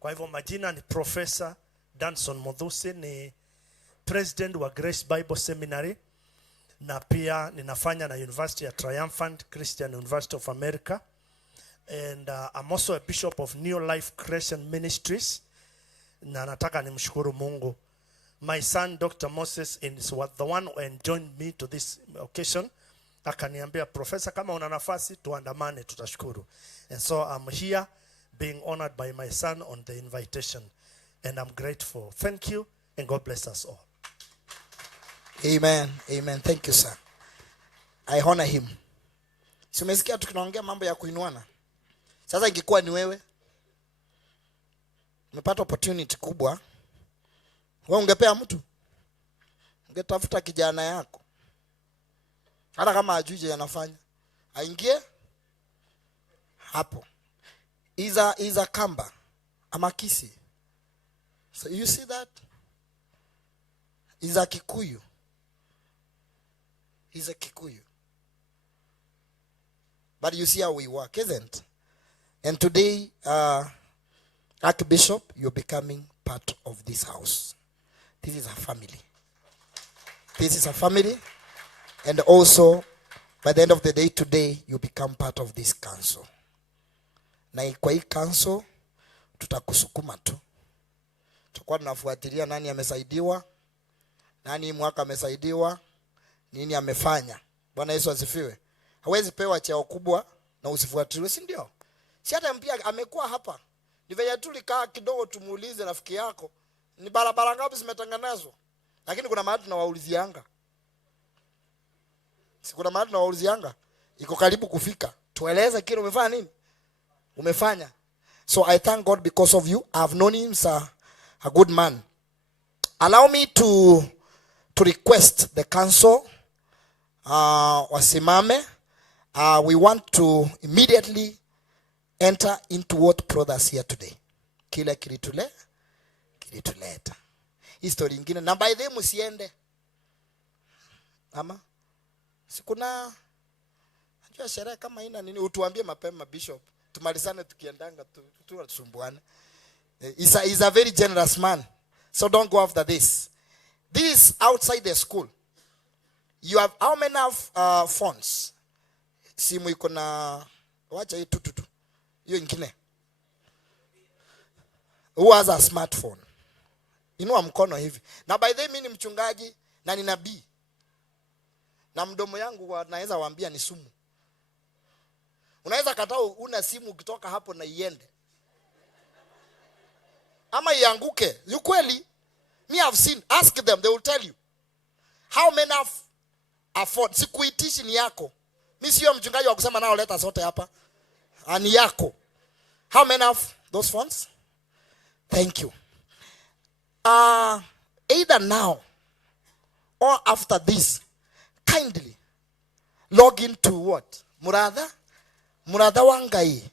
Kwa hivyo majina ni Professor Danson Muthusi, ni president wa Grace Bible Seminary, na pia ninafanya na University ya Triumphant Christian University of America, and I'm also a bishop of New Life Christian Ministries, na nataka nimshukuru Mungu. My son Dr. Moses is the one who joined me to this occasion. Akaniambia, Professor, kama una nafasi tuandamane, tutashukuru. And so I'm here being honored by my son on the invitation, and I'm grateful. Thank you, and God bless us all. Amen. Amen. Thank you, sir. I honor him. Si umesikia tunaongea mambo ya kuinuana? Sasa ingekuwa ni wewe, umepata opportunity kubwa, wewe ungepea mtu? Ungetafuta kijana yako, hata kama ajuje anafanya, aingie hapo. Iza kamba ama kisi. So you see that? Iza Kikuyu. He's a Kikuyu. But you see how we work, isn't? And today, Archbishop, you're becoming part of this house. This is a family. This is a family. And also, by the end of the day today, you become part of this council. Na kwa hii council, tutakusukuma tu. Tutakuwa tunafuatilia nani amesaidiwa, nani mwaka amesaidiwa, nini amefanya. Bwana Yesu asifiwe. Hawezi pewa cheo kubwa na usifuatiliwe, si ndio? Si hata mpia amekuwa hapa. Ni venye tulikaa kidogo tumuulize rafiki yako, ni barabara ngapi zimetengenezwa? Lakini kuna mahali tunawaulizianga. Si kuna mahali tunawaulizianga? Iko karibu kufika. Tueleze kile umefanya nini? Umefanya. So I thank God because of you. I've known him, sir, a good man. Allow me to request the council wasimame. We want to immediately enter into what brothers here today. Kile kilituleta. History ingine. Na by them musiende. Ama? Sikuna najua sherehe kama ina nini, utuambie mapema bishop. Tumalizane tukiendanga tusumbuane. He's a very generous man. So don't go after this. This is outside the school. You have how many phones? Simu iko na wacha hii tututu. Hiyo ingine. Who has a smartphone? Inua mkono hivi. Na by the way mimi ni mchungaji na ni nabii. Na mdomo yangu naweza waambia ni sumu. Unaweza kataa una simu ukitoka hapo na iende. Ama ianguke. You kweli? Me have seen. Ask them, they will tell you. How many have afford? Sikuitishi ni yako. Mimi sio mchungaji wa kusema nao leta zote hapa. Ani yako. How many have those phones? Thank you. Either now or after this, kindly log into what? Muradha Wangai.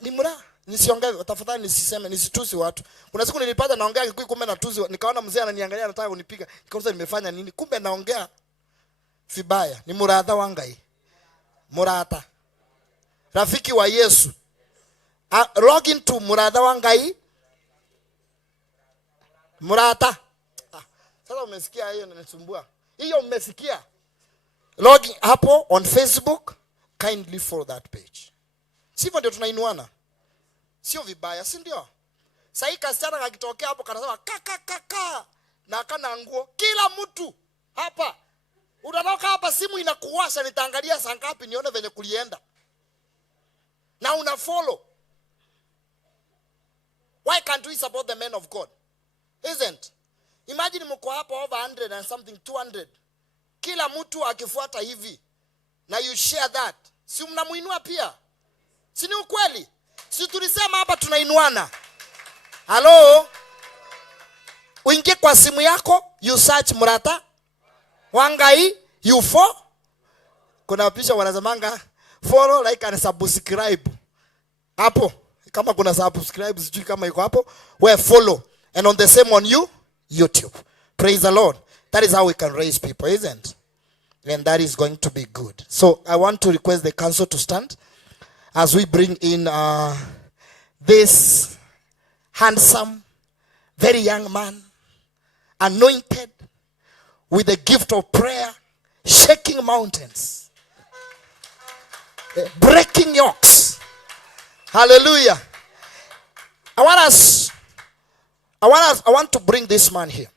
Ni Muradha. Nisiongee tafadhali, nisiseme, nisitusi watu. Kuna siku nilipata naongea Kikuyu kumbe natusi, nikaona mzee ananiangalia anataka kunipiga. Nikauliza nimefanya nini? Kumbe naongea vibaya. Ni Muradha Wangai. Muradha. Rafiki wa Yesu. Log into Muradha Wangai. Muradha. Sasa umesikia hiyo inanisumbua. Hiyo umesikia. Log hapo on Facebook, kindly follow that page. Sivyo ndio tunainuana. Sio vibaya, si ndio? Sasa kasichana kakitokea hapo kanasema kaka na kana nguo. Kila mtu hapa. Unatoka hapa simu inakuwasha, nitaangalia saa ngapi nione venye kulienda. Na una follow. Why can't we support the men of God? Isn't? Imagine mko hapa over 100 and something 200. Kila mtu akifuata hivi. Na you share that. Si mnamuinua pia? Si ni ukweli? Si tulisema hapa tunainuana. Hello? Uingie kwa simu yako, you search Muradha Wangai, you follow. Kuna picha wanazamanga follow, like and subscribe. Hapo. Kama kuna subscribe, sijui kama iko hapo. We follow. And on the same on YouTube. Praise the Lord. That is how we can raise people, isn't? And that is going to be good. So I want to request the council to stand as we bring in this handsome, very young man, anointed with the gift of prayer, shaking mountains, breaking yokes. Hallelujah. I want to bring this man here.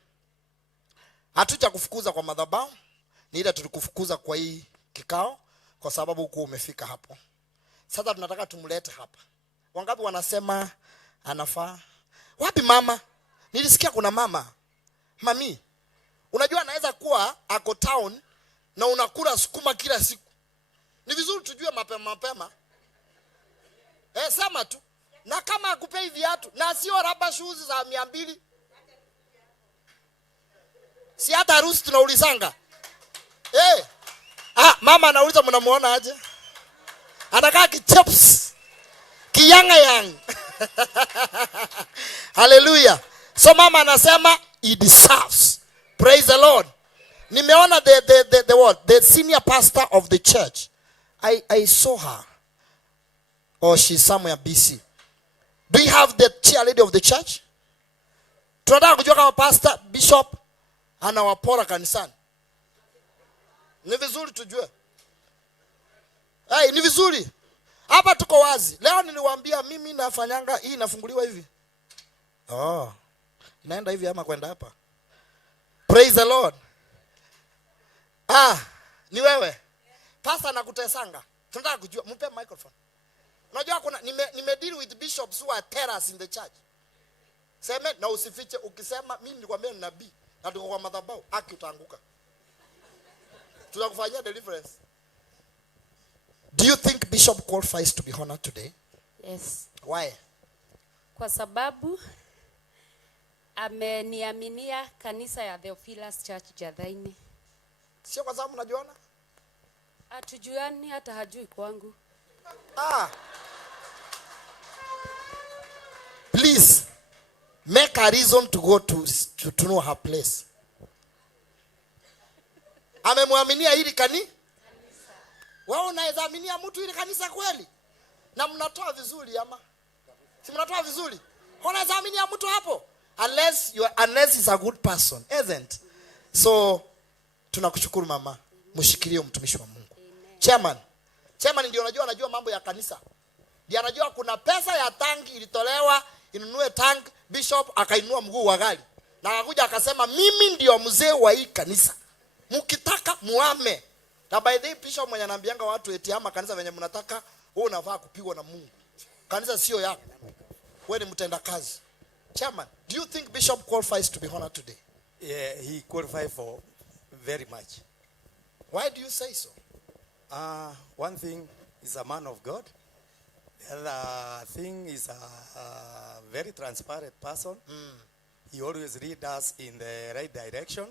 Hatuja kufukuza kwa madhabahu, ni ile tulikufukuza kwa hii kikao kwa sababu uko umefika hapo. Sasa tunataka tumlete hapa. Wangapi wanasema anafaa? Wapi mama? Nilisikia kuna mama. Mami, unajua anaweza kuwa ako town na unakula sukuma kila siku. Ni vizuri tujue mapema. Sema tu. Na kama akupei viatu na sio rubber shoes za 200. Si hata harusi tunaulizanga. Mama anauliza mnamuona aje? Anakaa kichops. Kiyanga. Hallelujah. So mama anasema he deserves. Praise the Lord. Nimeona the senior pastor of the church. I saw her. Or she's somewhere BC. Do you have the chair lady of the church? Tunataka kujua kama pastor, bishop anawapora kanisani. Ni vizuri tujue. Ni vizuri. Hapa tuko wazi. Leo niliwaambia mimi nafanyanga hii inafunguliwa hivi. Naenda hivi ama kwenda hapa. Praise the Lord. Ni wewe. Pastor anakutesanga. Tunataka kujua, mpe microphone. Unajua kuna nime deal with bishops who are terrors in the church. Sema na usifiche, ukisema mimi nilikwambia ni nabii na tuko kwa madhabahu, haki utaanguka. Tutakufanyia deliverance. Do you think Bishop qualifies to be honored today? Yes. Why? Kwa sababu ameniaminia kanisa ya Theophilus Church Jadhaini. Sio kwa sababu unajiona? Hatujuani, hata hajui kwangu. Please make a reason to go to know her place. Amemwaminia hili kanisa. Wao unaweza aminia mtu hili kanisa kweli? Na mnatoa vizuri ama? Si mnatoa vizuri? Unaweza aminia mtu hapo? unless he's a good person, isn't? So tunakushukuru mama, mshikilie mtumishi wa Mungu. Chairman ndio anajua mambo ya kanisa. Ndiye anajua kuna pesa ya tanki ilitolewa inunue tank, bishop akainua mguu wa gari. Na akakuja akasema mimi ndio mzee wa hii kanisa. Mkitaka muame. Na by the way bishop mwenye anaambianga watu eti ama kanisa venye mnataka, wewe unafaa kupigwa na Mungu. Kanisa sio yako. Wewe ni mtenda kazi. Chairman, do you think bishop qualifies to be honored today? Yeah, he qualifies for very much. Why do you say so? One thing is a man of God. The other thing is a very transparent person. He always leads us in the right direction.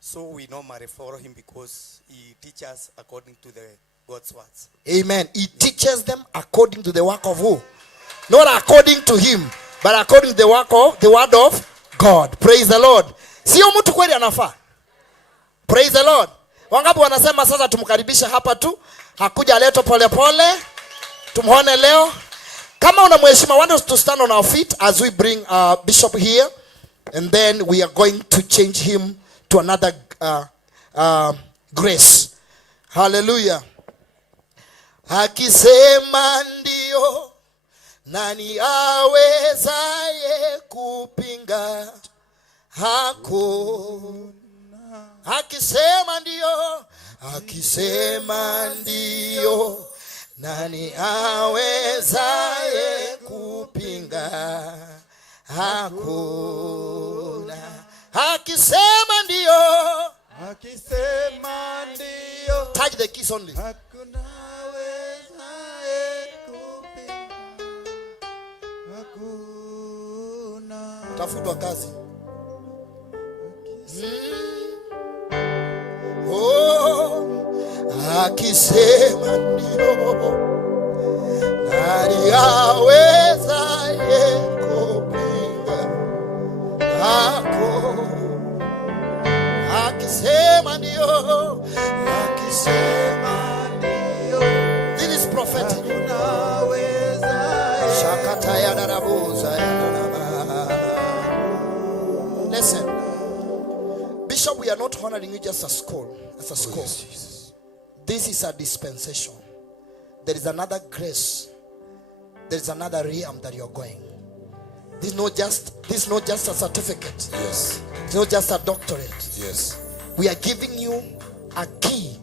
So we normally follow him because he teaches us according to the God's words. Amen. He teaches them according to the work of who? Not according to him, but according to the word of God. Praise the Lord. Sio mtu kweli anafaa. Praise the Lord. Wangapi wanasema sasa tumkaribisha hapa tu, hakuja leto pole pole. Tumuone leo. Kama unamheshima, I want us to stand on our feet as we bring Bishop here, and then we are going to change him to another grace. Hallelujah. Akisema ndio, nani awezaye kupinga? Hakuna. Akisema ndio, nani awezaye kupinga? Hakuna. Akisema ndio, touch the keys only. Hakuna awezaye kupinga. Hakuna. Tafutwa kazi. Akisema ndio, nani awezaye kupinga? Akisema ndio, this is prophetic. Shakata ya darabuza ya nanama. Listen, Bishop, we are not honoring you just as a school. This is a dispensation. There is another grace. There is another realm that you're going. This is not just a certificate. Yes. It's not just a doctorate. Yes. We are giving you a key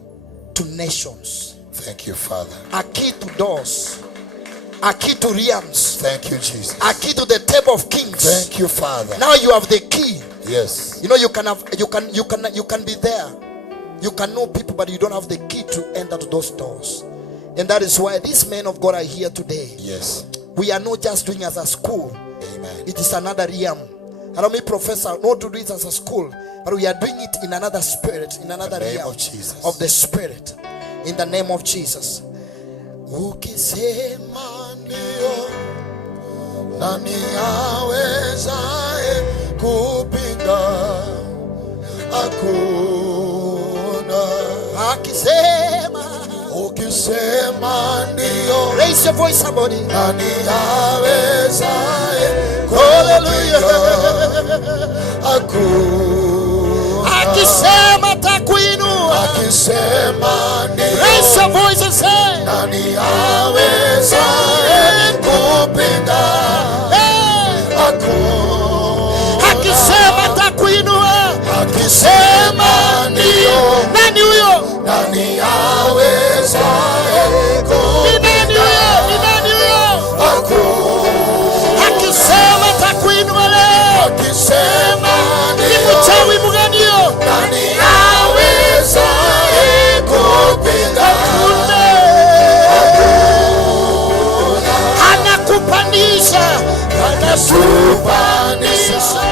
to nations. Thank you, Father. A key to doors. A key to realms. Thank you, Jesus. A key to the table of kings. Thank you, Father. Now you have the key. Yes. You know you can be there. You can know people, but you don't have the key to enter to those doors. And that is why these men of God are here today. Yes. We are not just doing as a school. Amen. It is another realm. I don't mean professor, not to do it as a school, but we are doing it in another spirit, in another realm of Jesus. Of the spirit. In the name of Jesus. Ukisema ndio, nani awezaye kupinga? Hakuna. Ukisema ndio, raise your voice somebody. Nani awezaye hallelujah. Hakuna. Akisema takuinua. Akisema ndio, raise your voice and say, nani awezaye kupinga? Hakuna. Akisema takuinua. Akisema ndio, nani huyo? Nani awezaye kupinga? Ni nani huyo? Hakuna. Akisema takuinua leo. Akisema ndio, ni mchawi mgani huyo? Nani awezaye kupinga? Hakuna. Anakupandisha, anakupandisha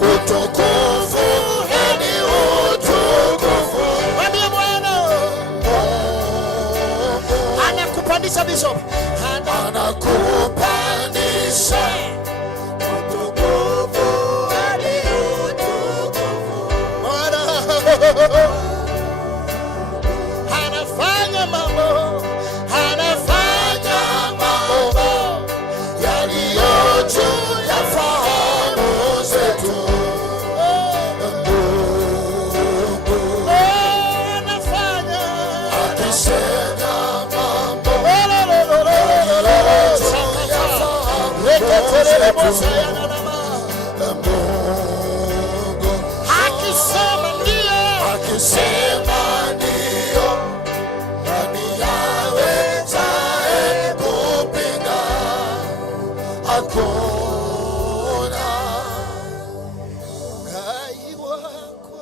utukufu Akisema ndio, nani awezaye kupinga? Hakuna. Ngai wako,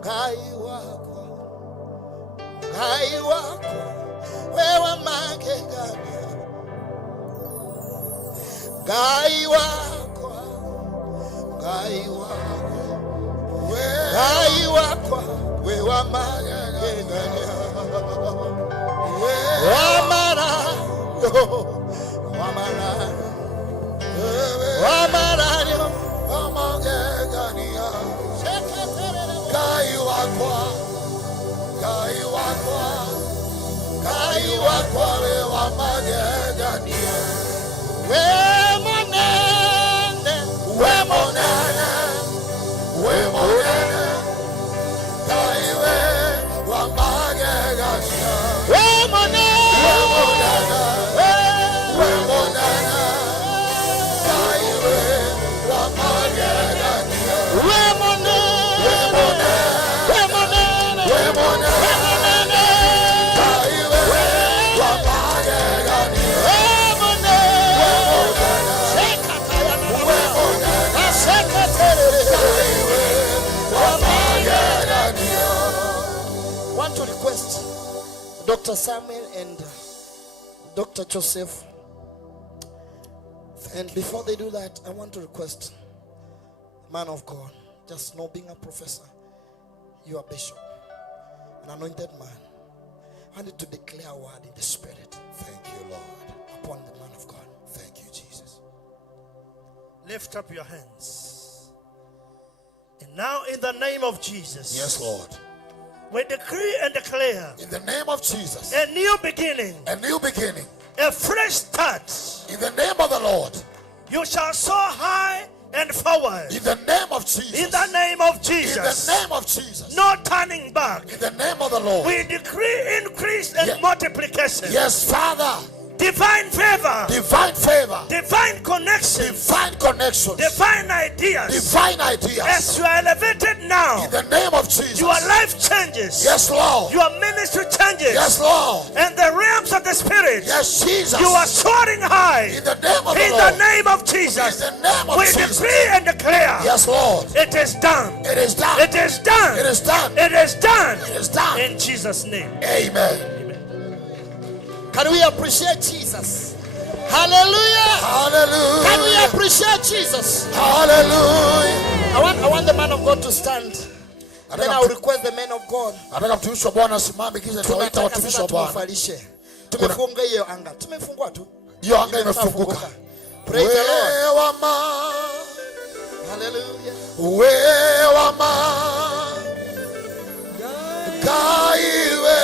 Ngai wako, Ngai wako, wewe magegania. Ngai wako, Ngai wako, Ngai wako, wewe magegania. Wamara, wamara, wamara, wamagegania. Ngai wako, Ngai wako, Ngai wako, wewe magegania. We monene, we monene, we monene, Ngai we wa magegania. We monene, we monene, we monene, Ngai we wa magegania. We monene, we monene, we monene, we monene, Ngai we wa magegania. Want to request Dr. Samuel and Dr. Joseph, and before they do that, I want to request man of God, just not being a professor, you are bishop, an anointed man. I need to declare a word in the spirit. Thank you, Lord, upon the man of God. Thank you, Jesus. Lift up your hands. And now in the name of Jesus. Yes, Lord. We decree and declare. In the name of Jesus. A new beginning. A new beginning. A fresh start. In the name of the Lord. You shall soar high and forward. In the name of Jesus. In the name of Jesus. In the name of Jesus. No turning back. In the name of the Lord. We decree increase and multiplication. Yes, Father. Divine favor. Divine favor. Divine connection. Divine connections. Divine ideas. Divine ideas. As you are elevated now. In the name of Jesus. Your life changes. Yes, Lord. Your ministry changes. Yes, Lord. And the realms of the spirit. Yes, Jesus. You are soaring high. In the name of the In Lord. the name of Jesus. In the name of we Jesus. decree and declare. Yes, Lord. It is done. It is done. It is done. It is done. It is done. It is done. In Jesus' name. Amen. Can we appreciate Jesus? Hallelujah. Hallelujah. Can we appreciate Jesus? Hallelujah. I want the man of God to stand. Then I will request the man of God. Nataka mtumishi wa Bwana asimame kisha tuwaita watumishi wa Bwana. Tumefalishe. Tumefunga hiyo anga. Tumefungua tu. Hiyo anga imefunguka. Praise the Lord. Wema. Hallelujah. Wema. Kaiwe.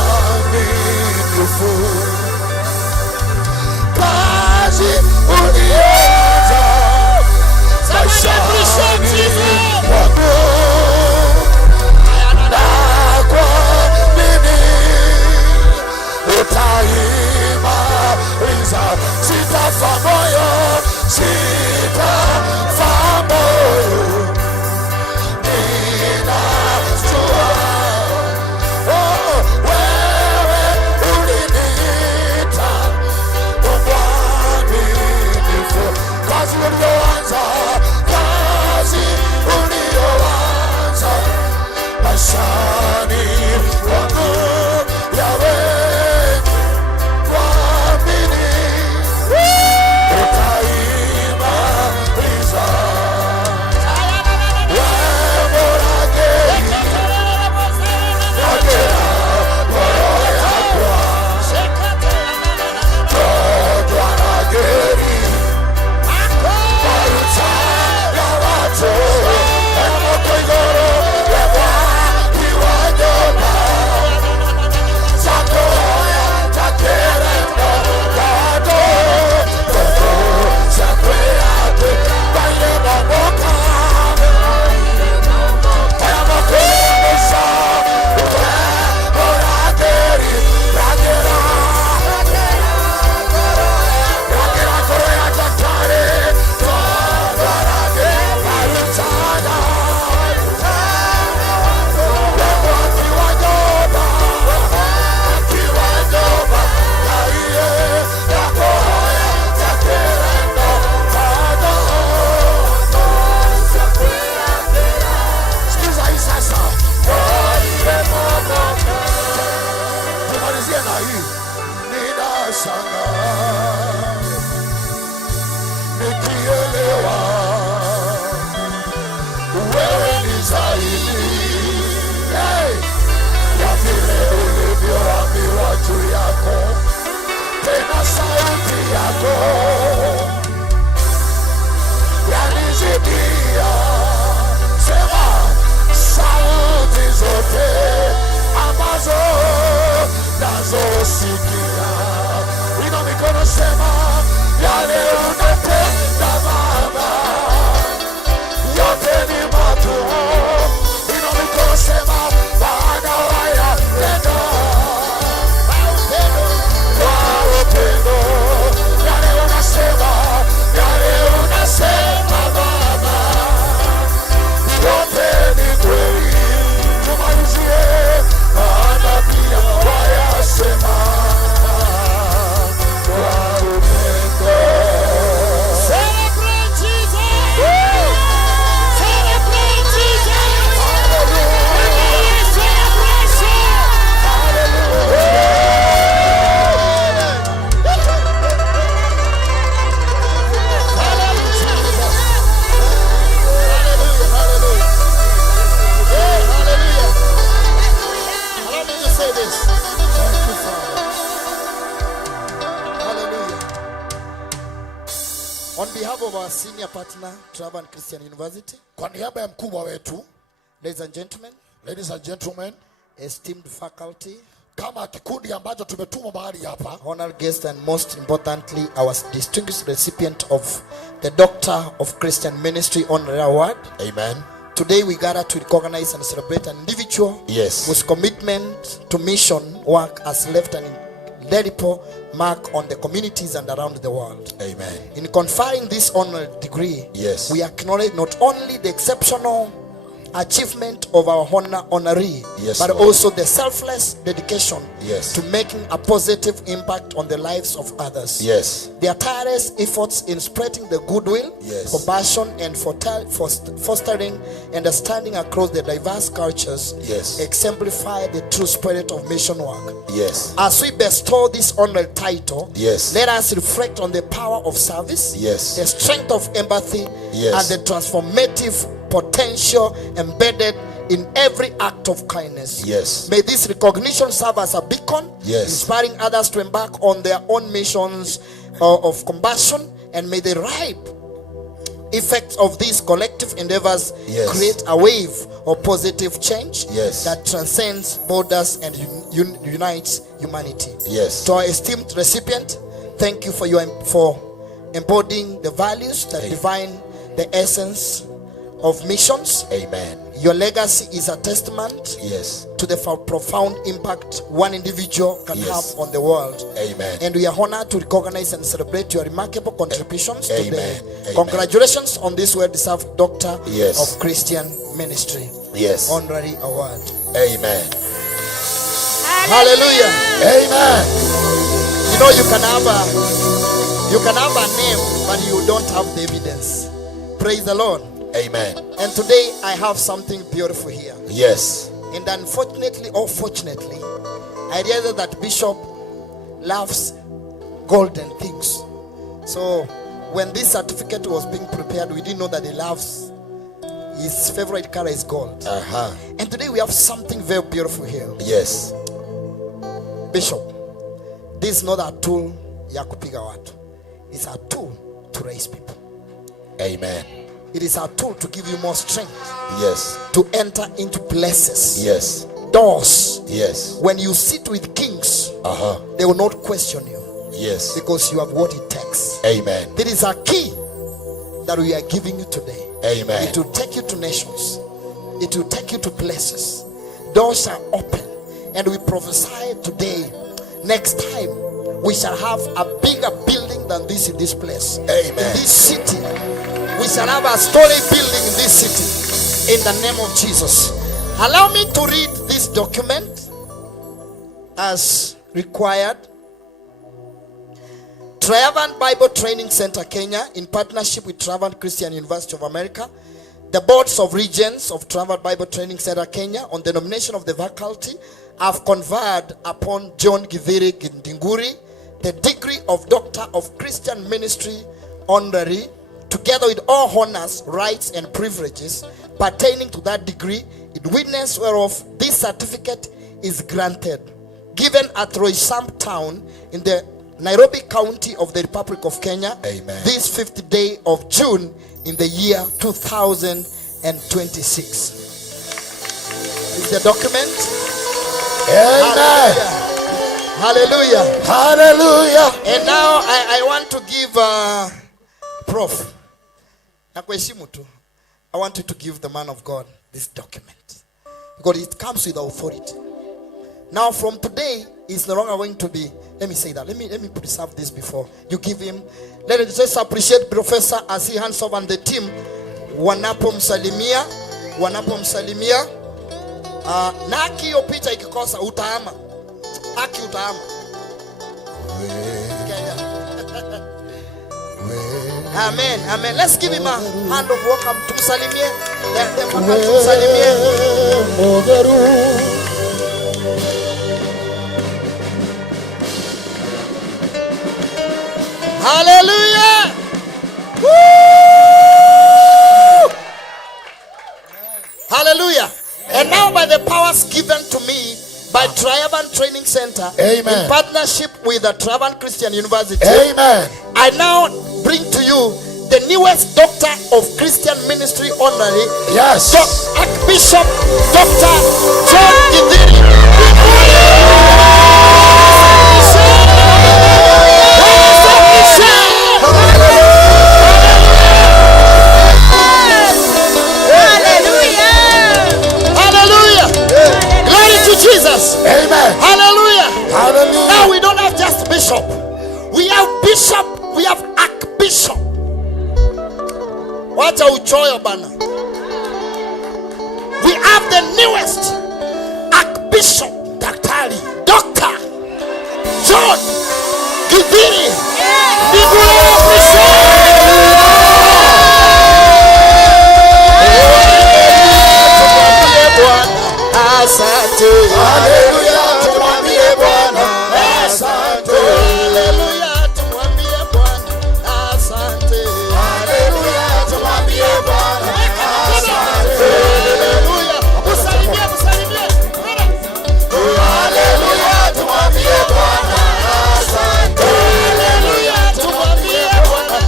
Appreciate Jesus. sikia. Ina mikono sema yale unatenda Baba, yote ni makuu. Ina mikono sema Bwana wayatenda kwa upendo. Yale unasema Baba, yote ni kweli. Tumalizie maana pia wayasema kwa upendo. Celebrate Jesus! Celebrate Jesus! Hallelujah! Celebration! Allow me to say this. Thank you, Father. Hallelujah. On behalf of our senior partner, Travan Christian University, kwa niaba ya mkubwa wetu, ladies and gentlemen, esteemed faculty, kama kikundi ambacho tumetumwa mahali hapa, honored guest, and most importantly, our distinguished recipient of the Doctor of Christian Ministry Honorary Award. Amen. Today we gather to recognize and celebrate an individual whose commitment to mission work has left an indelible mark on the communities and around the world. Amen. In conferring this honorary degree, we acknowledge not only the exceptional achievement of our honoree, but also the selfless dedication to making a positive impact on the lives of others. Their tireless efforts in spreading the goodwill, compassion, and fostering understanding across the diverse cultures exemplify the true spirit of mission work. As we bestow this honorary title, let us reflect on the power of service, the strength of empathy, and the transformative potential embedded in every act of kindness. May this recognition serve as a beacon, inspiring others to embark on their own missions of compassion, and may the ripe effects of these collective endeavors create a wave of positive change that transcends borders and unites humanity. To our esteemed recipient, thank you for embodying the values that define the essence of missions. Amen. Your legacy is a testament to the profound impact one individual can have on the world. Amen. And we are honored to recognize and celebrate your remarkable contributions today. Amen. Congratulations on this well-deserved Doctor of Christian Ministry Honorary Award. Amen. Hallelujah. Amen. You know, you can have a name, but you don't have the evidence. Praise the Lord. Amen. And today I have something beautiful here. And unfortunately or fortunately, I realized that Bishop loves golden things. So when this certificate was being prepared, we didn't know that he loves, his favorite color is gold. And today we have something very beautiful here. Bishop, this is not a tool ya kupiga watu. It's a tool to raise people. Amen. It is a tool to give you more strength. To enter into places. Doors. When you sit with kings, they will not question you. Because you have what it takes. Amen. There is a key that we are giving you today. Amen. It will take you to nations. It will take you to places. Doors are open. And we prophesy today, next time we shall have a bigger building than this in this place. Amen. In this city, we shall have a story building in this city. In the name of Jesus. Allow me to read this document as required. Travant Bible Training Center Kenya, in partnership with Travant Christian University of America, the boards of regents of Travant Bible Training Center Kenya, on the nomination of the faculty, have conferred upon John Githiri Gindinguri the degree of Doctor of Christian Ministry Honorary, together with all honors, rights, and privileges pertaining to that degree, in witness whereof this certificate is granted, given at Roysambu town in the Nairobi County of the Republic of Kenya. Amen. This 5th day of June in the year 2026. Is the document? Amen. Hallelujah. Hallelujah. And now I want to give Prof. Nakuheshimu tu. I want you to give the man of God this document. Because it comes with authority. Now from today, it's no longer going to be, let me say that. Let me preserve this before you give him. Let us just appreciate Professor as he hands over and the team. Wanapomsalimia. Na haki hiyo picha ikikosa utaama. Haki utaama. Amen. Amen. Let's give him a hand of welcome. Tumsalimie. Tumsalimie. Hallelujah. Woo! Hallelujah. And now by the powers given to me by Triumphant Training Center, amen, in partnership with the Triumphant Christian University, amen, I now bring to you the newest Doctor of Christian Ministry honorary, yes, Archbishop Dr. John Githiri. Jesus. Amen. Hallelujah. Hallelujah. Now we don't have just bishop. We have bishop. We have archbishop. Wacha uchoyo bana. We have the newest archbishop, Dr. John Githiri. Hallelujah, tumwambie Bwana asante. Hallelujah, tumwambie Bwana asante. Hallelujah, tumwambie Bwana asante. Hallelujah, msalimie. Hallelujah, tumwambie Bwana asante. Hallelujah, tumwambie Bwana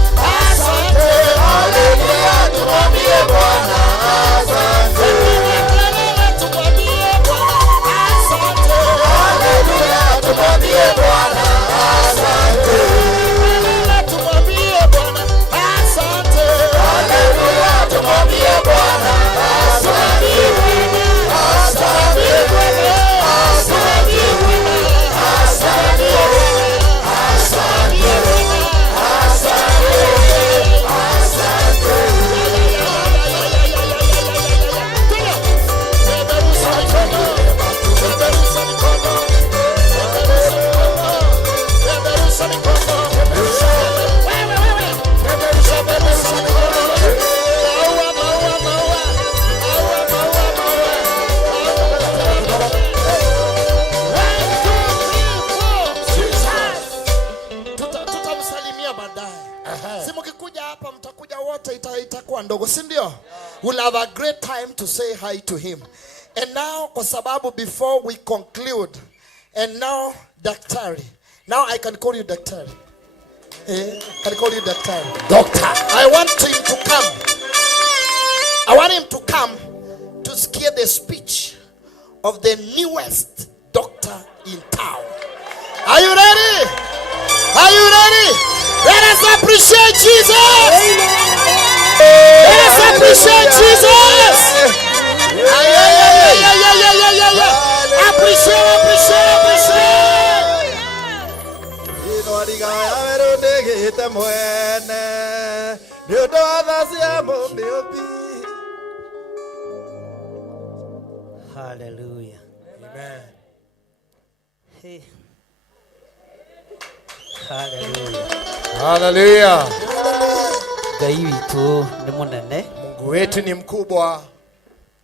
asante. Hallelujah, tumwambie Bwana asante. Tumwambie Bwana asante. Tumwambie Bwana asante. Hallelujah, tumwambie Bwana asante. Asante. Tutamsalimia baadaye. Si mkikuja hapa mtakuja wote, itakuwa ndogo, si ndio? We'll have a great time to say hi to him. And now kwa sababu before we conclude, and now Daktari. Now I can call you Daktari. Can I call you Daktari? Doctor. I want him to come. I want him to come to scare the speech of the newest doctor in town. Are you ready? Are you ready? Let us appreciate Jesus. Let us appreciate Jesus. Hallelujah. Amen. Hey. Hallelujah. Hallelujah. Ngai witu ni munene. Mungu wetu ni mkubwa.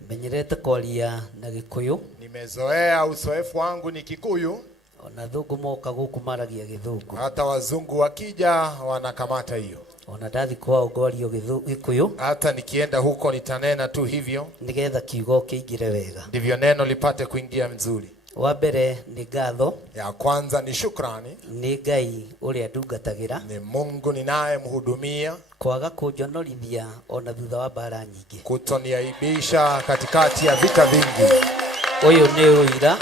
Menyerete kwaria na Gikuyu. Nimezoea uzoefu wangu ni Kikuyu. Ona thungu moka guku maragia Githungu. Hata wazungu wakija wanakamata hiyo. Ona ndathi kwa ugorio Gikuyu. Hata nikienda huko nitanena tu hivyo. Nigetha kiugo kiingire wega. Ndivyo neno lipate kuingia vizuri. Wa mbere ni ngatho. Ya kwanza ni shukrani. Ni Ngai uria ndungatagira. Ni Mungu ninaye mhudumia. Kwaga kunjonorithia ona thutha wa bara nyingi. Kutoniaibisha katikati ya vita vingi. Uyu ni uira.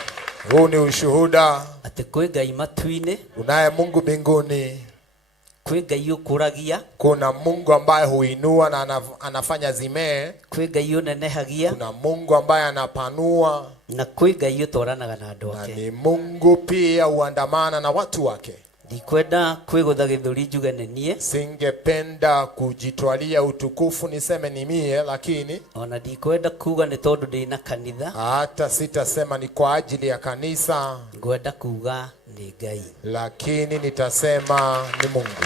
Huu ni ushuhuda. Ati kwi Ngai matu-ini. Unaye Mungu mbinguni. Kwi Ngai ukuragia. Kuna Mungu ambaye huinua na anafanya zimee. Kwi Ngai unenehagia. Kuna Mungu ambaye anapanua. Na kwi Ngai utwaranaga na andu ake. Na ni Mungu pia huandamana na watu wake. Ndikwenda kwigutha githuri njuge ni nie. Singependa kujitwalia utukufu niseme ni mie, lakini ona ndikwenda kuga ni tondu ndina kanitha. Hata sitasema ni kwa ajili ya kanisa. Ngwenda kuga ni Ngai. Lakini nitasema ni Mungu.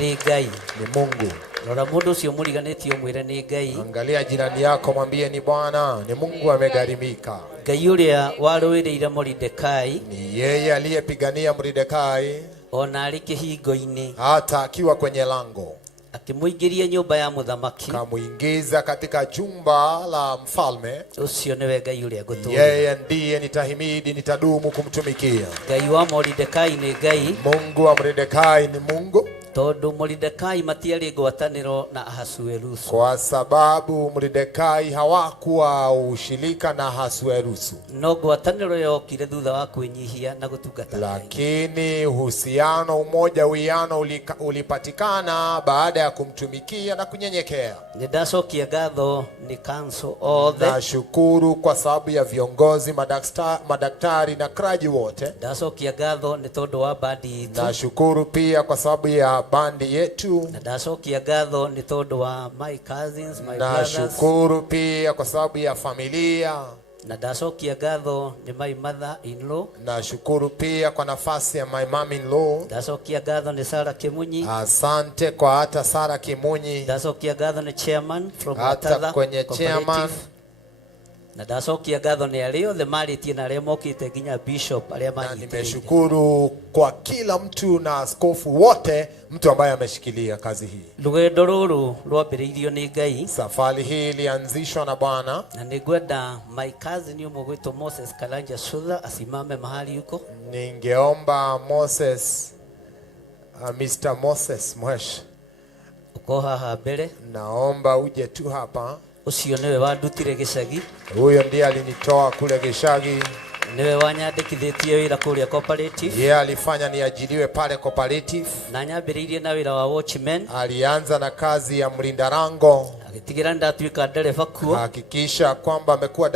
Ni Ngai. Ni Mungu. Rora mundu ucio muriganitio mwire ni Ngai. Angalia jirani yako mwambie ni Bwana, ni Mungu amegharimika. Ngai uria waruiriire Mordekai. Ni yeye aliyepigania Mordekai. Ona ari kihingo-ini. Hata akiwa kwenye lango. Akimuingiria nyumba ya muthamaki. Kamuingiza katika jumba la mfalme. Ucio niwe Ngai uria ngutura. Yeye ndiye nitahimidi, nitadumu kumtumikia. Ngai wa Mordekai ni Ngai. Mungu wa Mordekai ni Mungu. Tondu Mordekai matiari ngwataniro na Ahasuerusu. Kwa sababu Mordekai hawakuwa ushirika na Ahasuerusu. No ngwataniro yokire thutha wa kwinyihia na gutungata. Lakini uhusiano, umoja, uwiano ulipatikana baada ya kumtumikia na kunyenyekea. Nidacokia ngatho ni council othe. Nashukuru kwa sababu ya viongozi, madaktari na kraji wote. Nidacokia ngatho ni tondu wa bandi itu. Nashukuru pia kwa sababu ya bandi yetu. Nidacokia ngatho ni tondu wa my cousins, my brothers. Nashukuru pia kwa sababu ya familia. Na ndacokia ngatho ni my mother in law. Nashukuru pia kwa nafasi ya my mom in law. Ndacokia ngatho ni Sara Kimunyi. Asante kwa hata Sara Kimunyi. Ndacokia ngatho ni chairman from hata kwenye chairman. Na ndacokia ngatho ni aria othe maritie na aria mokite nginya bishop aria manyitire. Nimeshukuru kwa kila mtu na askofu wote, mtu ambaye ameshikilia kazi hii. Rugendo ruru rwambiriirio ni Ngai. Safari hii ilianzishwa na Bwana. Na ningwenda my cousin umugwitwo Moses Karanja Shudha asimame mahali yuko. Ningeomba Moses, Mr. Moses Mwesh, uko haha mbere. Naomba uje tu hapa. Ucio niwe wandutire gicagi. Huyo ndiye alinitoa kule gicagi. Niwe wanyandikithitie wira kuria cooperative. Yeye alifanya niajiriwe pale cooperative. Na nyambiriirie na wira wa watchman. Alianza na kazi ya mlinda lango. Agitigira ndatuika dereva kuo. Hakikisha kwamba amekuwa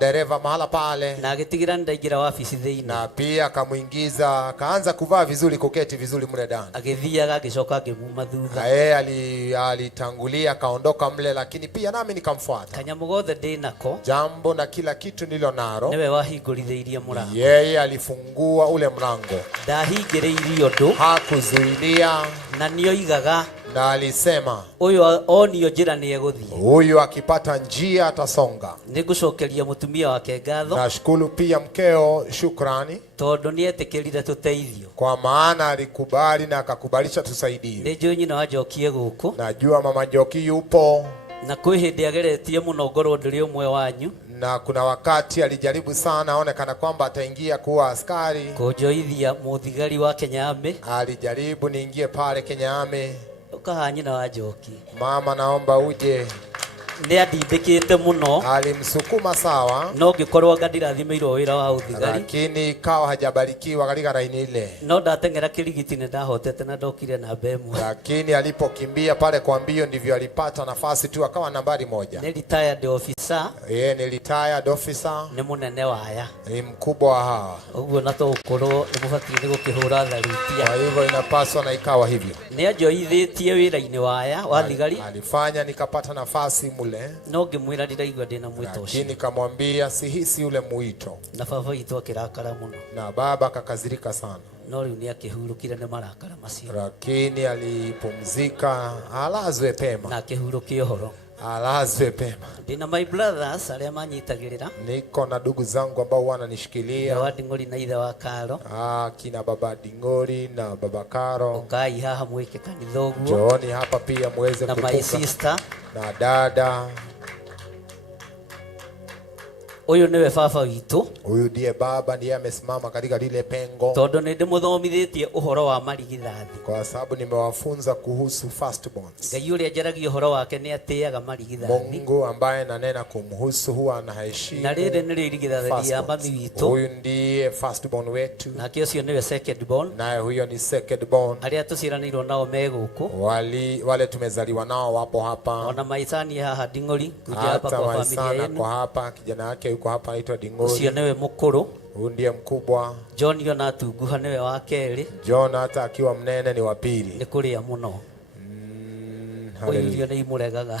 dereva mahala pale. Na agitigira ndaingira ofisi thiini. Na pia akamuingiza, akaanza kuvaa vizuri, kuketi vizuri mle ndani. Agithiaga agicoka ngimuma thutha. Yeye alitangulia akaondoka mle, lakini pia nami nikamfuata. Kanyamu gothe ndinako. Jambo na kila kitu nilo naro. Niwe wahingũrithĩirie mũrango. Yeye alifungua ule mlango. Ndahingĩrĩirie ũndũ. Hakuzuilia. Na nioigaga. Na alisema ũyũ onio njĩra nĩ egũthiĩ. Huyu akipata njia atasonga. Nĩngũcokeria mũtumia wake ngatho. Nashukuru pia mkeo shukrani. Tondũ nĩetĩkĩrire tũteithio. Kwa maana alikubali na akakubalisha tusaidiwe. Nĩnjũĩ nyina wa Njoki gũkũ. Najua mama Njoki yupo. Na kwĩ hĩndĩ ageretie mũno ngorwo ndĩrĩ ũmwe wanyu. Na kuna wakati alijaribu sana aonekana kwamba ataingia kuwa askari. Kũnjoithia mũthigari wa Kenya Army. Alijaribu niingie pale Kenya Army. Ukaha nyina wa Njoki. Mama naomba uje. Nĩandindĩkĩte mũno. Alimsukuma sawa. No ngĩkorwo anga ndirathimĩirwo wĩra wa ũthigari. Lakini ikawa hajabarikiwa katika raini ile. No ndateng'era kĩrigiti nĩ ndahotete na ndokire namba ĩmwe. Lakini alipokimbia pale kwa mbio ndivyo alipata nafasi tu akawa nambari 1. Ni retired officer. Yeye ni retired officer. Ni mũnene wa aya. Ni mkubwa wa hawa. Ũguo na tũkorwo nĩ mũbatiĩ nĩ gũkĩhũra tharuti. Kwa hivyo inapaswa na ikawa hivyo. Nĩ anjoithĩtie wĩra-inĩ wa aya wa thigari. Alifanya nikapata nafasi mule. No ngĩmwĩra ndiraigua ndĩna mwĩto ũcio. Lakini kamwambia sihisi ule mwito. Na baba witũ akĩrakara mũno. Na baba akakazirika sana. No rĩu nĩ akĩhurũkire nĩ marakara macio. Lakini alipumzika, alazwe pema. Na akĩhurũkia ũhoro. Alazwe pema. Ndina my brothers arĩa manyitagĩrĩra. Niko na ndugu zangu ambao wananishikilia. Wa Nding'ori na ithe wa Karo. Kina baba Nding'ori na baba Karo. Ukai haha mwĩke kanitha ũguo. Njooni hapa pia muweze kupunga. Na my sister. Na dada. Uyu niwe baba witu. Huyu ndiye baba, ndiye amesimama katika lile pengo. Tondu nindimuthomithitie uhoro wa marigithathi. Kwa sababu nimewafunza kuhusu firstborns. Ngai uria njaragia uhoro wake ni atiaga marigithathi. Mungu ambaye nanena kumhusu huwa anaheshimu. Na riri ni rigithathi ya mami witu. Huyu ndiye firstborn wetu. Na kiocio niwe secondborn. Naye huyo ni secondborn. Aria tuciranirwo nao meguku. Wale tumezaliwa nao wapo hapa. Ona maisani haha Ding'ori kuja hapa kwa familia yenu. Kwa hapa kijana yake yuko hapa anaitwa Ding'ori. Ucio niwe mukuru. Huyu ndiye mkubwa. John yona tunguha niwe wa keri. John hata akiwa mnene ni wa pili. Ni kuria muno. Uyu ni imuregaga.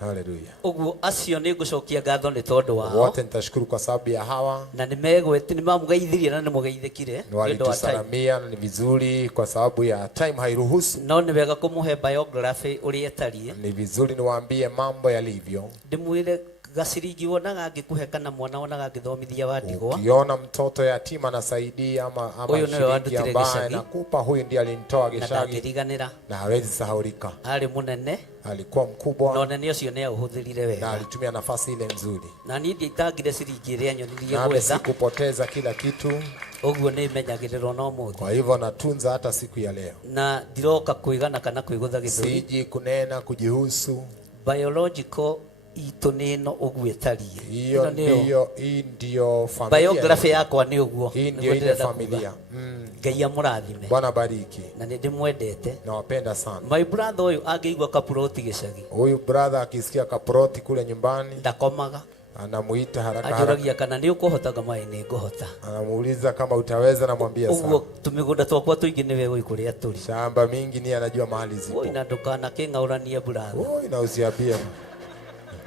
Hallelujah. Uguo acio ni ngucokia ngatho ni tondu wao. Wote nitashukuru kwa sababu ya hawa. Na nimegwete nimamugeithirie na nimugeithikire. Walitusalamia na ni vizuri kwa sababu ya time hairuhusu. No ni wega kumuhe biography uri etarie. Ni vizuri niwaambie mambo yalivyo. Ndimwire gacirigi wonaga ngikuhe kana mwana wonaga ngithomithia wandigwa. Ukiona mtoto yatima anasaidia ama shiriki ambaye nakupa, huyu ndiye alinitoa Gicagi na hawezi sahaulika. Ali munene, alikuwa mkubwa, no nene ucio ne uhuthirire wega na alitumia nafasi ile nzuri. Na ni nditangire ciringi ria nyonirie gwetha, na sikupoteza kila kitu. Uguo ni menyagiriro no muthi. Kwa hivyo natunza hata siku ya leo. Na ndiroka kuigana kana kuigutha githuri. Siji kunena kujihusu. Biological ito nino ugwetarie. Hii ndio familia. Biography yakwa ni uguo. Hii ndio ile familia. Ngai amurathime. Bwana bariki. Na ndimwendete. Nawapenda sana. My brother uyu angeigwa Kaproti Gicagi. Huyu brother akisikia Kaproti kule nyumbani ndakomaga. Anamuita haraka ajuragia kana ni ukuhotaga mai ni nguhota. Anamuuliza kama utaweza, namwambia sana. Uguo tumigunda twakwa tuingi niwe wikuria turi. Shamba mingi ni anajua mahali zipo. Oi na ndukana kingaurania brother. Oi na usiambie.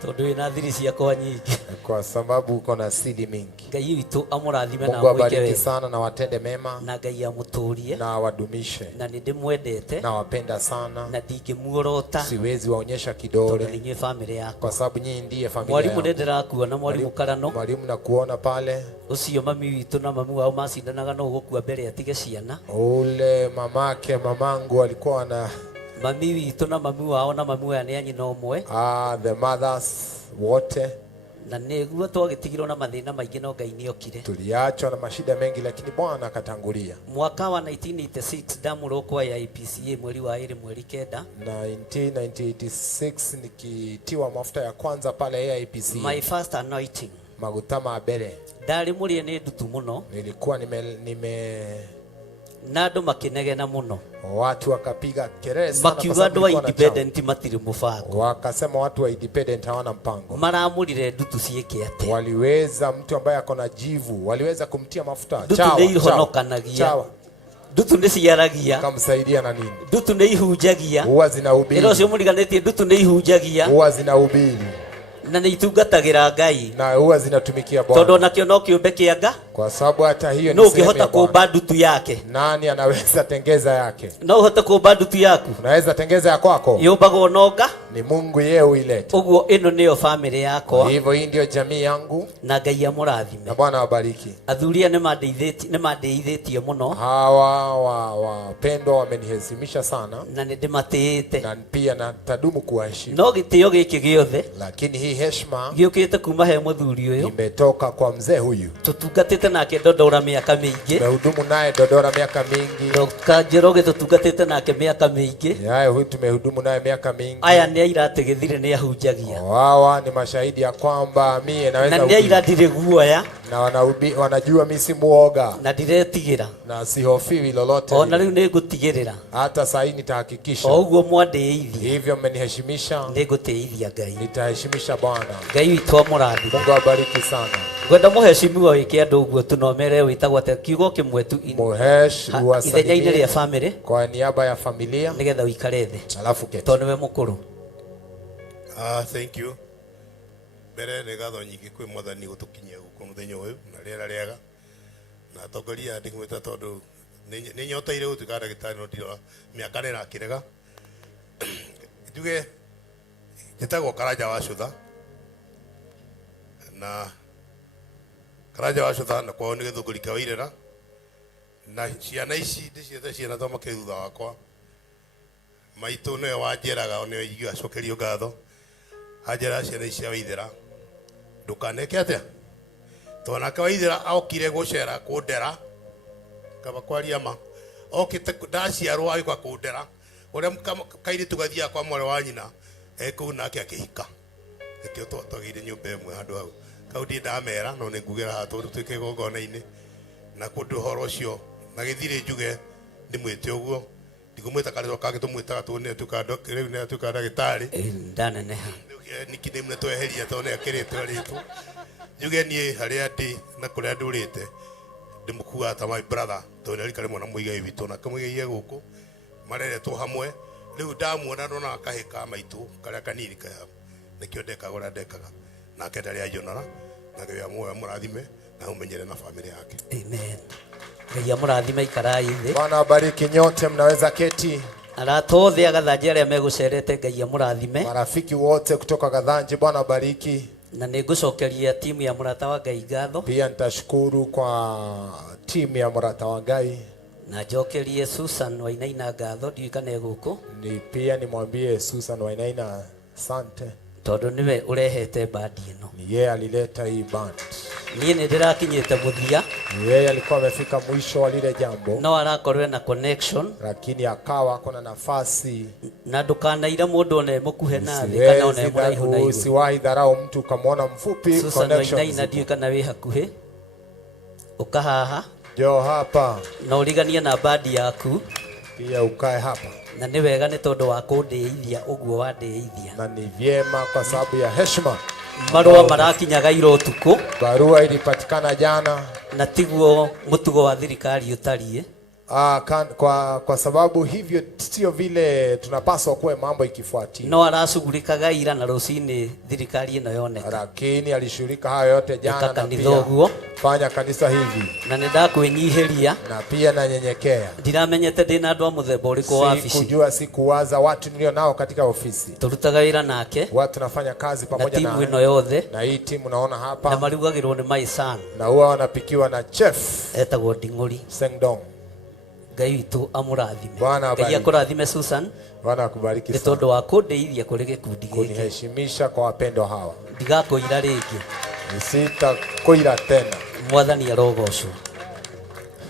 Tondu ina thiri ciakwa nyingi. Kwa sababu uko na siri mingi. Ngai witu amurathime na mweke wega sana na watende mema. Na Ngai amuturie. Na wadumishe. Na ndimwendete. Na wapenda sana. Na ndingimuorota. Siwezi waonyesha kidole. Tondu ni family yako. Kwa sababu nyinyi ndiye familia. Mwalimu ndendera kuona mwalimu Karano. Mwalimu na kuona pale. Ucio mami witu na mami wao macindanaga no gukua mbere atige ciana. Ule mamake mamangu alikuwa na mami witu na mami wao na mami wa ni anyina omwe. The mothers wote. Na niguo twagitigirwo na mathina maingi no Ngai ni okire. Tuliachwa na mashida mengi lakini Bwana akatangulia. Mwaka wa 1986 ndamurokwa ya IPCA mweri wa 2 mweri kenda. 1986 nikitiwa mafuta ya kwanza pale ya IPCA. My first anointing. Maguta ma mbere. Ndari murie ni ndutu muno. Nilikuwa nime na andu makinegena muno. Watu wakapiga kelele sana makiuga andu wa independent matiri mubango. Wakasema watu wa independent hawana mpango. Maramurire ndutu cieke ate. Waliweza mtu ambaye akona jivu, waliweza kumtia mafuta. Ndutu ni ihonokanagia. Ndutu ni ciaragia. Kamsaidia na nini? Ndutu ni ihunjagia. Huwa zinahubiri. Ero cio muriganetie ndutu ni ihunjagia. Huwa zinahubiri. Na ni itungatagira Ngai. Na huwa zinatumikia Bwana. Tondu nakio no kiumbe kianga. Kwa sababu hata hiyo ni sehemu. No ukihota kuumba ndutu yake. Nani anaweza tengeza yake? No uhota kuumba ndutu yaku. Unaweza tengeza ya kwako? Yumbago noga. Ni Mungu yeye uilete. Uguo ino niyo family yako. Hivyo hii ndio jamii yangu. Na Ngai amurathime. Na Bwana awabariki. Athuria ni mandeithĩtie muno. Hawa wapendwa wameniheshimisha sana. Na ndimatĩĩte. Na pia natadumu kuwaheshimu. No gĩtĩo gĩkĩ gĩothe. Lakini hii heshima gĩũkĩte kuma he mũthuri ũyũ. Imetoka kwa mzee huyu. Tutungatĩte nake Dodora mĩaka mĩingĩ. Tumehudumu naye Dodora miaka mingi. Dr. Njoroge tutungatĩte nake mĩaka mĩingĩ. Yeye huyu tumehudumu naye miaka mingi. Aya nĩ airate gĩthire nĩ ahunjagia. Hawa ni mashahidi ya kwamba mie naweza. Na nĩ airatire guoya. Na wanajua mimi si muoga. Na ndiretigĩra. Na sihofiwi lolote. Ona rĩu nĩ ngũtigĩrĩra. Hata sasa nitahakikisha. O ũguo mwandĩithia. Hivyo mmeniheshimisha. Nĩ ngũtĩithia Ngai. Nitaheshimisha Bwana. Ngai witũ amũrathime. Mungu awabariki sana. Gwenda muheshimiwa wike andu uguo tunomere witagwo ate kiugo kimwe tu ithenya-inĩ rĩa family kwa niaba ya familia nigetha uikare thĩ alafu keti tondũ niwe mũkũrũ. Thank you. Mbere nĩ gatho nyingĩ kwĩ mwathani gũtũkinyia gũkũ mũthenya ũyũ na rĩera rĩega na atongoria ndĩkũmwĩta tondũ nĩ nyoteire gũtuĩka ndagĩtarĩ no ndirora mĩaka nĩ ĩrakĩrega. Njuge njĩtagwo Karanja wa Cutha na Karanja wa Cutha na kwao nĩ Gĩthũngũri kĩa Wairĩra na ciana ici ndĩciĩte ciana thoma kĩ thutha wakwa. Maitũ nĩwe wanjĩraga nĩwe ingĩgacokerio ngatho anjĩra ciana ici cia Waithĩra ndũkaneke atĩa tona kawaithira aokire gucera kundera kaba kwaria ma okite ndaciarwo agikwa kundera uria kairi tugathia kwa mware wa nyina kuu nake akihika ikio twagire nyumba imwe handu hau kau ndi ndamera no ningugira hatu tuike gogona-ini na kundu horo ucio na githire njuge ndimwite uguo ndikumwita kanitha kangi tumwitaga tune tukando riu ne tukanda gitari ndaneneha nikidemne tweheria tone akirite ritu njuge nie haria ndi na kuria ndurite ndimukua ta my brother tone rikare mwana muigai witu na kamwigai guku mareretwo hamwe riu ndamuona ndona akahika maitu karia kanini ka nikio ndekaga uria ndekaga nake ndari ajonora na ngai amwe murathime na umenyere na family yake. Amen. Ngai amurathime ikarai thi. Bwana abariki nyote, mnaweza keti. Aratothe agathanji aria megucerete Ngai amurathime. Marafiki wote kutoka Gathanji, Bwana abariki. Na nigucokeria timu ya Murata wa Ngai ngatho. Pia nitashukuru kwa timu ya Murata wa Ngai. Na njokerie Susan Wainaina ngatho ndiikane guku. Ni pia nimwambie Susan Wainaina asante. Tondu niwe urehete bandi ino. Ni yeye alileta hii band. Niĩ nĩ ndĩrakinyĩte mũthia. Yeye alikuwa amefika mwisho wa lile jambo. No arakorwo na connection. Lakini akawa kuna nafasi. Na ndukanaire mũndũ one mũkuhe nathi kana one mũraihu na igũrũ. Usiwahi dharau mtu ukamwona mfupi. Susan Wainaina ndiũĩ kana wĩ hakuhĩ. Ukahaha. Jo hapa. Na ũriganie na bandi yaku. Pia ukae hapa. Na nĩ wega nĩ tondũ wa kũndĩithia ũguo wandĩithia. Na ni vyema kwa sababu ya heshima. Marua marakinyaga ira utuku. Barua ilipatikana jana. Na tiguo mutugo wa thirikari utariĩ. Kwa sababu hivyo sio vile tunapaswa kuwe mambo ikifuatia. No arashughulikaga ira na rucini thirikari ino yoneka. Lakini alishughulika hayo yote jana na pia fanya kanisa hivi. Na nĩndakwenyiheria. Na pia nanyenyekea. Ndiramenyete ndina andu a muthemba uriku wa ofisi. Sikujua sikuwaza watu nilio nao katika ofisi. Turutaga wira nake. Watu tunafanya kazi pamoja na timu ino yothe. Na hii timu naona hapa. Na marugagirwo ni my son. Na huwa wanapikiwa na chef. Etagwo Nding'uri. Sengdong. Ngai witu amurathime. Bwana abariki. Ngai akurathime Susan. Bwana akubariki sana. Nĩ tondũ wa kũndĩithia kũrĩ gĩkundi gĩkĩ. Kuniheshimisha kwa wapendwa hawa. Ndigakũira rĩngĩ. Sitakuira tena. Mwathani arogocwo.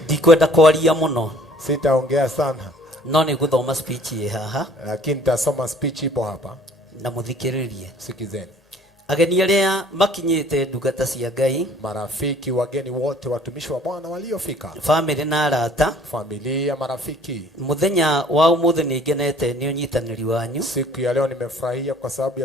Ndikwenda kwaria mũno. Sitaongea sana. No nĩ gũthoma speech ye haha. Lakini nitasoma speech ipo hapa. Na mũthikĩrĩrie. Sikizeni. Ageni arĩa makinyĩte ndungata cia Ngai, marafiki, wageni wote, watumishi wa Bwana waliofika, family na arata, familia, marafiki. Muthenya wa ũmũthĩ nĩngenete nĩ ũnyitanĩri wanyu. Siku ya leo nimefurahia kwa sababu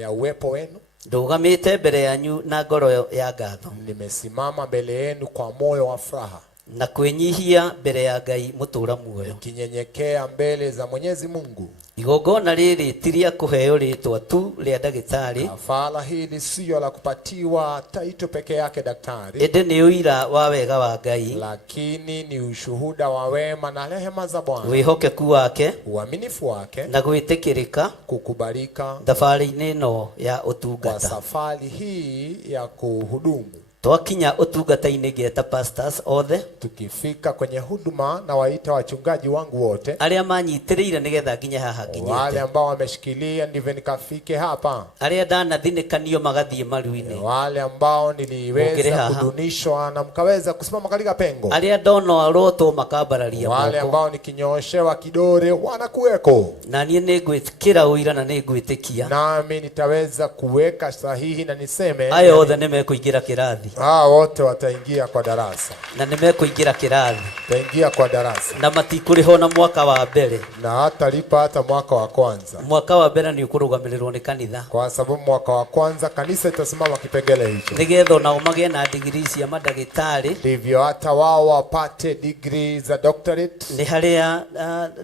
ya uwepo wenu. Ndugamĩte mbere yanyu na ngoro ya ngatho. Nimesimama mbele yenu kwa moyo wa furaha. Na kwenyihia mbere ya Ngai mũtũra muoyo. Kinyenyekea mbele za Mwenyezi Mungu. Igongona rĩrĩ ti rĩa kũheo rĩtwa tu rĩa ndagĩtarĩ. Kafara hili sio la kupatiwa taito peke yake daktari. Ende nĩ ũira wa wega wa Ngai. Lakini ni ushuhuda wa wema na rehema za Bwana. Wĩhokeku wake. Uaminifu wake. Na gwĩtĩkĩrĩka. Kukubalika. Thabarĩ-inĩ ĩno ya ũtungata. Kwa safari hii ya kuhudumu. Twakinya ũtungata-inĩ ngeta pastors othe. Tukifika kwenye huduma na waita wachungaji wangu wote. Arĩa manyitĩrĩire nĩgetha nginya haha nginyĩte. Wale ambao wameshikilia ndivyo nikafike hapa. Arĩa ndanathinĩkanio magathiĩ maru-inĩ. Wale ambao niliweza kudunishwa na mkaweza kusimama katika pengo. Arĩa ndonorotwo makambararia moko. Wale ambao nikinyoshewa kidole wanakuweko. Na niĩ nĩngwĩkĩra ũira na nĩngwĩtĩkia. Nami nitaweza kuweka sahihi na niseme. Aya othe nĩmekũingĩra kĩrathi. Wote wataingia kwa darasa. Na nimekuingira kirathi. Taingia kwa darasa. Na matikuriho na mwaka wa mbere. Na hata lipa hata mwaka wa kwanza. Mwaka wa mbere ni ukurugamirĩrwo ni kanitha. Kwa sababu mwaka wa kwanza kanisa itasimama kipengele hicho. Nigetha nao magĩe na degree cia madagĩtarĩ. Ndivyo hata wao wapate degree za doctorate. Ni harĩa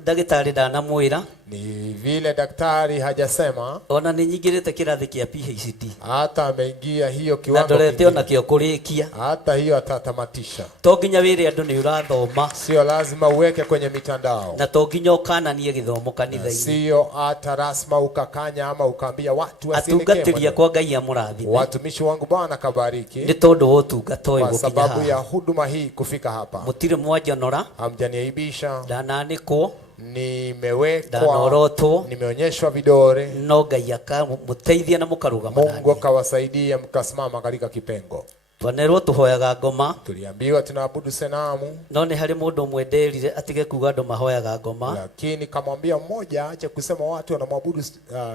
ndagĩtarĩ ndanamwĩra. Ni vile daktari hajasema. Ona nĩnyingĩrĩte kĩrathi kĩa PhD. Hata ameingia hiyo kiwango. Na ndorete ona kĩo kũrĩkia. Hata hiyo atatamatisha. To nginya wĩre andũ nĩ ũrathoma. Sio lazima uweke kwenye mitandao. Na to nginya ũkananie gĩthomo kanitha-inĩ. Sio hata rasma ukakanya ama ukaambia watu wasielekee. Atungatĩria kwa Ngai amũrathime. Watumishi wangu Bwana kabariki. Nĩ tondũ wa ũtungata ũyũ kwa sababu ya huduma hii kufika hapa. Mũtirĩ mwanjonora. Hamjaniaibisha. Ndananĩkwo. Nimewekwa, nimeonyeshwa vidore. No Ngai akamũteithia na mũkarũgama. Mungu akawasaidia mkasimama katika kipengo. Twanerwo tuhoyaga ngoma. Tuliambiwa tunaabudu sanamu. No ni hari mundu mwenderire atige kuga andu mahoyaga ngoma. Lakini kamwambia mmoja aache kusema watu wanamwabudu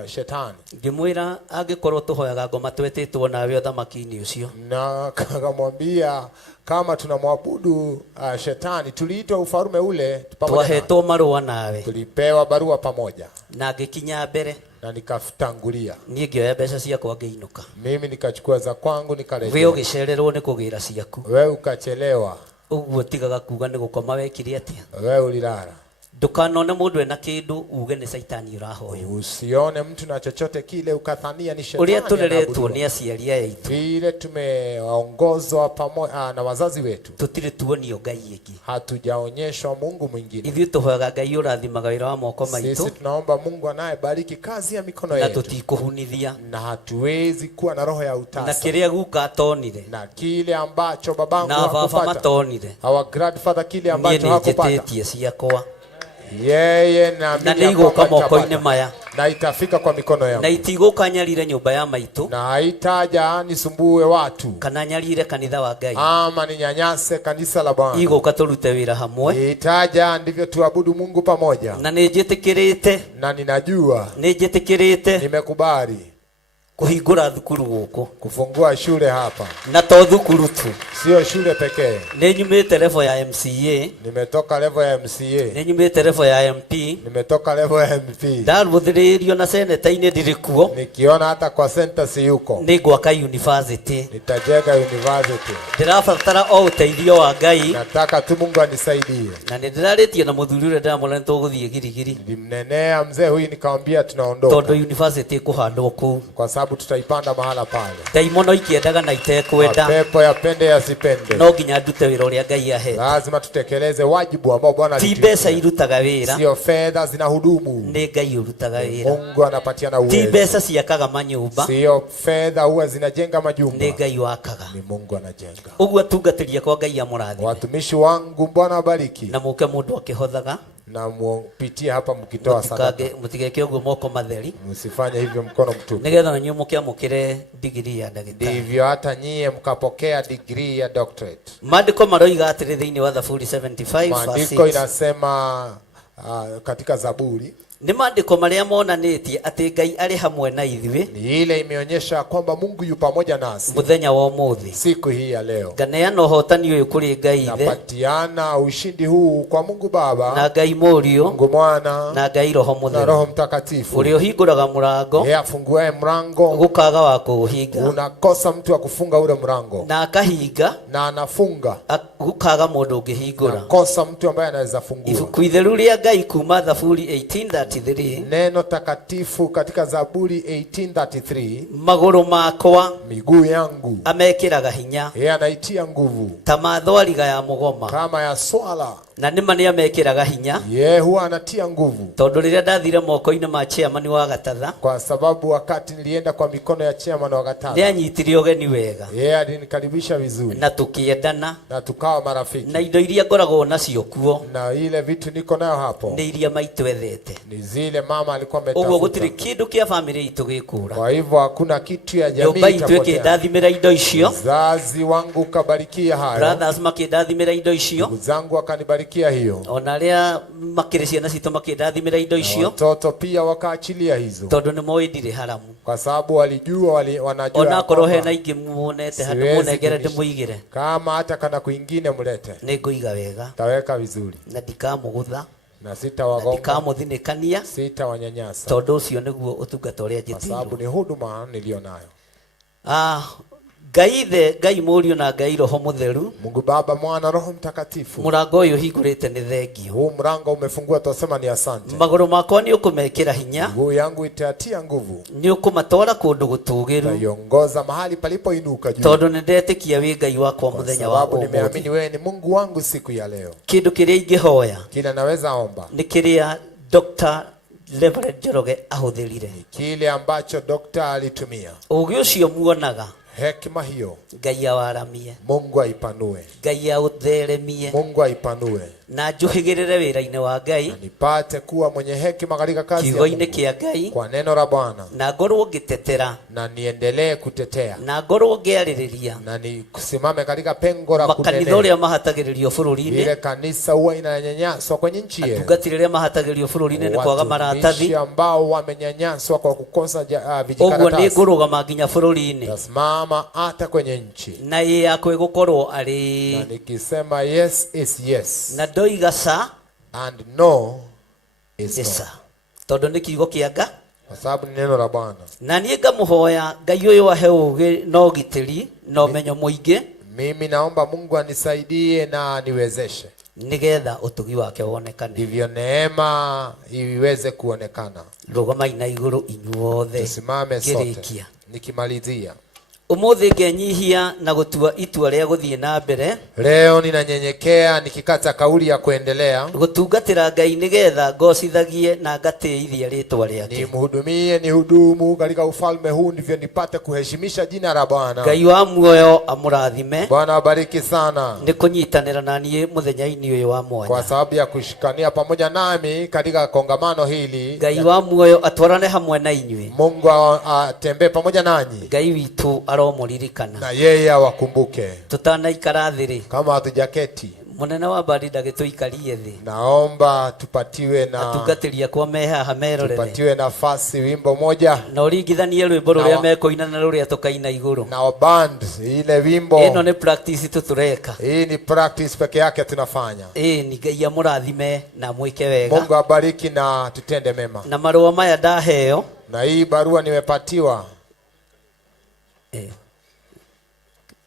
shetani. Ngimwira angikorwo tuhoyaga ngoma twetitwo nawe uthamaki-ini ucio. Na kamwambia kama tunamwabudu shetani tuliitwa ufarume ule pamoja. Twahetwo marua nawe. Tulipewa barua pamoja. Na ngikinya mbere. Na nikatangulia. Niĩ ngĩoya mbeca ciakwa ngĩinũka. Mimi nikachukua za kwangu nikarejea. Wewe ũgĩcererwo nĩ kũgĩra ciaku. Wewe ukachelewa. Ũguo tigaga kuga nĩ gũkoma wekire atĩa. Wewe ulilala. Ndukanone mũndũ ena kĩndũ uge nĩ saitani ũrahoya. Usione mtu na chochote kile ukathania ni shetani. Ũrĩa tũreretwo nĩ aciari aitũ. Vile tumeongozwa pamoja na wazazi wetu. Tũtirĩ tuonio Ngai ĩngĩ. Hatujaonyeshwa Mungu mwingine. Ithuĩ tũhoyaga Ngai ũrathimaga wĩra wa moko maitũ. Sisi tunaomba Mungu anayebariki kazi ya mikono yetu. Na tutikũhunithia. Na hatuwezi kuwa na roho ya utasa. Na kĩrĩa guka atonire. Na kile ambacho babangu hakupata. Na baba matonire. Our grandfather kile ambacho hakupata. Niĩ nĩnjĩtĩtie ciakwa. Yeye na nĩigũka moko-inĩ maya. Na itafika kwa mikono yangu. Na itigũka nyarire nyũmba ya maitũ. Na haitaja nisumbue watu. Kana nyarire kanitha wa Ngai. Ama ninyanyase kanisa la Bwana. Igũka tũrute wĩra hamwe. Itaja ndivyo tuabudu Mungu pamoja. Na nĩnjĩtĩkĩrĩte. Na ninajua. Nĩnjĩtĩkĩrĩte. Nimekubali. Kuhingũra thukuru gũkũ. Kufungua shule hapa. Na to thukuru tu. Sio shule pekee. Nĩnyumĩte level ya MCA. Nimetoka level ya MCA. Nĩnyumĩte level ya MP. Nimetoka level ya MP. Ndarũthĩrĩrio na seneta-inĩ ndirĩ kuo. Nikiona hata kwa center si yuko. Nĩngwaka university. Nitajenga university. Ndĩrabatara o ũteithio wa Ngai. Nataka tu Mungu anisaidie. Na nĩndĩrarĩtie na mũthuri ũrĩa ndĩramwĩra nĩtũgũthiĩ Girigiri. Nilimnenea mzee huyu nikamwambia tunaondoka. Tondũ university ĩkũhandwo kũu. Kwa sababu tutaipanda mahala pale. Daimono ikiendaga na itekwenda. Pepo yapende yasipende. No nginya ndute wĩra ũrĩa Ngai ahe. Lazima tutekeleze wajibu ambao Bwana alitupa. Ti mbeca irutaga wĩra. Sio fedha zinahudumu. Nĩ Ngai urutaga wĩra. Mungu anapatiana uwezo. Ti mbeca ciakaga manyũmba. Sio fedha huwa zinajenga majumba. Nĩ Ngai wakaga. Ni Mungu anajenga. Ũguo atungatĩria kwa Ngai amũrathime. Watumishi wangu Bwana abariki. Na mũke mũndũ akĩhothaga. Na mupitie hapa mkitoa sadaka. Mutigeke ũguo moko matheri. Msifanye hivyo mkono mtupu. Nigetha nanyu mũkĩamũkĩre degree ya ndagĩtarĩ. Ndivyo hata nyie mkapokea degree ya doctorate. Maandiko maroiga atĩrĩ thĩinĩ wa Zaburi 75 verse 6. Maandiko inasema katika Zaburi. Ni maandiko maria monanĩtie atĩ Ngai arĩ hamwe na ithuĩ. Ni ile imeonyesha kwamba Mungu yu pamoja nasi. Muthenya wa ũmũthĩ. Siku hii ya leo. Nganeana ũhotani ũyũ kũrĩ Ngai Ithe. Napatiana ushindi huu kwa Mungu Baba. Na Ngai Mũriũ. Mungu Mwana. Na Ngai Roho Mũtheru. Na Roho Mtakatifu. Ũrĩa ũhingũraga mũrango. Yeye afunguaye mlango. Gũkaga wa kũũhinga. Unakosa mtu wa kufunga ule mlango. Na akahinga. Na anafunga. Gũkaga mũndũ ũngĩhingũra. Nakosa mtu ambaye anaweza fungua. Ibuku itheru rĩa Ngai kuma Zaburi 18:33. Neno takatifu katika Zaburi 18:33. Magũrũ makwa. Miguu yangu. Amekĩraga hinya. Yeye anaitia nguvu. Ta mathwariga ya mũgoma. Kama ya swala. Na nĩma nĩ amekĩraga hinya. Yeye huwa anatia nguvu. Tondũ rĩrĩa ndathire moko-inĩ ma chairman wa Gatatha. Kwa sababu wakati nilienda kwa mikono ya chairman wa Gatatha. Nĩ anyitire ũgeni wega. Yeye alinikaribisha vizuri. Na tukiendana. Na tukawa marafiki. Na indo iria ngoragwo nacio kuo. Na ile vitu niko nayo hapo. Nĩ iria maitũ ethete. Ni zile mama alikuwa ametafuta. Ũguo gũtirĩ kĩndũ kĩa family itũ gĩkũra. Kwa hivyo hakuna kitu ya jamii itapotea. Nyũmba itũ ĩkĩndathimĩra indo icio. Wazazi wangu kabarikia hayo. Brothers makĩndathimĩra indo icio. Ndugu zangu wakanibarikia hiyo. Ona arĩa makĩrĩ ciana citũ makĩndathimĩra indo icio. Watoto pia wakaachilia hizo. Tondũ nĩ moĩ ndirĩ haramu. Kwa sababu walijua wanajua. Ona korwo hena ingĩ muonete handũ mũnengere ndĩmũigĩre. Kama hata kana kwingine mlete. Nĩngũiga wega. Taweka vizuri. Na ndikamũgũtha. Na sitawagonga. Ndikamũthinĩkania. Sitawanyanyasa. Tondũ ũcio nĩguo ũtungata ũrĩa njĩtĩirwo. Kwa sababu ni huduma nilionayo. Ngai Ithe, Ngai Mũriũ na Ngai Roho Mũtheru. Mungu Baba, Mwana, Roho Mtakatifu. Mũrango ũyũ hingũrĩte nĩ thengio. Huu mlango umefungua, twasema ni asante. Magũrũ makwa nĩ ũkũmekĩra hinya. Miguu yangu itatia nguvu. Nĩ ũkũmatwara kũndũ gũtũũgĩru. Naiongoza mahali palipoinuka juu. Tondũ nĩ ndetĩkia wĩ Ngai wakwa mũthenya wa ũmũthĩ. Kwa sababu nimeamini wewe ni Mungu wangu siku ya leo. Kĩndũ kĩrĩa ingĩhoya. Kila naweza omba. Nĩ kĩrĩa Dr. Reverend Njoroge ahũthĩrire. Kile ambacho Dr. alitumia. Ũgĩ ũcio muonaga. Hekima hiyo. Ngai awaramie. Mungu aipanue. Ngai aũtheremie. Mungu aipanue. na njuhigirire wira-ini wa Ngai, nipate kuwa mwenye hekima katika kazi ya kiugo-ini kia Ngai, kwa neno la Bwana, na ngorwo ngitetera, na niendelee kutetea, na ngorwo ngiaririria, na nikusimame katika pengo la makanitha uria mahatagiririo bururi-ini, ile kanisa huwa inanyanyaswa kwenye nchi yetu, atungatiri uria mahatagiririo bururi-ini ni kwaga maratathi, ambao wamenyanyaswa kwa kukosa vijikaratasi. Oguo ni ngurugama nginya bururi-ini, tasimama hata kwenye nchi, na ye yakwe gukorwo ari, na nikisema yes is yes, na ndoiga sa and no is no, tondu ni kiugo kia Ngai, kwa sababu ni neno la Bwana. Na niĩ ngamuhoya Ngai uyu ahe ũgĩ na ũgitĩri na ũmenyo mũingĩ, mimi naomba Mungu anisaidie na aniwezeshe, nigetha ũtugi wake wonekane, ndivyo neema iweze kuonekana. Rũgamai na igũrũ inyuothe. Tusimame sote nikimalizia. Umuthi ngenyihia na gutua itua ria guthie na mbere. Leo ninanyenyekea nikikata kauli ya kuendelea gutungatira Ngai nigetha ngocithagie na ngateithia ritwa riake. Nimhudumie, nihudumu katika ufalme huu ndivyo nipate kuheshimisha jina la Bwana. Ngai wa muoyo amurathime. Bwana abariki sana. Nikunyitanira na niĩ muthenya-ini uyu wa mwanya, kwa sababu ya kushikania pamoja nami katika kongamano hili. Ngai wa muoyo atwarane hamwe na inyuĩ. Mungu atembee pamoja nanyi. Ngai witu muririkana, na yeye awakumbuke. Tutanaikara thiri kama hatujaketi, munene wa mbari ndagituikarie thi. Naomba tupatiwe na atungatiria kwa meha hamerorere, tupatiwe nafasi wimbo moja na uringithanie rwimbo ruria mekoina na ruria tukaina iguru na band ile wimbo. Ino ni practice tutureka, hii ni practice peke yake tunafanya. Ni Ngai amurathime na mwike wega. Mungu abariki na tutende mema. Na marua maya ndaheo, na hii barua nimepatiwa,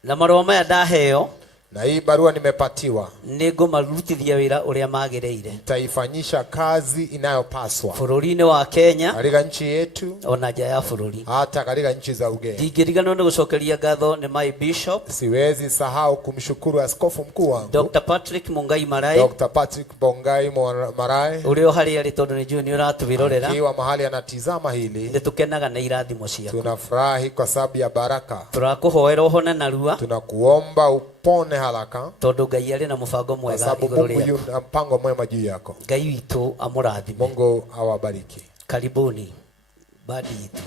na marua maya ndaheo, na hii barua nimepatiwa, ningumarutithia wira uria magireire, nitaifanyisha kazi inayopaswa bururi-ini wa Kenya, katika nchi yetu, ona nja ya bururi, hata katika nchi za ugeni. Ndingiriganwo ni gucokeria ngatho ni my bishop, siwezi sahau kumshukuru askofu mkuu wangu Dr. Patrick Mungai Marai, Dr. Patrick Mungai Marai, urio hari ari tondu ni junior atubirorera, akiwa mahali anatizama hili. Nitukenaga na irathimo ciaku, tunafurahi kwa sababu ya baraka. Turakuhoera uhone narua, tunakuomba upone haraka, tondu Ngai ari na mubango mwega iguru riaku. Mungu yuna mpango mwema juu yako. Ngai witu amurathime. Mungu awabariki. Karibuni badi itu.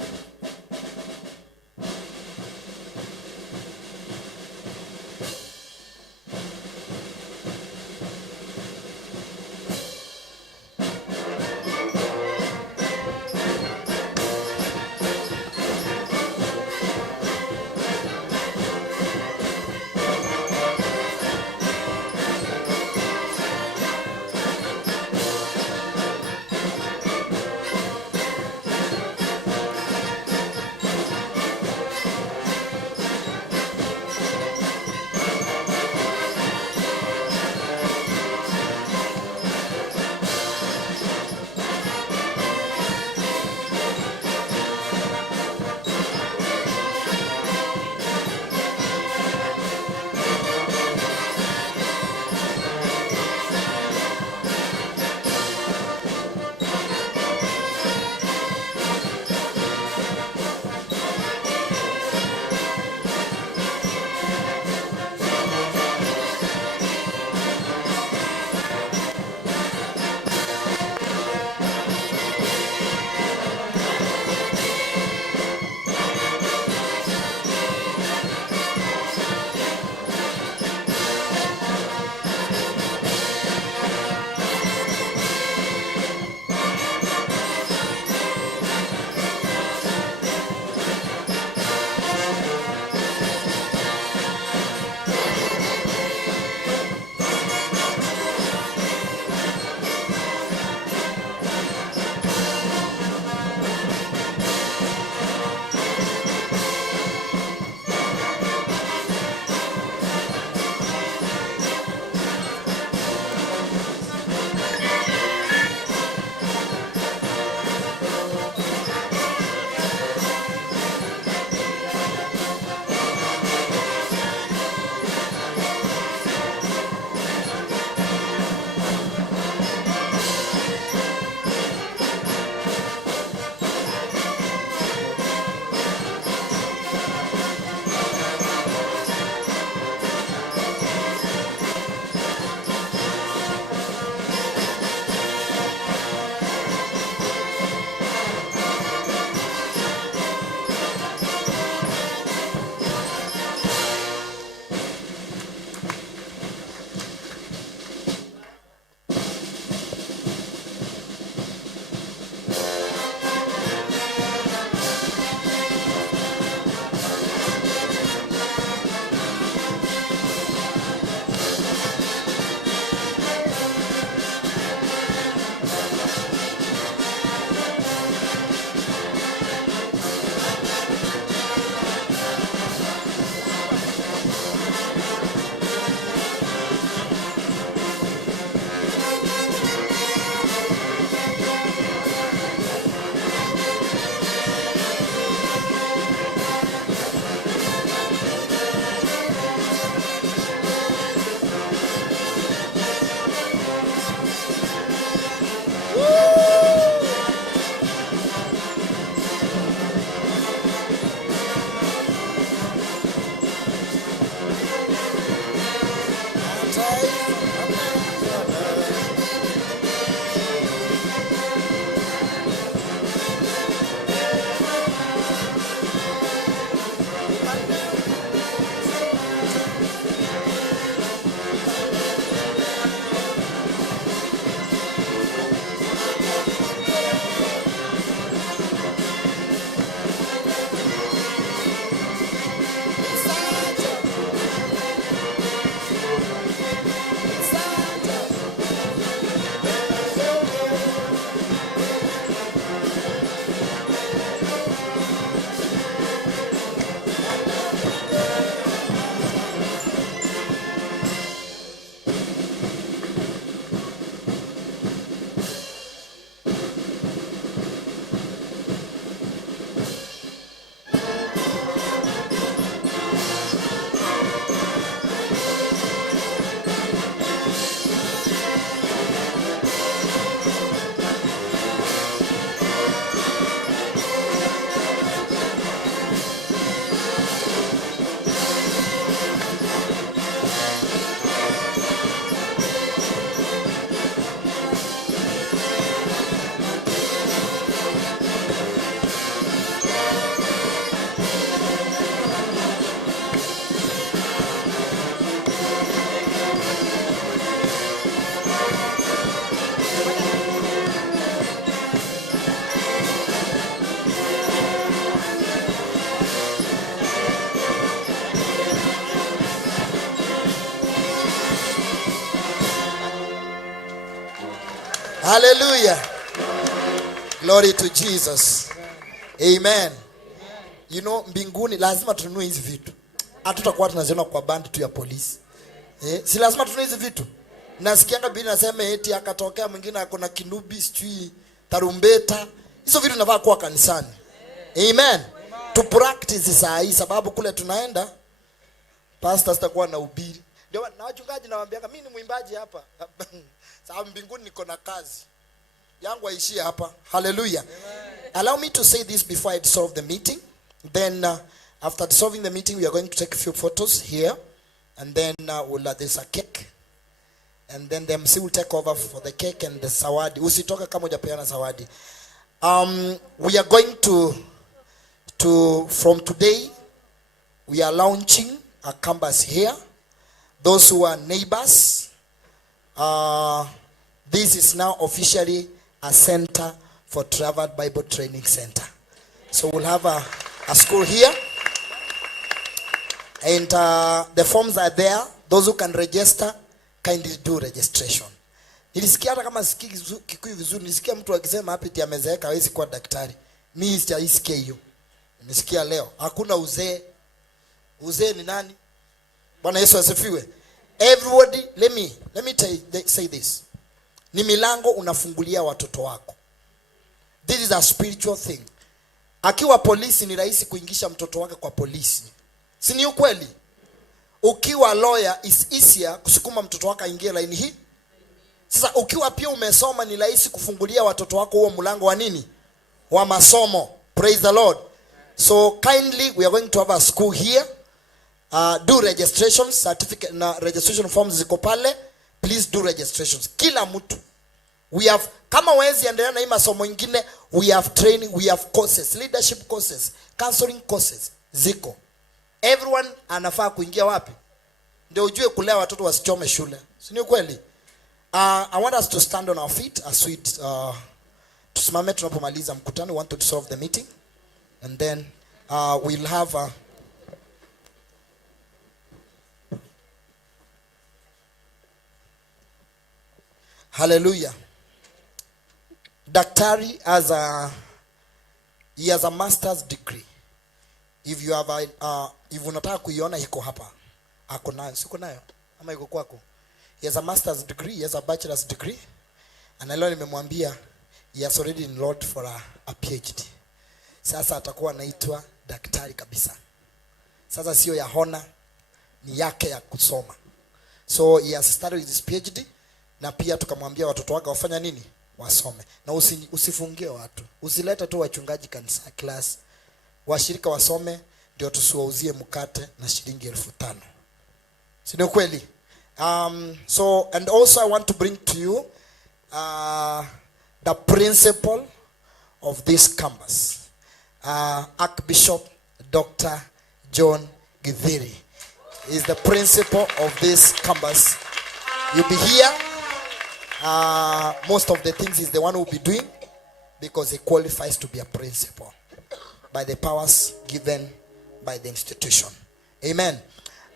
Hallelujah. Glory to Jesus. Amen. You know, mbinguni lazima tununue hizi vitu. Hatutakuwa tunaziona kwa bandi tu ya polisi. Si lazima tununue hizi vitu. Nasikianga Biblia inasema eti akatokea mwingine akona kinubi, sijui tarumbeta. Hizo vitu vinafaa kuwa kanisani. Amen. To practice saa hii sababu kule tunaenda pastor sitakuwa na ubiri. Ndio na wachungaji nawaambia mimi ni mwimbaji hapa. Sababu mbinguni niko na kazi. Yangu haishia hapa. Hallelujah. Allow me to say this before I dissolve the meeting. Then after dissolving the meeting, we are going to take a few photos here. And then there's a cake. And then the MC will take over for the cake and the sawadi. Usitoka kama hujapeana sawadi. We are going to from today, we are launching a campus here. Those who are neighbors, this is now officially a center for Traveled Bible Training Center. So we'll have a school here. And the forms are there. Those who can register, kindly do registration. Nilisikia hata kama sikii Kikuyu vizuri, nilisikia mtu akisema hapa eti amezeeka hawezi kuwa daktari. Mimi sijaisikia hiyo. Nimesikia leo. Hakuna uzee. Uzee ni nani? Bwana Yesu asifiwe. Everybody, let me say this. Ni milango unafungulia watoto wako. This is a spiritual thing. Akiwa polisi ni rahisi kuingisha mtoto wake kwa polisi. Si ni ukweli? Ukiwa lawyer is easier kusukuma mtoto wako aingie line hii. Sasa ukiwa pia umesoma ni rahisi kufungulia watoto wako huo mlango wa nini? Wa masomo. Praise the Lord. So kindly we are going to have a school here. Do registrations, certificate na registration forms ziko pale. Please do registrations. Kila mtu. We have, kama wezi endelea na hii masomo ingine, we have training, we have courses, leadership courses, counseling courses, ziko. Everyone anafaa kuingia wapi? Ndio ujue kulea watoto wasichome shule. Si ni kweli? I want us to stand on our feet as we tusimame tunapomaliza mkutano. We want to dissolve the meeting. And then we'll have hallelujah. Daktari he has a master's degree. If you have if unataka kuiona iko hapa. Ako nayo, siko nayo. Ama iko kwako. He has a master's degree, he has a bachelor's degree. And leo nimemwambia he has already enrolled for a PhD. Sasa atakuwa anaitwa daktari kabisa. Sasa sio ya hona, ni yake ya kusoma. So he has started with his PhD. Na pia tukamwambia watoto wake wafanya nini? Wasome. Na usifungie watu. Usileta tu wachungaji kanisa class. Washirika wasome ndio tusiwauzie mkate na shilingi 5,000. Si ni kweli? So, and also I want to bring to you the principal of this campus, Archbishop Dr. John Githiri is the principal of this campus. You'll be here. Most of the things is the one who will be doing because he qualifies to be a principal by the powers given by the institution. Amen.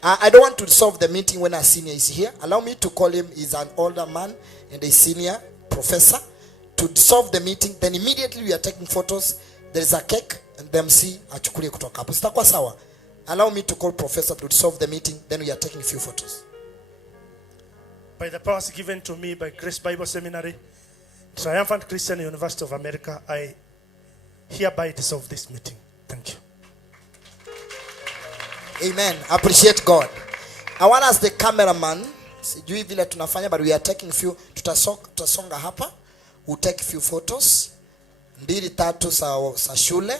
I don't want to dissolve the meeting when our senior is here. Allow me to call him. He's an older man and a senior professor. To dissolve the meeting, then immediately we are taking photos. There is a cake and the MC achukulie kutoka hapo. Sitakuwa sawa. Allow me to call professor to dissolve the meeting, then we are taking a few photos. By the powers given to me by Grace Bible Seminary, Triumphant Christian University of America, I hereby dissolve this meeting. Thank you. Amen. Appreciate God. I want us the cameraman. Sijui vile tunafanya, but we are taking a few. Tutasonga hapa. We'll take a few photos. 2-3 sa shule.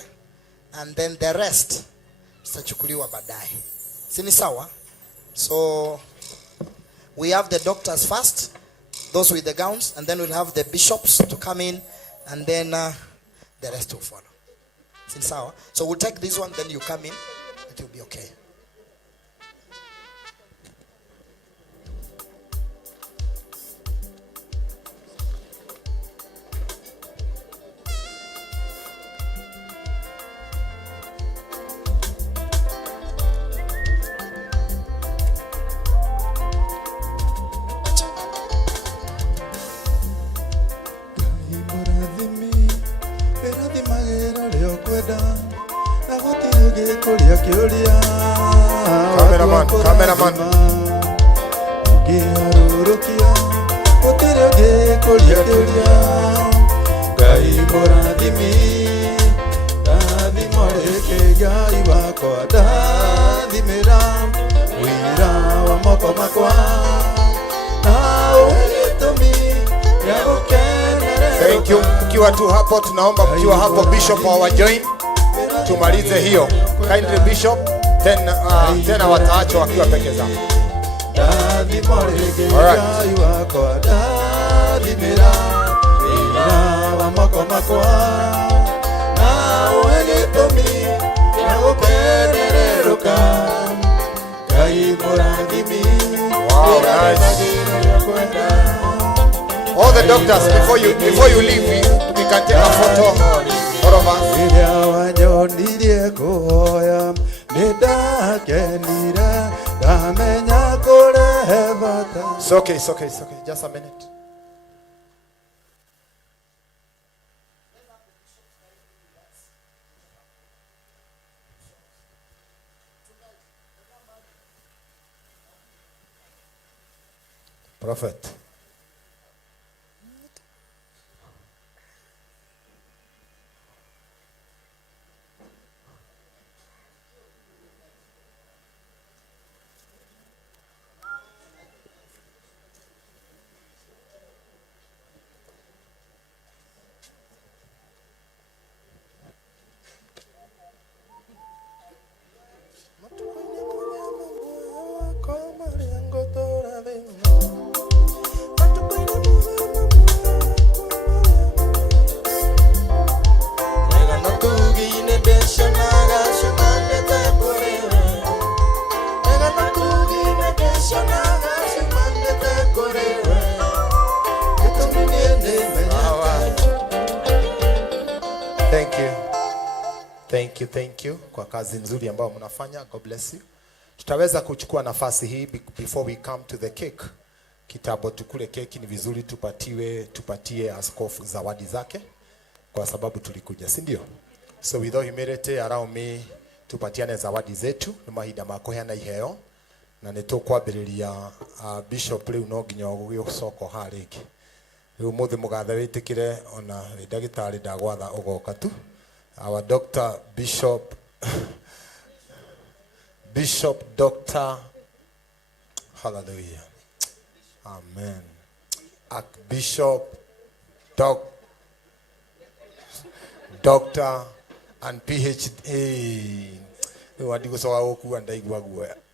And then the rest zitachukuliwa baadaye. Sini sawa? So we have the doctors first, those with the gowns, and then we'll have the bishops to come in, and then the rest will follow. Sini sawa? So we'll take this one, then you come in. It will be okay. Cameraman. Thank you. Mkiwa tu hapo, tunaomba mkiwa hapo Bishop wajoin tumalize hiyo. Kindly Bishop, tena wataachwa wakiwa peke zao. Wow, nice. All the doctors, before you leave, we can take a photo, all of us. It's okay. Just a minute. Prophet. Thank you kwa kazi nzuri ambayo mnafanya. God bless you. Tutaweza kuchukua nafasi hii before we come to the cake. Kitabo tukule keki, ni vizuri tupatie askofu zawadi zake kwa sababu tulikuja, si ndio? So without humility, allow me tupatiane zawadi zetu ni mahinda ma kuheana iheo, na nitukwambiriria bishop riu no nginya gugicoko hariki riu muthi mugathe witikire ona ndagitari ndagwatha ugoka tu. Our Dr. Bishop Dr. Hallelujah. Amen. Archbishop Doctor and PhD.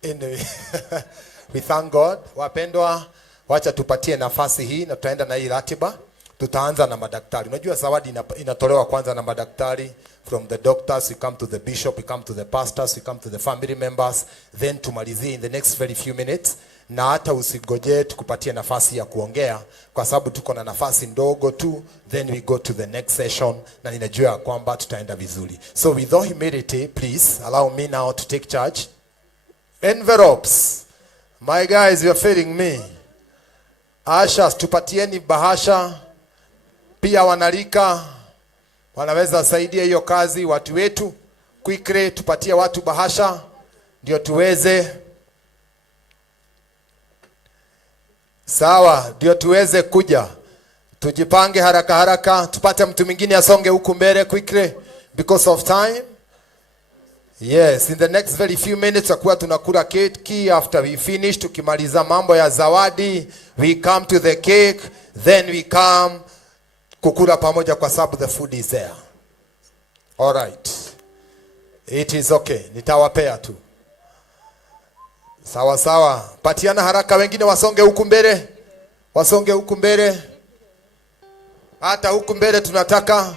Anyway, We thank God. Wapendwa, wacha tupatie nafasi hii na tutaenda na hii ratiba. Tutaanza na madaktari. Unajua zawadi inatolewa kwanza na madaktari. From the doctors, we come to the bishop, we come to the pastors, we come to the family members, then tumalizie in the next very few minutes. Na hata usigoje tukupatie nafasi ya kuongea kwa sababu tuko na nafasi ndogo tu, then we go to the next session na ninajua kwamba tutaenda vizuri. So with all humility, please allow me now to take charge. Envelopes. My guys, you are failing me. Ashas, tupatieni bahasha. Pia wanalika wanaweza saidia hiyo kazi, watu wetu. Quickly tupatie watu bahasha ndio tuweze sawa, ndio tuweze kuja. Tujipange haraka haraka, tupate mtu mwingine asonge huku mbele quickly because of time. Yes, in the next very few minutes tutakuwa tunakula cake. After we finish, tukimaliza mambo ya zawadi, we come to the cake, then we come kukula pamoja kwa sababu the food is there. All right. It is okay. Nitawapea tu. Sawa sawa. Patiana haraka, wengine wasonge huku mbele. Wasonge huku mbele. Hata huku mbele tunataka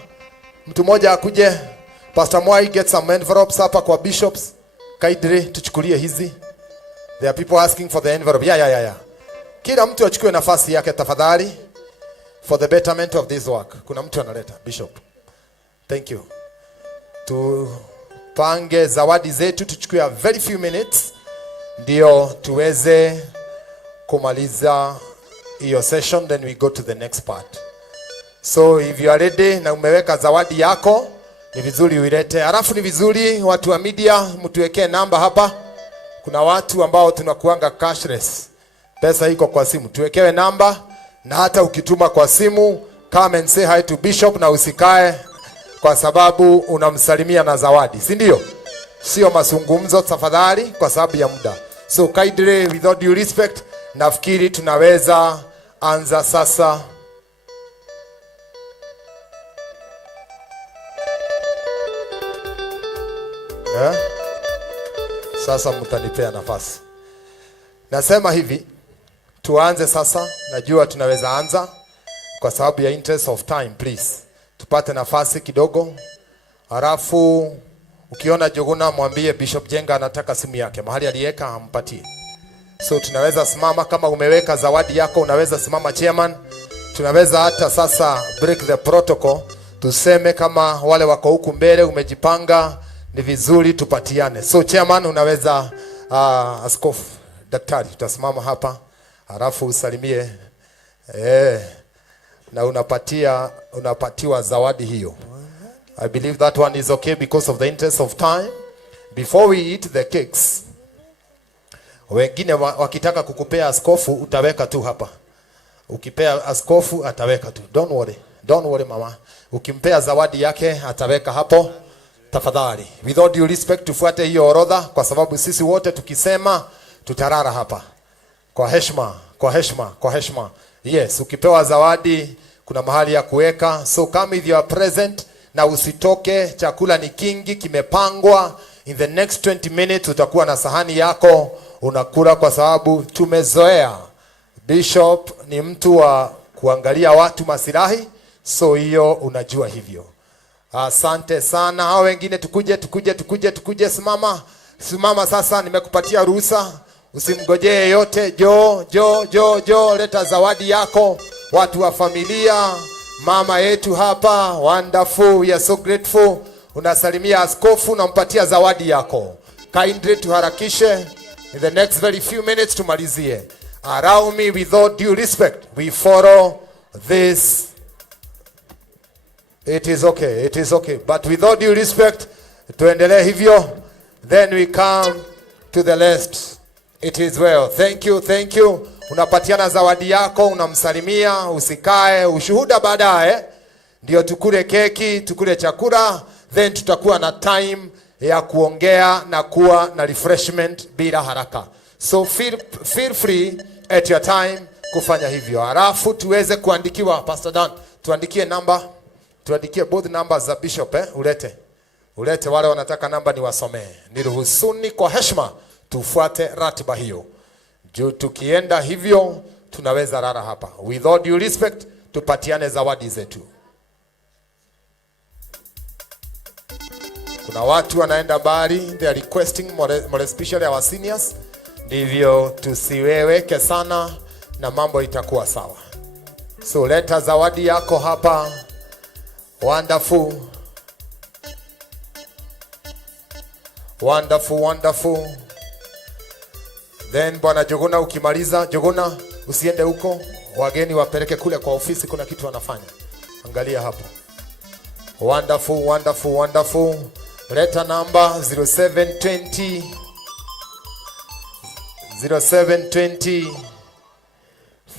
mtu mmoja akuje. Pastor Mwai, get some envelopes hapa kwa bishops. Kaidri tuchukulie hizi. There are people asking for the envelope. Yeah. Kila mtu achukue nafasi yake tafadhali. For the betterment of this work. Kuna mtu analeta bishop. Thank you. Tupange zawadi zetu, tuchukue a very few minutes ndio tuweze kumaliza hiyo session, then we go to the next part. So if you are ready na umeweka zawadi yako, ni vizuri uilete. Alafu ni vizuri watu wa media mtuwekee namba hapa. Kuna watu ambao tunakuanga cashless. Pesa iko kwa simu. Tuwekewe namba, na hata ukituma kwa simu, come and say hi to bishop na usikae kwa sababu unamsalimia na zawadi. Si ndio? Sio mazungumzo tafadhali kwa sababu ya muda. So kindly, with all due respect, nafikiri tunaweza anza sasa. Sasa mtanipea nafasi. Nasema hivi, tuanze sasa. Najua tunaweza anza kwa sababu ya interest of time, please. Tupate nafasi kidogo. Halafu ukiona Joguna mwambie Bishop Jenga anataka simu yake. Mahali aliweka ampatie. So tunaweza simama, kama umeweka zawadi yako unaweza simama chairman. Tunaweza hata sasa break the protocol. Tuseme kama wale wako huku mbele umejipanga, ni vizuri tupatiane. So chairman unaweza askofu daktari utasimama hapa. Halafu usalimie na unapatiwa zawadi hiyo. I believe that one is okay because of the interest of time. Before we eat the cakes, wengine wakitaka kukupea askofu utaweka tu hapa. Ukipea askofu ataweka tu. Don't worry mama. Ukimpea zawadi yake ataweka hapo. Tafadhali, with all due respect, tufuate hiyo orodha kwa sababu sisi wote tukisema tutarara hapa. Kwa heshima. Yes, ukipewa zawadi kuna mahali ya kuweka. So come with your present na usitoke. Chakula ni kingi, kimepangwa. In the next 20 minutes utakuwa na sahani yako unakula kwa sababu tumezoea. Bishop ni mtu wa kuangalia watu masilahi. So hiyo unajua hivyo. Asante sana. Hao wengine tukuje. Simama sasa, nimekupatia ruhusa. Usimgojee yote. Jo, leta zawadi yako. Watu wa familia, mama yetu hapa, wonderful, we are so grateful. Unasalimia askofu na mpatia zawadi yako. Kindly tuharakishe. In the next very few minutes tumalizie. Allow me, with all due respect, we follow this. It is okay. But with all due respect, tuendelee hivyo. Then we come to the list. It is well. Thank you. Unapatiana zawadi yako, unamsalimia, usikae, ushuhuda baadaye. Ndio tukule keki, tukule chakula, then tutakuwa na time ya kuongea na kuwa na refreshment bila haraka. So feel free at your time kufanya hivyo. Halafu tuweze kuandikiwa, Pastor Dan, tuandikie namba. Tuandikie both numbers za bishop Ulete wale wanataka namba ni wasomee. Niruhusuni kwa heshima tufuate ratiba hiyo. Juu tukienda hivyo tunaweza rara hapa. With all due respect, tupatiane zawadi zetu. Kuna watu wanaenda bali, they are requesting more especially our seniors. Ndivyo tusiweweke sana na mambo itakuwa sawa. So leta zawadi yako hapa. Wonderful. Wonderful, wonderful. Then Bwana Jogona ukimaliza, Jogona usiende huko. Wageni wapeleke kule kwa ofisi, kuna kitu wanafanya. Angalia hapo. Wonderful, wonderful, wonderful. Leta number 0720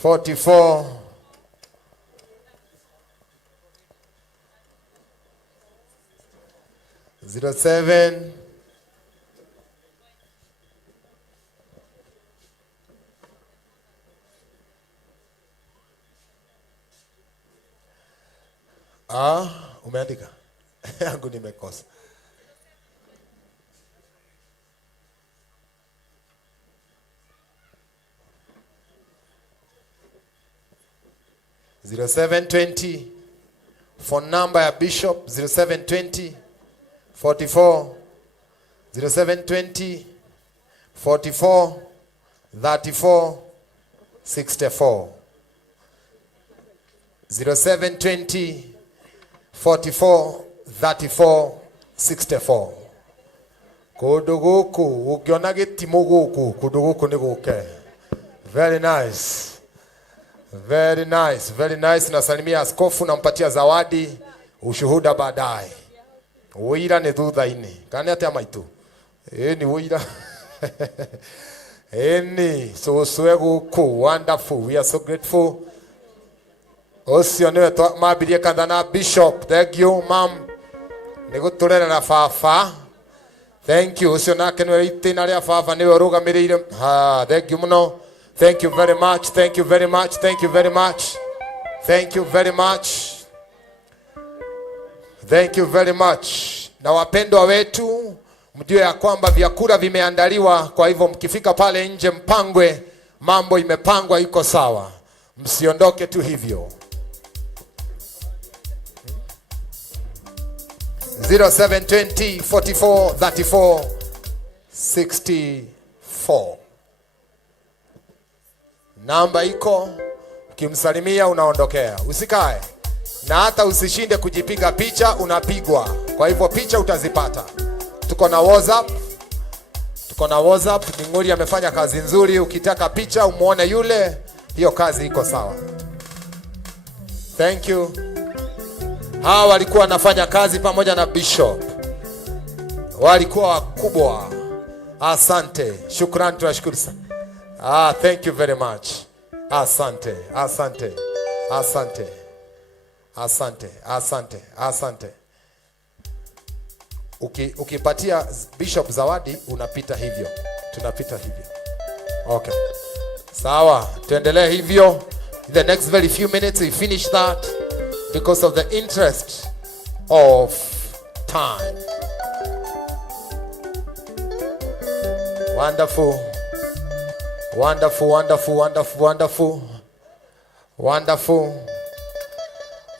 44 07 umeandika? Yangu nimekosa. (0720) phone number ya Bishop 0720 44 0720 44 34 64 0720 44 34 64. Kundu guku ukiona gitimo guku, kundu guku ni guke. Very nice. Very nice, very nice. Nasalimia askofu, nampatia zawadi, ushuhuda baadaye. Uira ni thutha-ini. Kani ate amaitu. Ni uira. Ni so guku. Wonderful. We are so grateful. Osio niwe mabirie kanthana Bishop. Thank you, ma'am. Niguturera na fafa. Thank you. Osio nake niwe itina ria fafa niwe rugamirire. Thank you muno. Thank you very much. Thank you very much. Thank you very much. Thank you very much. Thank you very much. Na wapendwa wetu, mjue ya kwamba vyakula vimeandaliwa, kwa hivyo mkifika pale nje mpangwe, mambo imepangwa iko sawa. Msiondoke tu hivyo. 0720 44 34 64. Namba iko, ukimsalimia unaondokea. Usikae. Na hata usishinde kujipiga picha, unapigwa. Kwa hivyo picha utazipata. Tuko na WhatsApp. Tuko na WhatsApp. Binguri amefanya kazi nzuri. Ukitaka picha umuone yule, hiyo kazi iko sawa. Thank you. Hawa walikuwa wanafanya kazi pamoja na Bishop. Walikuwa wakubwa. Asante. Shukrani, tunashukuru sana. Thank you very much. Asante, asante, asante, asante, asante, asante. Ukipatia Bishop zawadi, unapita hivyo. Tunapita hivyo. Okay. Sawa, tuendelee hivyo. In the next very few minutes we finish that because of the interest of time. Wonderful. Wonderful, wonderful, wonderful, wonderful. Wonderful.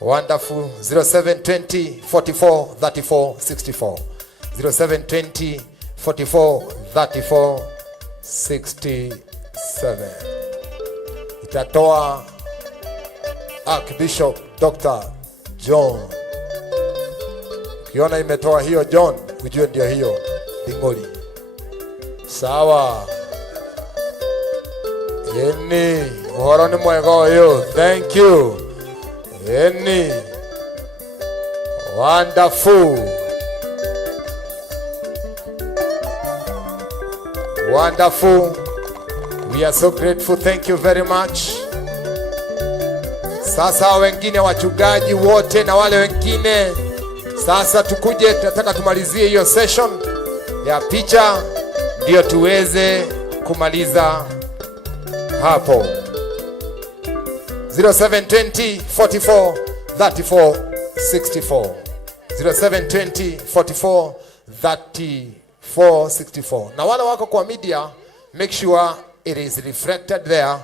Wonderful. 0720 44 34 64. 0720 44 34 67. Itatoa Archbishop Dr. John. Ukiona imetoa hiyo John, ujue ndio hiyo Dingoli. Sawa. Eni, uhoro ni mwega uyu. Thank you. Eni. Wonderful. Wonderful. We are so grateful. Thank you very much. Sasa wengine wachungaji wote na wale wengine, sasa tukuje, tunataka tumalizie hiyo session ya picha ndio tuweze kumaliza hapo. 0720 44 34 64. 0720 44 34 64. Na wale wako kwa media, make sure it is reflected there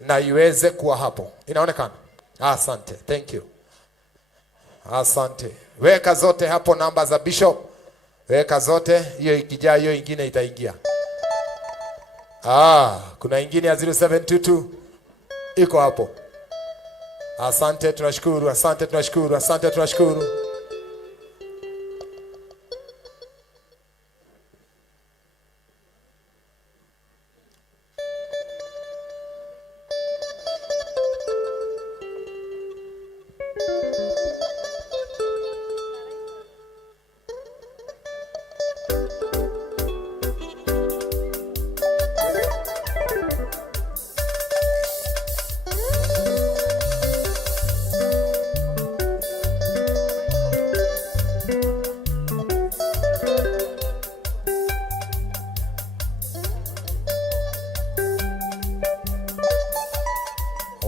na iweze kuwa hapo. Inaonekana? Asante. Thank you. Asante. Weka zote hapo namba za bishop. Weka zote, hiyo ikijaa hiyo ingine itaingia. Kuna ingine ya 0722 iko hapo. Asante, tunashukuru. Asante, tunashukuru. Asante, tunashukuru.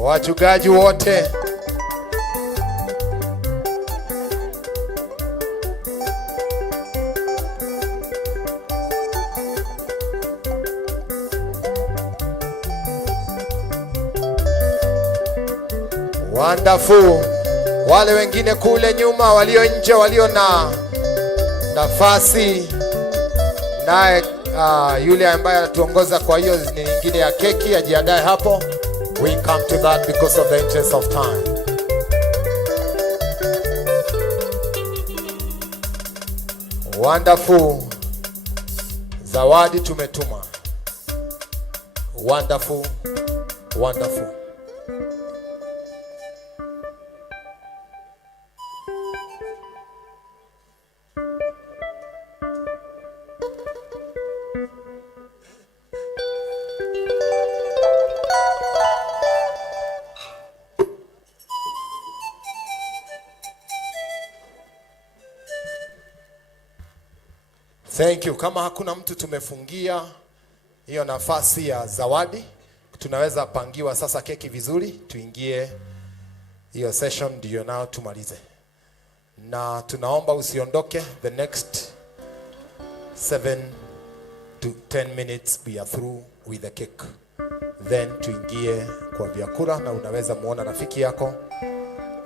Wachungaji wote, wonderful. Wale wengine kule nyuma walio nje, walio na nafasi, naye yule ambaye anatuongoza kwa hiyo nyingine ya keki ajiandae hapo. We come to that because of the interest of time. Wonderful. Zawadi tumetuma. Wonderful. Wonderful. Thank you. Kama hakuna mtu tumefungia hiyo nafasi ya zawadi, tunaweza pangiwa sasa keki vizuri, tuingie hiyo session ndio nao tumalize. Na tunaomba usiondoke, the next 7 to 10 minutes we are through with the cake. Then tuingie kwa vyakula, na unaweza muona rafiki yako.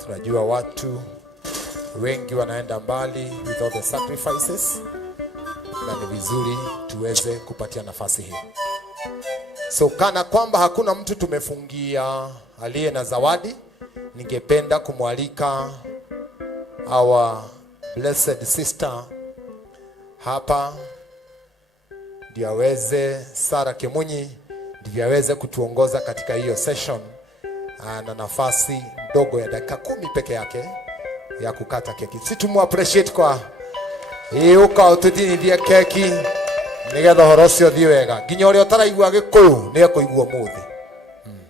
Tunajua watu wengi wanaenda mbali with all the sacrifices, na ni vizuri tuweze kupatia nafasi hii. So kana kwamba hakuna mtu tumefungia aliye na zawadi, ningependa kumwalika our blessed sister hapa ndio aweze, Sara Kemunyi ndio aweze kutuongoza katika hiyo session. Ana nafasi ndogo ya dakika 10 peke yake ya kukata keki. Si tumu appreciate kwa uka ututinithie keki nigetha horo cio thi wega nginya uri utaraigua gikuyu ni akuigua muthi. Amen.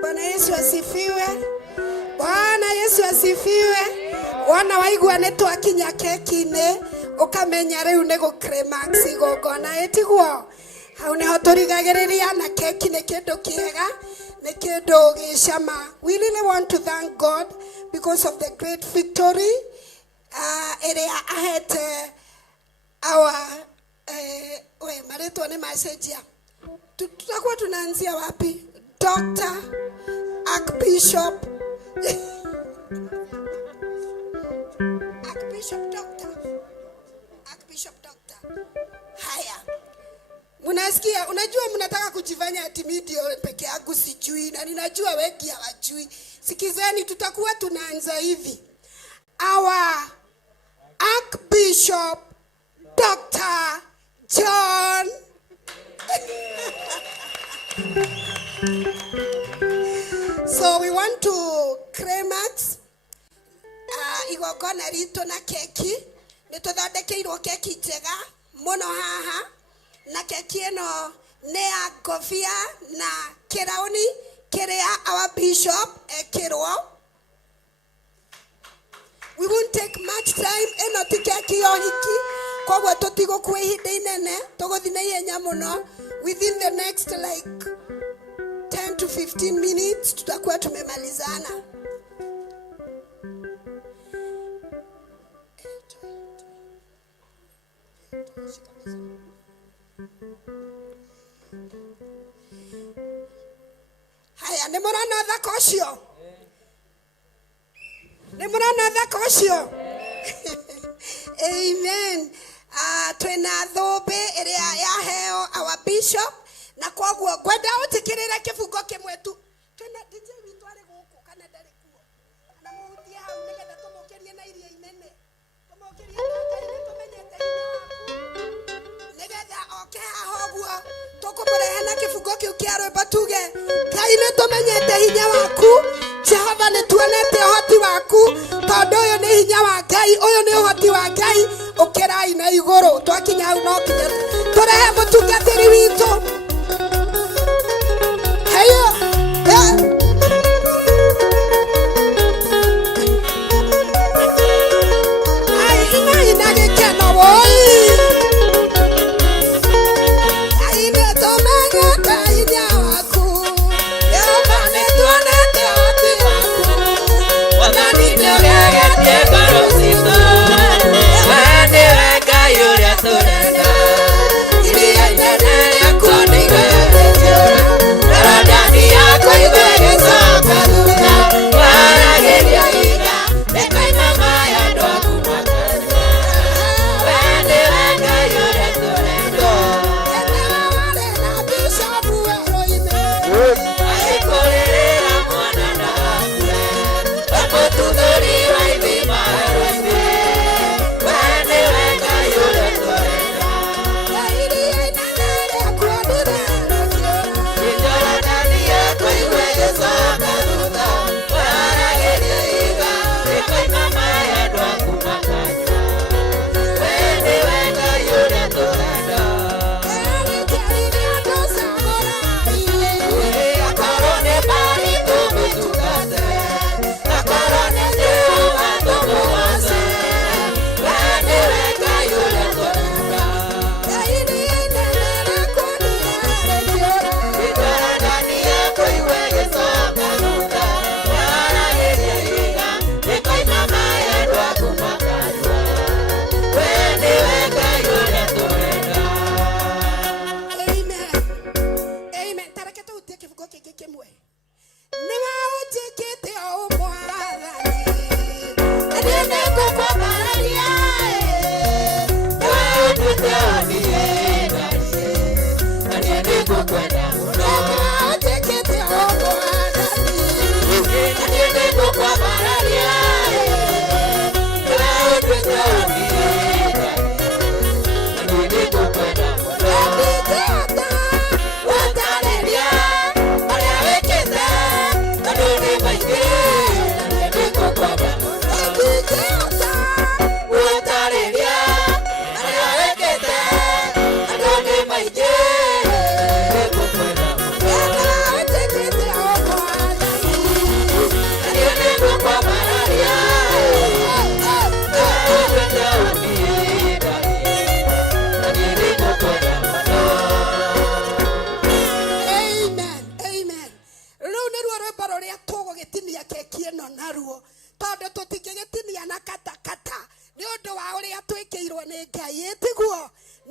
Bwana Yesu asifiwe. Bwana Yesu asifiwe. Wana waigua ne twakinya keki-ini ukamenya riu ni go climax igongona etiguo. Hau niho turigagiriria na keki ni kindu kiega, ni kindu gicama. We really want to thank God because of the great victory area ahead our maretwa ni message. Tutakuwa tunaanzia wapi? Dr. Archbishop Archbishop Doctor. Haya. Munasikia, unajua mnataka kujifanya ati media peke yangu sijui, na ninajua wengi hawajui. Sikizeni, tutakuwa tunaanza hivi. Our Archbishop Dr. John So we want to climax igongona rito na keki. Nituthandekeirwo keki njega muno haha, na keki ino ne ya ngobia na kirauni kiria our bishop ekirwo. We won't take much time eno ti keki yo hiki, kogwo tutigukwa ihinda inene, tuguthi na ihenya muno. Within the next like 10 to 15 minutes tutakuwa tumemalizana. murana thaka ucio ni murana thaka ucio amen. Twina thumbi iria yaheo our bishop na koguo ngwenda utikirire kifungo kimwe tu. Twina DJ witu ari guku kana ndari kuo na muhutie hau nigetha tumukirie na iria inene tumukirie na Ngai tumenyete nigetha oke hahoguo tukumurehe na kifungo kiu kia rwimbo tuge Ngai ni tumenyete hinya waku Jehova ni tuonete uhoti waku tondu uyu ni hinya wa Ngai uyu ni uhoti wa Ngai ukirai na iguru twakinya hau no kinya turehe mutungatiri witu heyo ai ina gikeno woi aine tumenyete hinya waku Jehova ni tuonete uhoti waku wathani ni ugegetie ngoro citu wende wenga yuria turenda iria inene riaku ni igwegekiura ndani yako igwegecoka thutha waragiria ira nikaima maya andu aku makania wende wenga yuria turenda wari na bishopu werũ-inĩ agĩkũrĩrĩra mwana na akue mũtuthũri wa ithima werũ-inĩ wende wenga yuria turenda iria inene rĩakuo ndĩrerekiũra ndani yako igwegecoka thutha waragiria iga nĩkoima maya andũ aku makanyua wende wenga yuria turenda akorwo nĩ mbari tũmũtungate akorwo nĩ Jehova tũmũgoce wende wenga yuria turenda iria inene rĩakuo ndĩrerekiũra ndani yako igwegecoka thutha waragiria iga nĩkoima maya andũ aku makanyua wende wenga yuria turenda. Amen. Amen. Tareke tuutie kifungo kĩngĩ kĩmwe. Nĩwe ũnjĩkĩte o Mwathani, na niĩ nĩngũkwambararia, nĩwe ũnduĩte o niĩ Ngai, na niĩ nĩngũkwenda mũno. Nĩwe ũnjĩkĩte o Mwathani, na niĩ nĩngũkwambararia, nĩwe ũnduĩte o niĩ Ngai, na niĩ nĩngũkwenda mũno. Ndingĩhota gũtarĩria ũrĩa wĩkĩte tondũ nĩ maingĩ na niĩ nĩngũkwenda mũno. Ndingĩhota gũtarĩria ũrĩa wĩkĩte tondũ nĩ maingĩ nĩngũkwenda mũno. Ũnjĩkĩte o Mwathani, na niĩ nĩngũkwambararia, nĩwe ũnduĩte o niĩ Ngai, na niĩ nĩngũkwenda mũno. Amen. Amen. Rĩu nĩruo rwĩmbo rũrĩa tũgũgĩtinia keki ĩno naruo tondũ tũtingĩgĩtinia na katakata nĩ ũndũ wa ũrĩa twĩkĩirwo nĩ Ngai tiguo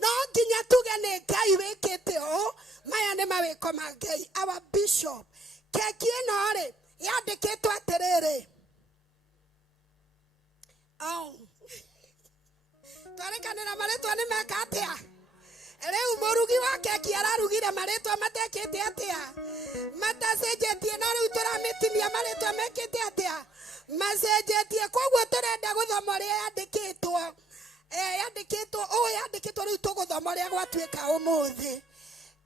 no nginya tuge nĩ Ngai wĩkĩte ũũ maya nĩ mawĩko ma Ngai. Our bishop keki ĩno rĩ yandĩkĩtwo atĩrĩrĩ twarĩkanĩra marĩtwa nĩ meka atĩa rĩu mũrugi wa keki ararugire marĩtwa matekĩte atĩa matacenjetie no rĩu tũramĩtinia marĩtwa mekĩte atĩa macenjetie koguo tũrenda gũthoma ũrĩa yandĩkĩtwo yandĩkĩtwo rĩu tũgũthoma ũrĩa gwatuĩka ũmũthĩ.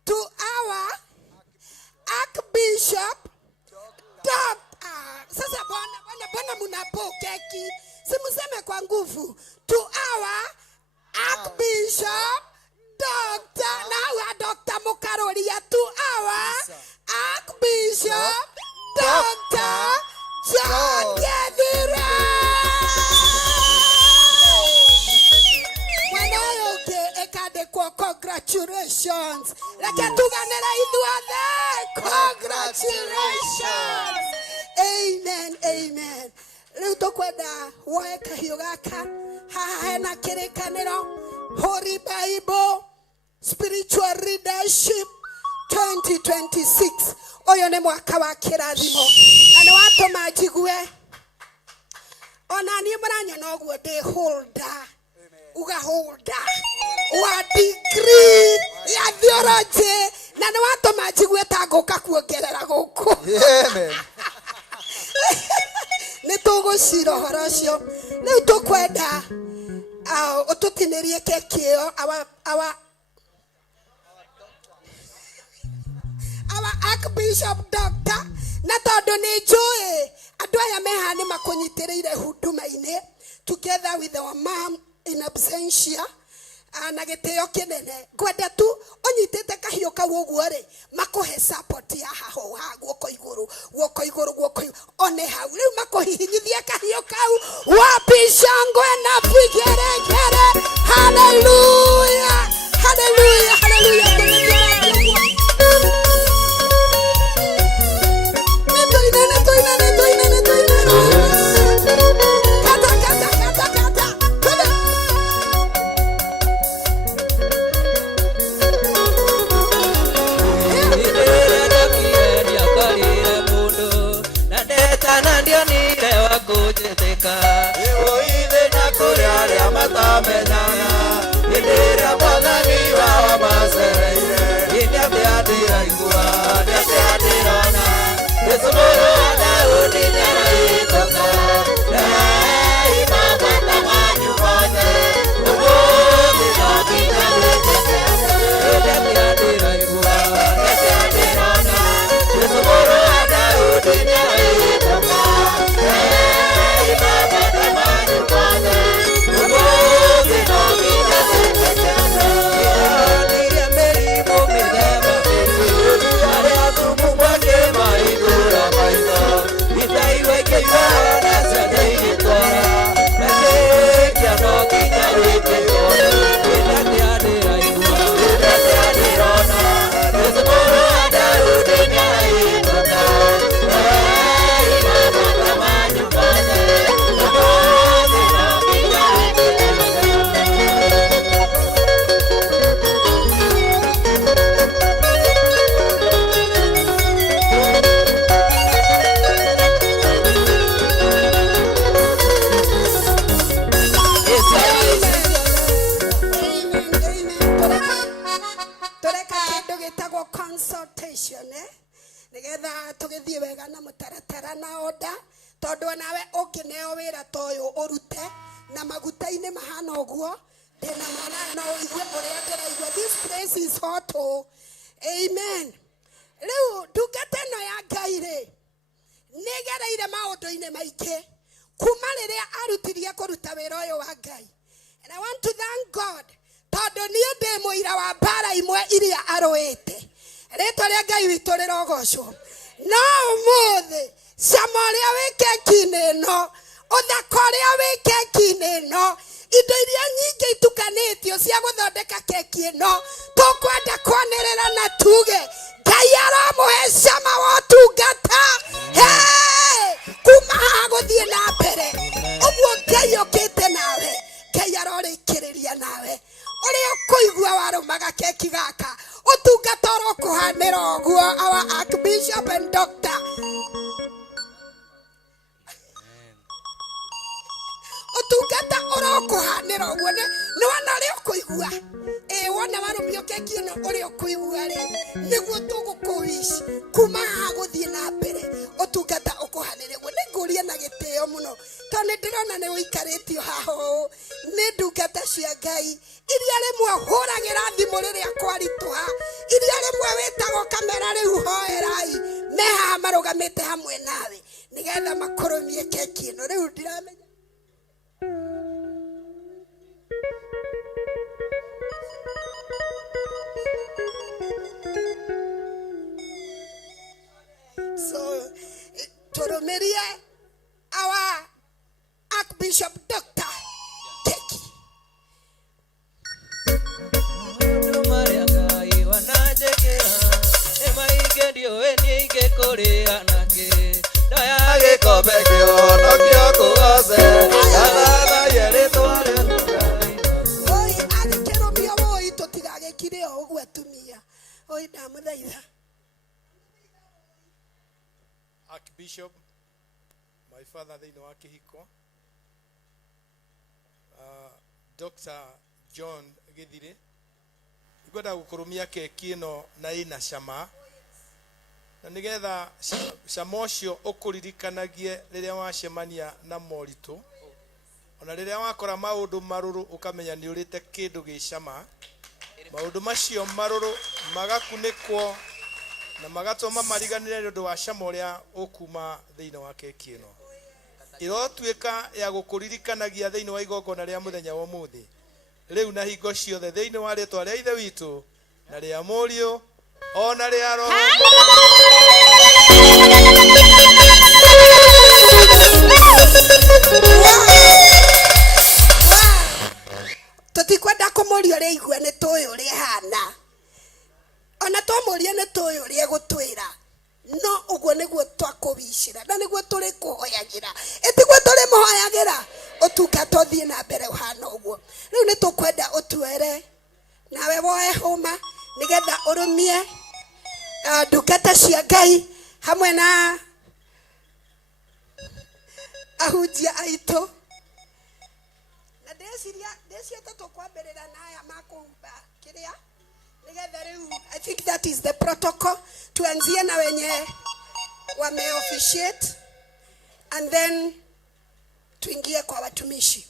To our Archbishop Dr. Sasa bwana mnapo keki simuseme kwa nguvu. To our Archbishop Dr. Now Dr. Mukaroria. To our Archbishop Dr. John Gedira. Congratulations. Congratulations. Amen. Amen. Riu tukwenda woe kahio gaka haha hena kirikaniro Holy Bible Spiritual Leadership 2026 Oyo ne mwaka wa kirathimo na ne watuma njigue ona ni muranyona oguo ndi holder uga holder wa degree ya theology na ne watuma njigue ta ngoka kuongerera guku. Amen. Ni tugucira horo cio riu tukwenda ututinirie keki iyo our Archbishop Doctor na tondu ni njui andu aya mehani makunyitiriire huduma-ini together with our mom in absentia na gitio kinene ngwenda tu unyitite kahio kau uguo ri makuhe support ya haho ha guoko iguru one hau riu makuhihinyithia kahio kau wapi shangwe na vigeregere. Hallelujah, hallelujah, hallelujah. This place is hot. Amen. Leo dukete no ya gaire. Negereire maundu-ini maingi kuma riria arutirie kuruta wira uyu wa Ngai. And I want to thank God tondu nie ndi muira wa bara imwe iria aruite. Ritwa ria Ngai witu rirogocwo. No umuthi cama uria wi keki-ini ino, uthaka uria wi keki-ini ino, indo iria nyingi itukanitio cia guthondeka keki ino tukwenda kwanirira na tuge Ngai aramuhe cama wa tungata kuma haha guthie na mbere. Uguo Ngai okite nawe, Ngai arorikiriria nawe uria ukuigua warumaga keki gaka utungata urokuhanira uguo. Our Archbishop and Doctor utungata urokuhanira uguo ni wana ri ukuigua wona warumio keki ino uri ukuigua ri niguo tugukuwish kuma haha guthie na mbere utungata ukuhanire uguo. Ninguria na gitio muno tondu ndirona ni uikaritio haho ni ndungata cia Ngai iria rimwe huragira thimu riria kwarituha, iria rimwe witagwo kamera riu hoerai me haha marugamite hamwe nawe nigetha makurumie keki ino. Riu ndiramenya so turumirie our Archbishop Doctor keki. Archbishop, my father thĩinĩ wa kĩhiko, Dr. John Githiri, ngwenda gũkũrũmia keki ĩno na ĩna cama, na nĩgetha cama ũcio ũkũririkanagie rĩrĩa wacemania na moritũ, ona rĩrĩa wakora maũndũ marũrũ ũkamenya nĩ ũrĩte kĩndũ gĩ cama, maũndũ macio marũrũ magakunĩkwo na magatũma mariganĩre nĩ ũndũ wa cama ũrĩa ũkuma thĩinĩ wa keki ĩno. Ĩrotuĩka ya gũkũririkanagia thĩinĩ wa igongona rĩa mũthenya wa ũmũthĩ. Rĩu na hingo ciothe thĩinĩ wa rĩtwa rĩa Ithe witũ na rĩa Mũriũ ona rĩa Roho. Tutikwenda kũmũria ũrĩa igua nĩ tũĩ ũrĩa hana. Ona twamũria nĩ tũĩ ũrĩa gũtwĩra. No ũguo nĩguo twakũbicira na nĩguo tũrĩ kũhoyagĩra. Ĩtiguo tũrĩ mũhoyagĩra ũtungata ũthiĩ na mbere ũhana ũguo. Rĩu nĩ tũkwenda ũtuere nawe woe hũma nĩgetha ũrũmie ndungata cia Ngai hamwe na ahunjia aitũ. Na ndeciria tũkwambĩrĩra na aya makũhumba kĩrĩa nĩgetha rĩu I think that is the protocol. Tuanzie na wenye wame officiate and then tuingie kwa watumishi.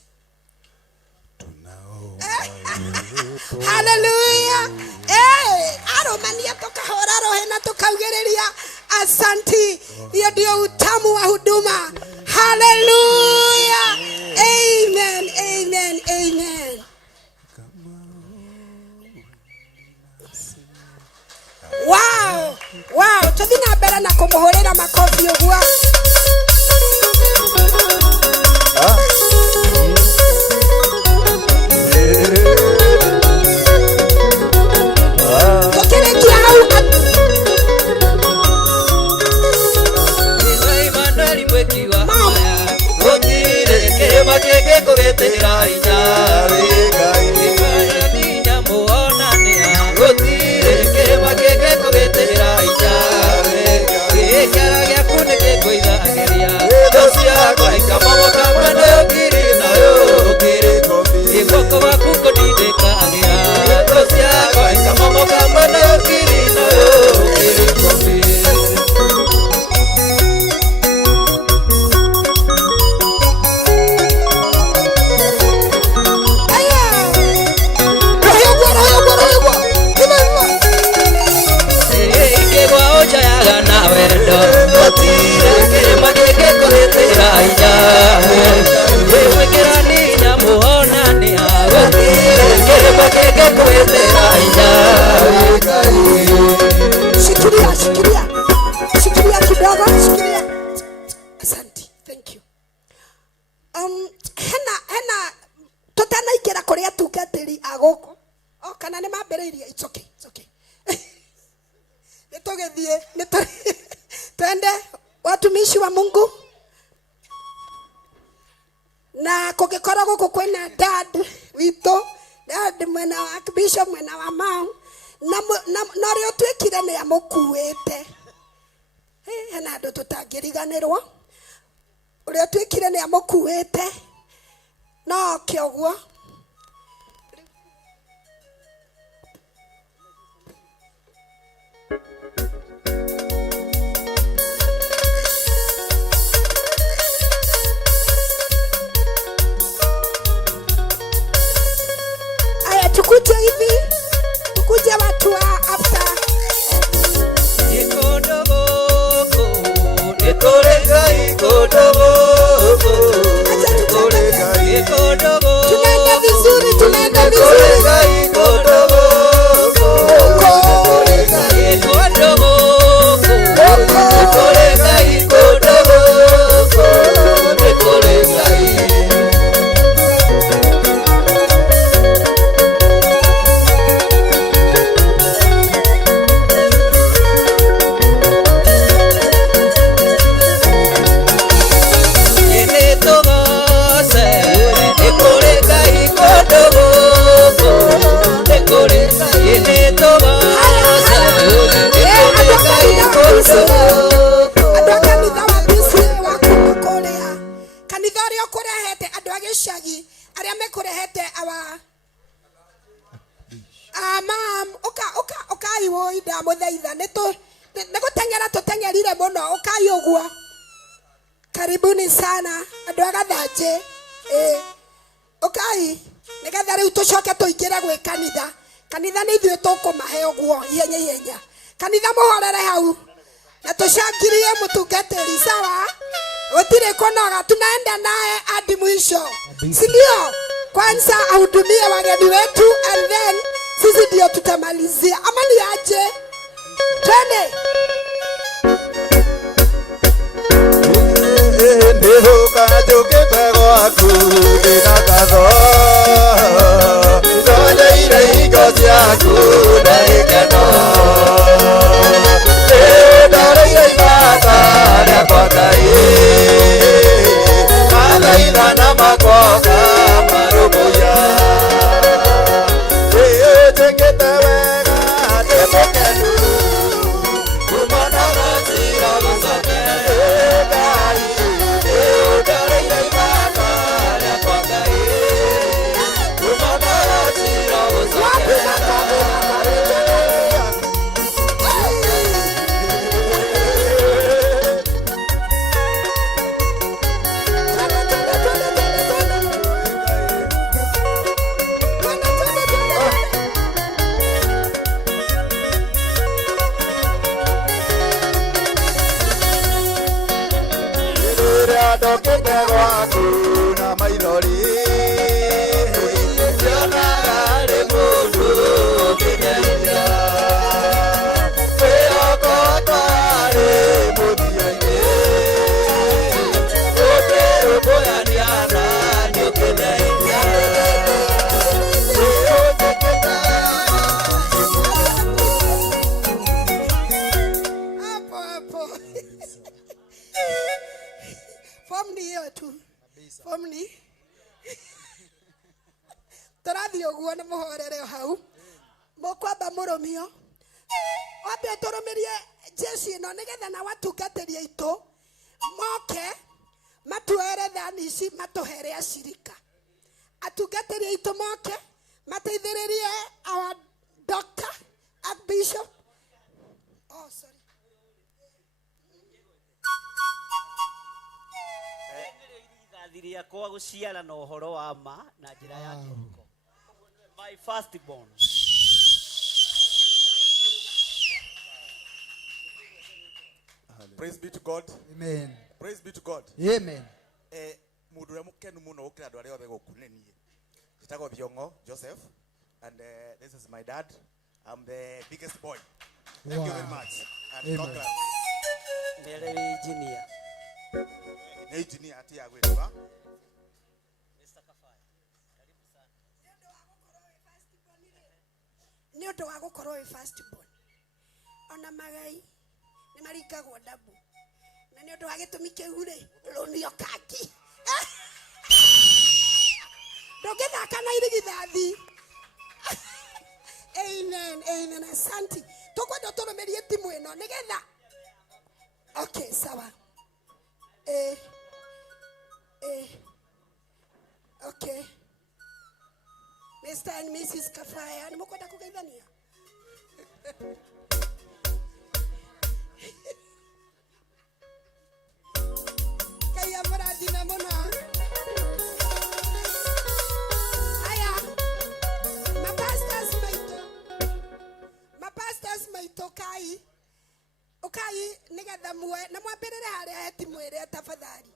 Hallelujah. Aromania tukahora roho na tukaugĩrĩria asanti. Hiyo ndio utamu wa huduma. Hallelujah. Amen. Amen. Amen. Wow. Wow. Tuthi na mbere na kũmũhũrĩra makofi ũguo. Shikilia kidogo, shikilia. Asante, thank you. Hena tutanaikira kuria tungatiri agoko. Kana nĩ mambĩrĩirie, it's okay, it's okay. Nitugithie, twende watumishi wa Mungu. Na kũngĩkorwo gũkũ kwĩna dad witũ, dad mwena wa Archbishop, mwena wa Mau, na rĩo twĩkire nĩ amũkuĩte. Hena andũ tũtangĩriganĩrwo. Ũrĩa twĩkire nĩ amũkuĩte. No kĩoguo. Tukuje hivi, tukuje watu wa after. Tunaenda vizuri, tunaenda vizuri. mam okai woi da muthaitha nigutengera tutengerire muno okai uguo. Karibuni sana andu agathanji okai nigetha riu tucoke tuingire gwi kanitha ni ithuĩ tukumahe uguo ihenya kanitha muhorere hau na tushangirie mutungatiri sawa. Utire kunoga, tunaenda naye hadi mwisho, si ndio? Kwanza ahudumie wageni wetu and then sisi ndio tutamalizia. Ama ni aje? Twende. Ndiho kajokete gwaku inakatho Ndoje ile iko ciaku na ikeno Ndore ile ibata ya kwa Ngai Malaika na makoka marubuya Tekete wega tekekenu Kumana rasira lusake My firstborn. Praise be to God. Amen. Praise be to God. Amen. Mundu ya mukenu muno ukira andu aria othe gukunenie. Jitagwo Thiongo Joseph and this is my dad. I'm the biggest boy. Thank you very much. And congrats. Mere engineer. Engineer ati ya gwetuba. Ni undu wa gukorwo wi firstborn ona magai ni maringagwo ndabu na ni undu wa gitumi kiu ri runio kangi ndungithaka na irigithathi. Amen. Asante. Tukwenda turumirie timu ino nigetha. Okay, sawa. Okay. Mr. and Mrs. Kafaya, ni mukwenda kugeithania? Kaya murathime muno. Aya. Mapastors maito kai. Ukai nigetha muwe na mwambirire haria heti mwire tafadhali.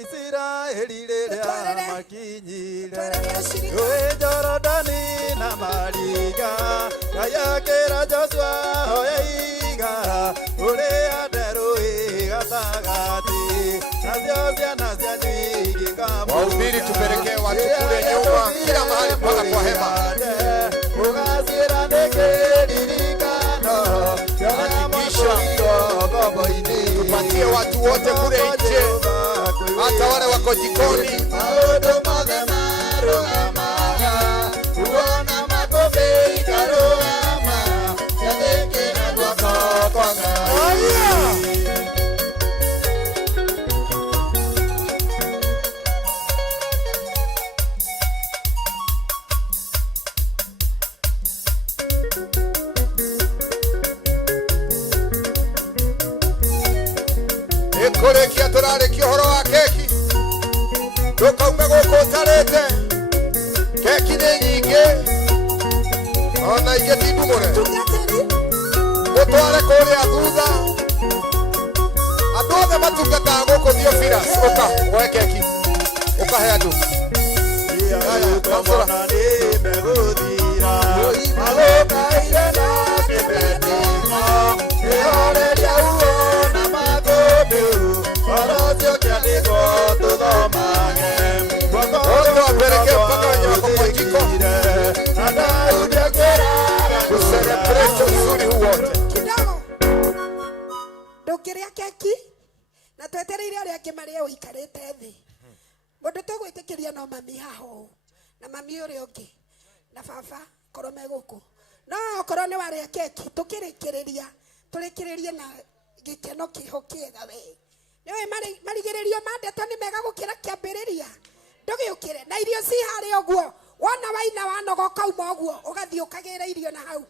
Israeli rĩrĩa makinyire rũĩ Jorodani na mariga Ngai akĩra Joshua oya iga ũrĩa nderũĩ gatagatĩ nacio ciana cianyu igĩkamũra. Wahubiri tupelekee watu kule nyuma kila mahali mpaka kwa hema. Ũgacĩra nĩ kĩririkano tupatie watu wote kule nje, hata wale wako jikoni. kurikia turarikia horo wa keki ndukaume guku utarite keki ni nyingi ona ingi ti ndumure mutware kuria thutha andu othe matungataga guku Theophilus uka woe keki ukahe andu ndukiria keki na twetereire aria angi maria uikarite thi mundu tugwitikiria no mami haho na mami uria ungi na baba korwo me guku no korwo ni waria keki tukirikiriria turikiririe na gikeno kiho kiega we niwe marigiririo mandeto ni mega gukira kiambiriria ndugiukire na irio ci hari oguo wona waina wanogoka uma oguo ugathii ukagira irio na hau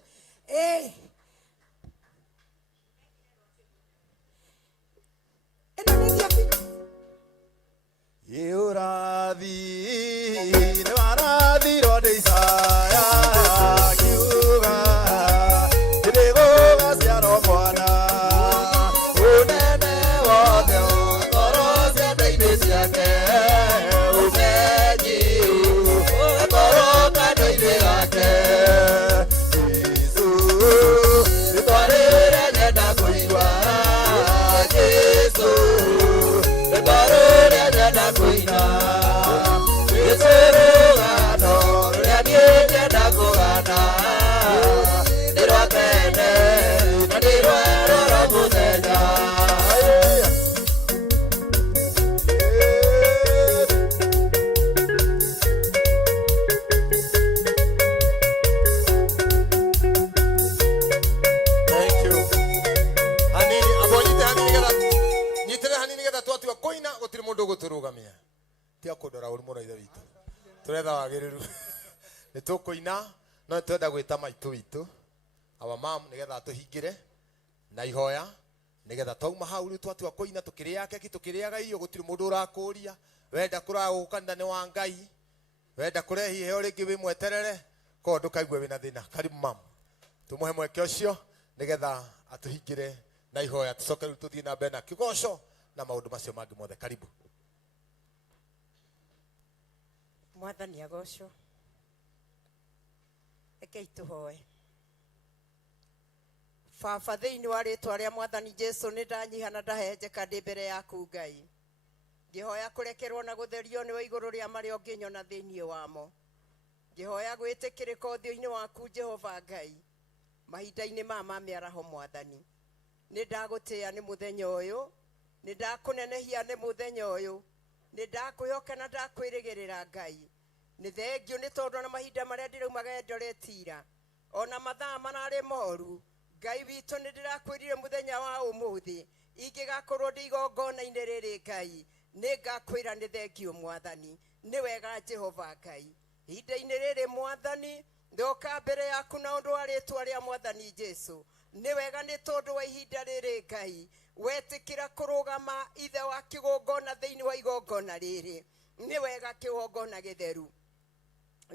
Yurathi ne warathi rode Isaya kiuga kirego gaciaro mwana unene wothe ngoro cia ndeithĩ ciake ucenji ngoro kanua-inĩ gake Jesu nĩtwarĩre nyenda kũigua Jesu nĩtwarĩre nyenda kũina Jesu rũgano rũrĩa niĩ nyenda kũgana nĩ rwa tene na nĩ rwerũ rwa mũthenya Thank you. Hanini abonyite hanini gada nyitere hanini gada twatua koina gutiri mundu guturugamia tia kudora uri mura ithe witu turetha wagiriru ni tukuina no twenda gwita maitu witu our mom nigetha tuhingire na ihoya nigetha twauma hau riu twatua koina tukiria keki tukiriaga irio gutiri mundu urakuria wenda kuraukanitha ni wa Ngai wenda kurehi heo ringi wi mweterere ko ndukaigue wina thina karibu mom tumuhe mweke ucio nigetha atuhingire na ihoya tucoke riu tuthii na mbere na kigoco na maundu macio mangi mothe karibu Mwathani agocwo rekei tuhoe Baba thiini wa ritwa ria Mwathani Jesu ni ndanyiha na ndahenjeka ndi mbere yaku Ngai ngihoya kurekerwo na gutherio ni wa iguru ria maria unginyona thiini wamo ngihoya gwitikirika uthio-ini waku Jehova Ngai mahinda-ini ma miaraho Mwathani ni ndagutia ni muthenya uyu ni ndakunenehia ni muthenya uyu ni ndakwihoka na ndakwirigirira Ngai ni thengio ni tondu na mahinda maria ndiraumaga endoretira ona mathaa manari moru Ngai witu ni ndirakwirire muthenya wa umuthi ingigakorwo ndi igongona-ini riri Ngai ni ngakwira ni thengio Mwathani ni wega Jehova Ngai ihinda-ini riri Mwathani ndoka mbere yaku na undu wa ritwa ria Mwathani Jesu ni wega ni tondu wa ihinda riri Ngai wetikira kurugama ithe wa kigongona thiini wa igongona riri ni wega kigongona githeru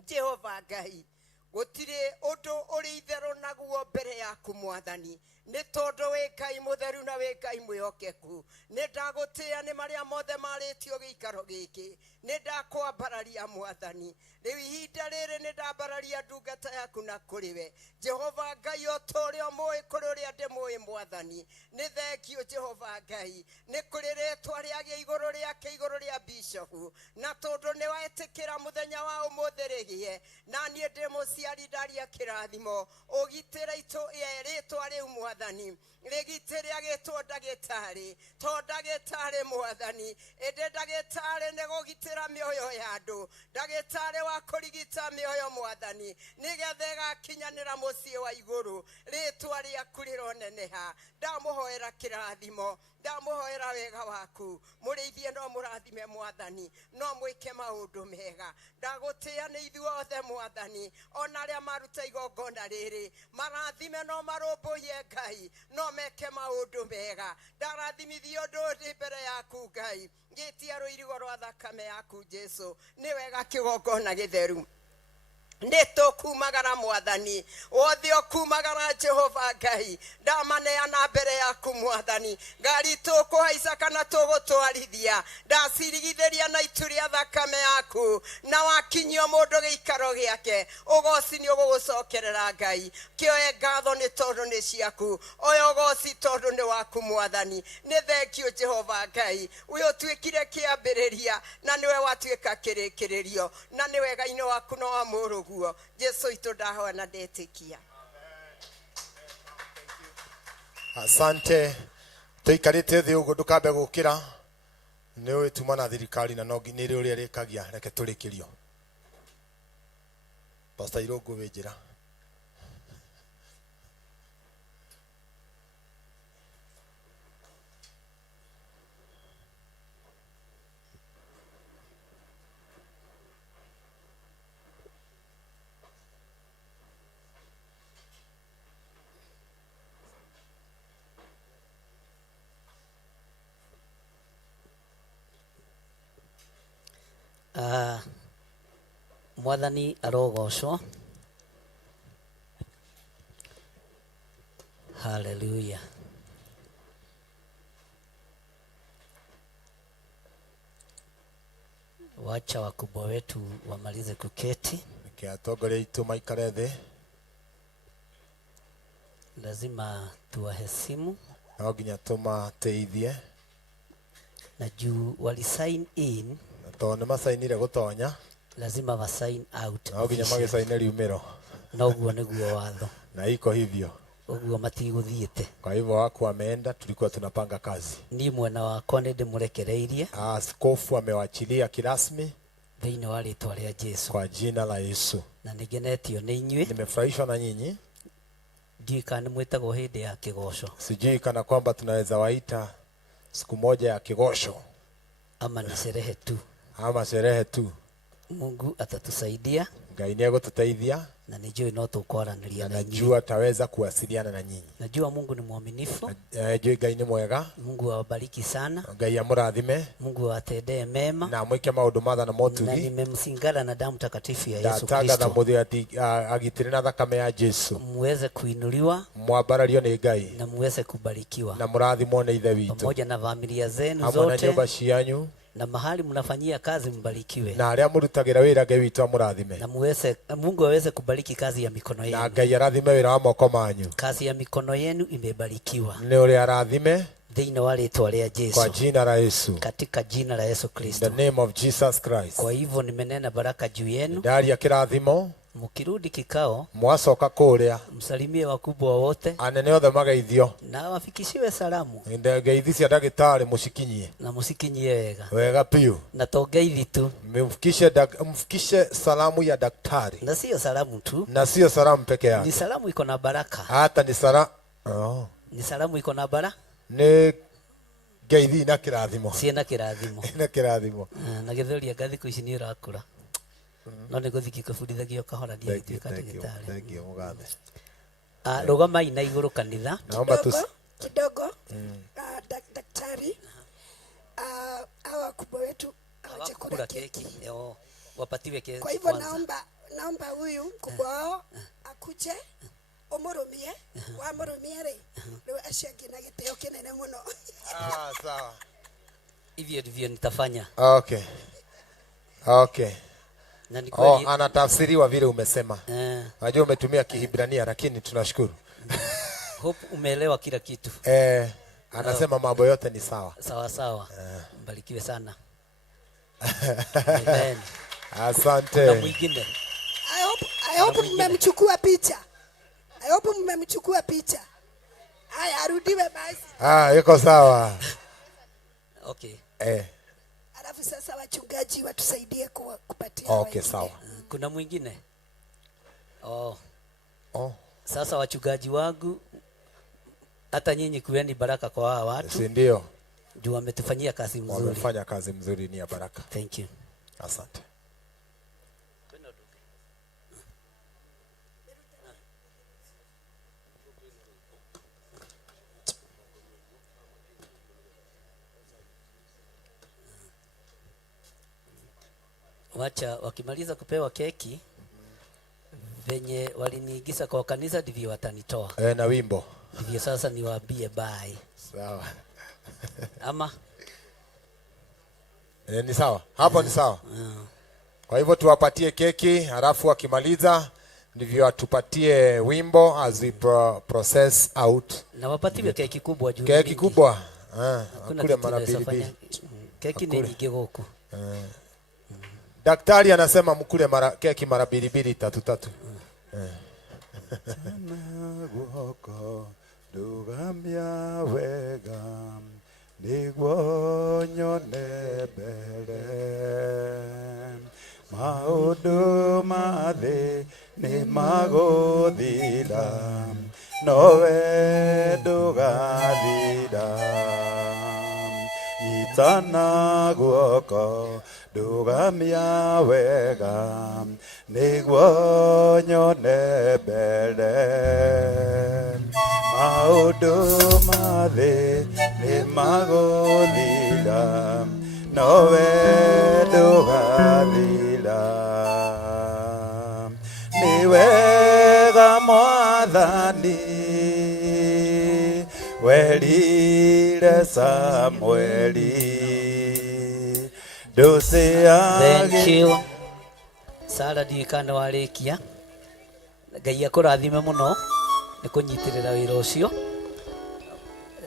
Jehova Ngai gutiri undu uri itheru naguo mbere yaku Mwathani ni tondu wi Ngai mutheru na wi Ngai mwihokeku ni ndagutia ni maria mothe maritio giikaro giki ni ndakwambararia Mwathani riu ihinda riri ni ndambararia ndungata yaku na kuriwe Jehova Ngai otorio moi kuri uria ndi moi Mwathani ni thengio Jehova Ngai ni kuri ritwa riagia iguru riake iguru ria bishop na tondu ni waetikira muthenya wa umuthirigie na nie ndi muciari ndaria kirathimo ugitira itu ritwa riu Mwathani rigitire agitwo ndagitari to ndagitari Mwathani ende ndagitari ni gugitira mioyo ya andu ndagitari wa kurigita mioyo Mwathani nigetha gakinyanira mucie wa iguru ritwa riaku rironeneha ndamuhoera kirathimo ndamuhoera wega waku murithie no murathime Mwathani no mwike maundu mega ndagutia ni ithuothe Mwathani ona ria maruta igongona riri marathime no marumbuye Ngai no meke maundu mega ndarathimithio ndundi mbere yaku Ngai ngitia ruirigo rwa thakame yaku Jesu ni wega kigongona githeru nitukumagara mwathani wothe okumagara Jehova Ngai ndamaneana mbere yaku mwathani ngari tukuhaica kana tugutwarithia ndacirigithiria na itu ria thakame yaku na wakinyio mundu giikaro giake ugoci ni ugugucokerera Ngai kioe ngatho ni tondu ni ciaku oyo ugoci tondu ni waku mwathani ni thengio Jehova Ngai uyo twikire kiambiriria na niwe watuika kirikiririo na ni wega ino waku no amuru Jesu itu ndahoa na ndetikia. Asante. Tuikarite thi ugu ndukambe gukira ni wituma na thirikari na no nginiri uria rikagia reke turikirio. Pastor Irogo wejira. Mwathani arogocwo. Hallelujah. Wacha wakubwa wetu wamalize kuketi. Kiatogole itu maikare thi. Lazima tuwaheshimu. No nginya tumateithie. Na juu wali sign in to nä macainire gå tonya lazima va sign out no nginya magicaine riumiro na uguo niguo watho na iko hivyo uguo matiguthiite. Kwa hivyo wako ameenda, tulikuwa tunapanga kazi. Ni mwana wako nä ndä må rekereirie. Askofu amewachilia kirasmi thĩinĩ wa rĩtwa rĩa Jesu, kwa jina la Yesu. Na nĩngenetio nĩ inyuĩ. Nimefurahishwa na nyinyi. Ndiũĩ kana nĩ mwĩtagwo hĩndĩ ya kĩgoco. Sijui kana kwamba tunaweza waita siku moja ya kigosho ama ni sherehe tu. Ama sherehe tu. Mungu atatusaidia. Ngai nĩ egũtũteithia. Na nijue no tukwaranĩria na inyuĩ. Najua taweza kuwasiliana na nyinyi. Najua Mungu ni mwaminifu. Najua Ngai nĩ mwega. Mungu awabariki sana. Ngai amũrathime. Mungu awatendee mema. Na mwike maũndũ matha na motugi. Na nimemsingala na damu takatifu ya Yesu Kristo. Ndatangatha mũthia agitĩre na thakame ya Jesu. Muweze kuinuliwa. Mwambarario nĩ Ngai. Na muweze kubarikiwa. Na mũrathimwo nĩ ithe witũ. Pamoja na familia zenu zote. Hamwe na nyũmba cianyu. Na mahali mnafanyia kazi mbarikiwe. Na arĩa mũrutagĩra wĩra Ngai witũ amũrathime. Na muweze Mungu aweze kubariki kazi ya mikono yenu. Na Ngai arathime wĩra wa moko manyu. Kazi ya mikono yenu imebarikiwa. Nĩ ũrĩa arathime. Thĩinĩ wa rĩtwa rĩa Jesu. Kwa jina la Yesu. Katika jina la Yesu Kristo. In the name of Jesus Christ. Kwa hivyo nimenena baraka juu yenu. Ndaria kĩrathimo. Mukirudi kikao, mwacoka kũrĩa, msalimie wakubwa wote, anene othe magaithio, na wafikishiwe salamu. Ngeithi cia ndagĩtarĩ mũcikinyie, na musikinyie wega wega piu, na to ngeithi tu, mfikishe salamu ya daktari, na sio salamu tu, na sio salamu peke yake, ni salamu iko na baraka, hata ni ni salamu iko na baraka, ni ngeithi na kĩrathimo, ciena kĩrathimo, na kĩrathimo, na gĩthũria ngathi kũ ici nĩ ũrakũra. No nĩ gũthiki kũbundithagio kahora nĩ gĩtuĩka ndagĩtarĩ. Thank you mũgathe. Rũgamai na igũrũ kanitha. Naomba kidogo daktari hawa kubwa wetu hawakula keki. Wapatiwe keki. Kwa hivyo naomba huyu mkubwa wao akuje umurumie wamurumie rĩ rĩu aciangi na gĩtĩo kĩnene mũno. Sawa. Hivyo ndivyo nitafanya. Okay. Anatafsiriwa vile umesema. Najua umetumia Kihibrania lakini tunashukuru. Hope umeelewa kila kitu. Anasema mambo yote ni sawa. Sawa. Mbarikiwe sana. Amen. Asante. Na mwingine. I hope mmemchukua picha. Haya arudiwe basi. Yuko sawa. Okay. Alafu sasa wachungaji watusaidie kupatia. Okay, sawa. Kuna mwingine? Sasa wachungaji wangu, hata nyinyi kueni baraka kwa hawa watu. Si ndio? Ndio wametufanyia kazi nzuri. Wamefanya kazi nzuri, ni ya baraka. Thank you. Asante. wacha wakimaliza kupewa keki venye waliniingiza kwa kanisa ndivyo watanitoa. Na wimbo. Ndivyo sasa niwaambie bye. Sawa. Ama ni sawa. Hapo ni sawa. Kwa hivyo tuwapatie keki, halafu wakimaliza ndivyo atupatie wimbo as we process out. Na wapatiwe keki kubwa juu. Keki kubwa. Kule mara mbili. Keki ni nyingi huko. Daktari anasema mkule keki mara mbili tatu. Guoko ndugamia wega niguo nyone mbere maundu mathi ni maguthira nowe ndugathira nyitana guoko ndugamia wega niguo nyone mbere maundu mathi ni maguthira nowe ndugathira ni wega mwathani werire Samueli Thank you. Sara ndikana warikia. Ngai akurathime muno ni kunyitirira wira ucio.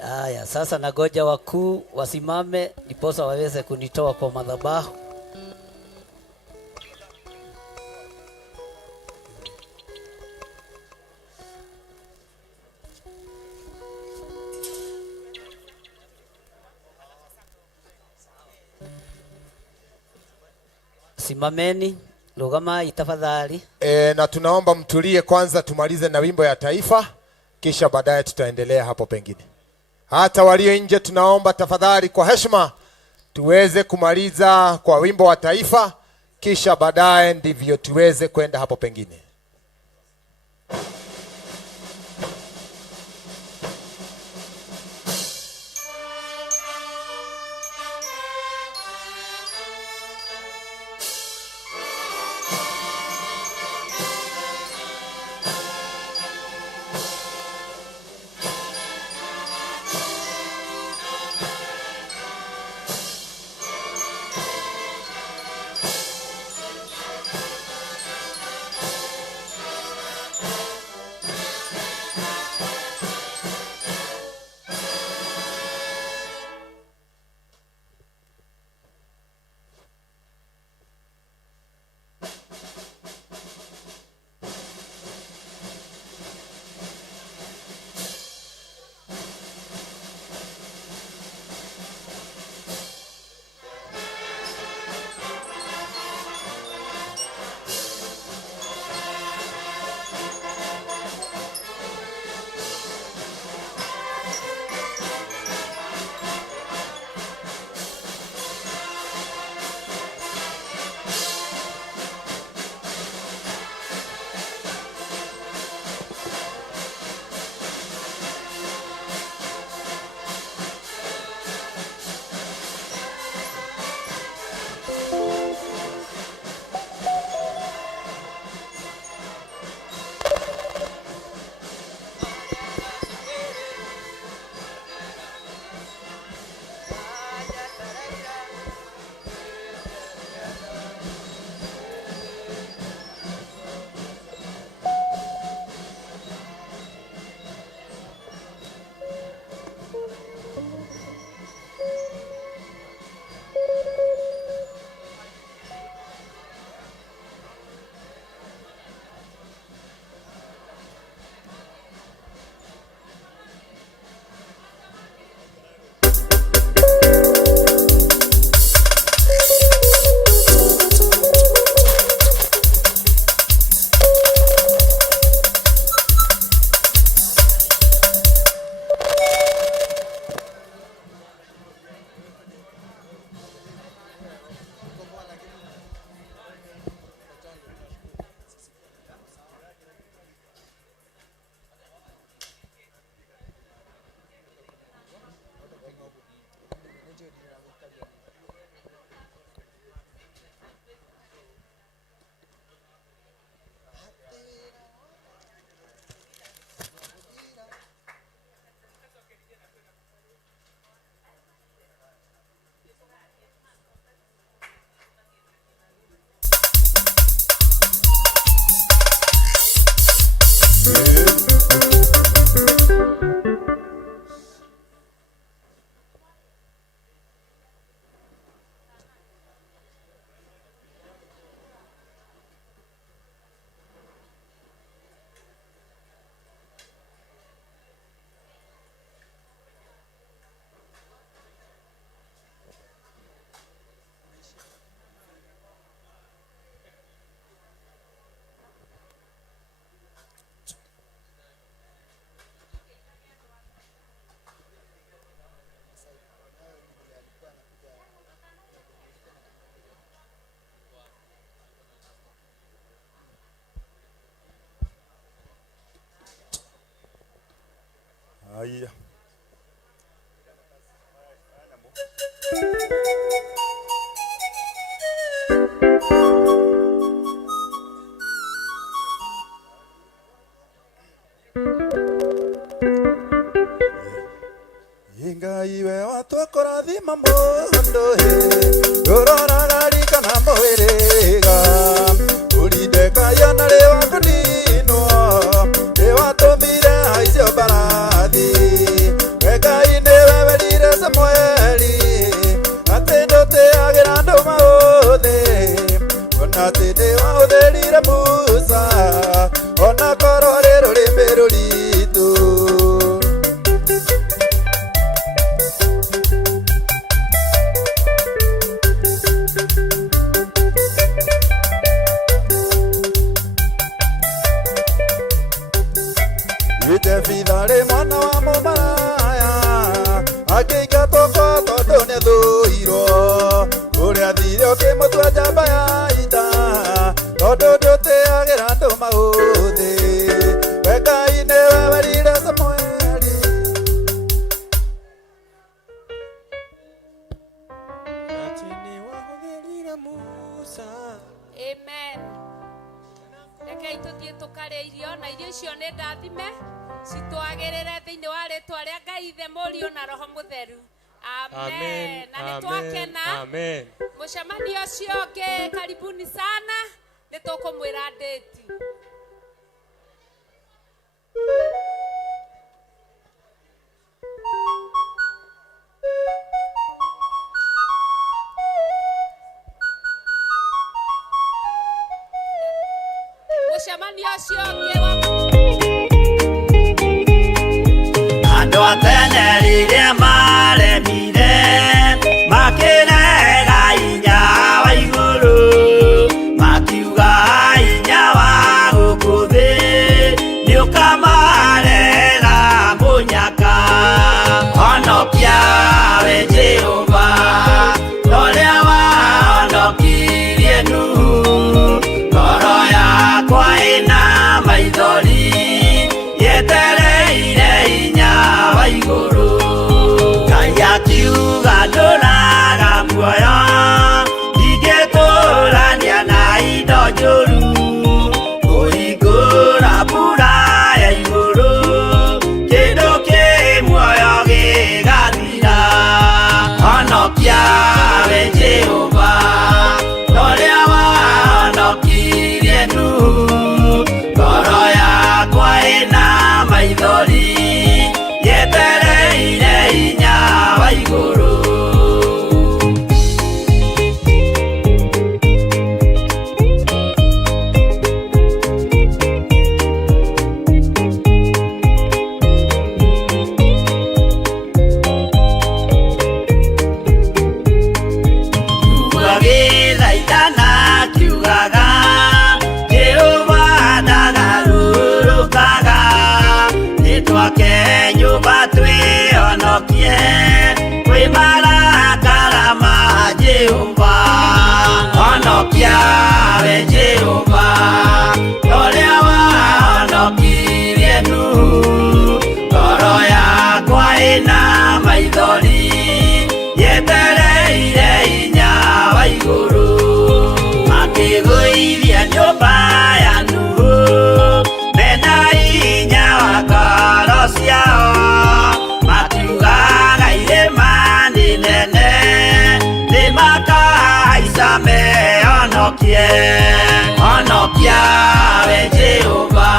Haya, sasa nagoja wakuu wasimame ndiposa waweze kunitoa kwa madhabahu. Simameni, rugamai tafadhali. Na tunaomba mtulie kwanza tumalize na wimbo ya taifa, kisha baadaye tutaendelea hapo pengine. Hata walio nje tunaomba tafadhali kwa heshima tuweze kumaliza kwa wimbo wa taifa, kisha baadaye ndivyo tuweze kwenda hapo pengine. Haya. Ingai we watwakora thima mondo he Dorora gari kana moerega Ulideka yana lewa kuninwa Ewa tomire haisio barathi Weka inde wewe lire Samueli Atendo te agerando maothe Ona tende waothe lire Musa Ona korore rore merolitu Vidare mwana wa mumaraya Akiga toko todo ne dhuiro Uria thire okimutwa jamba ya ita Todo dote agerando mauthe Weka ine wewerire Samueli Atini wahũthĩrire Musa. Amen. Rekei tũthiĩ tũkarĩa irio na irio icio nĩ ndathime citwagĩrĩre thĩinĩ wa rĩtwa rĩa Ngai Ithe Mũriũ na Roho Mũtheru. Amen. Na nĩtwakena mũcemanio ũcio ũngĩ karibuni sana nĩtũkũmwĩra ndĩti. Mũcemanio ũcio ũngĩ wa andũ a tene rĩrĩa maremire makĩrega hinya wa igũrũ makiuga hinya wa gũkũ thĩ nĩũkamarera mũnyaka honokia we Jehova ũrĩa wahonokirie Nuhu ngoro yakwa ĩna maithori yetereire hinya wa igũrũ Ngai akiuga ndũraga muoyo ndingĩtũrania na indo njũru kũhingũra mbura ya igũrũ kĩndũ kĩ muoyo gĩgathira honokia we Jehova ũrĩa wahonokirie Nuhu ngoro yakwa ĩna maithori yetereire hinya wa igũrũ Gĩthaithana kiugaga Jehova ndagarũrũkaga nĩtwake nyũmba twĩhonokie kwĩ marakara ma Jehova honokia we Jehova ũrĩa wahonokirie Nuhu ngoro yakwa ĩna maithori yetereire hinya wa igũrũ akĩgũithia nyũmba ya Nuhu mena hinya wa ngoro ciao makiugaga irĩma nĩ nene nĩmakahaica mehonokie honokia we Jehova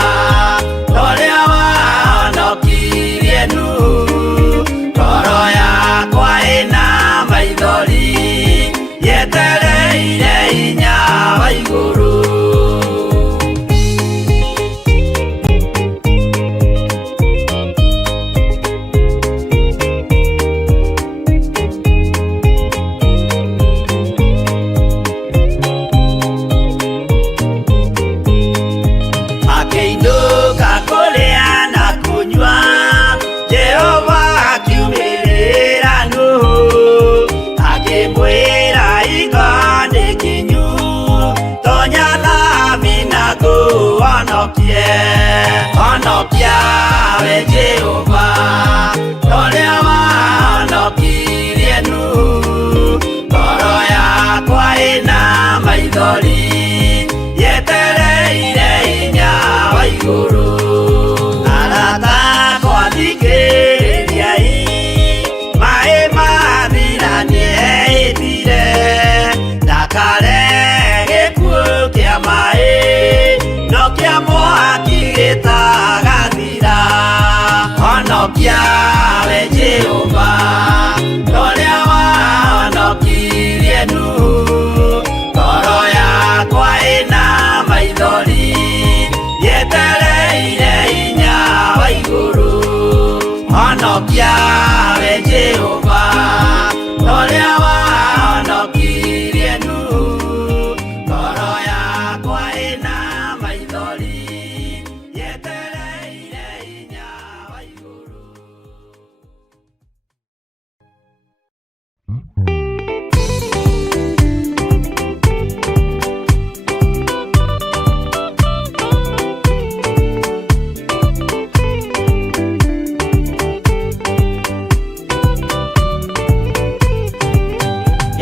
we Jehova ũrĩa wahonokirie Nuhu ngoro yakwa ĩna maithori yetereire hinya wa igũrũ arata akwa thikĩrĩriai maĩ mathira nĩehĩtire ndakare gĩkuũ kĩa maĩ no kĩa mwaki gĩtagathira honokia we Jehova ũrĩa wahonokirie Nuhu ngoro yakwa ĩna maithori yetereire hinya wa igũrũ honokia we Jehova ũrĩa wahonokirie Nuhu ngoro yakwa ĩna maithori yetereire hinya wa igũrũ.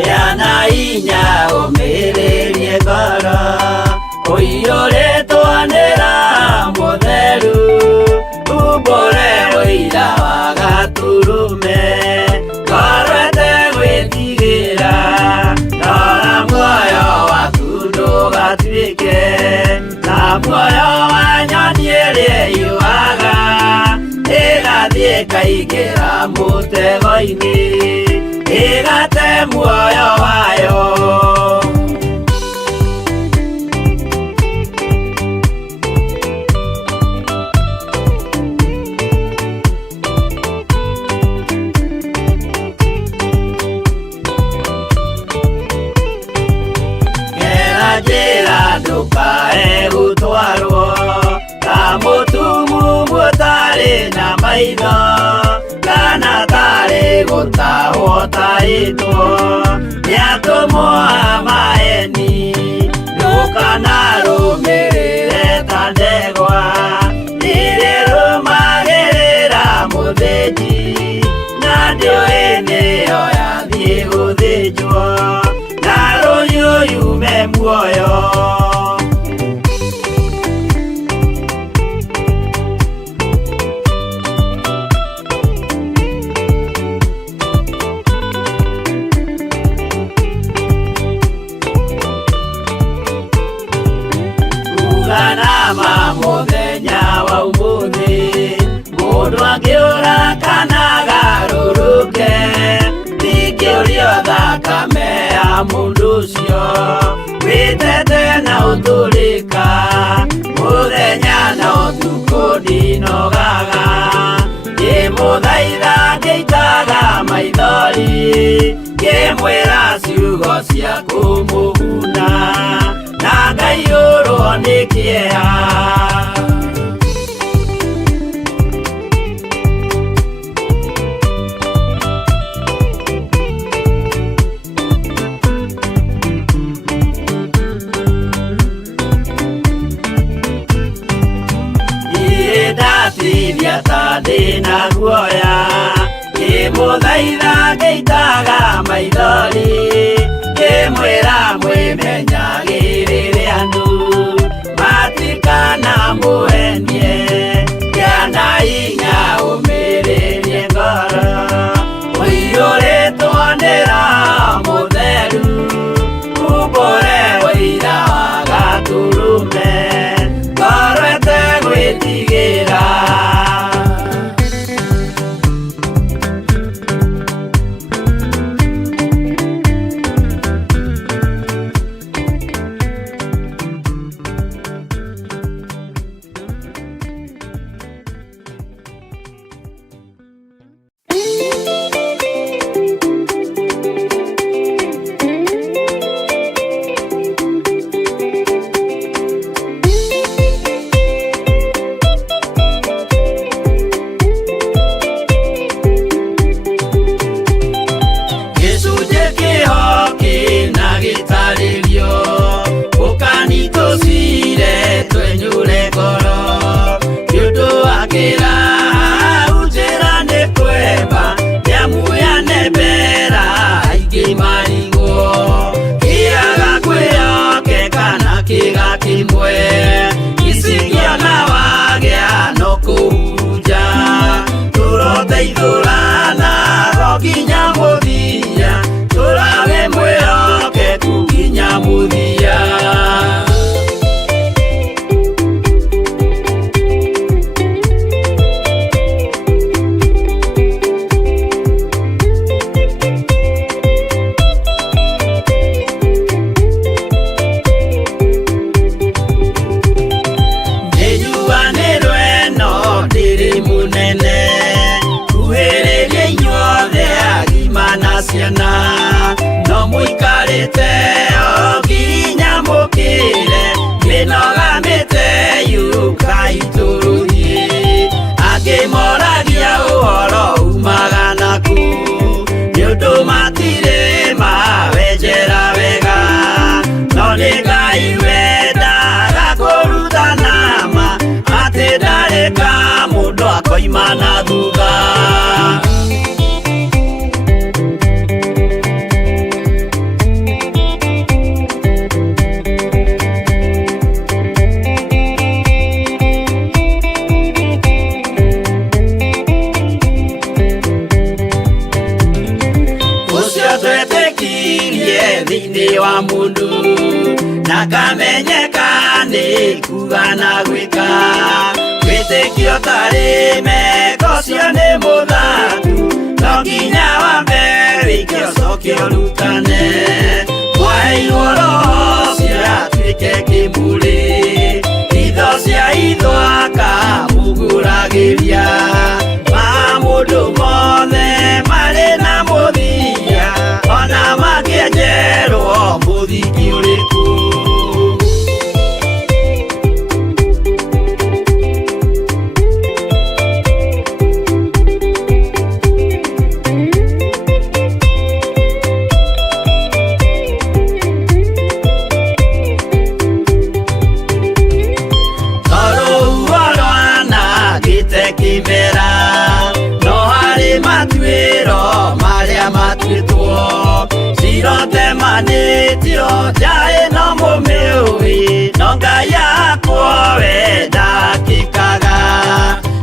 Yana inya ũmĩrĩrie ngoro ũiyũrĩtwo nĩ Roho Mũtheru umbũre ũira wa Gatũrũme ngoro ĩtegwĩtigĩra rora muoyo waku ndũgatuĩke ta muoyo wa nyoni ĩrĩa ĩyũaga ĩgathiĩ ĩkaingĩra mũtego-inĩ ĩgate muoyo wayo gera njĩra ndũkae gũtwarwo ta mũtumumu ũtarĩ na maitho kana tarĩ gũtahwo tarĩtwo nĩatũmwo a maeni ndũkanarũmĩrĩre ta ndegwa ĩrĩrũmagĩrĩra mũthĩnji na ndĩũĩ nĩyo yathiĩ gũthĩnjwo na rũyũyume muoyo uganama mũthenya wa ũmũthĩ mũndũ angĩũra kana garũrũke ndingĩũrio thakame ya mũndũ ũcio wĩtete na ũtũrĩka mũthenya na ũtukũ ndinogaga ngĩmũthaitha ngĩitaga maithori ngĩmwĩra ciugo cia kũmũguna na ngaiyũrwo nĩ kĩeha ndatithia ta ndĩna guoya ngĩmũthaitha ngĩitaga maithori ngĩmwĩra mwĩmenyagĩrĩre andũ matikana mũhenie gĩana hinya ũmĩrĩrie ngoro ũiyũrĩtwo nĩ Roho Mũtheru umbũre ũira wa Gatũrũme ngoro ĩtegwĩtigĩra mete oginya mukire minogamete yuka ituruhi akimoragia uhoro umagana ku niundu matire mawenjera wega no ni Ngai wendaga kurutana ma ati ndareka mundu akoima na thutha. Thini wa mundu nakamenyeka ni kuga na gwika witikio tari meko cio ni muthatu no nginya wambe wikio cokio rutane mwairwo roho cio atuike kimuri itho cia ithwaka muguragiria ma mundu mothe mari na muthia ona makienjerwo muthiki uriku. Sirote manitio jae no mumiui nonga yakwo wenda kikaga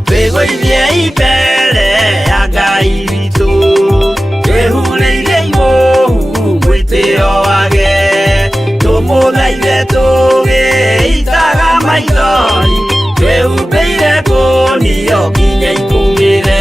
twigwithie ibere ya Ngai witu twehureire imuhu mwitio wage tumuthaithe tugiitaga maithori twehumbeire ngunio nginya ikumire.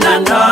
na no